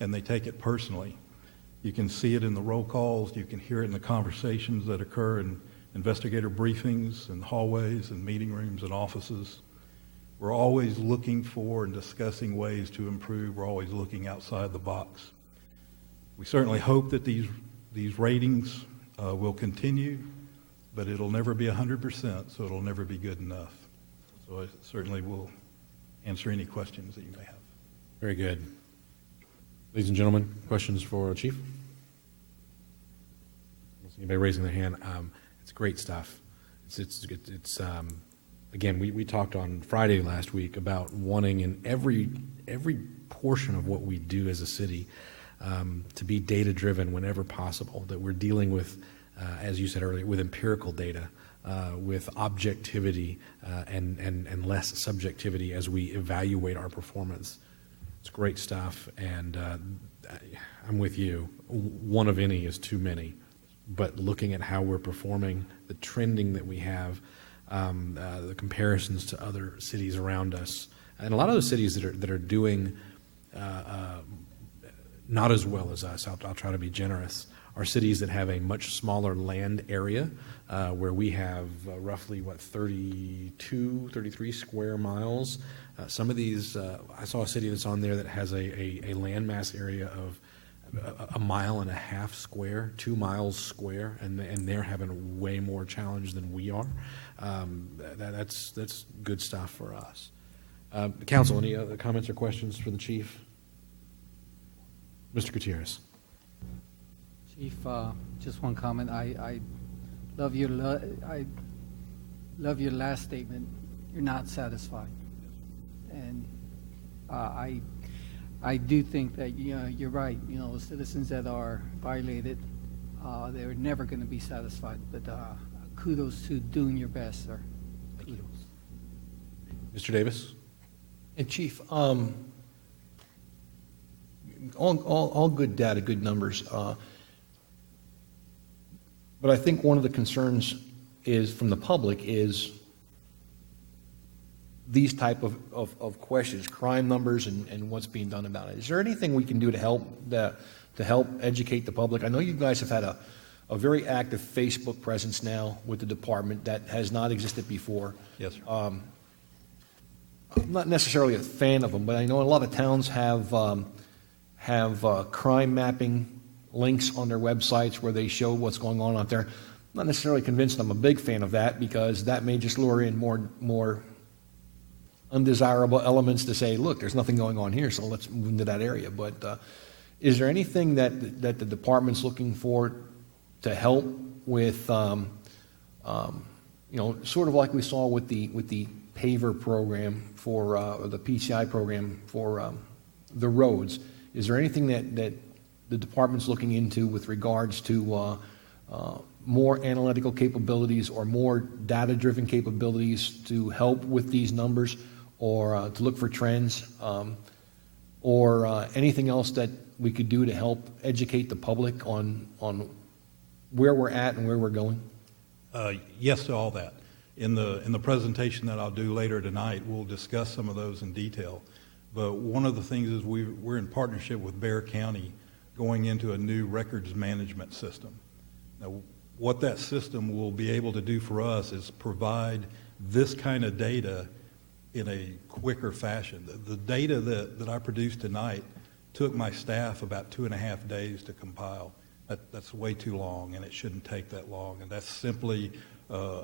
and they take it personally. You can see it in the roll calls. You can hear it in the conversations that occur in investigator briefings and hallways and meeting rooms and offices. We're always looking for and discussing ways to improve. We're always looking outside the box. We certainly hope that these ratings will continue, but it'll never be 100%, so it'll never be good enough. So I certainly will answer any questions that you may have. Very good. Ladies and gentlemen, questions for Chief? Anybody raising their hand? It's great stuff. It's again, we talked on Friday last week about wanting in every portion of what we do as a city to be data-driven whenever possible, that we're dealing with, as you said earlier, with empirical data, with objectivity and less subjectivity as we evaluate our performance. It's great stuff, and I'm with you. One of any is too many, but looking at how we're performing, the trending that we have, the comparisons to other cities around us, and a lot of those cities that are doing not as well as us, I'll try to be generous, are cities that have a much smaller land area, where we have roughly, 32, 33 square miles. Some of these, I saw a city that's on there that has a landmass area of 1.5 miles square, 2 miles square, and they're having way more challenge than we are. That's good stuff for us. Council, any other comments or questions for the chief? Mr. Gutierrez. Chief, just one comment. I love your last statement. You're not satisfied, and I I do think that, you're right, citizens that are violated, they're never going to be satisfied, but kudos to doing your best, sir. Kudos. Mr. Davis? And Chief, all good data, good numbers. But I think one of the concerns is from the public is these type of questions, crime numbers and what's being done about it. Is there anything we can do to help educate the public? I know you guys have had a very active Facebook presence now with the department that has not existed before. Yes, sir. I'm not necessarily a fan of them, but I know a lot of towns have crime mapping links on their websites where they show what's going on out there. I'm not necessarily convinced I'm a big fan of that, because that may just lure in more undesirable elements to say, look, there's nothing going on here, so let's move into that area. But is there anything that the department's looking for to help with, sort of like we saw with the paver program for, or the PCI program for the roads? Is there anything that the department's looking into with regards to more analytical capabilities or more data-driven capabilities to help with these numbers, or to look for trends, or anything else that we could do to help educate the public on where we're at and where we're going? Yes to all that. In the presentation that I'll do later tonight, we'll discuss some of those in detail. But one of the things is we're in partnership with Bexar County going into a new records management system. Now, what that system will be able to do for us is provide this kind of data in a quicker fashion. The data that I produced tonight took my staff about 2.5 days to compile. That's way too long, and it shouldn't take that long. And that's simply a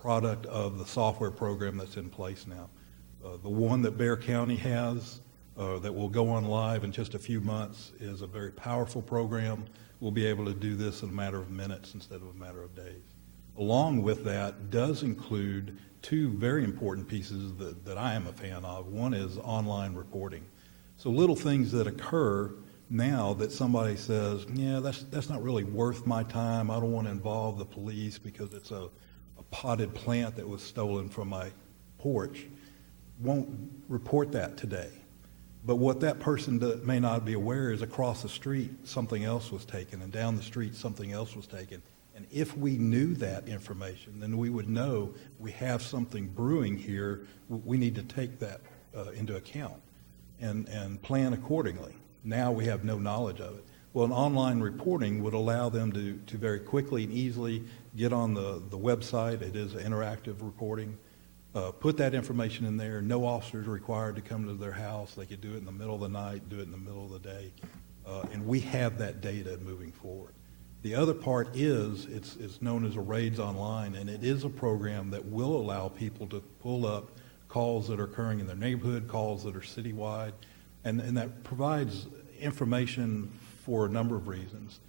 product of the software program that's in place now. The one that Bexar County has that will go on live in just a few months is a very powerful program. We'll be able to do this in a matter of minutes instead of a matter of days. Along with that does include two very important pieces that I am a fan of. One is online reporting. So little things that occur now that somebody says, yeah, that's not really worth my time. I don't want to involve the police because it's a potted plant that was stolen from my porch. Won't report that today. But what that person may not be aware is across the street something else was taken, and down the street something else was taken. And if we knew that information, then we would know we have something brewing here. We need to take that into account and plan accordingly. Now we have no knowledge of it. Well, an online reporting would allow them to very quickly and easily get on the website. It is an interactive reporting. Put that information in there. No officers are required to come to their house. They could do it in the middle of the night, do it in the middle of the day. And we have that data moving forward. The other part is it's known as a Raids Online, and it is a program that will allow people to pull up calls that are occurring in their neighborhood, calls that are citywide, and that provides information for a number of reasons.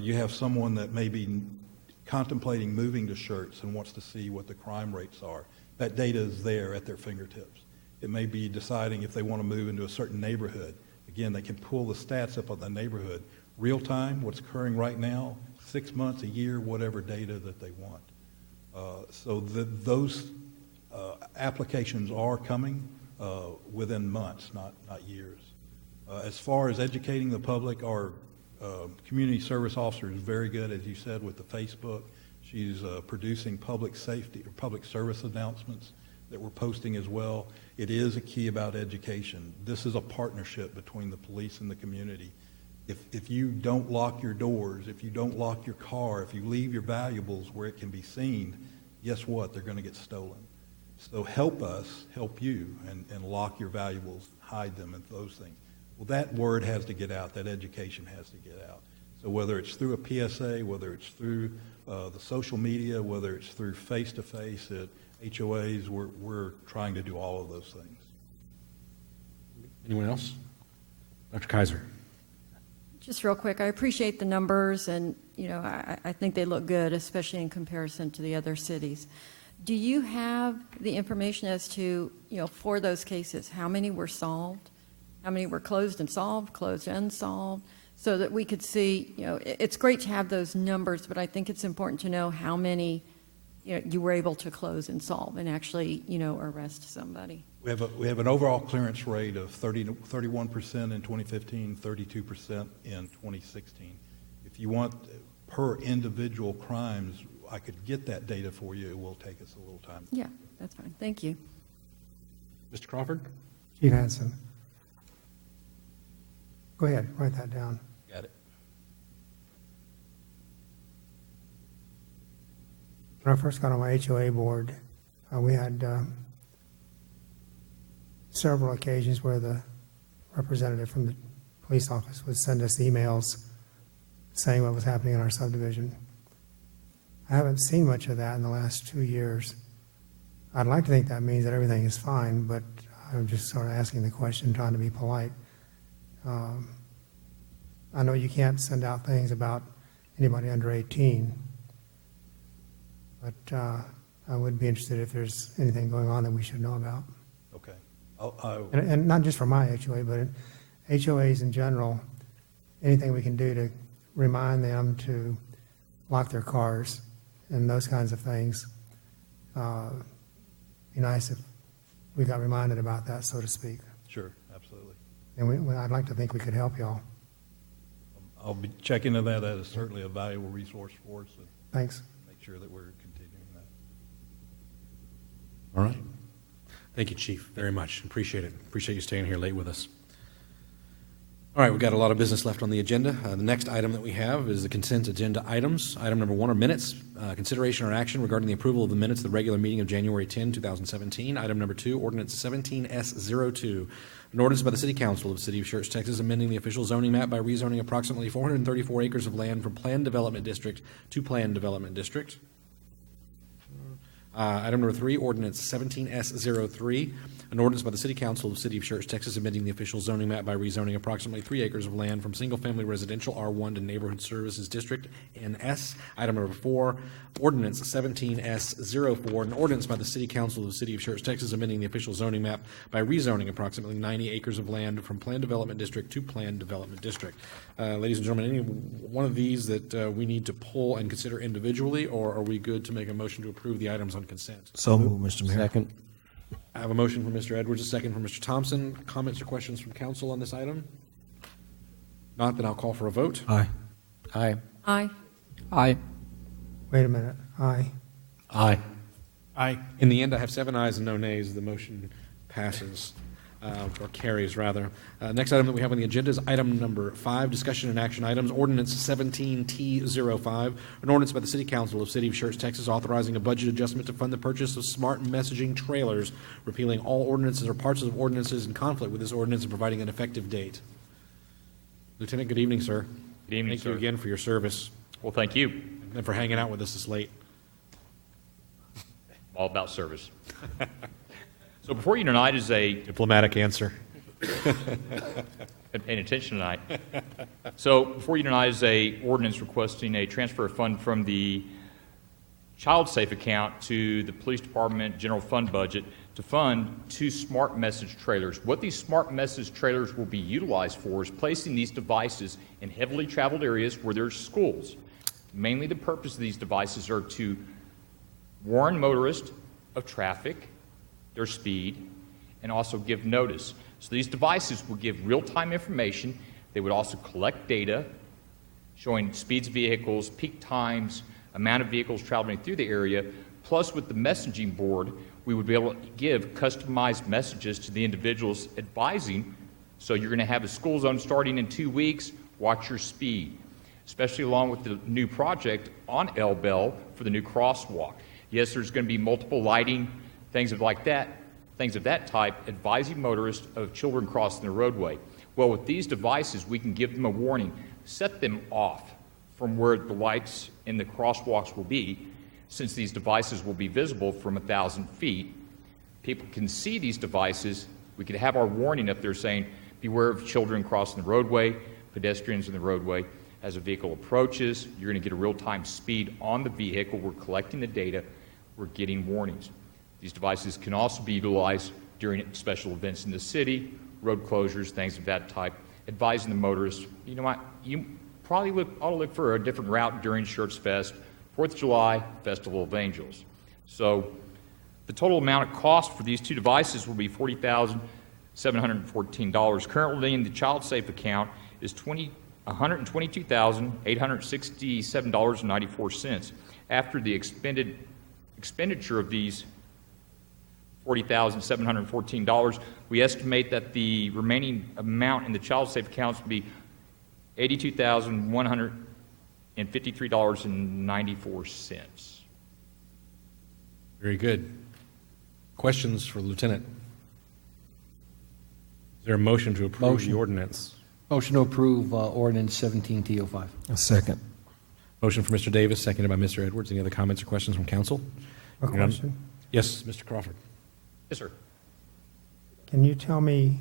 You have someone that may be contemplating moving to Schertz and wants to see what the crime rates are. That data is there at their fingertips. It may be deciding if they want to move into a certain neighborhood. Again, they can pull the stats up on the neighborhood. Real time, what's occurring right now, 6 months, a year, whatever data that they want. So those applications are coming within months, not years. As far as educating the public, our community service officer is very good, as you said, with the Facebook. She's producing public safety or public service announcements that we're posting as well. It is a key about education. This is a partnership between the police and the community. If you don't lock your doors, if you don't lock your car, if you leave your valuables where it can be seen, guess what? They're going to get stolen. So help us help you and lock your valuables, hide them, and those things. Well, that word has to get out. That education has to get out. So whether it's through a PSA, whether it's through the social media, whether it's through face-to-face at HOAs, we're trying to do all of those things. Anyone else? Dr. Kaiser. Just real quick, I appreciate the numbers, and I think they look good, especially in comparison to the other cities. Do you have the information as to, for those cases, how many were solved? how many were closed and solved, closed and solved, so that we could see, it's great to have those numbers, but I think it's important to know how many, you were able to close and solve and actually, arrest somebody. We have an overall clearance rate of 31% in 2015, 32% in 2016. If you want per individual crimes, I could get that data for you. It will take us a little time. Yeah, that's fine. Thank you. Mr. Crawford? Chief Hanson. Go ahead, write that down. Got it. When I first got on my HOA board, we had several occasions where the representative from the police office would send us emails saying what was happening in our subdivision. I haven't seen much of that in the last 2 years. I'd like to think that means that everything is fine, but I'm just sort of asking the question, trying to be polite. I know you can't send out things about anybody under 18, but I would be interested if there's anything going on that we should know about. Okay. And not just for my HOA, but in HOAs in general, anything we can do to remind them to lock their cars and those kinds of things. Be nice if we got reminded about that, so to speak. Sure, absolutely. And I'd like to think we could help y'all. I'll be checking into that. That is certainly a valuable resource for us. And Thanks. make sure that we're continuing that. All right. Thank you, Chief, very much. Appreciate it. Appreciate you staying here late with us. All right, we've got a lot of business left on the agenda. The next item that we have is the consent agenda items. Item number 1 are minutes. Consideration or action regarding the approval of the minutes of the regular meeting of January 10, 2017. Item number 2, Ordinance 17S02. An ordinance by the City Council of the City of Schertz, Texas, amending the official zoning map by rezoning approximately 434 acres of land from Planned Development District to Planned Development District. Item number 3, Ordinance 17S03, an ordinance by the City Council of the City of Schertz, Texas, amending the official zoning map by rezoning approximately 3 acres of land from single-family residential R1 to Neighborhood Services District, NS. Item number 4, Ordinance 17S04, an ordinance by the City Council of the City of Schertz, Texas, amending the official zoning map by rezoning approximately 90 acres of land from Planned Development District to Planned Development District. Ladies and gentlemen, any one of these that we need to pull and consider individually, or are we good to make a motion to approve the items on consent? So moved, Mr. Mayor. Second. I have a motion from Mr. Edwards, a second from Mr. Thompson. Comments or questions from council on this item? Not, then I'll call for a vote. Aye. Aye. Aye. Aye. Wait a minute. Aye. Aye. Aye. In the end, I have 7 ayes and no nays. The motion passes, or carries, rather. Next item that we have on the agenda is item number 5, discussion and action items. Ordinance 17T05, an ordinance by the City Council of City of Schertz, Texas, authorizing a budget adjustment to fund the purchase of smart messaging trailers, repealing all ordinances or parts of ordinances in conflict with this ordinance and providing an effective date. Lieutenant, good evening, sir. Good evening, Thank you again for your service. Well, thank you. And for hanging out with us this late. All about service. So before you tonight is a... Diplomatic answer. Been paying attention tonight. So before you tonight is a ordinance requesting a transfer of fund from the child safe account to the police department general fund budget to fund 2 smart message trailers. What these smart message trailers will be utilized for is placing these devices in heavily traveled areas where there's schools. Mainly the purpose of these devices are to warn motorists of traffic, their speed, and also give notice. So these devices will give real-time information. They would also collect data showing speeds of vehicles, peak times, amount of vehicles traveling through the area. Plus, with the messaging board, we would be able to give customized messages to the individuals advising. So you're going to have a school zone starting in 2 weeks. Watch your speed, especially along with the new project on El Bell for the new crosswalk. Yes, there's going to be multiple lighting, things of that type, advising motorists of children crossing the roadway. Well, with these devices, we can give them a warning, set them off from where the lights in the crosswalks will be, since these devices will be visible from 1,000 feet. People can see these devices. We could have our warning up there saying, beware of children crossing the roadway, pedestrians in the roadway. As a vehicle approaches, you're going to get a real-time speed on the vehicle. We're collecting the data. We're getting warnings. These devices can also be utilized during special events in the city, road closures, things of that type, advising the motorists, you know what, you probably ought to look for a different route during Schertz Fest, 4th of July, Festival of Angels. So the total amount of cost for these two devices will be $40,714. Currently in the child safe account is $122,867.94. After the expenditure of these $40,714, we estimate that the remaining amount in the child safe accounts will be $82,153.94. Very good. Questions for the Lieutenant? Is there a motion to approve the ordinance? Motion to approve ordinance 17T05. A second. Motion for Mr. Davis, seconded by Mr. Edwards. Any other comments or questions from council? A question. Yes, Mr. Crawford. Yes, sir. Can you tell me,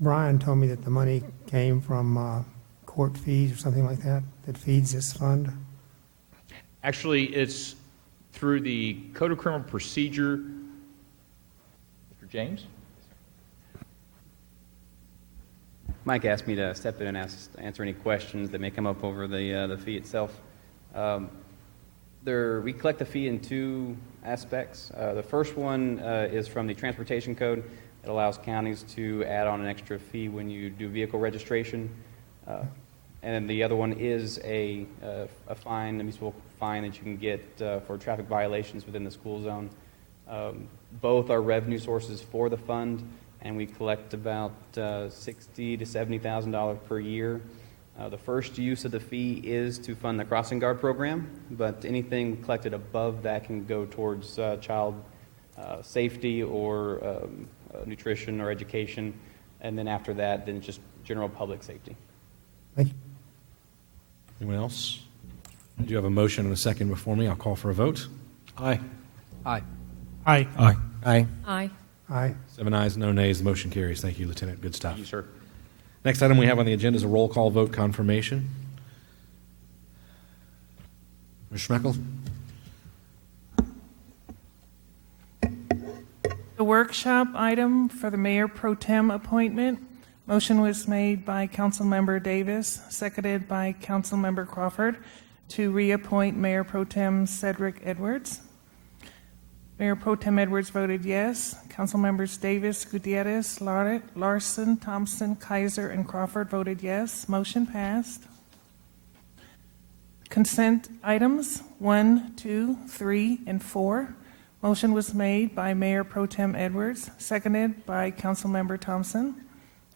Brian told me that the money came from court fees or something like that, that feeds this fund? Actually, it's through the Code of Criminal Procedure. Mr. James? Mike asked me to step in and answer any questions that may come up over the fee itself. We collect the fee in two aspects. The first one is from the Transportation Code. It allows counties to add on an extra fee when you do vehicle registration. And then the other one is a fine, a municipal fine that you can get for traffic violations within the school zone. Both are revenue sources for the fund, and we collect about $60,000 to $70,000 per year. The first use of the fee is to fund the crossing guard program, but anything collected above that can go towards child safety or nutrition or education, and then after that, then just general public safety. Thank you. Anyone else? I do have a motion and a second before me. I'll call for a vote. Aye. Aye. Aye. Aye. Aye. Aye. Aye. 7 ayes, no nays. The motion carries. Thank you, Lieutenant. Good stuff. Thank you, sir. Next item we have on the agenda is a roll call vote confirmation. Mr. Schmeckel? The workshop item for the Mayor Pro Tem appointment. Motion was made by Councilmember Davis, seconded by Councilmember Crawford, to reappoint Mayor Pro Tem Cedric Edwards. Mayor Pro Tem Edwards voted yes. Councilmembers Davis, Gutierrez, Larson, Thompson, Kaiser, and Crawford voted yes. Motion passed. Consent items 1, 2, 3, and 4. Motion was made by Mayor Pro Tem Edwards, seconded by Councilmember Thompson.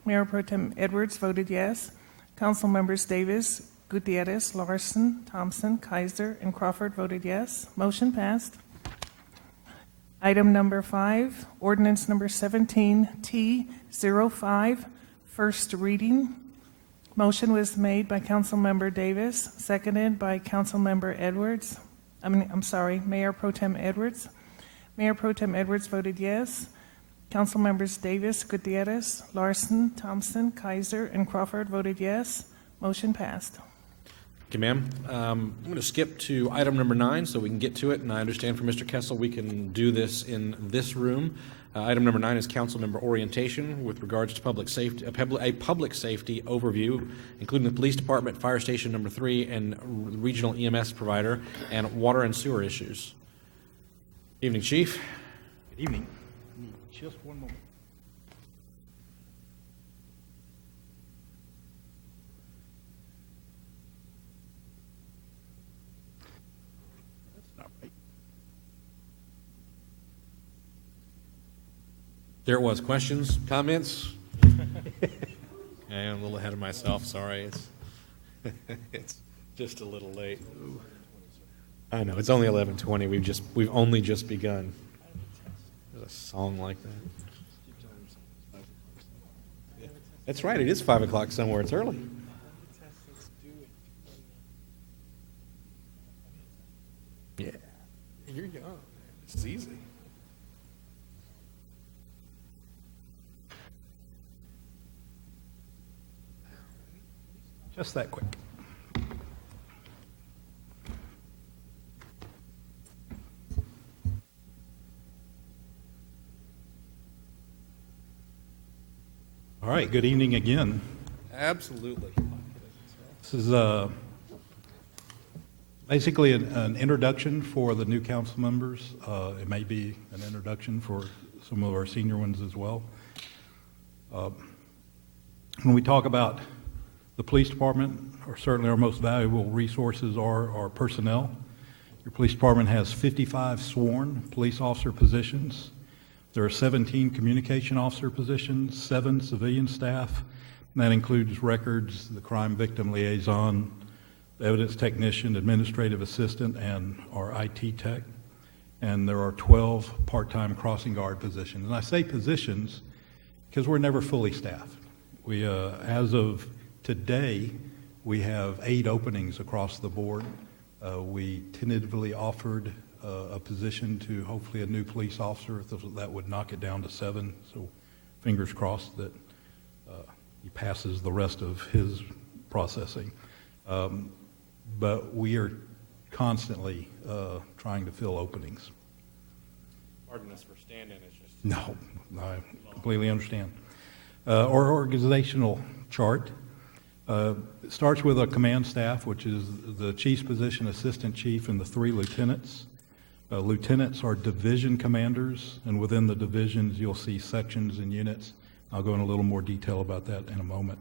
Mayor Pro Tem Edwards voted yes. Councilmembers Davis, Gutierrez, Larson, Thompson, Kaiser, and Crawford voted yes. Motion passed. Item number 5, ordinance number 17T05, first reading. Motion was made by Councilmember Davis, seconded by Councilmember Edwards. Mayor Pro Tem Edwards. Mayor Pro Tem Edwards voted yes. Councilmembers Davis, Gutierrez, Larson, Thompson, Kaiser, and Crawford voted yes. Motion passed. Okay, ma'am. I'm going to skip to item number 9 so we can get to it, and I understand from Mr. Kessel we can do this in this room. Item number 9 is council member orientation with regards to public safety, a public safety overview, including the police department, fire station number 3, and regional EMS provider, and water and sewer issues. Evening, Chief. Good evening. Just one moment. There it was. Questions, comments? I'm a little ahead of myself. Sorry. It's just a little late. I know. It's only 11:20. We've only just begun. There's a song like that. That's right. It is 5 o'clock somewhere. It's early. Yeah. You're young. It's easy. Just that quick. All right, good evening again. Absolutely. This is basically an introduction for the new council members. It may be an introduction for some of our senior ones as well. When we talk about the police department, or certainly our most valuable resources are our personnel. Your police department has 55 sworn police officer positions. There are 17 communication officer positions, 7 civilian staff, and that includes records, the crime victim liaison, the evidence technician, administrative assistant, and our IT tech. And there are 12 part-time crossing guard positions. And I say positions because we're never fully staffed. We, as of today, we have 8 openings across the board. We tentatively offered a position to hopefully a new police officer. That would knock it down to 7. So fingers crossed that he passes the rest of his processing. But we are constantly trying to fill openings. Pardon us for standing. It's just No, I completely understand. Our organizational chart starts with a command staff, which is the chief's position, assistant chief, and the 3 lieutenants. Lieutenants are division commanders, and within the divisions you'll see sections and units. I'll go in a little more detail about that in a moment.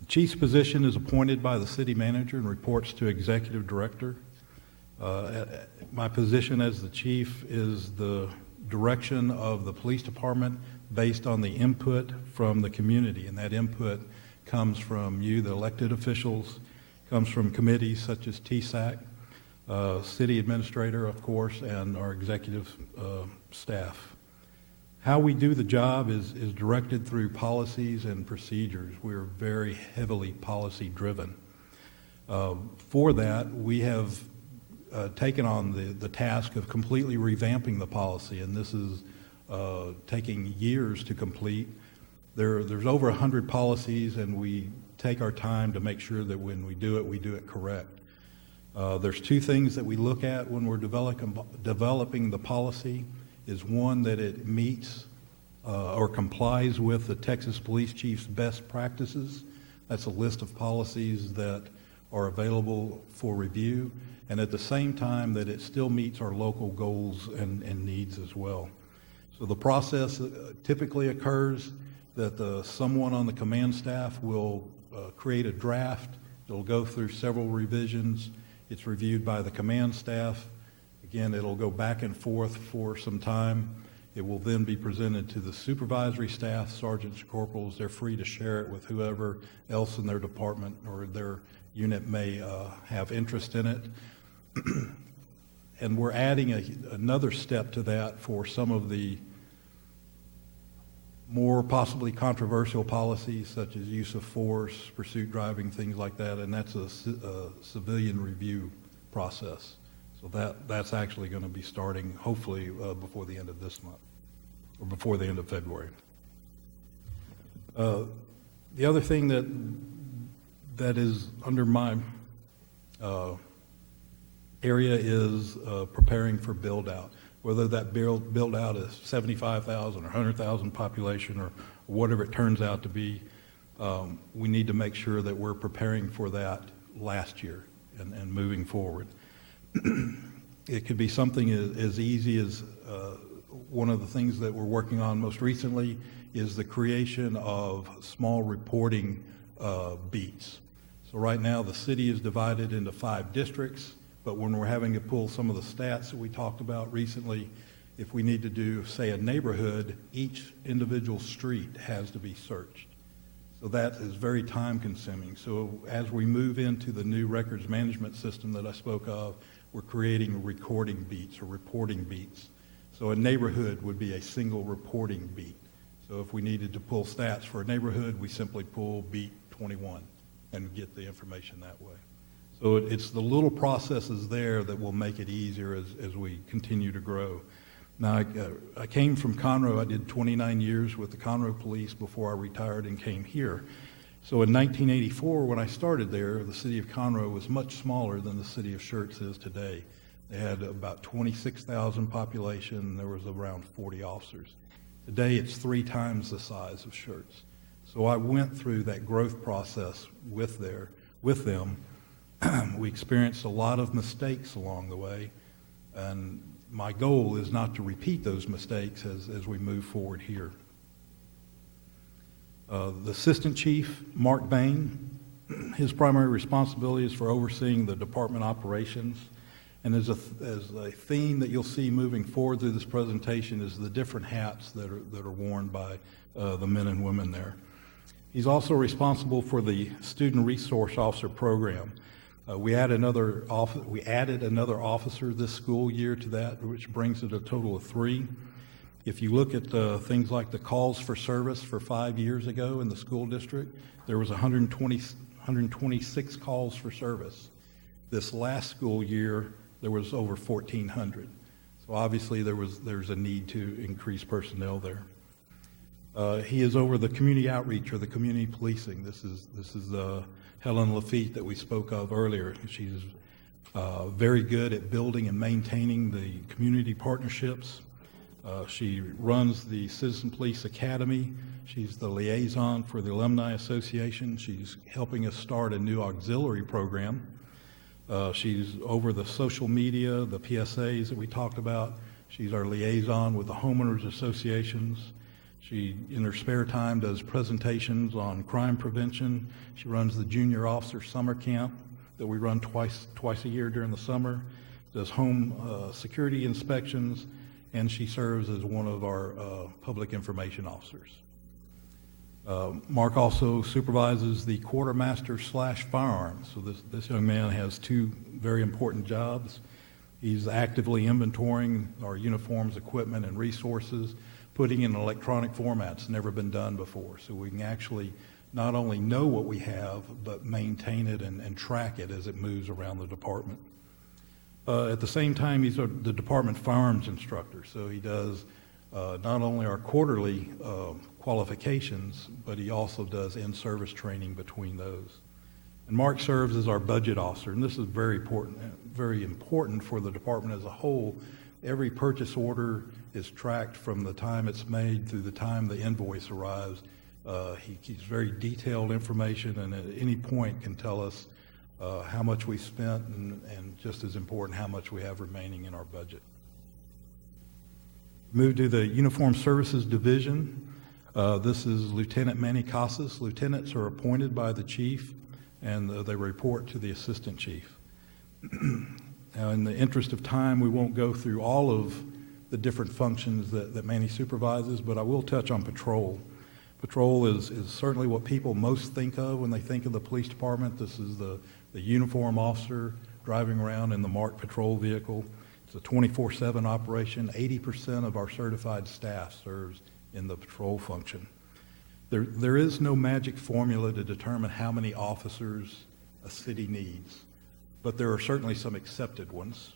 The chief's position is appointed by the city manager and reports to executive director. My position as the chief is the direction of the police department based on the input from the community, and that input comes from you, the elected officials, comes from committees such as TSAC, city administrator, of course, and our executive staff. How we do the job is directed through policies and procedures. We're very heavily policy driven. For that, we have taken on the task of completely revamping the policy, and this is taking years to complete. There's over 100 policies, and we take our time to make sure that when we do it correct. There's 2 things that we look at when we're developing the policy. Is one, that it meets or complies with the Texas Police Chief's best practices. That's a list of policies that are available for review, and at the same time that it still meets our local goals and needs as well. So the process typically occurs that someone on the command staff will create a draft. It'll go through several revisions. It's reviewed by the command staff. Again, it'll go back and forth for some time. It will then be presented to the supervisory staff, sergeants, corporals. They're free to share it with whoever else in their department or their unit may have interest in it. And we're adding another step to that for some of the more possibly controversial policies, such as use of force, pursuit driving, things like that, and that's a civilian review process. So that's actually going to be starting hopefully before the end of this month or before the end of February. The other thing that is under my area is preparing for build out. Whether that build out is 75,000 or 100,000 population or whatever it turns out to be, we need to make sure that we're preparing for that last year and moving forward. It could be something as easy as one of the things that we're working on most recently is the creation of small reporting beats. So right now the city is divided into 5 districts, but when we're having to pull some of the stats that we talked about recently, if we need to do, say, a neighborhood, each individual street has to be searched. So that is very time consuming. So as we move into the new records management system that I spoke of, we're creating recording beats or reporting beats. So a neighborhood would be a single reporting beat. So if we needed to pull stats for a neighborhood, we simply pull beat 21 and get the information that way. So it's the little processes there that will make it easier as we continue to grow. Now, I came from Conroe. I did 29 years with the Conroe Police before I retired and came here. So in 1984, when I started there, the city of Conroe was much smaller than the city of Schertz is today. They had about 26,000 population, and there was around 40 officers. Today, it's 3 times the size of Schertz. So I went through that growth process with them. We experienced a lot of mistakes along the way, and my goal is not to repeat those mistakes as we move forward here. The Assistant Chief, Mark Bain, his primary responsibility is for overseeing the department operations. And as a theme that you'll see moving forward through this presentation is the different hats that are worn by the men and women there. He's also responsible for the Student Resource Officer program. We added another officer this school year to that, which brings it a total of 3. If you look at things like the calls for service for 5 years ago in the school district, there was 126 calls for service. This last school year, there was over 1,400. So obviously there's a need to increase personnel there. He is over the community outreach or the community policing. This is Helen Lafitte that we spoke of earlier. She's very good at building and maintaining the community partnerships. She runs the Citizen Police Academy. She's the liaison for the Alumni Association. She's helping us start a new auxiliary program. She's over the social media, the PSAs that we talked about. She's our liaison with the homeowners associations. She, in her spare time, does presentations on crime prevention. She runs the junior officer summer camp that we run twice a year during the summer, does home security inspections, and she serves as one of our public information officers. Mark also supervises the quartermaster/firearms. So this young man has 2 very important jobs. He's actively inventorying our uniforms, equipment, and resources, putting in electronic formats, never been done before. So we can actually not only know what we have, but maintain it and track it as it moves around the department. At the same time, he's the department firearms instructor. So he does not only our quarterly qualifications, but he also does in-service training between those. And Mark serves as our budget officer, and this is very important for the department as a whole. Every purchase order is tracked from the time it's made through the time the invoice arrives. He keeps very detailed information, and at any point can tell us how much we spent, and just as important, how much we have remaining in our budget. Move to the Uniform Services Division. This is Lieutenant Manny Casas. Lieutenants are appointed by the chief, and they report to the assistant chief. Now, in the interest of time, we won't go through all of the different functions that Manny supervises, but I will touch on patrol. Patrol is certainly what people most think of when they think of the police department. This is the uniform officer driving around in the marked patrol vehicle. It's a 24/7 operation. 80% of our certified staff serves in the patrol function. There is no magic formula to determine how many officers a city needs, but there are certainly some accepted ones.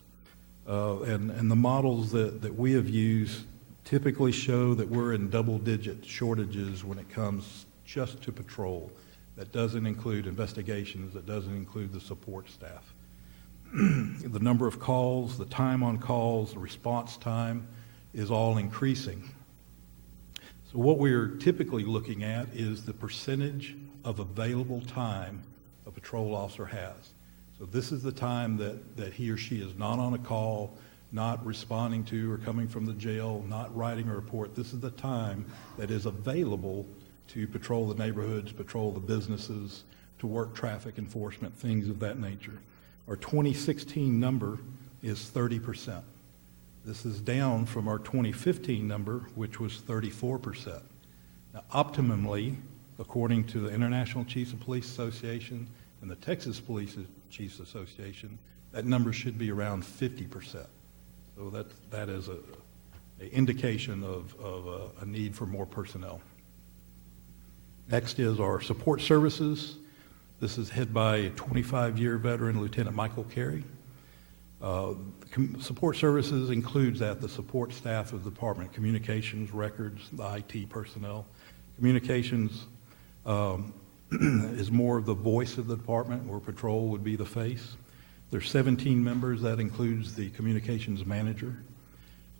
And the models that we have used typically show that we're in double-digit shortages when it comes just to patrol. That doesn't include investigations, that doesn't include the support staff. The number of calls, the time on calls, the response time is all increasing. So what we're typically looking at is the percentage of available time a patrol officer has. So this is the time that he or she is not on a call, not responding to or coming from the jail, not writing a report. This is the time that is available to patrol the neighborhoods, patrol the businesses, to work traffic enforcement, things of that nature. Our 2016 number is 30%. This is down from our 2015 number, which was 34%. Now, optimally, according to the International Chiefs of Police Association and the Texas Police Chiefs Association, that number should be around 50%. So that is an indication of a need for more personnel. Next is our support services. This is headed by a 25-year veteran, Lieutenant Michael Carey. Support services includes the support staff of the department, communications, records, the IT personnel. Communications is more of the voice of the department, where patrol would be the face. There's 17 members. That includes the communications manager.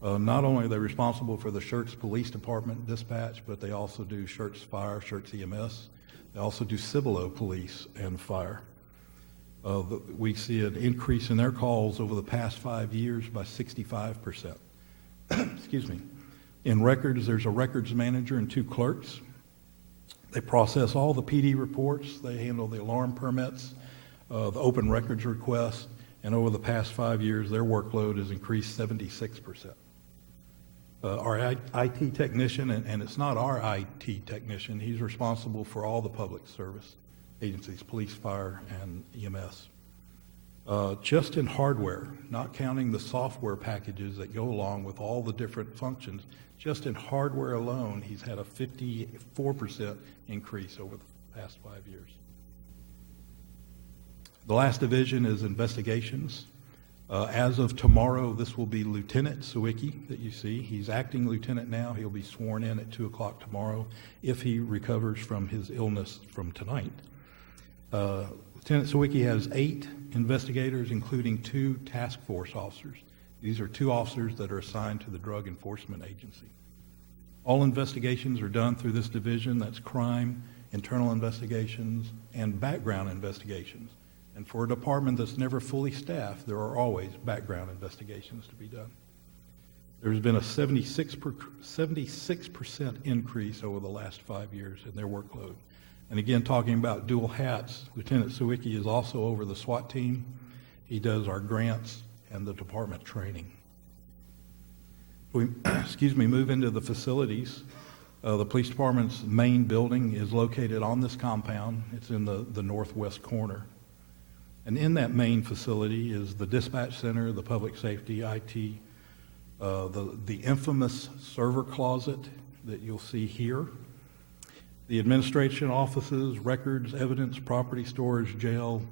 Not only are they responsible for the Schertz Police Department dispatch, but they also do Schertz Fire, Schertz EMS. They also do Cibolo Police and Fire. We see an increase in their calls over the past 5 years by 65%. Excuse me. In records, there's a records manager and 2 clerks. They process all the PD reports. They handle the alarm permits, the open records requests, and over the past 5 years, their workload has increased 76%. Our IT technician, and it's not our IT technician, he's responsible for all the public service agencies, police, fire, and EMS. Just in hardware, not counting the software packages that go along with all the different functions, just in hardware alone, he's had a 54% increase over the past 5 years. The last division is investigations. As of tomorrow, this will be Lieutenant Sawicki that you see. He's acting lieutenant now. He'll be sworn in at 2 o'clock tomorrow if he recovers from his illness from tonight. Lieutenant Sawicki has 8 investigators, including 2 task force officers. These are 2 officers that are assigned to the Drug Enforcement Agency. All investigations are done through this division. That's crime, internal investigations, and background investigations. And for a department that's never fully staffed, there are always background investigations to be done. There's been a 76% increase over the last 5 years in their workload. And again, talking about dual hats, Lieutenant Sawicki is also over the SWAT team. He does our grants and the department training. We move into the facilities. The police department's main building is located on this compound. It's in the northwest corner. And in that main facility is the dispatch center, the public safety, IT, the infamous server closet that you'll see here, the administration offices, records, evidence, property storage, jail,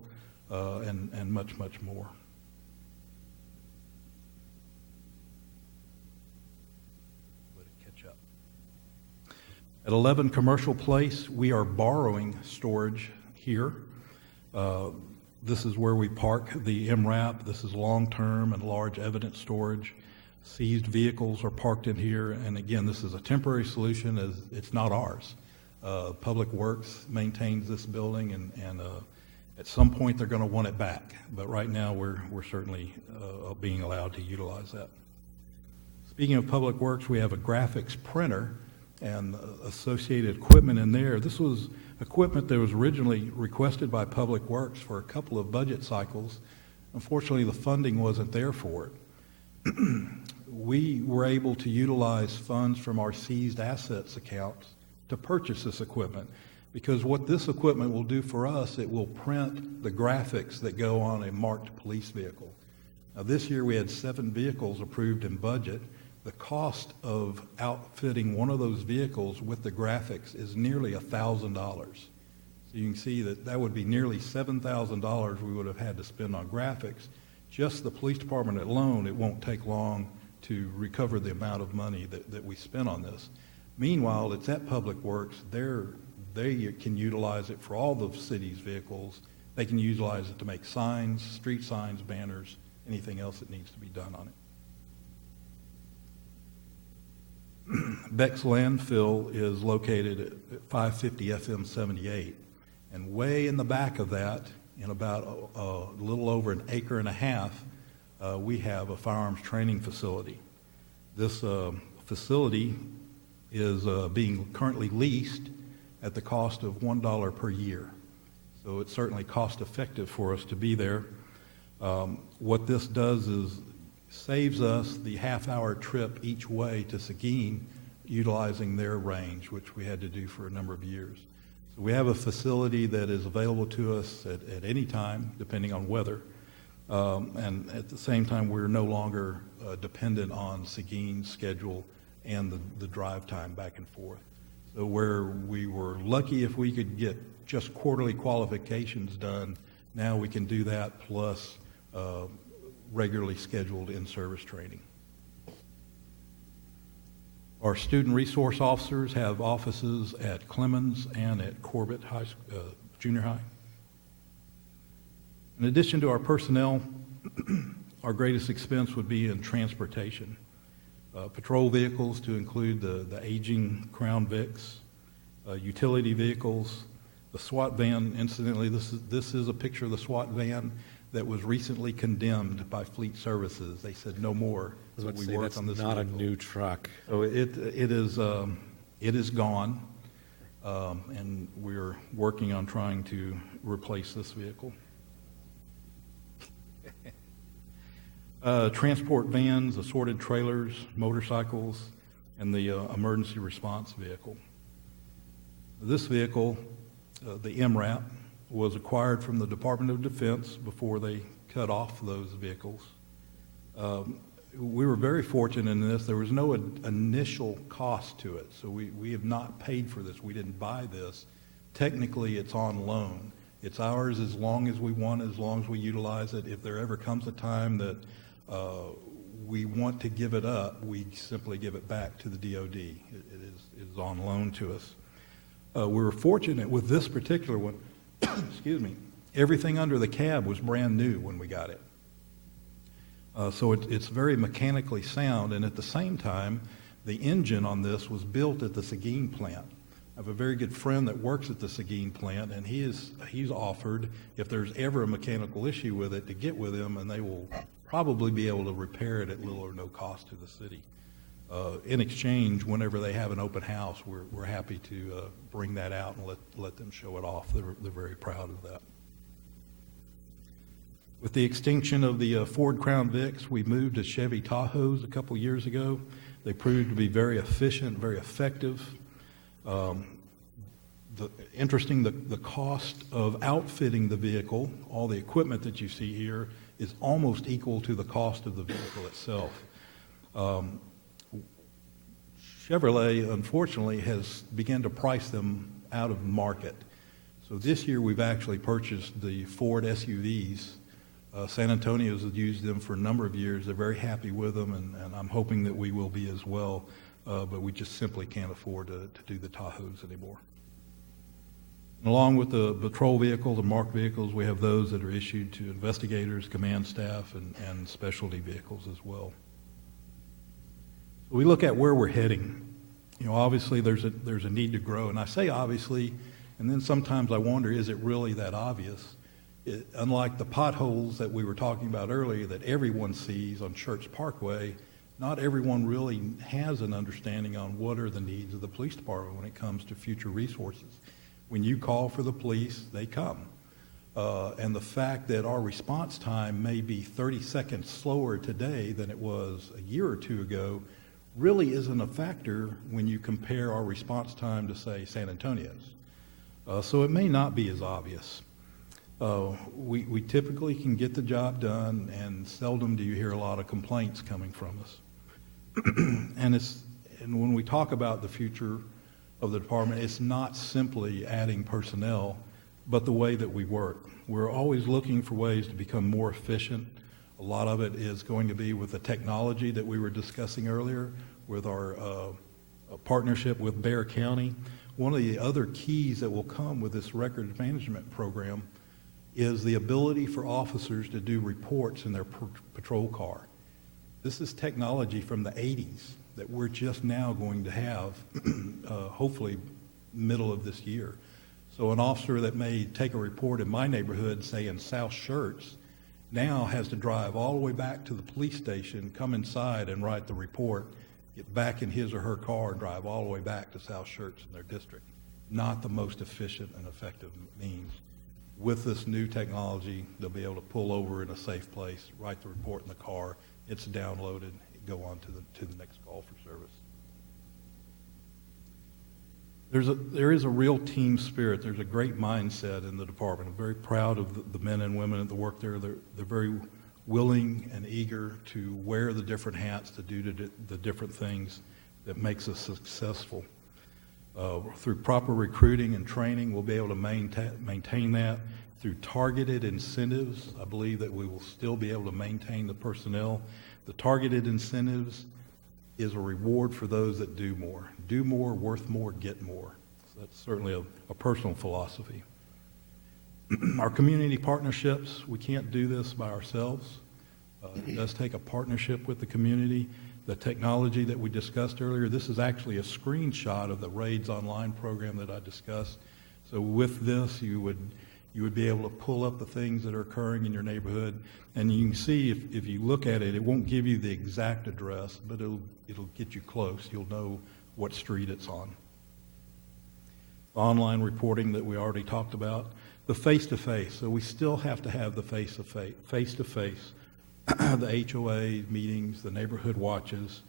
and much, much more. Let it catch up. At 11 Commercial Place, we are borrowing storage here. This is where we park the MRAP. This is long-term and large evidence storage. Seized vehicles are parked in here. And again, this is a temporary solution as it's not ours. Public Works maintains this building, and at some point they're going to want it back. But right now we're certainly being allowed to utilize that. Speaking of Public Works, we have a graphics printer and associated equipment in there. This was equipment that was originally requested by Public Works for a couple of budget cycles. Unfortunately, the funding wasn't there for it. We were able to utilize funds from our seized assets accounts to purchase this equipment, because what this equipment will do for us, it will print the graphics that go on a marked police vehicle. Now, this year we had 7 vehicles approved in budget. The cost of outfitting one of those vehicles with the graphics is nearly $1,000. So you can see that would be nearly $7,000 we would have had to spend on graphics. Just the police department alone, it won't take long to recover the amount of money that we spent on this. Meanwhile, it's at Public Works. They can utilize it for all the city's vehicles. They can utilize it to make signs, street signs, banners, anything else that needs to be done on it. Beck's landfill is located at 550 FM 78, and way in the back of that, in about a little over an acre and a half, we have a firearms training facility. This facility is being currently leased at the cost of $1 per year. So it's certainly cost effective for us to be there. What this does is saves us the half-hour trip each way to Seguin, utilizing their range, which we had to do for a number of years. So we have a facility that is available to us at any time, depending on weather. And at the same time, we're no longer dependent on Seguin's schedule and the drive time back and forth. So where we were lucky if we could get just quarterly qualifications done, now we can do that plus regularly scheduled in-service training. Our student resource officers have offices at Clemens and at Corbett Junior High. In addition to our personnel, our greatest expense would be in transportation. patrol vehicles to include the aging Crown Vics, utility vehicles, the SWAT van. Incidentally, this is a picture of the SWAT van that was recently condemned by Fleet Services. They said no more. I was about to We say, worked that's on this not vehicle. a new truck. So it is gone, and we're working on trying to replace this vehicle. Transport vans, assorted trailers, motorcycles, and the emergency response vehicle. This vehicle, the MRAP, was acquired from the Department of Defense before they cut off those vehicles. We were very fortunate in this. There was no initial cost to it, so we have not paid for this. We didn't buy this. Technically, it's on loan. It's ours as long as we want it, as long as we utilize it. If there ever comes a time that we want to give it up, we simply give it back to the DOD. It is on loan to us. We were fortunate with this particular one. Excuse me. Everything under the cab was brand new when we got it. So it's very mechanically sound, and at the same time, the engine on this was built at the Seguin plant. I have a very good friend that works at the Seguin plant, and he's offered, if there's ever a mechanical issue with it, to get with him, and they will probably be able to repair it at little or no cost to the city. In exchange, whenever they have an open house, we're happy to bring that out and let them show it off. They're very proud of that. With the extinction of the Ford Crown Vics, we moved to Chevy Tahoes a couple years ago. They proved to be very efficient, very effective. The cost of outfitting the vehicle, all the equipment that you see here, is almost equal to the cost of the vehicle itself. Chevrolet, unfortunately, has begun to price them out of market. So this year we've actually purchased the Ford SUVs. San Antonio's has used them for a number of years. They're very happy with them, and I'm hoping that we will be as well, but we just simply can't afford to do the Tahoes anymore. And along with the patrol vehicles, the marked vehicles, we have those that are issued to investigators, command staff, and specialty vehicles as well. We look at where we're heading. You know, obviously there's a need to grow, and I say obviously, and then sometimes I wonder, is it really that obvious? Unlike the potholes that we were talking about earlier that everyone sees on Schertz Parkway, not everyone really has an understanding on what are the needs of the police department when it comes to future resources. When you call for the police, they come. And the fact that our response time may be 30 seconds slower today than it was a year or two ago really isn't a factor when you compare our response time to, say, San Antonio's. So it may not be as obvious. We typically can get the job done, and seldom do you hear a lot of complaints coming from us. And when we talk about the future of the department, it's not simply adding personnel, but the way that we work. We're always looking for ways to become more efficient. A lot of it is going to be with the technology that we were discussing earlier, with our partnership with Bexar County. One of the other keys that will come with this records management program is the ability for officers to do reports in their patrol car. This is technology from the 80s that we're just now going to have, hopefully middle of this year. So an officer that may take a report in my neighborhood, say in South Schertz, now has to drive all the way back to the police station, come inside and write the report, get back in his or her car and drive all the way back to South Schertz in their district. Not the most efficient and effective means. With this new technology, they'll be able to pull over in a safe place, write the report in the car, it's downloaded, go on to the next call for service. There is a real team spirit. There's a great mindset in the department. I'm very proud of the men and women at the work there. They're very willing and eager to wear the different hats to do the different things that makes us successful. Through proper recruiting and training, we'll be able to maintain that. Through targeted incentives, I believe that we will still be able to maintain the personnel. The targeted incentives is a reward for those that do more. Do more, worth more, get more. So that's certainly a personal philosophy. Our community partnerships, we can't do this by ourselves. It does take a partnership with the community. The technology that we discussed earlier, this is actually a screenshot of the Raids Online program that I discussed. So with this, you would be able to pull up the things that are occurring in your neighborhood, and you can see if you look at it, it won't give you the exact address, but it'll get you close. You'll know what street it's on. The online reporting that we already talked about, the face-to-face. So we still have to have the face-to-face, the HOA meetings, the neighborhood watches.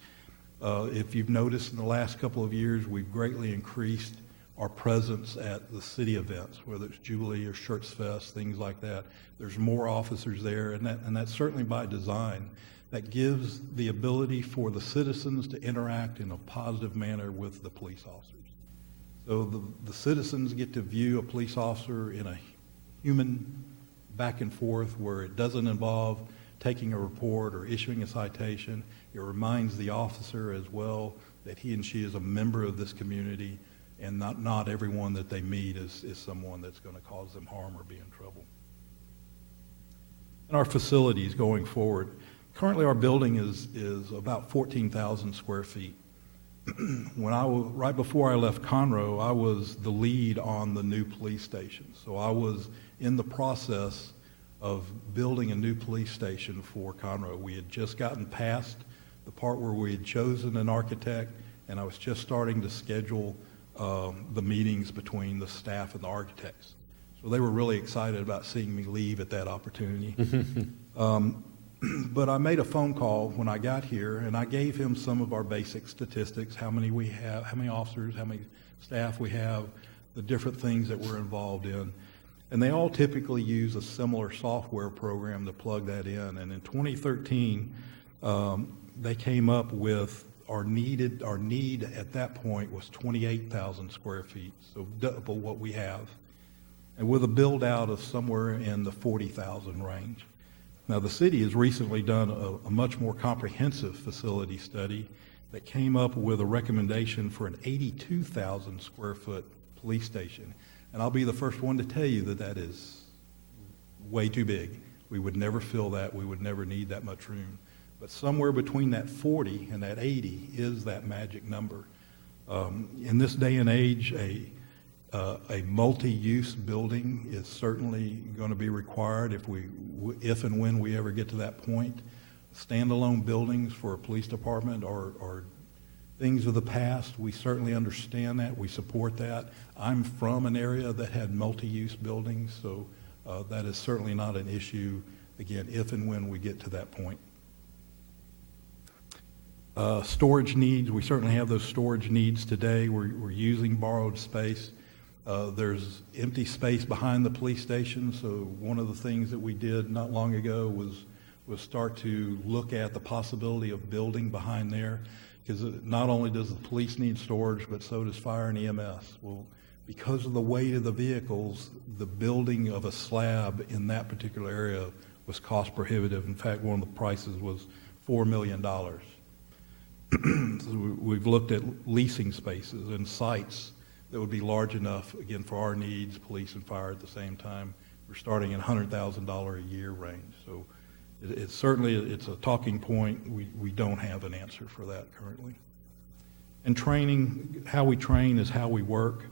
If you've noticed in the last couple of years, we've greatly increased our presence at the city events, whether it's Jubilee or Schertz Fest, things like that. There's more officers there, and that's certainly by design. That gives the ability for the citizens to interact in a positive manner with the police officers. So the citizens get to view a police officer in a human back and forth where it doesn't involve taking a report or issuing a citation. It reminds the officer as well that he and she is a member of this community, and not everyone that they meet is someone that's going to cause them harm or be in trouble. And our facilities going forward, currently our building is about 14,000 square feet. Right before I left Conroe, I was the lead on the new police station. So I was in the process of building a new police station for Conroe. We had just gotten past the part where we had chosen an architect, and I was just starting to schedule the meetings between the staff and the architects. So they were really excited about seeing me leave at that opportunity. But I made a phone call when I got here, and I gave him some of our basic statistics, how many we have, how many officers, how many staff we have, the different things that we're involved in. And they all typically use a similar software program to plug that in. And in 2013, they came up with our need at that point was 28,000 square feet, so double what we have, and with a build out of somewhere in the 40,000 range. Now, the city has recently done a much more comprehensive facility study that came up with a recommendation for an 82,000 square foot police station. And I'll be the first one to tell you that that is way too big. We would never fill that. We would never need that much room. But somewhere between that 40 and that 80 is that magic number. In this day and age, a multi-use building is certainly going to be required if and when we ever get to that point. Standalone buildings for a police department are things of the past. We certainly understand that. We support that. I'm from an area that had multi-use buildings, so that is certainly not an issue, again, if and when we get to that point. Storage needs, we certainly have those storage needs today. We're using borrowed space. There's empty space behind the police station, so one of the things that we did not long ago was start to look at the possibility of building behind there, because not only does the police need storage, but so does fire and EMS. Well, because of the weight of the vehicles, the building of a slab in that particular area was cost prohibitive. In fact, one of the prices was $4 million. So we've looked at leasing spaces and sites that would be large enough, again, for our needs, police and fire at the same time. We're starting at $100,000 a year range. So it's certainly, it's a talking point. We don't have an answer for that currently. And training, how we train is how we work.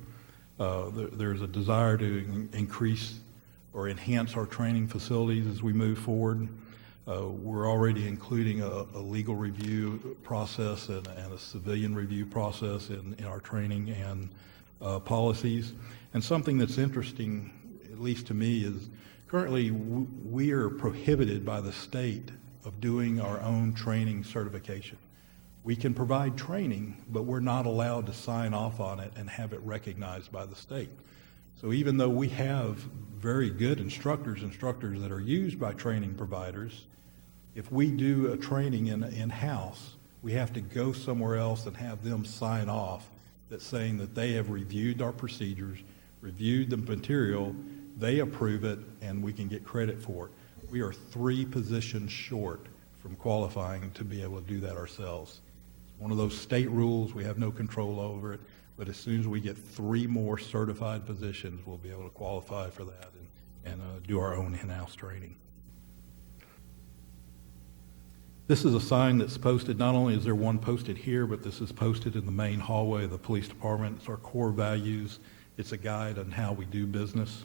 There's a desire to increase or enhance our training facilities as we move forward. We're already including a legal review process and a civilian review process in our training and policies. And something that's interesting, at least to me, is currently we are prohibited by the state of doing our own training certification. We can provide training, but we're not allowed to sign off on it and have it recognized by the state. So even though we have very good instructors that are used by training providers, if we do a training in-house, we have to go somewhere else and have them sign off that's saying that they have reviewed our procedures, reviewed the material, they approve it, and we can get credit for it. We are 3 positions short from qualifying to be able to do that ourselves. It's one of those state rules. We have no control over it, but as soon as we get 3 more certified positions, we'll be able to qualify for that and do our own in-house training. This is a sign that's posted, not only is there one posted here, but this is posted in the main hallway of the police department. It's our core values. It's a guide on how we do business.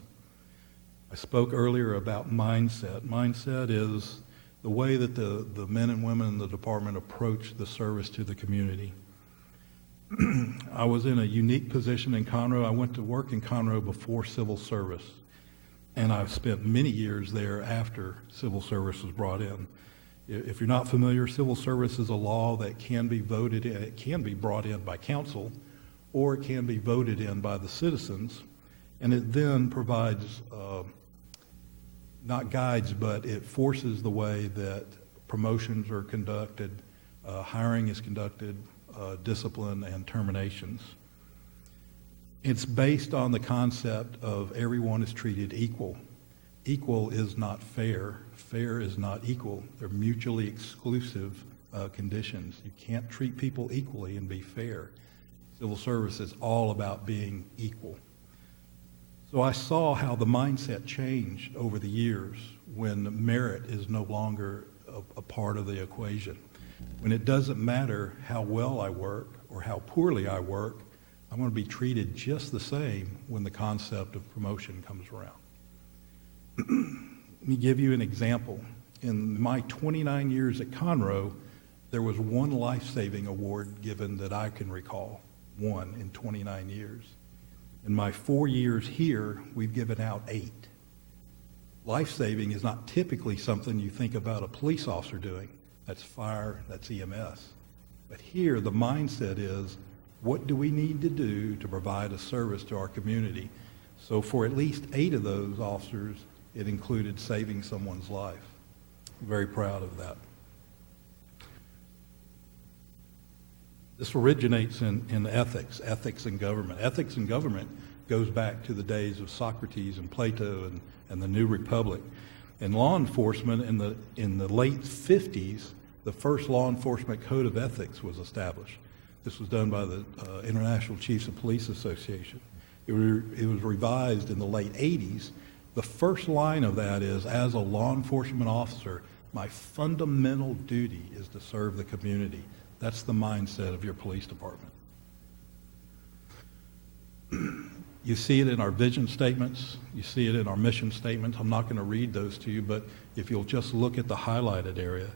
I spoke earlier about mindset. Mindset is the way that the men and women in the department approach the service to the community. I was in a unique position in Conroe. I went to work in Conroe before civil service, and I've spent many years there after civil service was brought in. If you're not familiar, civil service is a law that can be voted in. It can be brought in by council, or it can be voted in by the citizens, and it then provides, not guides, but it forces the way that promotions are conducted, hiring is conducted, discipline and terminations. It's based on the concept of everyone is treated equal. Equal is not fair. Fair is not equal. They're mutually exclusive conditions. You can't treat people equally and be fair. Civil service is all about being equal. So I saw how the mindset changed over the years when merit is no longer a part of the equation. When it doesn't matter how well I work or how poorly I work, I'm going to be treated just the same when the concept of promotion comes around. Let me give you an example. In my 29 years at Conroe, there was one life-saving award given that I can recall, one in 29 years. In my 4 years here, we've given out 8. Life-saving is not typically something you think about a police officer doing. That's fire, that's EMS. But here, the mindset is, what do we need to do to provide a service to our community? So for at least 8 of those officers, it included saving someone's life. I'm very proud of that. This originates in ethics in government. Ethics in government goes back to the days of Socrates and Plato and the New Republic. In law enforcement, in the late 50s, the first law enforcement code of ethics was established. This was done by the International Chiefs of Police Association. It was revised in the late 80s. The first line of that is, as a law enforcement officer, my fundamental duty is to serve the community. That's the mindset of your police department. You see it in our vision statements. You see it in our mission statements. I'm not going to read those to you, but if you'll just look at the highlighted area.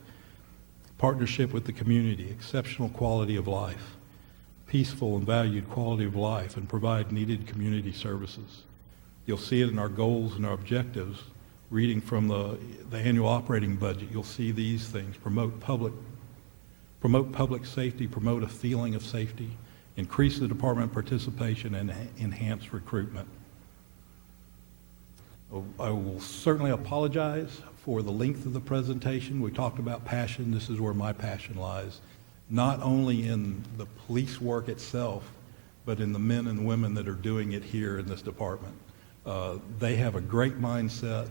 Partnership with the community, exceptional quality of life, peaceful and valued quality of life, and provide needed community services. You'll see it in our goals and our objectives. Reading from the annual operating budget, you'll see these things. Promote public safety, promote a feeling of safety, increase the department participation, and enhance recruitment. I will certainly apologize for the length of the presentation. We talked about passion. This is where my passion lies, not only in the police work itself, but in the men and women that are doing it here in this department. They have a great mindset.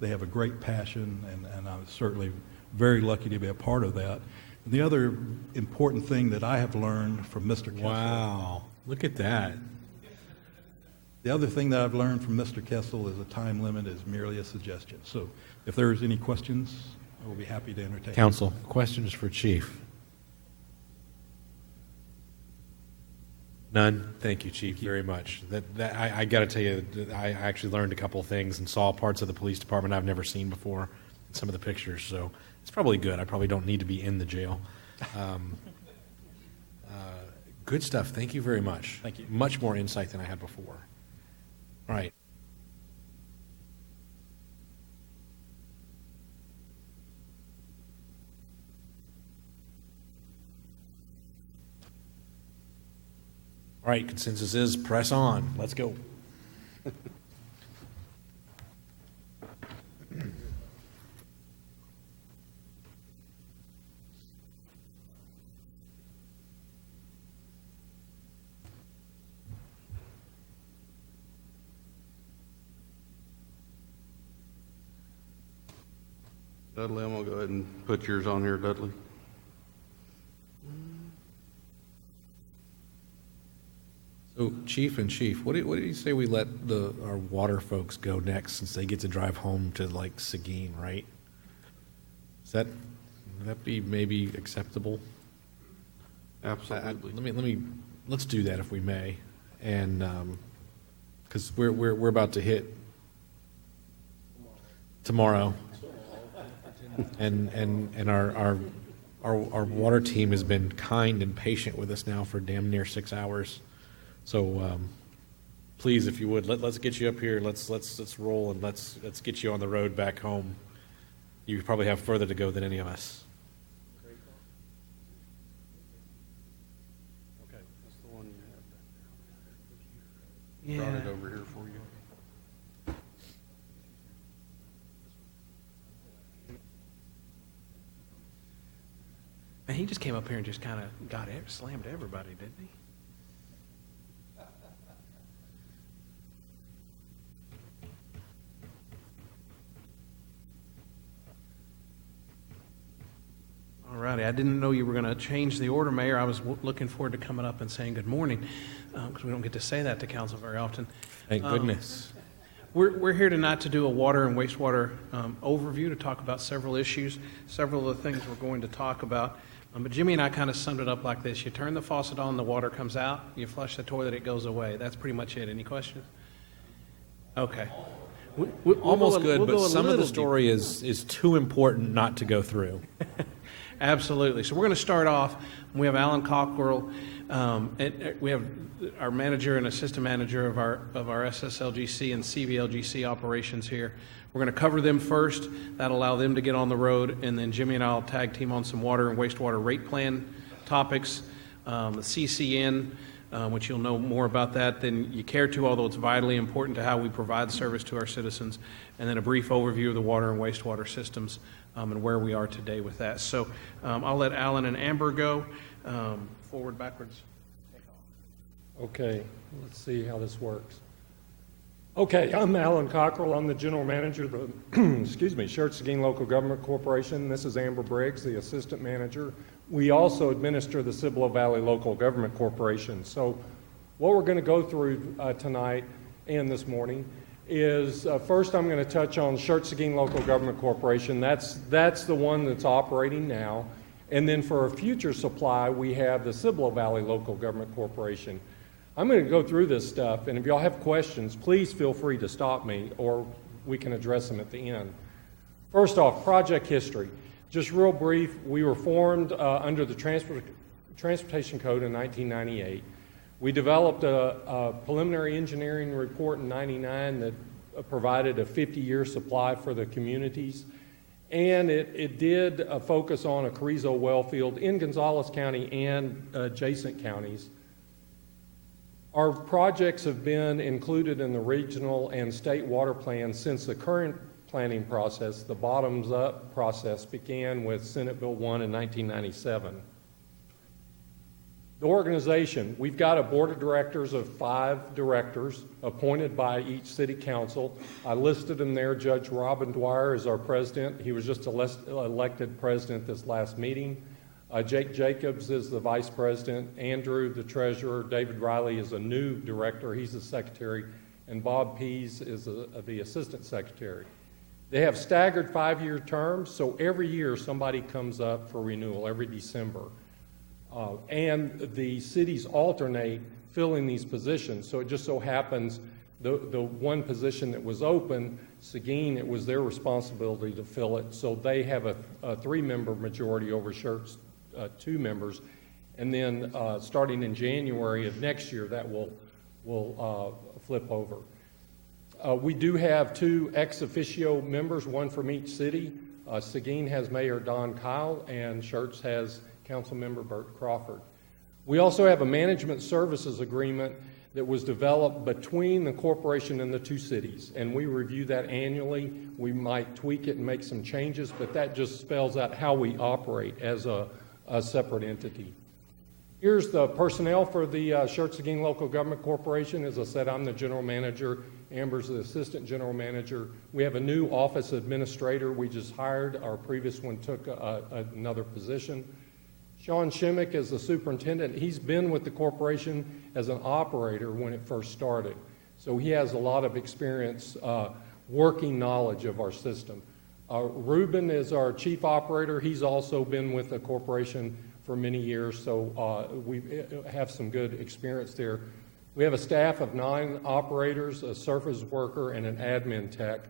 They have a great passion, and I'm certainly very lucky to be a part of that. And the other important thing that I have learned from Mr. Kessler. Wow, look at that. The other thing that I've learned from Mr. Kessel is a time limit is merely a suggestion. So if there's any questions, I will be happy to entertain. Council, questions for Chief? None? Thank you, Chief, very much. I got to tell you, I actually learned a couple of things and saw parts of the police department I've never seen before in some of the pictures, so it's probably good. I probably don't need to be in the jail. Good stuff. Thank you very much. Thank you. Much more insight than I had before. All right. All right, consensus is press on. Let's go. Dudley, I'm going to go ahead and put yours on here, Dudley. So, Chief, what do you say we let our water folks go next, since they get to drive home to like Seguin, right? Is that Would that be maybe acceptable? Absolutely. Let's do that if we may, and because we're about to hit tomorrow, and our water team has been kind and patient with us now for damn near 6 hours. So please, if you would, let's get you up here. Let's roll, and let's get you on the road back home. You probably have further to go than any of us. Okay, that's the one you have. Brought it over here for you. Man, he just came up here and just kind of slammed everybody, didn't he? All righty. I didn't know you were going to change the order, Mayor. I was looking forward to coming up and saying good morning, because we don't get to say that to council very often. Thank goodness. We're here tonight to do a water and wastewater overview, to talk about several issues, several of the things we're going to talk about. But Jimmy and I kind of summed it up like this. You turn the faucet on, the water comes out. You flush the toilet, it goes away. That's pretty much it. Any questions? Okay. Almost good, but some of the story is too important not to go through. Absolutely. So we're going to start off. We have Alan Cockrell. We have our manager and assistant manager of our SSLGC and CVLGC operations here. We're going to cover them first. That'll allow them to get on the road, and then Jimmy and I will tag team on some water and wastewater rate plan topics, the CCN, which you'll know more about that than you care to, although it's vitally important to how we provide service to our citizens, and then a brief overview of the water and wastewater systems and where we are today with that. So I'll let Alan and Amber go. Forward, backwards. Okay, let's see how this works. Okay, I'm Alan Cockrell. I'm the general manager of the, Schertz Local Government Corporation. This is Amber Briggs, the assistant manager. We also administer the Cibolo Valley Local Government Corporation. So what we're going to go through tonight and this morning is first I'm going to touch on Schertz Local Government Corporation. That's the one that's operating now. And then for a future supply, we have the Cibolo Valley Local Government Corporation. I'm going to go through this stuff, and if y'all have questions, please feel free to stop me, or we can address them at the end. First off, project history. Just real brief, we were formed under the Transportation Code in 1998. We developed a preliminary engineering report in 99 that provided a 50-year supply for the communities. And it did focus on a Carrizo well field in Gonzales County and adjacent counties. Our projects have been included in the regional and state water plans since the current planning process, the bottoms-up process, began with Senate Bill 1 in 1997. The organization, we've got a board of directors of 5 directors appointed by each city council. I listed them there. Judge Robin Dwyer is our president. He was just elected president this last meeting. Jake Jacobs is the vice president. Andrew, the treasurer. David Riley is a new director. He's the secretary. And Bob Pease is the assistant secretary. They have staggered 5-year terms, so every year somebody comes up for renewal, every December. And the cities alternate filling these positions. So it just so happens the one position that was open, Seguin, it was their responsibility to fill it. So they have a 3-member majority over Schertz, 2 members. And then starting in January of next year, that will flip over. We do have 2 ex officio members, one from each city. Seguin has Mayor Don Kyle, and Schertz has Councilmember Bert Crawford. We also have a management services agreement that was developed between the corporation and the 2 cities, and we review that annually. We might tweak it and make some changes, but that just spells out how we operate as a separate entity. Here's the personnel for the Schertz Local Government Corporation. As I said, I'm the general manager. Amber's the assistant general manager. We have a new office administrator we just hired. Our previous one took another position. Sean Shimmick is the superintendent. He's been with the corporation as an operator when it first started. So he has a lot of experience, working knowledge of our system. Ruben is our chief operator. He's also been with the corporation for many years, so we have some good experience there. We have a staff of 9 operators, a surface worker, and an admin tech.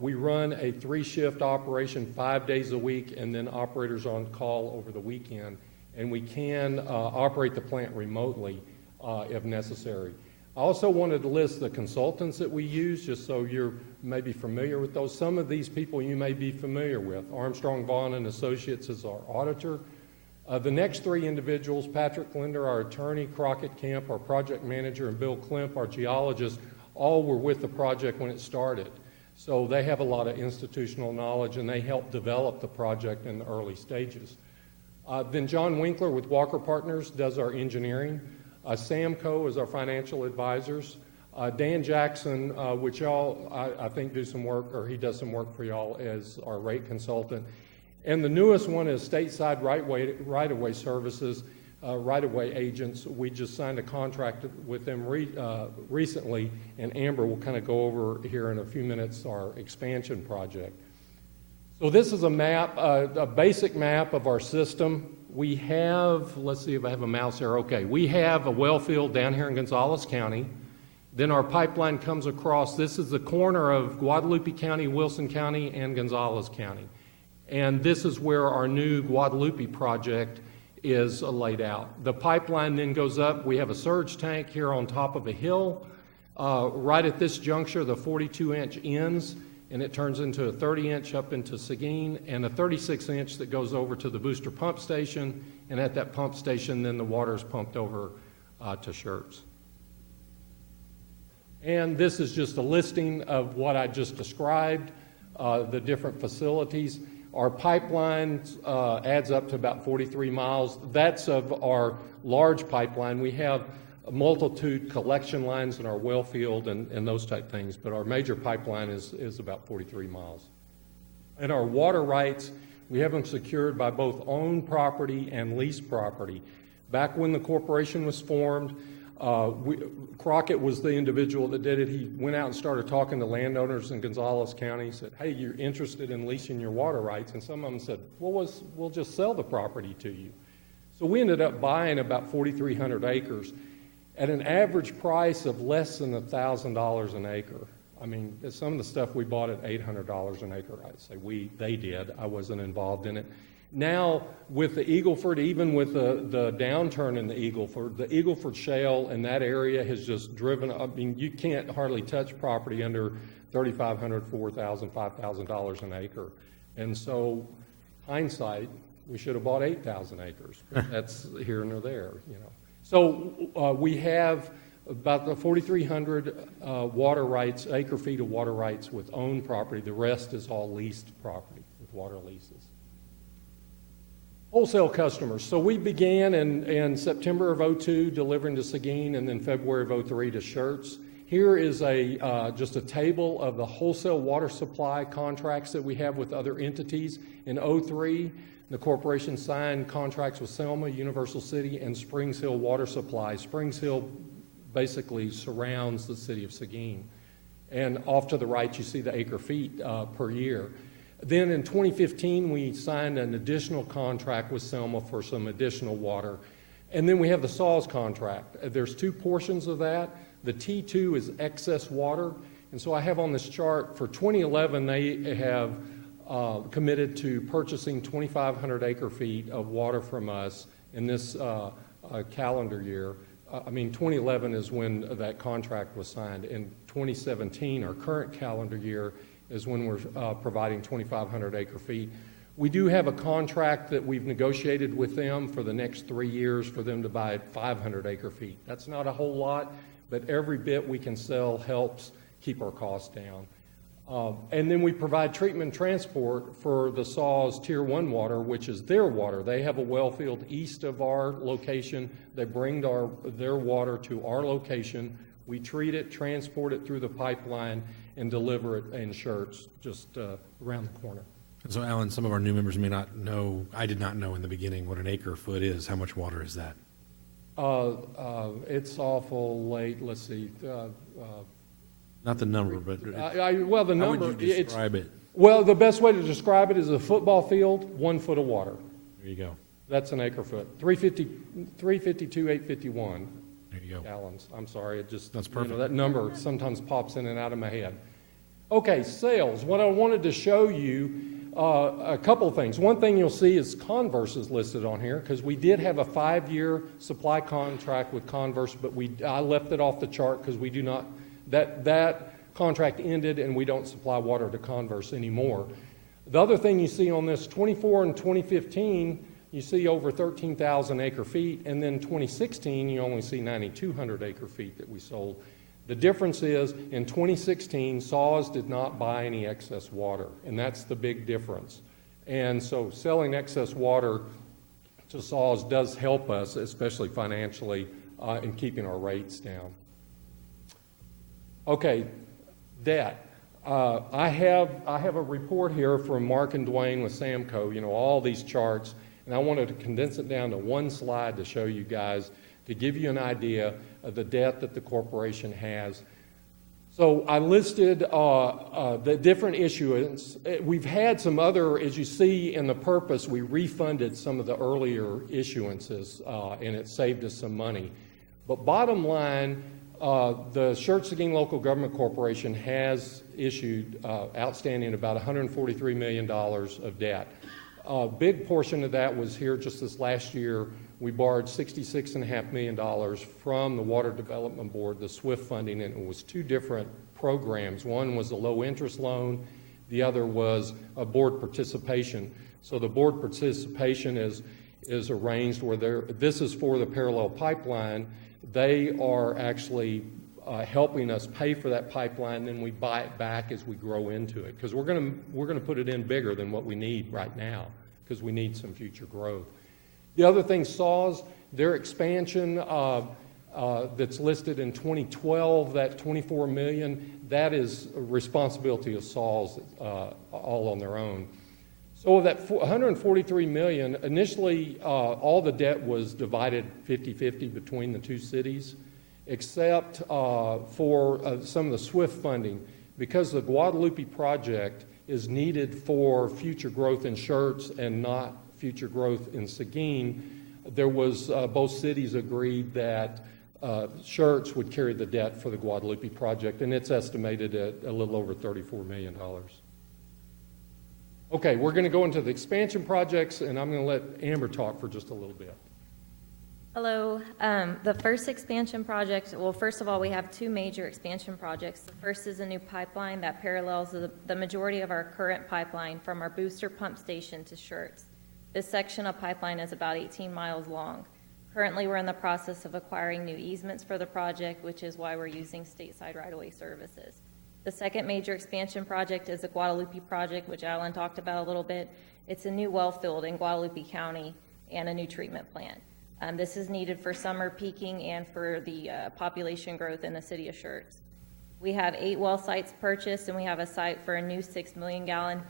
We run a 3-shift operation 5 days a week, and then operators on call over the weekend. And we can operate the plant remotely if necessary. I also wanted to list the consultants that we use, just so you're maybe familiar with those. Some of these people you may be familiar with. Armstrong, Vaughn and Associates is our auditor. The next 3 individuals, Patrick Linder, our attorney, Crockett Camp, our project manager, and Bill Klemp, our geologist, all were with the project when it started. So they have a lot of institutional knowledge, and they helped develop the project in the early stages. Then John Winkler with Walker Partners does our engineering. Sam Coe is our financial advisors. Dan Jackson, which y'all, I think, do some work, or he does some work for y'all as our rate consultant. And the newest one is Stateside Right-of-Way Services, right-of-way agents. We just signed a contract with them recently, and Amber will kind of go over here in a few minutes our expansion project. So this is a map, a basic map of our system. We have, let's see if I have a mouse here. Okay, we have a well field down here in Gonzales County. Then our pipeline comes across. This is the corner of Guadalupe County, Wilson County, and Gonzales County. And this is where our new Guadalupe project is laid out. The pipeline then goes up. We have a surge tank here on top of a hill. Right at this juncture, the 42-inch ends, and it turns into a 30-inch up into Seguin, and a 36-inch that goes over to the booster pump station, and at that pump station, then the water is pumped over to Schertz. And this is just a listing of what I just described, the different facilities. Our pipeline adds up to about 43 miles. That's of our large pipeline. We have a multitude collection lines in our well field and those type things, but our major pipeline is about 43 miles. And our water rights, we have them secured by both owned property and leased property. Back when the corporation was formed, Crockett was the individual that did it. He went out and started talking to landowners in Gonzales County, said, hey, you're interested in leasing your water rights? And some of them said, well, we'll just sell the property to you. So we ended up buying about 4,300 acres at an average price of less than $1,000 an acre. I mean, some of the stuff we bought at $800 an acre. I'd say they did. I wasn't involved in it. Now, with the Eagle Ford, even with the downturn in the Eagle Ford shale in that area has just driven up. I mean, you can't hardly touch property under $3,500, $4,000, $5,000 an acre. And so, hindsight, we should have bought 8,000 acres. But that's here and there, you know. So we have about the 4,300 water rights, acre feet of water rights with owned property. The rest is all leased property with water leases. Wholesale customers. So we began in September of 2002 delivering to Seguin, and then February of 2003 to Schertz. Here is just a table of the wholesale water supply contracts that we have with other entities. In 2003, the corporation signed contracts with Selma, Universal City, and Springs Hill Water Supply. Springs Hill basically surrounds the city of Seguin. And off to the right, you see the acre feet per year. Then in 2015, we signed an additional contract with Selma for some additional water. And then we have the SAWS contract. There's 2 portions of that. The T2 is excess water. And so I have on this chart, for 2011, they have committed to purchasing 2,500 acre feet of water from us in this calendar year. 2011 is when that contract was signed. In 2017, our current calendar year, is when we're providing 2,500 acre feet. We do have a contract that we've negotiated with them for the next 3 years for them to buy 500 acre feet. That's not a whole lot, but every bit we can sell helps keep our costs down. And then we provide treatment and transport for the SAWS Tier 1 water, which is their water. They have a well field east of our location. They bring their water to our location. We treat it, transport it through the pipeline, and deliver it in Schertz, just around the corner. So, Alan, some of our new members may not know, I did not know in the beginning what an acre foot is. How much water is that? It's awful late. Let's see. Not the number, but Well, the how number. would you describe it? Well, the best way to describe it is a football field, 1 foot of water. There you go. That's an acre foot. 352, 851 There you go. gallons. I'm sorry, it just, That's perfect. that number sometimes pops in and out of my head. Okay, sales. What I wanted to show you, a couple of things. One thing you'll see is Converse is listed on here because we did have a 5-year supply contract with Converse, but I left it off the chart because we do not, that contract ended and we don't supply water to Converse anymore. The other thing you see on this, 24 and 2015, you see over 13,000 acre feet, and then 2016, you only see 9,200 acre feet that we sold. The difference is, in 2016, SAWS did not buy any excess water, and that's the big difference. And so selling excess water to SAWS does help us, especially financially, in keeping our rates down. Okay, debt. I have a report here from Mark and Dwayne with Samco, all these charts, and I wanted to condense it down to one slide to show you guys, to give you an idea of the debt that the corporation has. So I listed the different issuance. We've had some other, as you see in the purpose, we refunded some of the earlier issuances, and it saved us some money. But bottom line, the Schertz Local Government Corporation has issued outstanding about $143 million of debt. A big portion of that was here just this last year. We borrowed $66.5 million from the Water Development Board, the SWIFT funding, and it was 2 different programs. One was a low-interest loan. The other was a board participation. So the board participation is arranged where this is for the parallel pipeline. They are actually helping us pay for that pipeline, then we buy it back as we grow into it, because we're going to put it in bigger than what we need right now, because we need some future growth. The other thing, SAWS, their expansion that's listed in 2012, that $24 million, that is a responsibility of SAWS all on their own. So of that $143 million, initially all the debt was divided 50-50 between the 2 cities, except for some of the SWIFT funding, because the Guadalupe project is needed for future growth in Schertz and not future growth in Seguin. There was, both cities agreed that Schertz would carry the debt for the Guadalupe project, and it's estimated at a little over $34 million. Okay, we're going to go into the expansion projects, and I'm going to let Amber talk for just a little bit. Hello. The first expansion project, well, first of all, we have 2 major expansion projects. The first is a new pipeline that parallels the majority of our current pipeline from our booster pump station to Schertz. This section of pipeline is about 18 miles long. Currently, we're in the process of acquiring new easements for the project, which is why we're using stateside right-of-way services. The second major expansion project is the Guadalupe project, which Alan talked about a little bit. It's a new well field in Guadalupe County and a new treatment plant. This is needed for summer peaking and for the population growth in the city of Schertz. We have 8 well sites purchased, and we have a site for a new 6 million gallon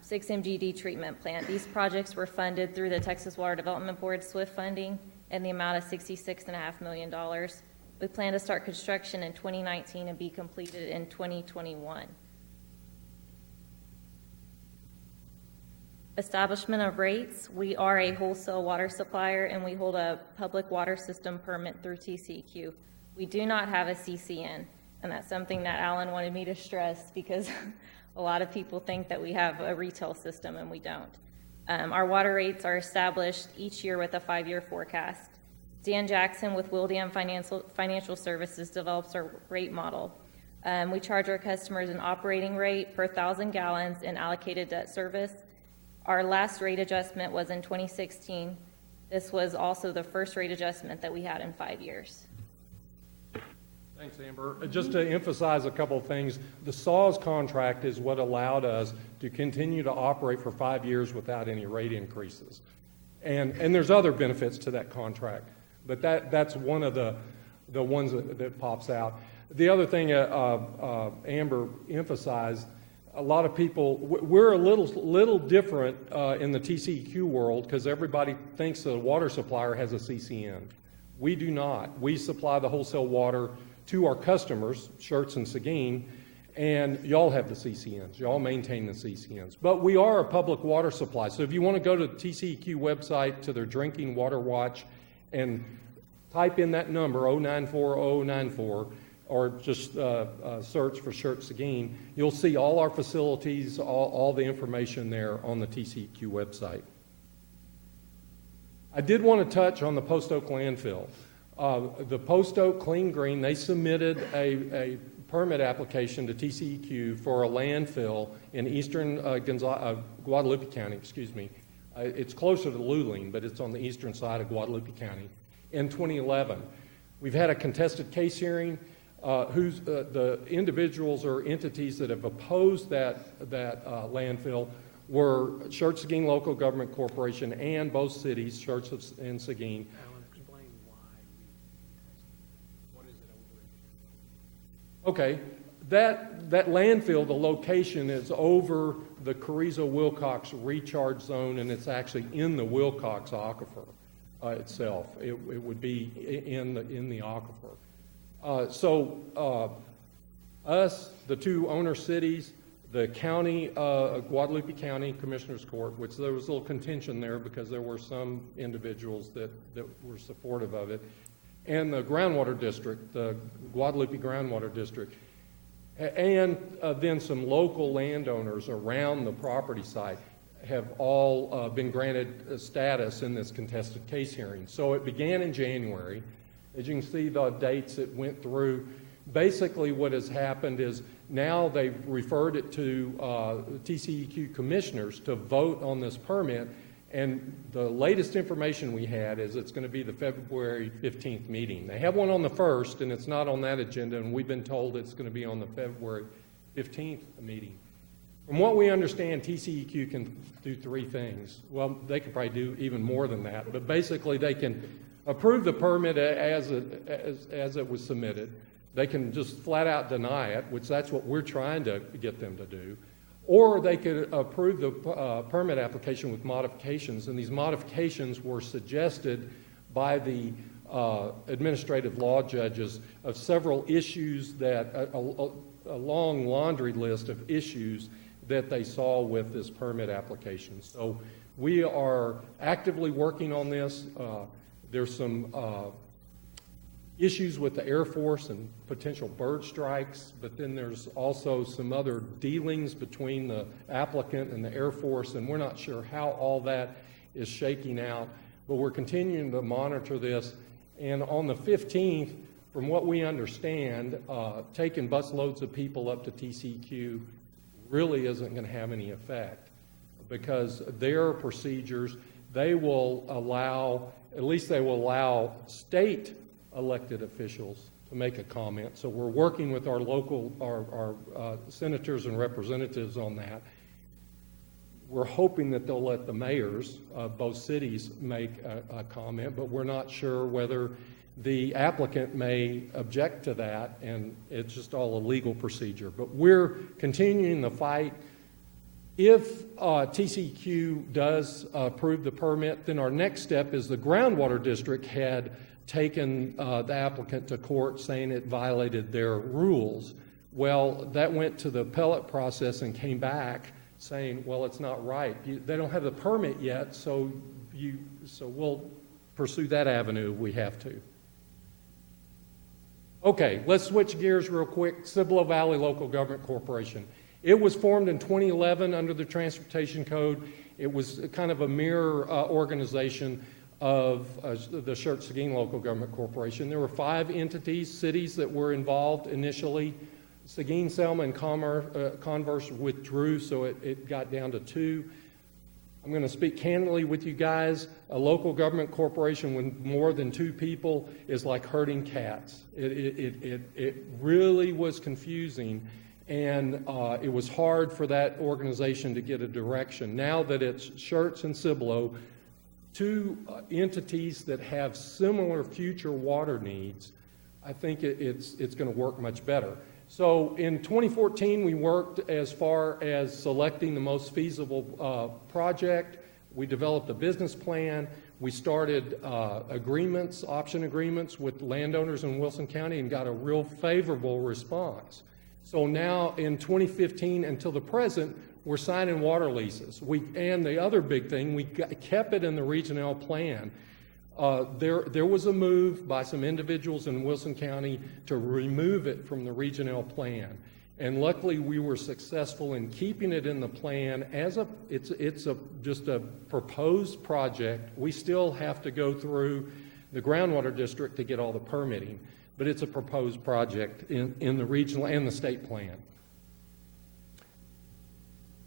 6 MGD treatment plant. These projects were funded through the Texas Water Development Board SWIFT funding in the amount of $66.5 million. We plan to start construction in 2019 and be completed in 2021. Establishment of rates. We are a wholesale water supplier, and we hold a public water system permit through TCEQ. We do not have a CCN, and that's something that Alan wanted me to stress, because a lot of people think that we have a retail system, and we don't. Our water rates are established each year with a 5-year forecast. Dan Jackson with William Financial Services develops our rate model. We charge our customers an operating rate per 1,000 gallons in allocated debt service. Our last rate adjustment was in 2016. This was also the first rate adjustment that we had in 5 years. Thanks, Amber. Just to emphasize a couple of things, the SAWS contract is what allowed us to continue to operate for 5 years without any rate increases. And there's other benefits to that contract, but that's one of the ones that pops out. The other thing Amber emphasized, a lot of people, we're a little different in the TCEQ world, because everybody thinks that a water supplier has a CCN. We do not. We supply the wholesale water to our customers, Schertz and Seguin, And y'all have the CCNs. Y'all maintain the CCNs. But we are a public water supply. So if you want to go to the TCEQ website, to their Drinking Water Watch, and type in that number, 0940094, or just search for Schertz Seguin, you'll see all our facilities, all the information there on the TCEQ website. I did want to touch on the Post Oak landfill. The Post Oak Clean Green, they submitted a permit application to TCEQ for a landfill in eastern Guadalupe County, excuse me. It's closer to Luling, but it's on the eastern side of Guadalupe County in 2011. We've had a contested case hearing. The individuals or entities that have opposed that landfill were Schertz Seguin Local Government Corporation and both cities, Schertz and Seguin. Okay, that landfill, the location is over the Carrizo-Wilcox recharge zone, and it's actually in the Wilcox aquifer itself. It would be in the aquifer. So us, the two owner cities, the county, Guadalupe County Commissioners Court, which there was a little contention there because there were some individuals that were supportive of it, and the groundwater district, the Guadalupe Groundwater District, and then some local landowners around the property site have all been granted status in this contested case hearing. So it began in January. As you can see, the dates it went through. Basically what has happened is now they've referred it to TCEQ commissioners to vote on this permit, and the latest information we had is it's going to be the February 15th meeting. They have one on the 1st, and it's not on that agenda, and we've been told it's going to be on the February 15th meeting. From what we understand, TCEQ can do three things. Well, they could probably do even more than that, but basically they can approve the permit as it was submitted. They can just flat out deny it, which that's what we're trying to get them to do. Or they could approve the permit application with modifications, and these modifications were suggested by the administrative law judges of several issues that, a long laundry list of issues that they saw with this permit application. So we are actively working on this. There's some issues with the Air Force and potential bird strikes, but then there's also some other dealings between the applicant and the Air Force, and we're not sure how all that is shaking out, but we're continuing to monitor this. And on the 15th, from what we understand, taking bus loads of people up to TCEQ really isn't going to have any effect, because their procedures, they will allow, at least they will allow state elected officials to make a comment. So we're working with our local, our senators and representatives on that. We're hoping that they'll let the mayors of both cities make a comment, but we're not sure whether the applicant may object to that, and it's just all a legal procedure. But we're continuing the fight. If TCEQ does approve the permit, then our next step is the groundwater district had taken the applicant to court saying it violated their rules. Well, that went to the appellate process and came back saying, well, it's not right. They don't have the permit yet, so we'll pursue that avenue if we have to. Okay, let's switch gears real quick. Cibolo Valley Local Government Corporation. It was formed in 2011 under the Transportation Code. It was kind of a mirror organization of the Schertz Seguin Local Government Corporation. There were 5 entities, cities that were involved initially. Seguin, Selma, and Converse withdrew, so it got down to 2. I'm going to speak candidly with you guys. A local government corporation with more than 2 people is like herding cats. It really was confusing, and it was hard for that organization to get a direction. Now that it's Schertz and Cibolo, 2 entities that have similar future water needs, I think it's going to work much better. So in 2014, we worked as far as selecting the most feasible project. We developed a business plan. We started agreements, option agreements with landowners in Wilson County, and got a real favorable response. So now in 2015 until the present, we're signing water leases. And the other big thing, we kept it in the regional plan. There was a move by some individuals in Wilson County to remove it from the regional plan. And luckily, we were successful in keeping it in the plan as just a proposed project. We still have to go through the groundwater district to get all the permitting, but it's a proposed project in the regional and the state plan.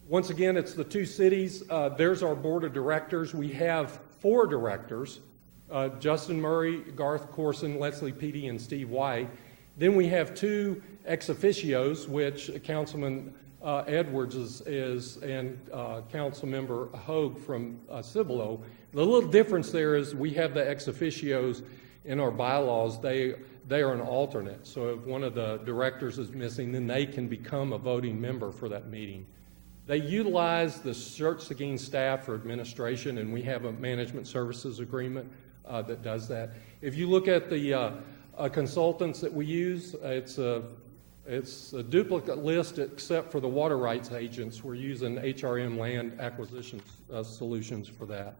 Once again, it's the two cities. There's our board of directors. We have 4 directors, Justin Murray, Garth Corson, Leslie Peedy, and Steve White. Then we have 2 ex officios, which Councilman Edwards is and Councilmember Hogue from Cibolo. The little difference there is we have the ex officios in our bylaws. They are an alternate. So if one of the directors is missing, then they can become a voting member for that meeting. They utilize the Schertz staff for administration, and we have a management services agreement that does that. If you look at the consultants that we use, it's a duplicate list except for the water rights agents. We're using HRM Land Acquisition Solutions for that.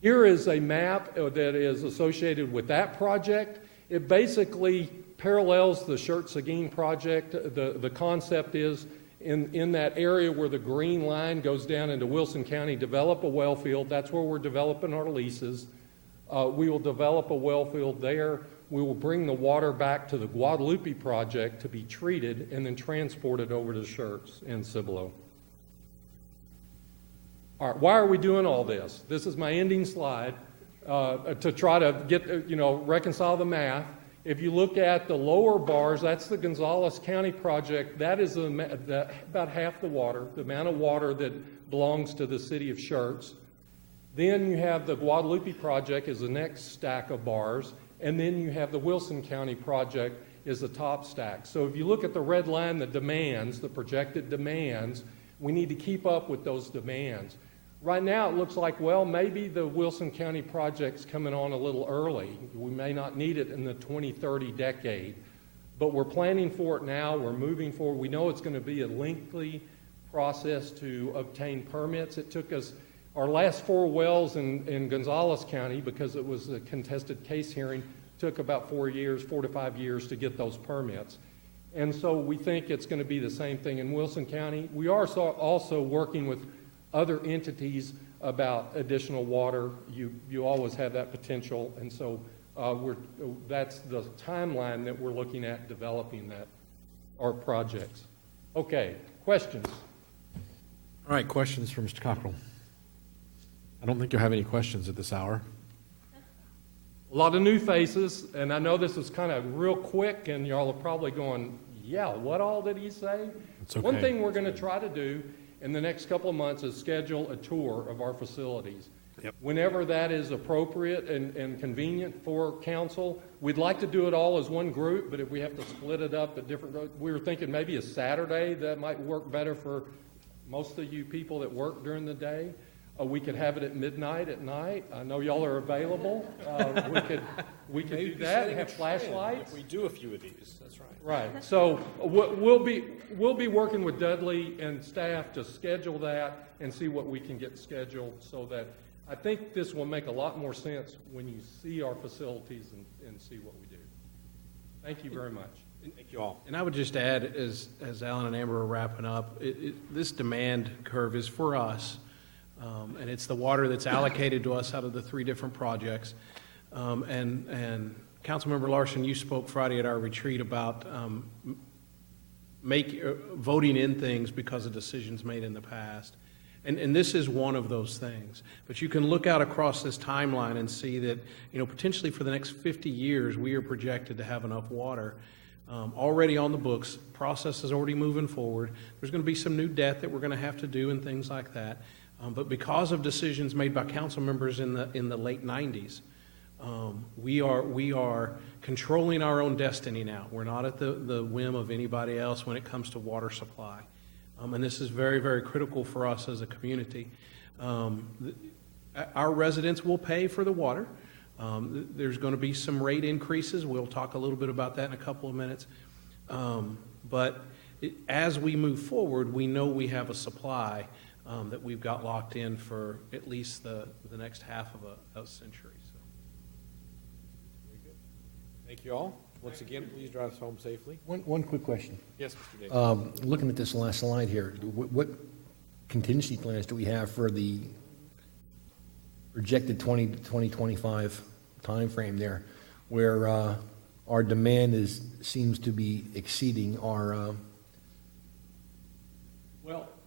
Here is a map that is associated with that project. It basically parallels the Schertz project. The concept is in that area where the green line goes down into Wilson County, develop a well field. That's where we're developing our leases. We will develop a well field there. We will bring the water back to the Guadalupe project to be treated and then transported over to Schertz in Cibolo. All right, why are we doing all this? This is my ending slide to try to get, reconcile the math. If you look at the lower bars, that's the Gonzales County project. That is about half the water, the amount of water that belongs to the city of Schertz. Then you have the Guadalupe project is the next stack of bars, and then you have the Wilson County project is the top stack. So if you look at the red line, the demands, the projected demands, we need to keep up with those demands. Right now it looks like, well, maybe the Wilson County project's coming on a little early. We may not need it in the 2030 decade, but we're planning for it now. We're moving forward. We know it's going to be a lengthy process to obtain permits. It took us our last 4 wells in Gonzales County, because it was a contested case hearing, took about 4 to 5 years to get those permits. And so we think it's going to be the same thing in Wilson County. We are also working with other entities about additional water. You always have that potential, and so that's the timeline that we're looking at developing our projects. Okay, questions? All right, questions for Mr. Cockrell. I don't think you'll have any questions at this hour. A lot of new faces, and I know this is kind of real quick, and y'all are probably going, yeah, what all did he say? It's okay. One thing we're going to try to do in the next couple of months is schedule a tour of our facilities. Yep. Whenever that is appropriate and convenient for council. We'd like to do it all as one group, but if we have to split it up at different, we were thinking maybe a Saturday. That might work better for most of you people that work during the day. We could have it at midnight at night. I know y'all are available. We could do that, have flashlights. If we do a few of these, that's right. Right. So we'll be working with Dudley and staff to schedule that and see what we can get scheduled, so that I think this will make a lot more sense when you see our facilities and see what we do. Thank you very much. Thank you all. And I would just add, as Alan and Amber are wrapping up, this demand curve is for us, and it's the water that's allocated to us out of the 3 different projects. And Councilmember Larson, you spoke Friday at our retreat about voting in things because of decisions made in the past. And this is one of those things. But you can look out across this timeline and see that, potentially for the next 50 years, we are projected to have enough water already on the books. Process is already moving forward. There's going to be some new debt that we're going to have to do and things like that. But because of decisions made by council members in the late 90s, we are controlling our own destiny now. We're not at the whim of anybody else when it comes to water supply. And this is very, very critical for us as a community. Our residents will pay for the water. There's going to be some rate increases. We'll talk a little bit about that in a couple of minutes. But as we move forward, we know we have a supply that we've got locked in for at least the next half of a century. So. Very good. Thank you all. Once again, please drive us home safely. One quick question. Yes, Mr. Davis. Looking at this last slide here, what contingency plans do we have for the projected 2025 timeframe there, where our demand seems to be exceeding our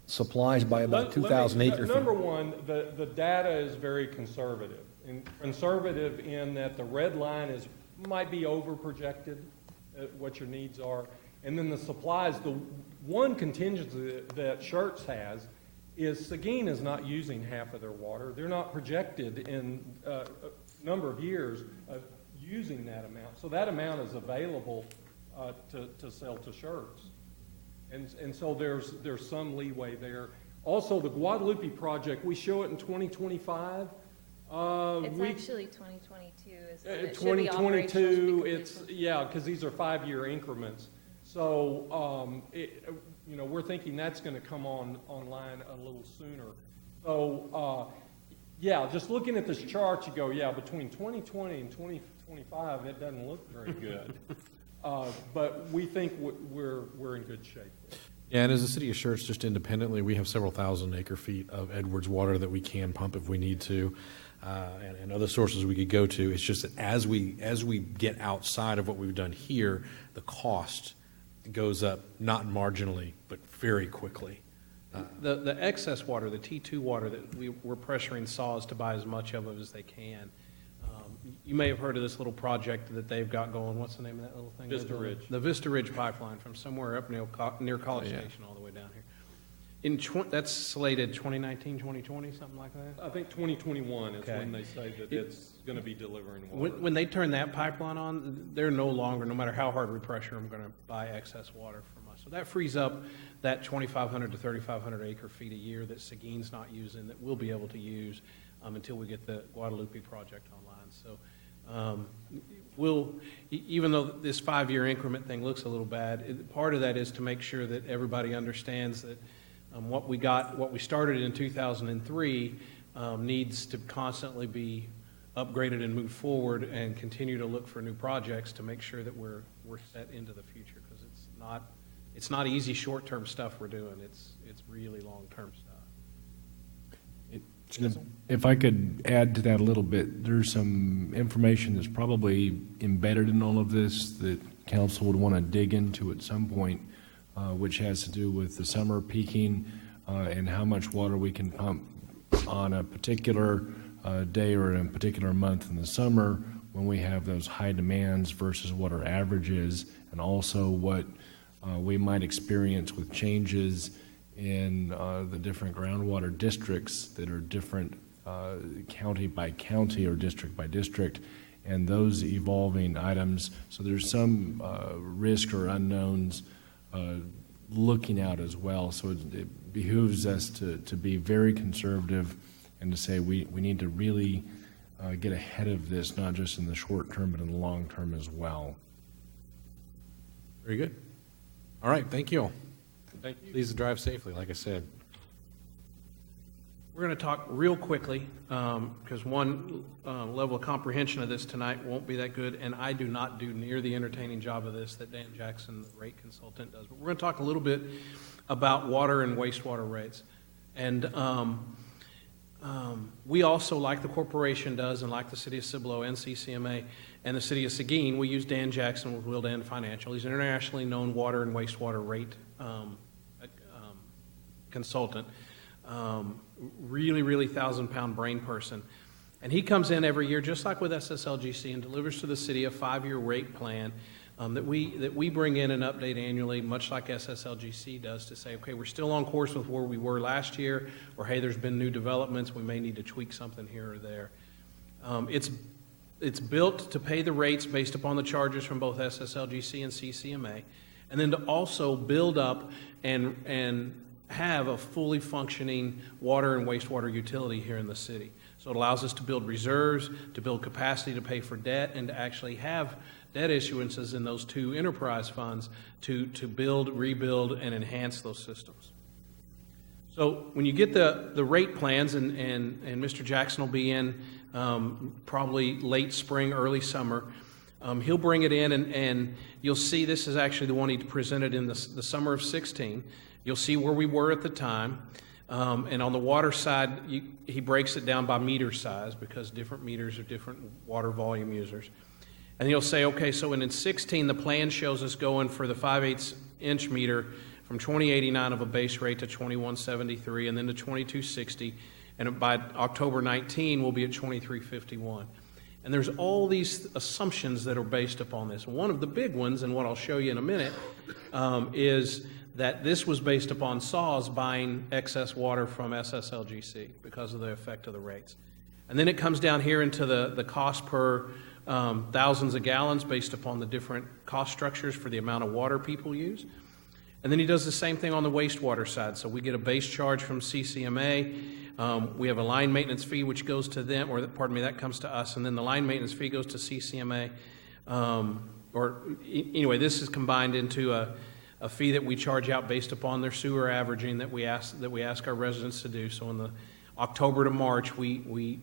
supplies by about 2,000 acre feet? Number one, the data is very conservative. And conservative in that the red line might be over-projected, what your needs are. And then the supplies, the one contingency that Schertz has is Seguin is not using half of their water. They're not projected in a number of years of using that amount. So that amount is available to sell to Schertz. And so there's some leeway there. Also, the Guadalupe project, we show it in 2025. It's actually 2022. It 2022, because these are 5-year increments. So, we're thinking that's going to come online a little sooner. So, just looking at this chart, you go, between 2020 and 2025, it doesn't look very good. But we think we're in good shape. Yeah, and as the city of Schertz, just independently, we have several thousand acre feet of Edwards water that we can pump if we need to, and other sources we could go to. It's just that as we get outside of what we've done here, the cost goes up not marginally, but very quickly. The excess water, the T2 water that we're pressuring saws to buy as much of it as they can. You may have heard of this little project that they've got going. What's the name of that little thing? Vista Ridge. The Vista Ridge pipeline from somewhere up near College Station all the way down here. That's slated 2019, 2020, something like that? I think 2021 is when they say that it's going to be delivering water. When they turn that pipeline on, they're no longer, no matter how hard we pressure them, going to buy excess water from us. So that frees up that 2,500 to 3,500 acre feet a year that Seguin's not using that we'll be able to use until we get the Guadalupe project online. So even though this 5-year increment thing looks a little bad, part of that is to make sure that everybody understands that what we started in 2003 needs to constantly be upgraded and moved forward and continue to look for new projects to make sure that we're set into the future, because it's not easy short-term stuff we're doing. It's really long-term stuff. If I could add to that a little bit, there's some information that's probably embedded in all of this that council would want to dig into at some point, which has to do with the summer peaking and how much water we can pump on a particular day or in a particular month in the summer when we have those high demands versus what our average is, and also what we might experience with changes in the different groundwater districts that are different county by county or district by district, and those evolving items. So there's some risk or unknowns looking out as well. So it behooves us to be very conservative and to say we need to really get ahead of this, not just in the short term, but in the long term as well. Very good. All right, thank you all. Thank you. Please drive safely, like I said. We're going to talk real quickly because one level of comprehension of this tonight won't be that good, and I do not do near the entertaining job of this that Dan Jackson, the rate consultant, does. But we're going to talk a little bit about water and wastewater rates. And we also, like the corporation does and like the city of Cibolo and CCMA and the city of Seguin, we use Dan Jackson with Willdan Financial. He's an internationally known water and wastewater rate consultant. Really 1,000-pound brain person. And he comes in every year, just like with SSLGC, and delivers to the city a 5-year rate plan that we bring in and update annually, much like SSLGC does, to say, okay, we're still on course with where we were last year, or hey, there's been new developments, we may need to tweak something here or there. It's built to pay the rates based upon the charges from both SSLGC and CCMA, and then to also build up and have a fully functioning water and wastewater utility here in the city. So it allows us to build reserves, to build capacity to pay for debt, and to actually have debt issuances in those two enterprise funds to build, rebuild, and enhance those systems. So when you get the rate plans, and Mr. Jackson will be in probably late spring, early summer, he'll bring it in, and you'll see this is actually the one he presented in the summer of 16. You'll see where we were at the time. And on the water side, he breaks it down by meter size because different meters are different water volume users. And you'll say, okay, so in 16, the plan shows us going for the 5/8 inch meter from 2089 of a base rate to 2173 and then to 2260. And by October 19, we'll be at 2351. And there's all these assumptions that are based upon this. One of the big ones, and what I'll show you in a minute, is that this was based upon SAWS buying excess water from SSLGC because of the effect of the rates. And then it comes down here into the cost per thousands of gallons based upon the different cost structures for the amount of water people use. And then he does the same thing on the wastewater side. So we get a base charge from CCMA. We have a line maintenance fee which goes to them, or pardon me, that comes to us, and then the line maintenance fee goes to CCMA. Anyway, this is combined into a fee that we charge out based upon their sewer averaging that we ask our residents to do. So in the October to March, we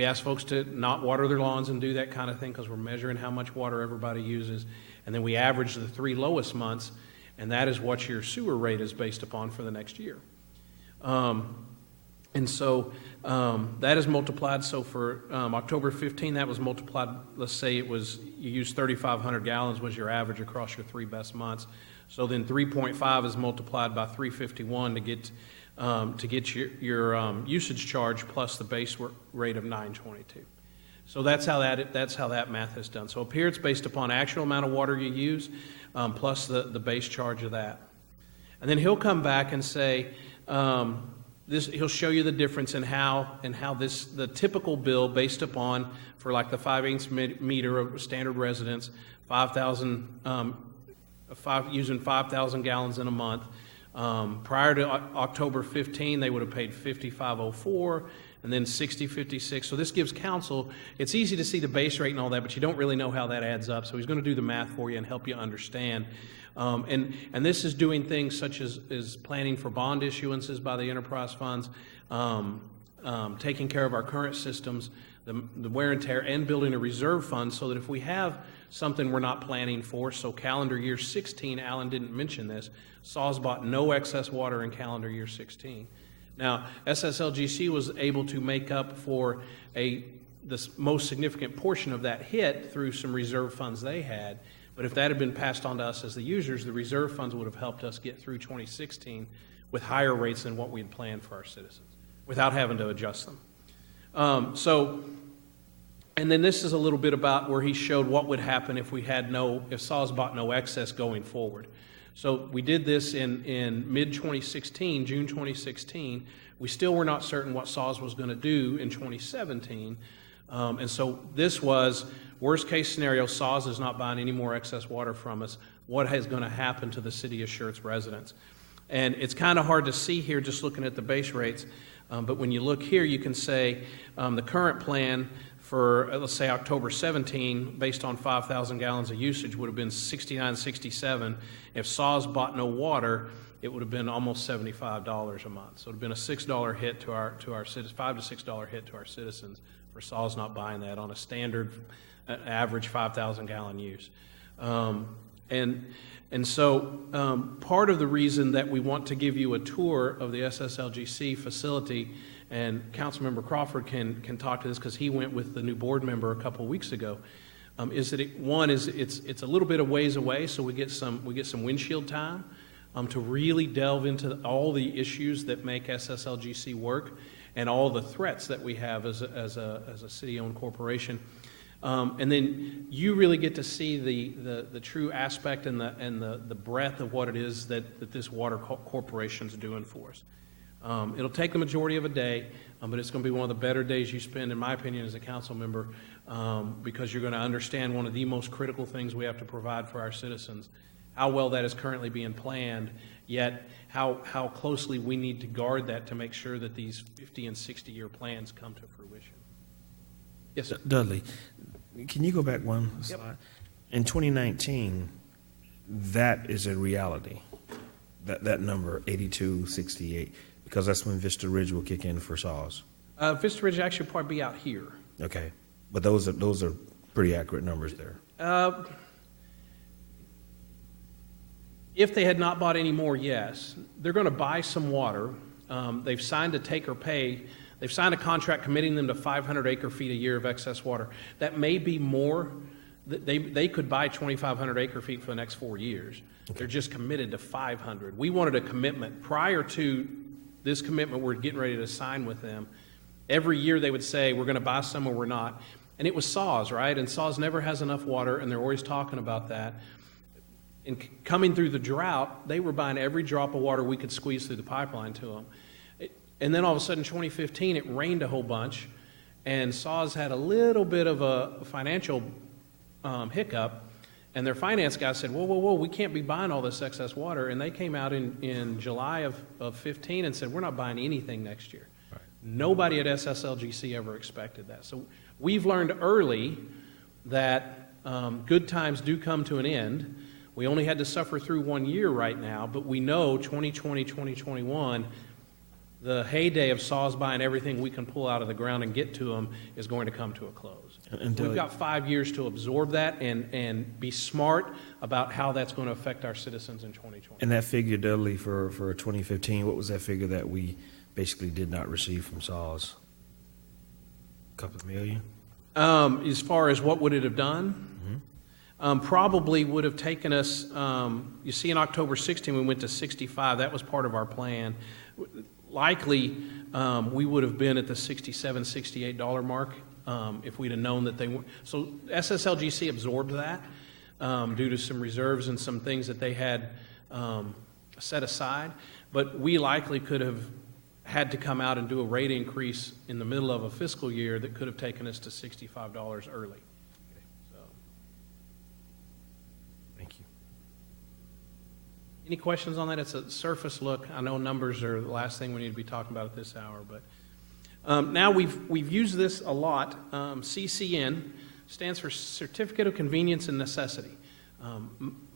ask folks to not water their lawns and do that kind of thing because we're measuring how much water everybody uses, and then we average the 3 lowest months, and that is what your sewer rate is based upon for the next year. And so that is multiplied. So for October 15, that was multiplied. Let's say you used 3,500 gallons was your average across your 3 best months. So then 3.5 is multiplied by 351 to get your usage charge plus the base rate of 922. So that's how that math is done. So up here it's based upon actual amount of water you use plus the base charge of that. And then he'll come back and say. He'll show you the difference in how the typical bill based upon for like the 5/8 meter of standard residence, using 5,000 gallons in a month. Prior to October 15, they would have paid 5504 and then 6056. So this gives council, it's easy to see the base rate and all that, but you don't really know how that adds up. So he's going to do the math for you and help you understand. And this is doing things such as planning for bond issuances by the enterprise funds, taking care of our current systems, the wear and tear, and building a reserve fund so that if we have something we're not planning for, so calendar year 16, Alan didn't mention this, SAWS bought no excess water in calendar year 16. Now, SSLGC was able to make up for the most significant portion of that hit through some reserve funds they had. But if that had been passed on to us as the users, the reserve funds would have helped us get through 2016 with higher rates than what we had planned for our citizens without having to adjust them. And then this is a little bit about where he showed what would happen if if SAWS bought no excess going forward. So we did this in mid-2016, June 2016. We still were not certain what SAWS was going to do in 2017. And so this was worst case scenario, SAWS is not buying any more excess water from us. What is going to happen to the city of Schertz residents? And it's kind of hard to see here just looking at the base rates. But when you look here, you can say the current plan for, let's say, October 17, based on 5,000 gallons of usage, would have been $69.67. If SAWS bought no water, it would have been almost $75 a month. So it would have been a $6 hit to our citizens, $5 to $6 hit to our citizens for SAWS not buying that on a standard average 5,000 gallon use. And so part of the reason that we want to give you a tour of the SSLGC facility, and Councilmember Crawford can talk to this because he went with the new board member a couple weeks ago, is that it's a little bit of ways away, so we get some windshield time to really delve into all the issues that make SSLGC work and all the threats that we have as a city-owned corporation. And then you really get to see the true aspect and the breadth of what it is that this water corporation is doing for us. It'll take the majority of a day, but it's going to be one of the better days you spend, in my opinion, as a council member, because you're going to understand one of the most critical things we have to provide for our citizens, how well that is currently being planned, yet how closely we need to guard that to make sure that these 50 and 60-year plans come to fruition. Yes, sir. Dudley, Can you go back one slide? In 2019, that is a reality, that number, 8268, because that's when Vista Ridge will kick in for SAWS. Vista Ridge actually probably be out here. Okay, but those are pretty accurate numbers there. If they had not bought any more, yes. They're going to buy some water. They've signed a take or pay. They've signed a contract committing them to 500 acre-feet a year of excess water. That may be more. They could buy 2,500 acre-feet for the next 4 years. Okay. They're just committed to 500. We wanted a commitment. Prior to this commitment we're getting ready to sign with them, every year they would say, we're going to buy some or we're not. And it was SAWS, right? And SAWS never has enough water, and they're always talking about that. And coming through the drought, they were buying every drop of water we could squeeze through the pipeline to them. And then all of a sudden, 2015, it rained a whole bunch, and SAWS had a little bit of a financial hiccup, and their finance guy said, whoa, we can't be buying all this excess water. And they came out in July of 15 and said, we're not buying anything next year. Right. Nobody at SSLGC ever expected that. So we've learned early that good times do come to an end. We only had to suffer through 1 year right now, but we know 2020, 2021, the heyday of SAWS buying everything we can pull out of the ground and get to them is going to come to a close. We've got 5 years to absorb that and be smart about how that's going to affect our citizens in 2020. And that figure, Dudley, for 2015, what was that figure that we basically did not receive from SAWS? A couple of million? As far as what would it have done? Probably would have taken us, you see in October 16 we went to 65, that was part of our plan. Likely we would have been at the $67, $68 mark if we'd have known that they were. So SSLGC absorbed that due to some reserves and some things that they had set aside, but we likely could have had to come out and do a rate increase in the middle of a fiscal year that could have taken us to $65 early. Any questions on that? It's a surface look. I know numbers are the last thing we need to be talking about at this hour, but now we've used this a lot. CCN stands for Certificate of Convenience and Necessity.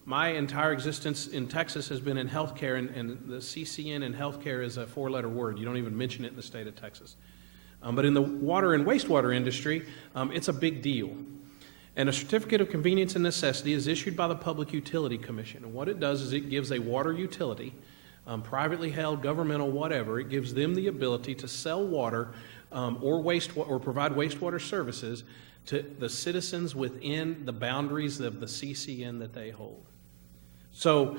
My entire existence in Texas has been in healthcare, and the CCN in healthcare is a four-letter word. You don't even mention it in the state of Texas. But in the water and wastewater industry, it's a big deal. And a Certificate of Convenience and Necessity is issued by the Public Utility Commission. And what it does is it gives a water utility, privately held, governmental, whatever, it gives them the ability to sell water or provide wastewater services to the citizens within the boundaries of the CCN that they hold. So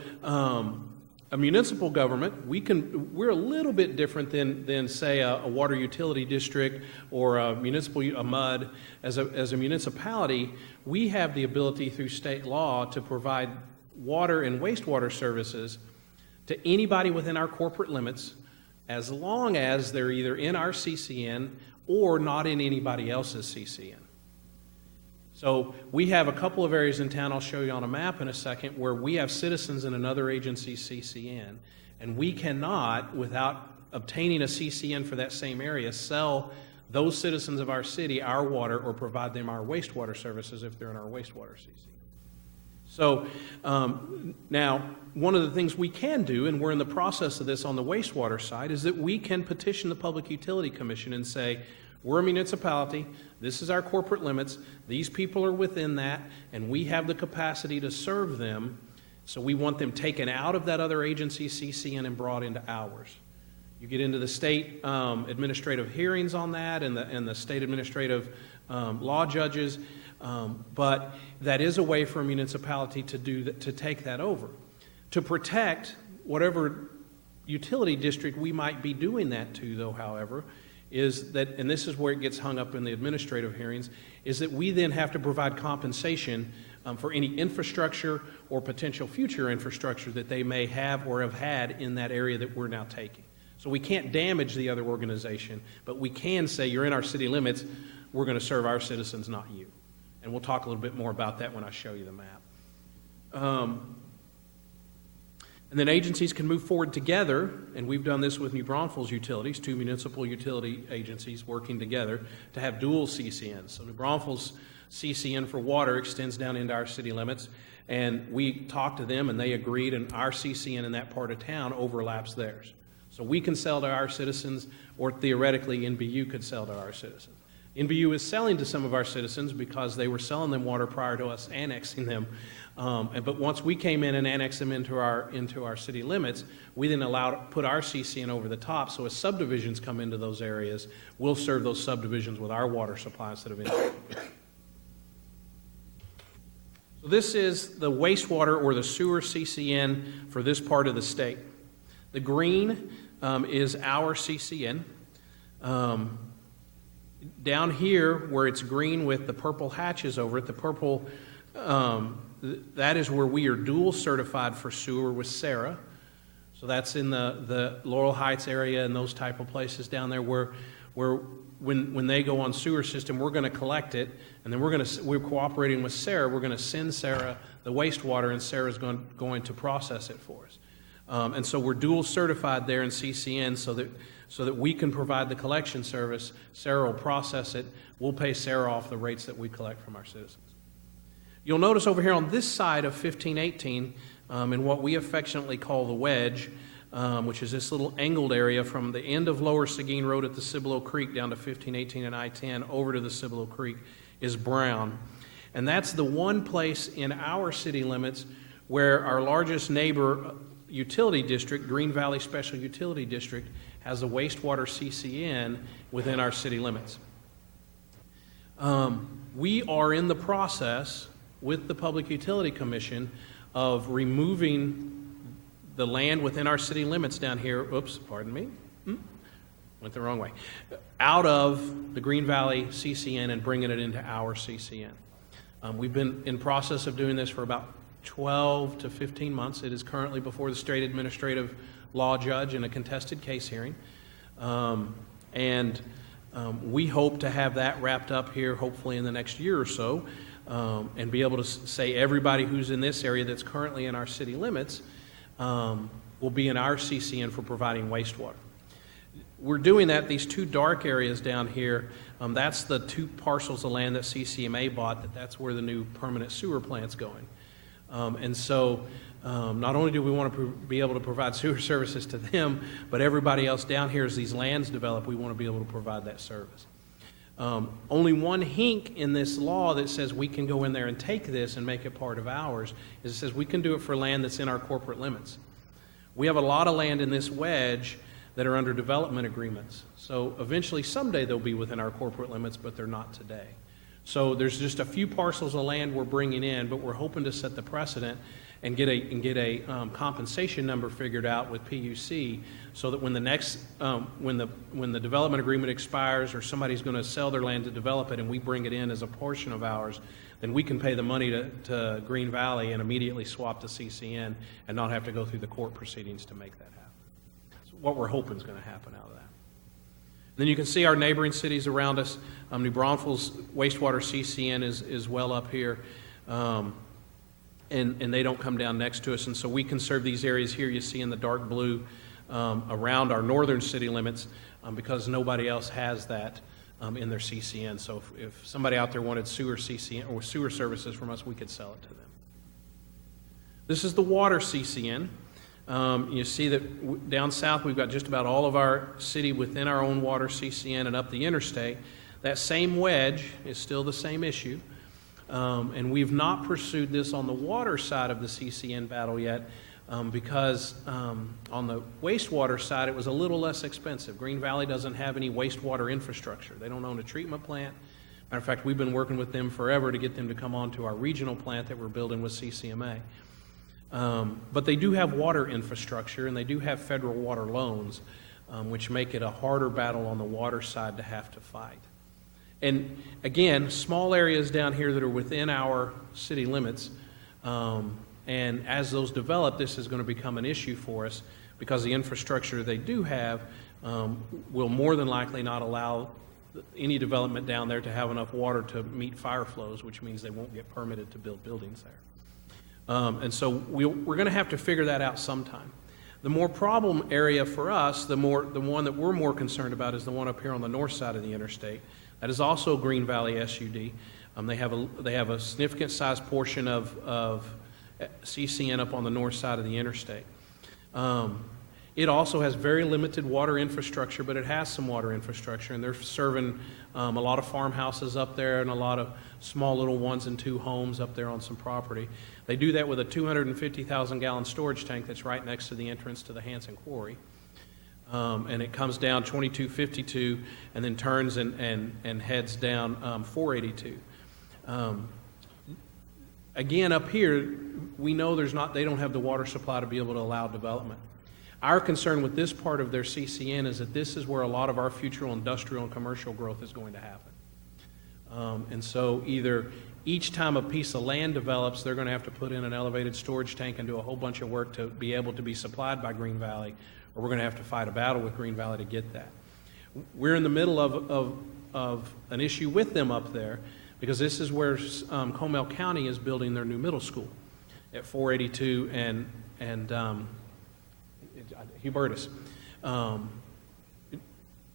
a municipal government, we're a little bit different than say a water utility district or a MUD. As a municipality, we have the ability through state law to provide water and wastewater services to anybody within our corporate limits, as long as they're either in our CCN or not in anybody else's CCN. So we have a couple of areas in town, I'll show you on a map in a second, where we have citizens in another agency's CCN, and we cannot, without obtaining a CCN for that same area, sell those citizens of our city our water or provide them our wastewater services if they're in our wastewater CCN. So now, one of the things we can do, and we're in the process of this on the wastewater side, is that we can petition the Public Utility Commission and say, we're a municipality, this is our corporate limits, these people are within that, and we have the capacity to serve them, so we want them taken out of that other agency's CCN and brought into ours. You get into the state administrative hearings on that and the state administrative law judges, but that is a way for a municipality to take that over. To protect whatever utility district we might be doing that to, though, however, is that, and this is where it gets hung up in the administrative hearings, is that we then have to provide compensation for any infrastructure or potential future infrastructure that they may have or have had in that area that we're now taking. So we can't damage the other organization, but we can say, you're in our city limits, we're going to serve our citizens, not you. And we'll talk a little bit more about that when I show you the map. And then agencies can move forward together, and we've done this with New Braunfels Utilities, two municipal utility agencies working together to have dual CCNs. So New Braunfels CCN for water extends down into our city limits, and we talked to them and they agreed, and our CCN in that part of town overlaps theirs. So we can sell to our citizens, or theoretically NBU could sell to our citizens. NBU is selling to some of our citizens because they were selling them water prior to us annexing them. But once we came in and annexed them into our city limits, we then put our CCN over the top. So as subdivisions come into those areas, we'll serve those subdivisions with our water supply instead of NBU. So this is the wastewater or the sewer CCN for this part of the state. The green is our CCN. Down here, where it's green with the purple hatches over it, the purple, that is where we are dual certified for sewer with Sarah. So that's in the Laurel Heights area and those type of places down there where when they go on sewer system, we're going to collect it, and then we're cooperating with Sarah. We're going to send Sarah the wastewater, and Sarah's going to process it for us. And so we're dual certified there in CCN so that we can provide the collection service. Sarah will process it. We'll pay Sarah off the rates that we collect from our citizens. You'll notice over here on this side of 1518, in what we affectionately call the wedge, which is this little angled area from the end of Lower Seguin Road at the Cibolo Creek down to 1518 and I-10 over to the Cibolo Creek, is brown. And that's the one place in our city limits where our largest neighbor utility district, Green Valley Special Utility District, has a wastewater CCN within our city limits. We are in the process with the Public Utility Commission of removing the land within our city limits down here, oops, pardon me, went the wrong way, out of the Green Valley CCN and bringing it into our CCN. We've been in process of doing this for about 12 to 15 months. It is currently before the state administrative law judge in a contested case hearing. We hope to have that wrapped up here hopefully in the next year or so, and be able to say everybody who's in this area that's currently in our city limits will be in our CCN for providing wastewater. We're doing that, these two dark areas down here, that's the two parcels of land that CCMA bought, that's where the new permanent sewer plant's going. Not only do we want to be able to provide sewer services to them, but everybody else down here, as these lands develop, we want to be able to provide that service. Only one hink in this law that says we can go in there and take this and make it part of ours is it says we can do it for land that's in our corporate limits. We have a lot of land in this wedge that are under development agreements. So eventually, someday they'll be within our corporate limits, but they're not today. So there's just a few parcels of land we're bringing in, but we're hoping to set the precedent and get a compensation number figured out with PUC, so that when the next when the development agreement expires, or somebody's going to sell their land to develop it, and we bring it in as a portion of ours, then we can pay the money to Green Valley and immediately swap to CCN and not have to go through the court proceedings to make that happen. That's what we're hoping is going to happen out of that. Then you can see our neighboring cities around us. New Braunfels wastewater CCN is well up here. And they don't come down next to us, and so we can serve these areas here you see in the dark blue around our northern city limits because nobody else has that in their CCN. So if somebody out there wanted sewer CCN or sewer services from us, we could sell it to them. This is the water CCN. You see that down south we've got just about all of our city within our own water CCN, and up the interstate. That same wedge is still the same issue. And we've not pursued this on the water side of the CCN battle yet because on the wastewater side it was a little less expensive. Green Valley doesn't have any wastewater infrastructure. They don't own a treatment plant. Matter of fact, we've been working with them forever to get them to come on to our regional plant that we're building with CCMA. But they do have water infrastructure, and they do have federal water loans, which make it a harder battle on the water side to have to fight. And again, small areas down here that are within our city limits, and as those develop, this is going to become an issue for us because the infrastructure they do have will more than likely not allow any development down there to have enough water to meet fire flows, which means they won't get permitted to build buildings there. And so we're going to have to figure that out sometime. The more problem area for us, the one that we're more concerned about is the one up here on the north side of the interstate. That is also Green Valley SUD. They have a significant sized portion of CCN up on the north side of the interstate. It also has very limited water infrastructure, but it has some water infrastructure, and they're serving a lot of farmhouses up there and a lot of small little 1 and 2 homes up there on some property. They do that with a 250,000-gallon storage tank that's right next to the entrance to the Hanson Quarry. And it comes down 2252 and then turns and heads down 482. Again, up here, we know they don't have the water supply to be able to allow development. Our concern with this part of their CCN is that this is where a lot of our future industrial and commercial growth is going to happen. And so either each time a piece of land develops, they're going to have to put in an elevated storage tank and do a whole bunch of work to be able to be supplied by Green Valley, or we're going to have to fight a battle with Green Valley to get that. We're in the middle of an issue with them up there, because this is where Comal County is building their new middle school at 482 and Hubertus.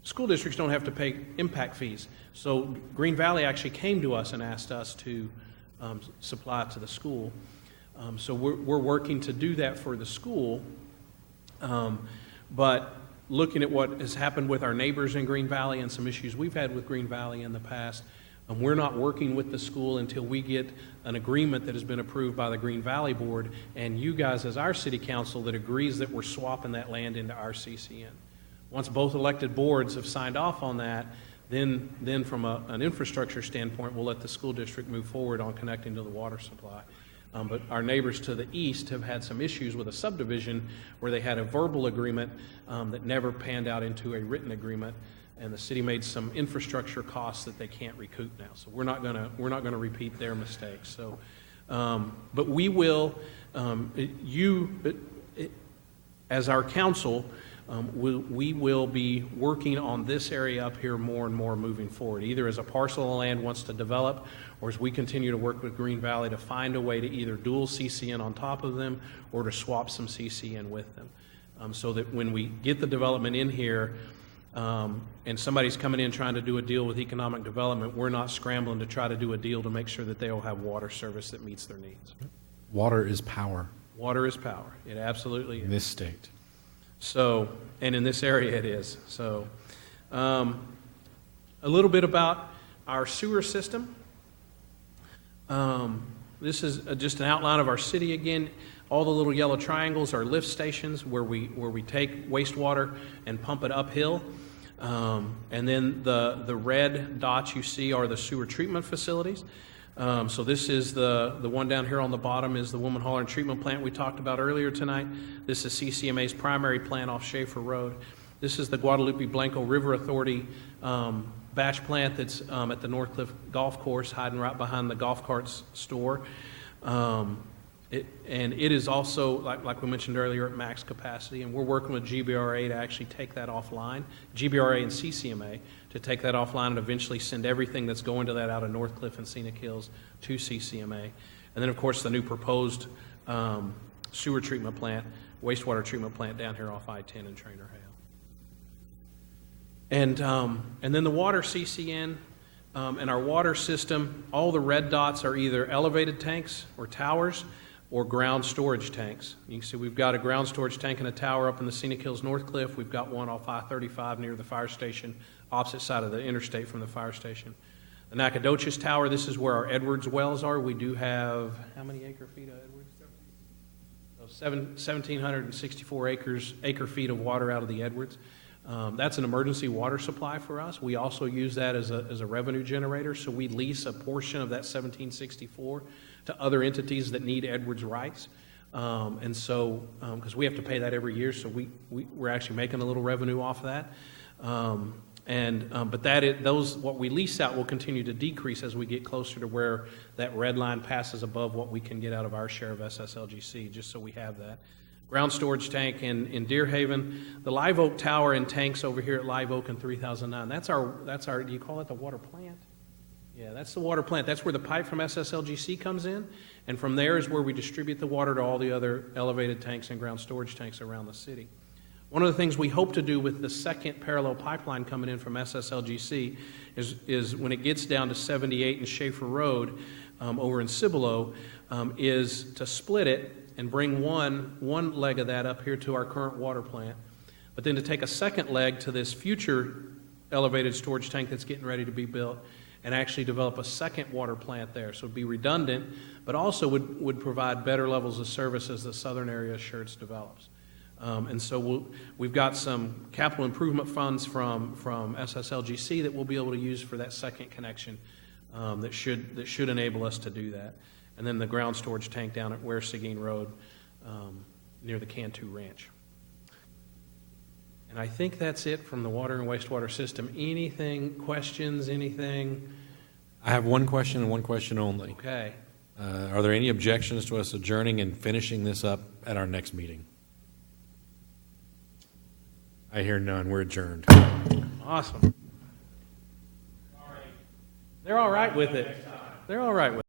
School districts don't have to pay impact fees. So Green Valley actually came to us and asked us to supply to the school. So we're working to do that for the school. But looking at what has happened with our neighbors in Green Valley and some issues we've had with Green Valley in the past, we're not working with the school until we get an agreement that has been approved by the Green Valley Board and you guys as our city council that agrees that we're swapping that land into our CCN. Once both elected boards have signed off on that, then from an infrastructure standpoint, we'll let the school district move forward on connecting to the water supply. But our neighbors to the east have had some issues with a subdivision where they had a verbal agreement that never panned out into a written agreement, and the city made some infrastructure costs that they can't recoup now. So we're not gonna repeat their mistakes. So, but we will, as our council, we will be working on this area up here more and more moving forward, either as a parcel of land wants to develop, or as we continue to work with Green Valley to find a way to either dual CCN on top of them or to swap some CCN with them, so that when we get the development in here, and somebody's coming in trying to do a deal with economic development, we're not scrambling to try to do a deal to make sure that they'll have water service that meets their needs. Water is power. Water is power. It absolutely is. In this state. So, and in this area it is. So, a little bit about our sewer system. This is just an outline of our city again. All the little yellow triangles are lift stations where we take wastewater and pump it uphill. And then the red dots you see are the sewer treatment facilities. So this is the one down here on the bottom is the Woman Holler Treatment Plant we talked about earlier tonight. This is CCMA's primary plant off Schaefer Road. This is the Guadalupe Blanco River Authority batch plant that's at the Northcliff Golf Course, hiding right behind the golf carts store. It is also, like we mentioned earlier, at max capacity, and we're working with GBRA to actually take that offline, GBRA and CCMA, to take that offline and eventually send everything that's going to that out of Northcliff and Scenic Hills to CCMA. And then, of course, the new proposed sewer treatment plant, wastewater treatment plant down here off I-10 in Trainer Hale. And then the water CCN and our water system, all the red dots are either elevated tanks or towers or ground storage tanks. You can see we've got a ground storage tank and a tower up in the Scenic Hills Northcliff. We've got one off I-35 near the fire station, opposite side of the interstate from the fire station. The Nacogdoches Tower, this is where our Edwards wells are. We do have, how many acre feet of Edwards? 1,764 acre feet of water out of the Edwards. That's an emergency water supply for us. We also use that as a revenue generator, so we lease a portion of that 1,764 to other entities that need Edwards rights. And so, because we have to pay that every year, so we're actually making a little revenue off of that. But what we lease out will continue to decrease as we get closer to where that red line passes above what we can get out of our share of SSLGC, just so we have that. Ground storage tank in Deer Haven. The Live Oak Tower and tanks over here at Live Oak in 3009. That's our, do you call it the water plant? Yeah, that's the water plant. That's where the pipe from SSLGC comes in, and from there is where we distribute the water to all the other elevated tanks and ground storage tanks around the city. One of the things we hope to do with the second parallel pipeline coming in from SSLGC is when it gets down to 78 and Schaefer Road over in Cibolo, is to split it and bring one leg of that up here to our current water plant, but then to take a second leg to this future elevated storage tank that's getting ready to be built and actually develop a second water plant there. So it'd be redundant, but also would provide better levels of service as the southern area of Schertz develops. And so we've got some capital improvement funds from SSLGC that we'll be able to use for that second connection that should enable us to do that. And then the ground storage tank down at Ware Seguin Road near the Cantu Ranch. And I think that's it from the water and wastewater system. Anything, questions, anything? I have one question and one question only. Okay. Are there any objections to us adjourning and finishing this up at our next meeting? I hear none. We're adjourned. Awesome. They're all right with it. They're all right with it.